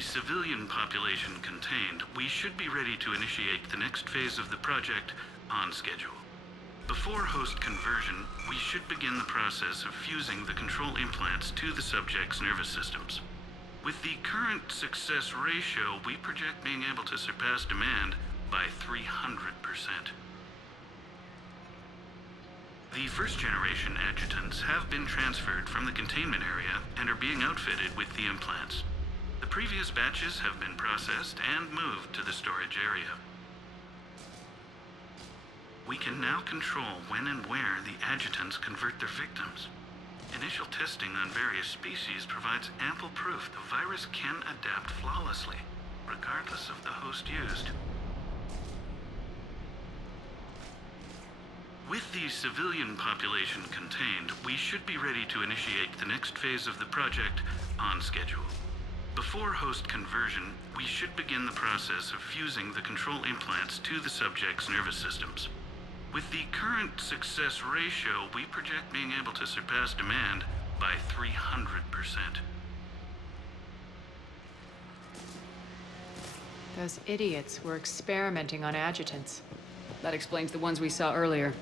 Civilian population contained, we should be ready to initiate the next phase of the project on schedule. Before host conversion, we should begin the process of fusing the control implants to the subject's nervous systems. With the current success ratio, we project being able to surpass demand by 300%. The first-generation adjutants have been transferred from the containment area and are being outfitted with the implants. The previous batches have been processed and moved to the storage area. We can now control when and where the adjutants convert their victims. Initial testing on various species provides ample proof the virus can adapt flawlessly, regardless of the host used. With the civilian population contained, we should be ready to initiate the next phase of the project on schedule. Before host conversion, we should begin the process of fusing the control implants to the subject's nervous systems. With the current success ratio, we project being able to surpass demand by 300%. Those idiots were experimenting on adjutants. That explains the ones we saw earlier.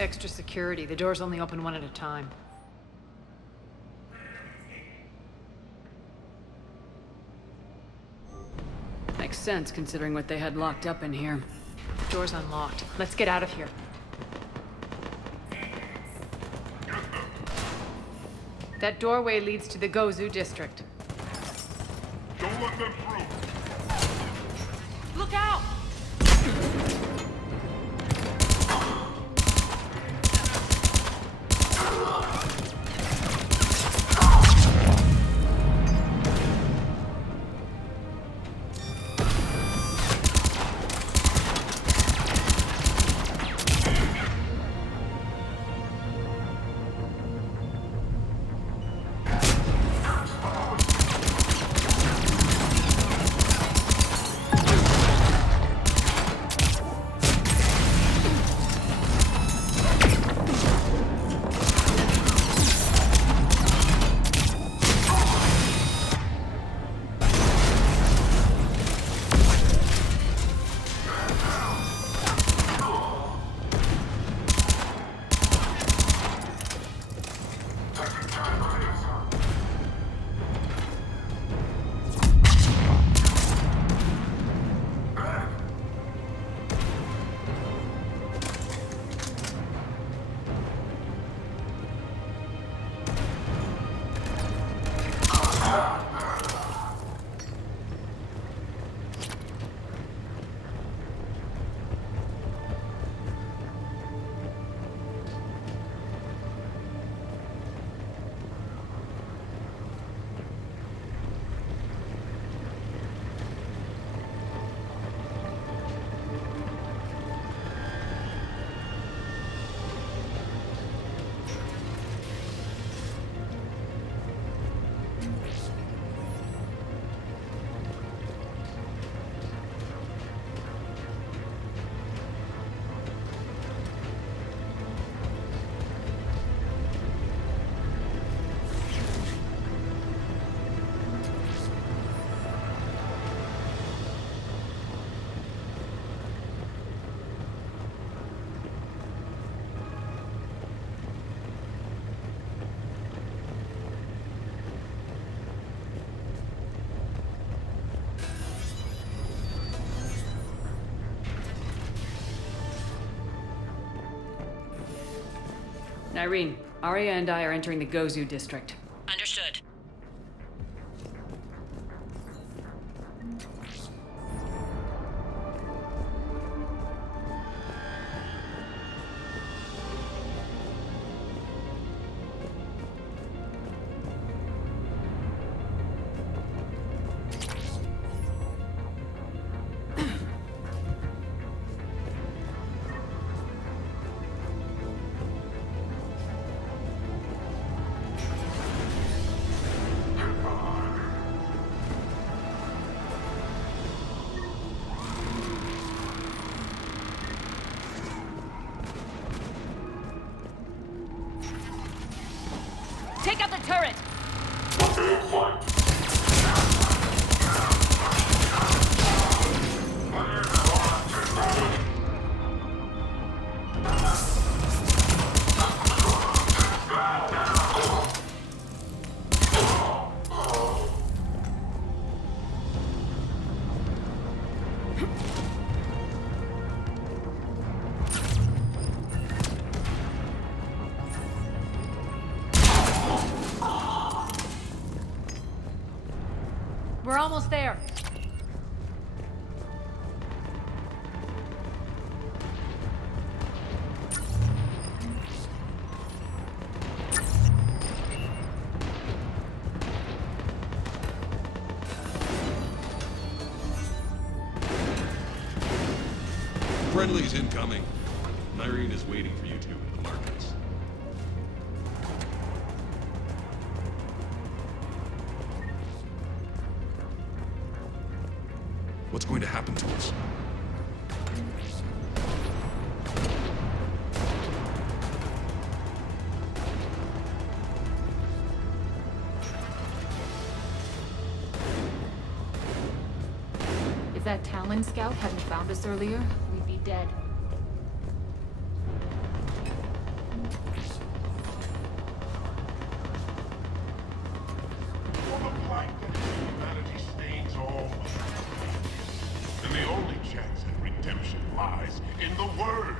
Extra security. The doors only open one at a time. Makes sense, considering what they had locked up in here. Door's unlocked. Let's get out of here. That doorway leads to the Gozu district. Don't let them through! Look out! Irene, Aria and I are entering the Gozu district. Understood. Take out the turret! We're almost there. Friendly's incoming. Irene is waiting for you two at the markets. what's going to happen to us. If that Talon scout hadn't found us earlier, we'd be dead. And the only chance at redemption lies in the Word.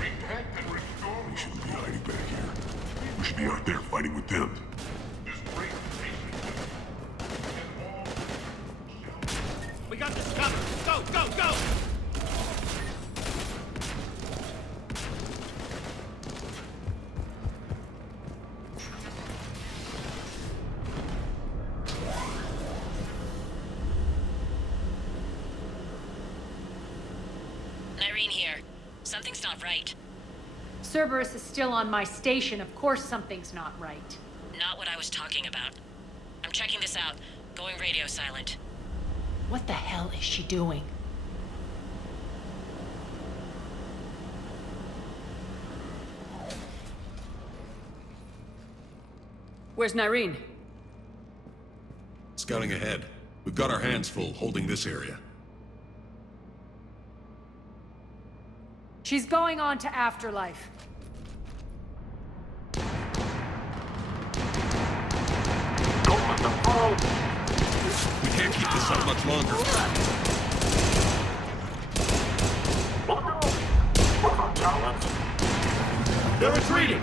Repent and restore. We shouldn't be hiding back here. We should be out there fighting with them. This great nation and all. We got this covered! Go, go, go! Irene here. Something's not right. Cerberus is still on my station. Of course something's not right. Not what I was talking about. I'm checking this out. Going radio silent. What the hell is she doing? Where's Irene? Scouting ahead. We've got our hands full holding this area. She's going on to Afterlife. We can't keep this up much longer. They're retreating!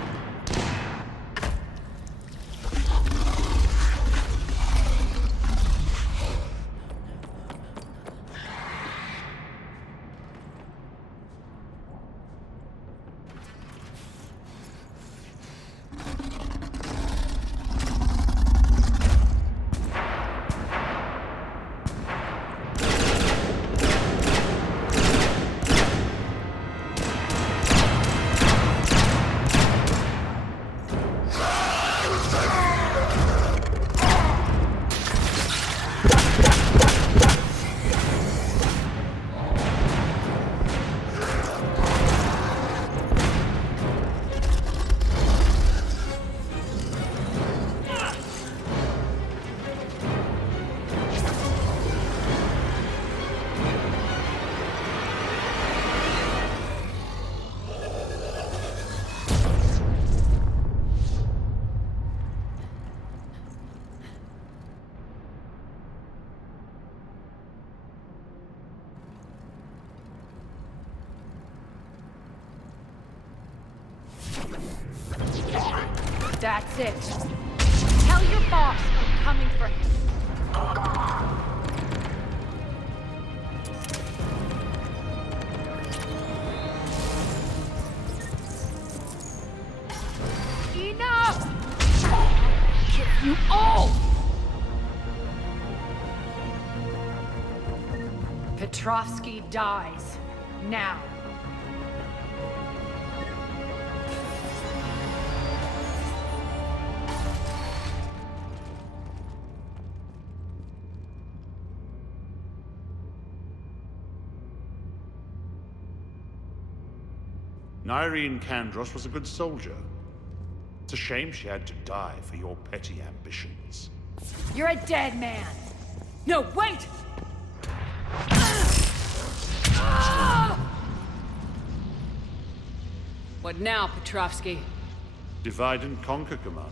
That's it. Tell your boss I'm coming for him. Enough! Kill you all! Petrovsky dies. Now. Irene Kandros was a good soldier. It's a shame she had to die for your petty ambitions. You're a dead man! No, wait! What now, Petrovsky? Divide and conquer, Commander.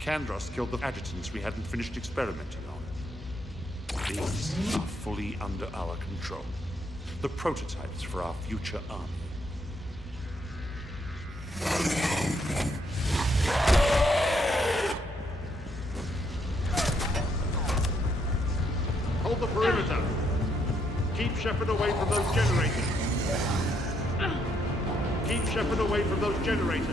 Kandros killed the adjutants we hadn't finished experimenting on. These are fully under our control. The prototypes for our future army. Hold the perimeter. Keep Shepard away from those generators. Keep Shepard away from those generators.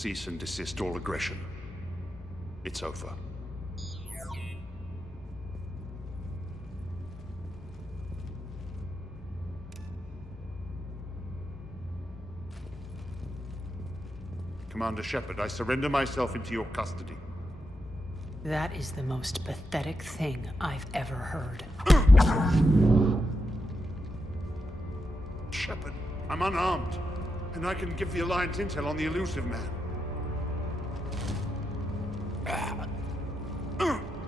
cease and desist all aggression. It's over. Commander Shepard, I surrender myself into your custody. That is the most pathetic thing I've ever heard. Shepard, I'm unarmed, and I can give the Alliance intel on the elusive man.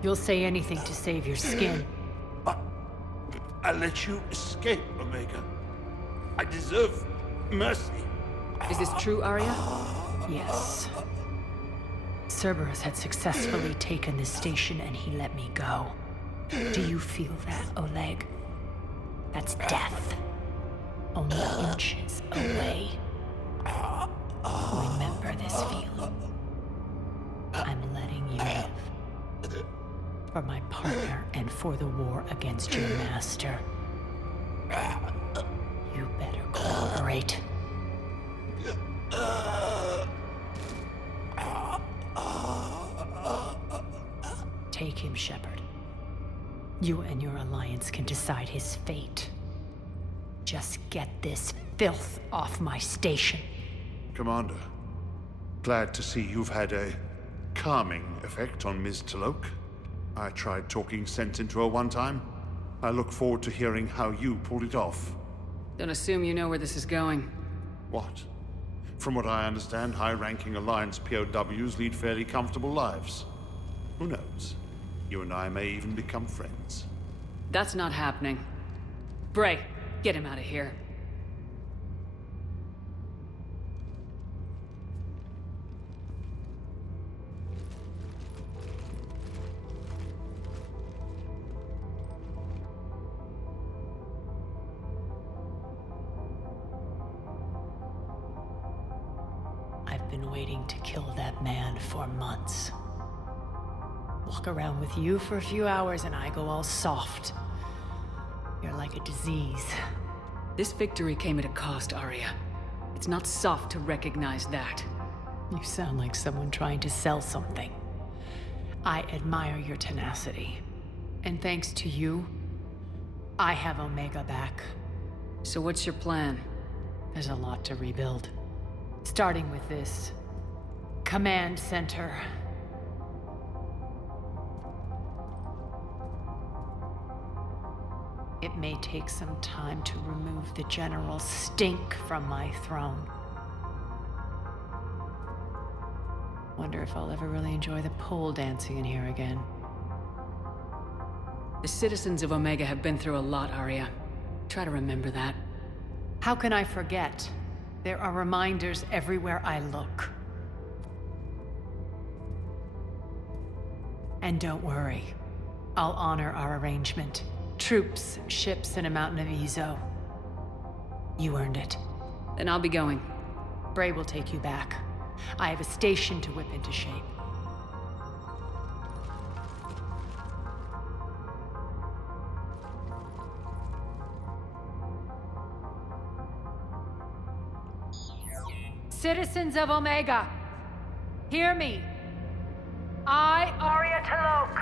You'll say anything to save your skin. I let you escape, Omega. I deserve mercy. Is this true, Aria? Yes. Cerberus had successfully taken this station and he let me go. Do you feel that, Oleg? That's death. Only inches away. Remember this feeling. I'm letting you live. For my partner and for the war against your master. You better cooperate. Take him, Shepard. You and your Alliance can decide his fate. Just get this filth off my station. Commander, glad to see you've had a calming effect on Ms. Talok. I tried talking sense into her one time. I look forward to hearing how you pulled it off. Don't assume you know where this is going. What? From what I understand, high-ranking Alliance POWs lead fairly comfortable lives. Who knows? You and I may even become friends. That's not happening. Bray, get him out of here. I've been waiting to kill that man for months. Walk around with you for a few hours and I go all soft. You're like a disease. This victory came at a cost, Aria. It's not soft to recognize that. You sound like someone trying to sell something. I admire your tenacity. And thanks to you, I have Omega back. So what's your plan? There's a lot to rebuild. Starting with this command center. It may take some time to remove the general stink from my throne. Wonder if I'll ever really enjoy the pole dancing in here again. The citizens of Omega have been through a lot, Aria. Try to remember that. How can I forget? There are reminders everywhere I look. And don't worry. I'll honor our arrangement. Troops, ships, and a mountain of Ezo. You earned it. Then I'll be going. Bray will take you back. I have a station to whip into shape. Citizens of Omega, hear me. I, Aria Talok,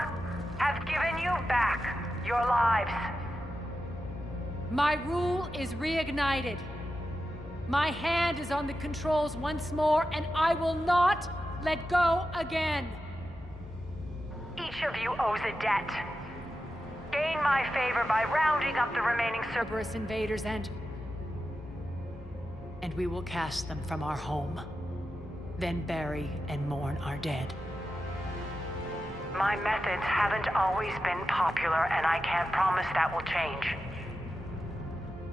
have given you back your lives. My rule is reignited. My hand is on the controls once more, and I will not let go again. Each of you owes a debt. Gain my favor by rounding up the remaining Cerberus invaders and we will cast them from our home. Then bury and mourn our dead. My methods haven't always been popular, and I can't promise that will change.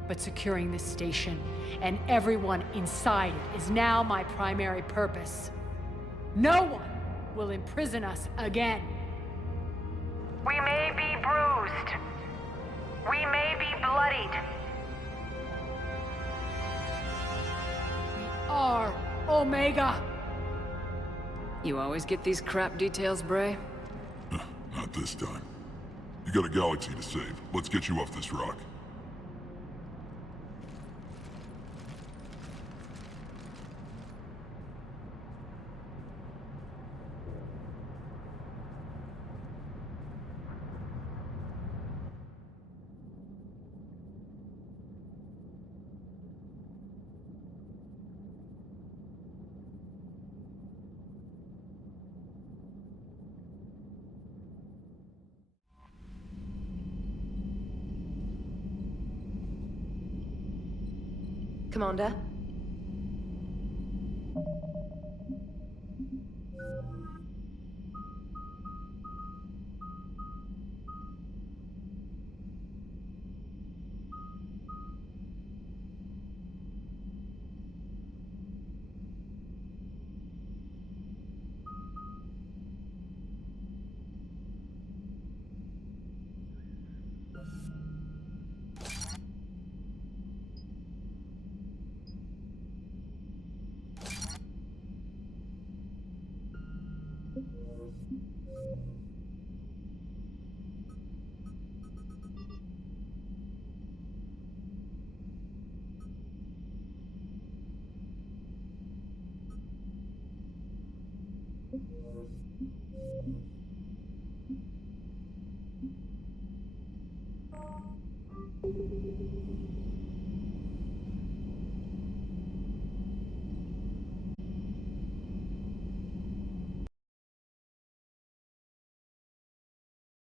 But securing this station and everyone inside it is now my primary purpose. No one will imprison us again. We may be bruised. We may be bloodied. We are Omega. You always get these crap details, Bray? Not this time. You got a galaxy to save. Let's get you off this rock. Commander.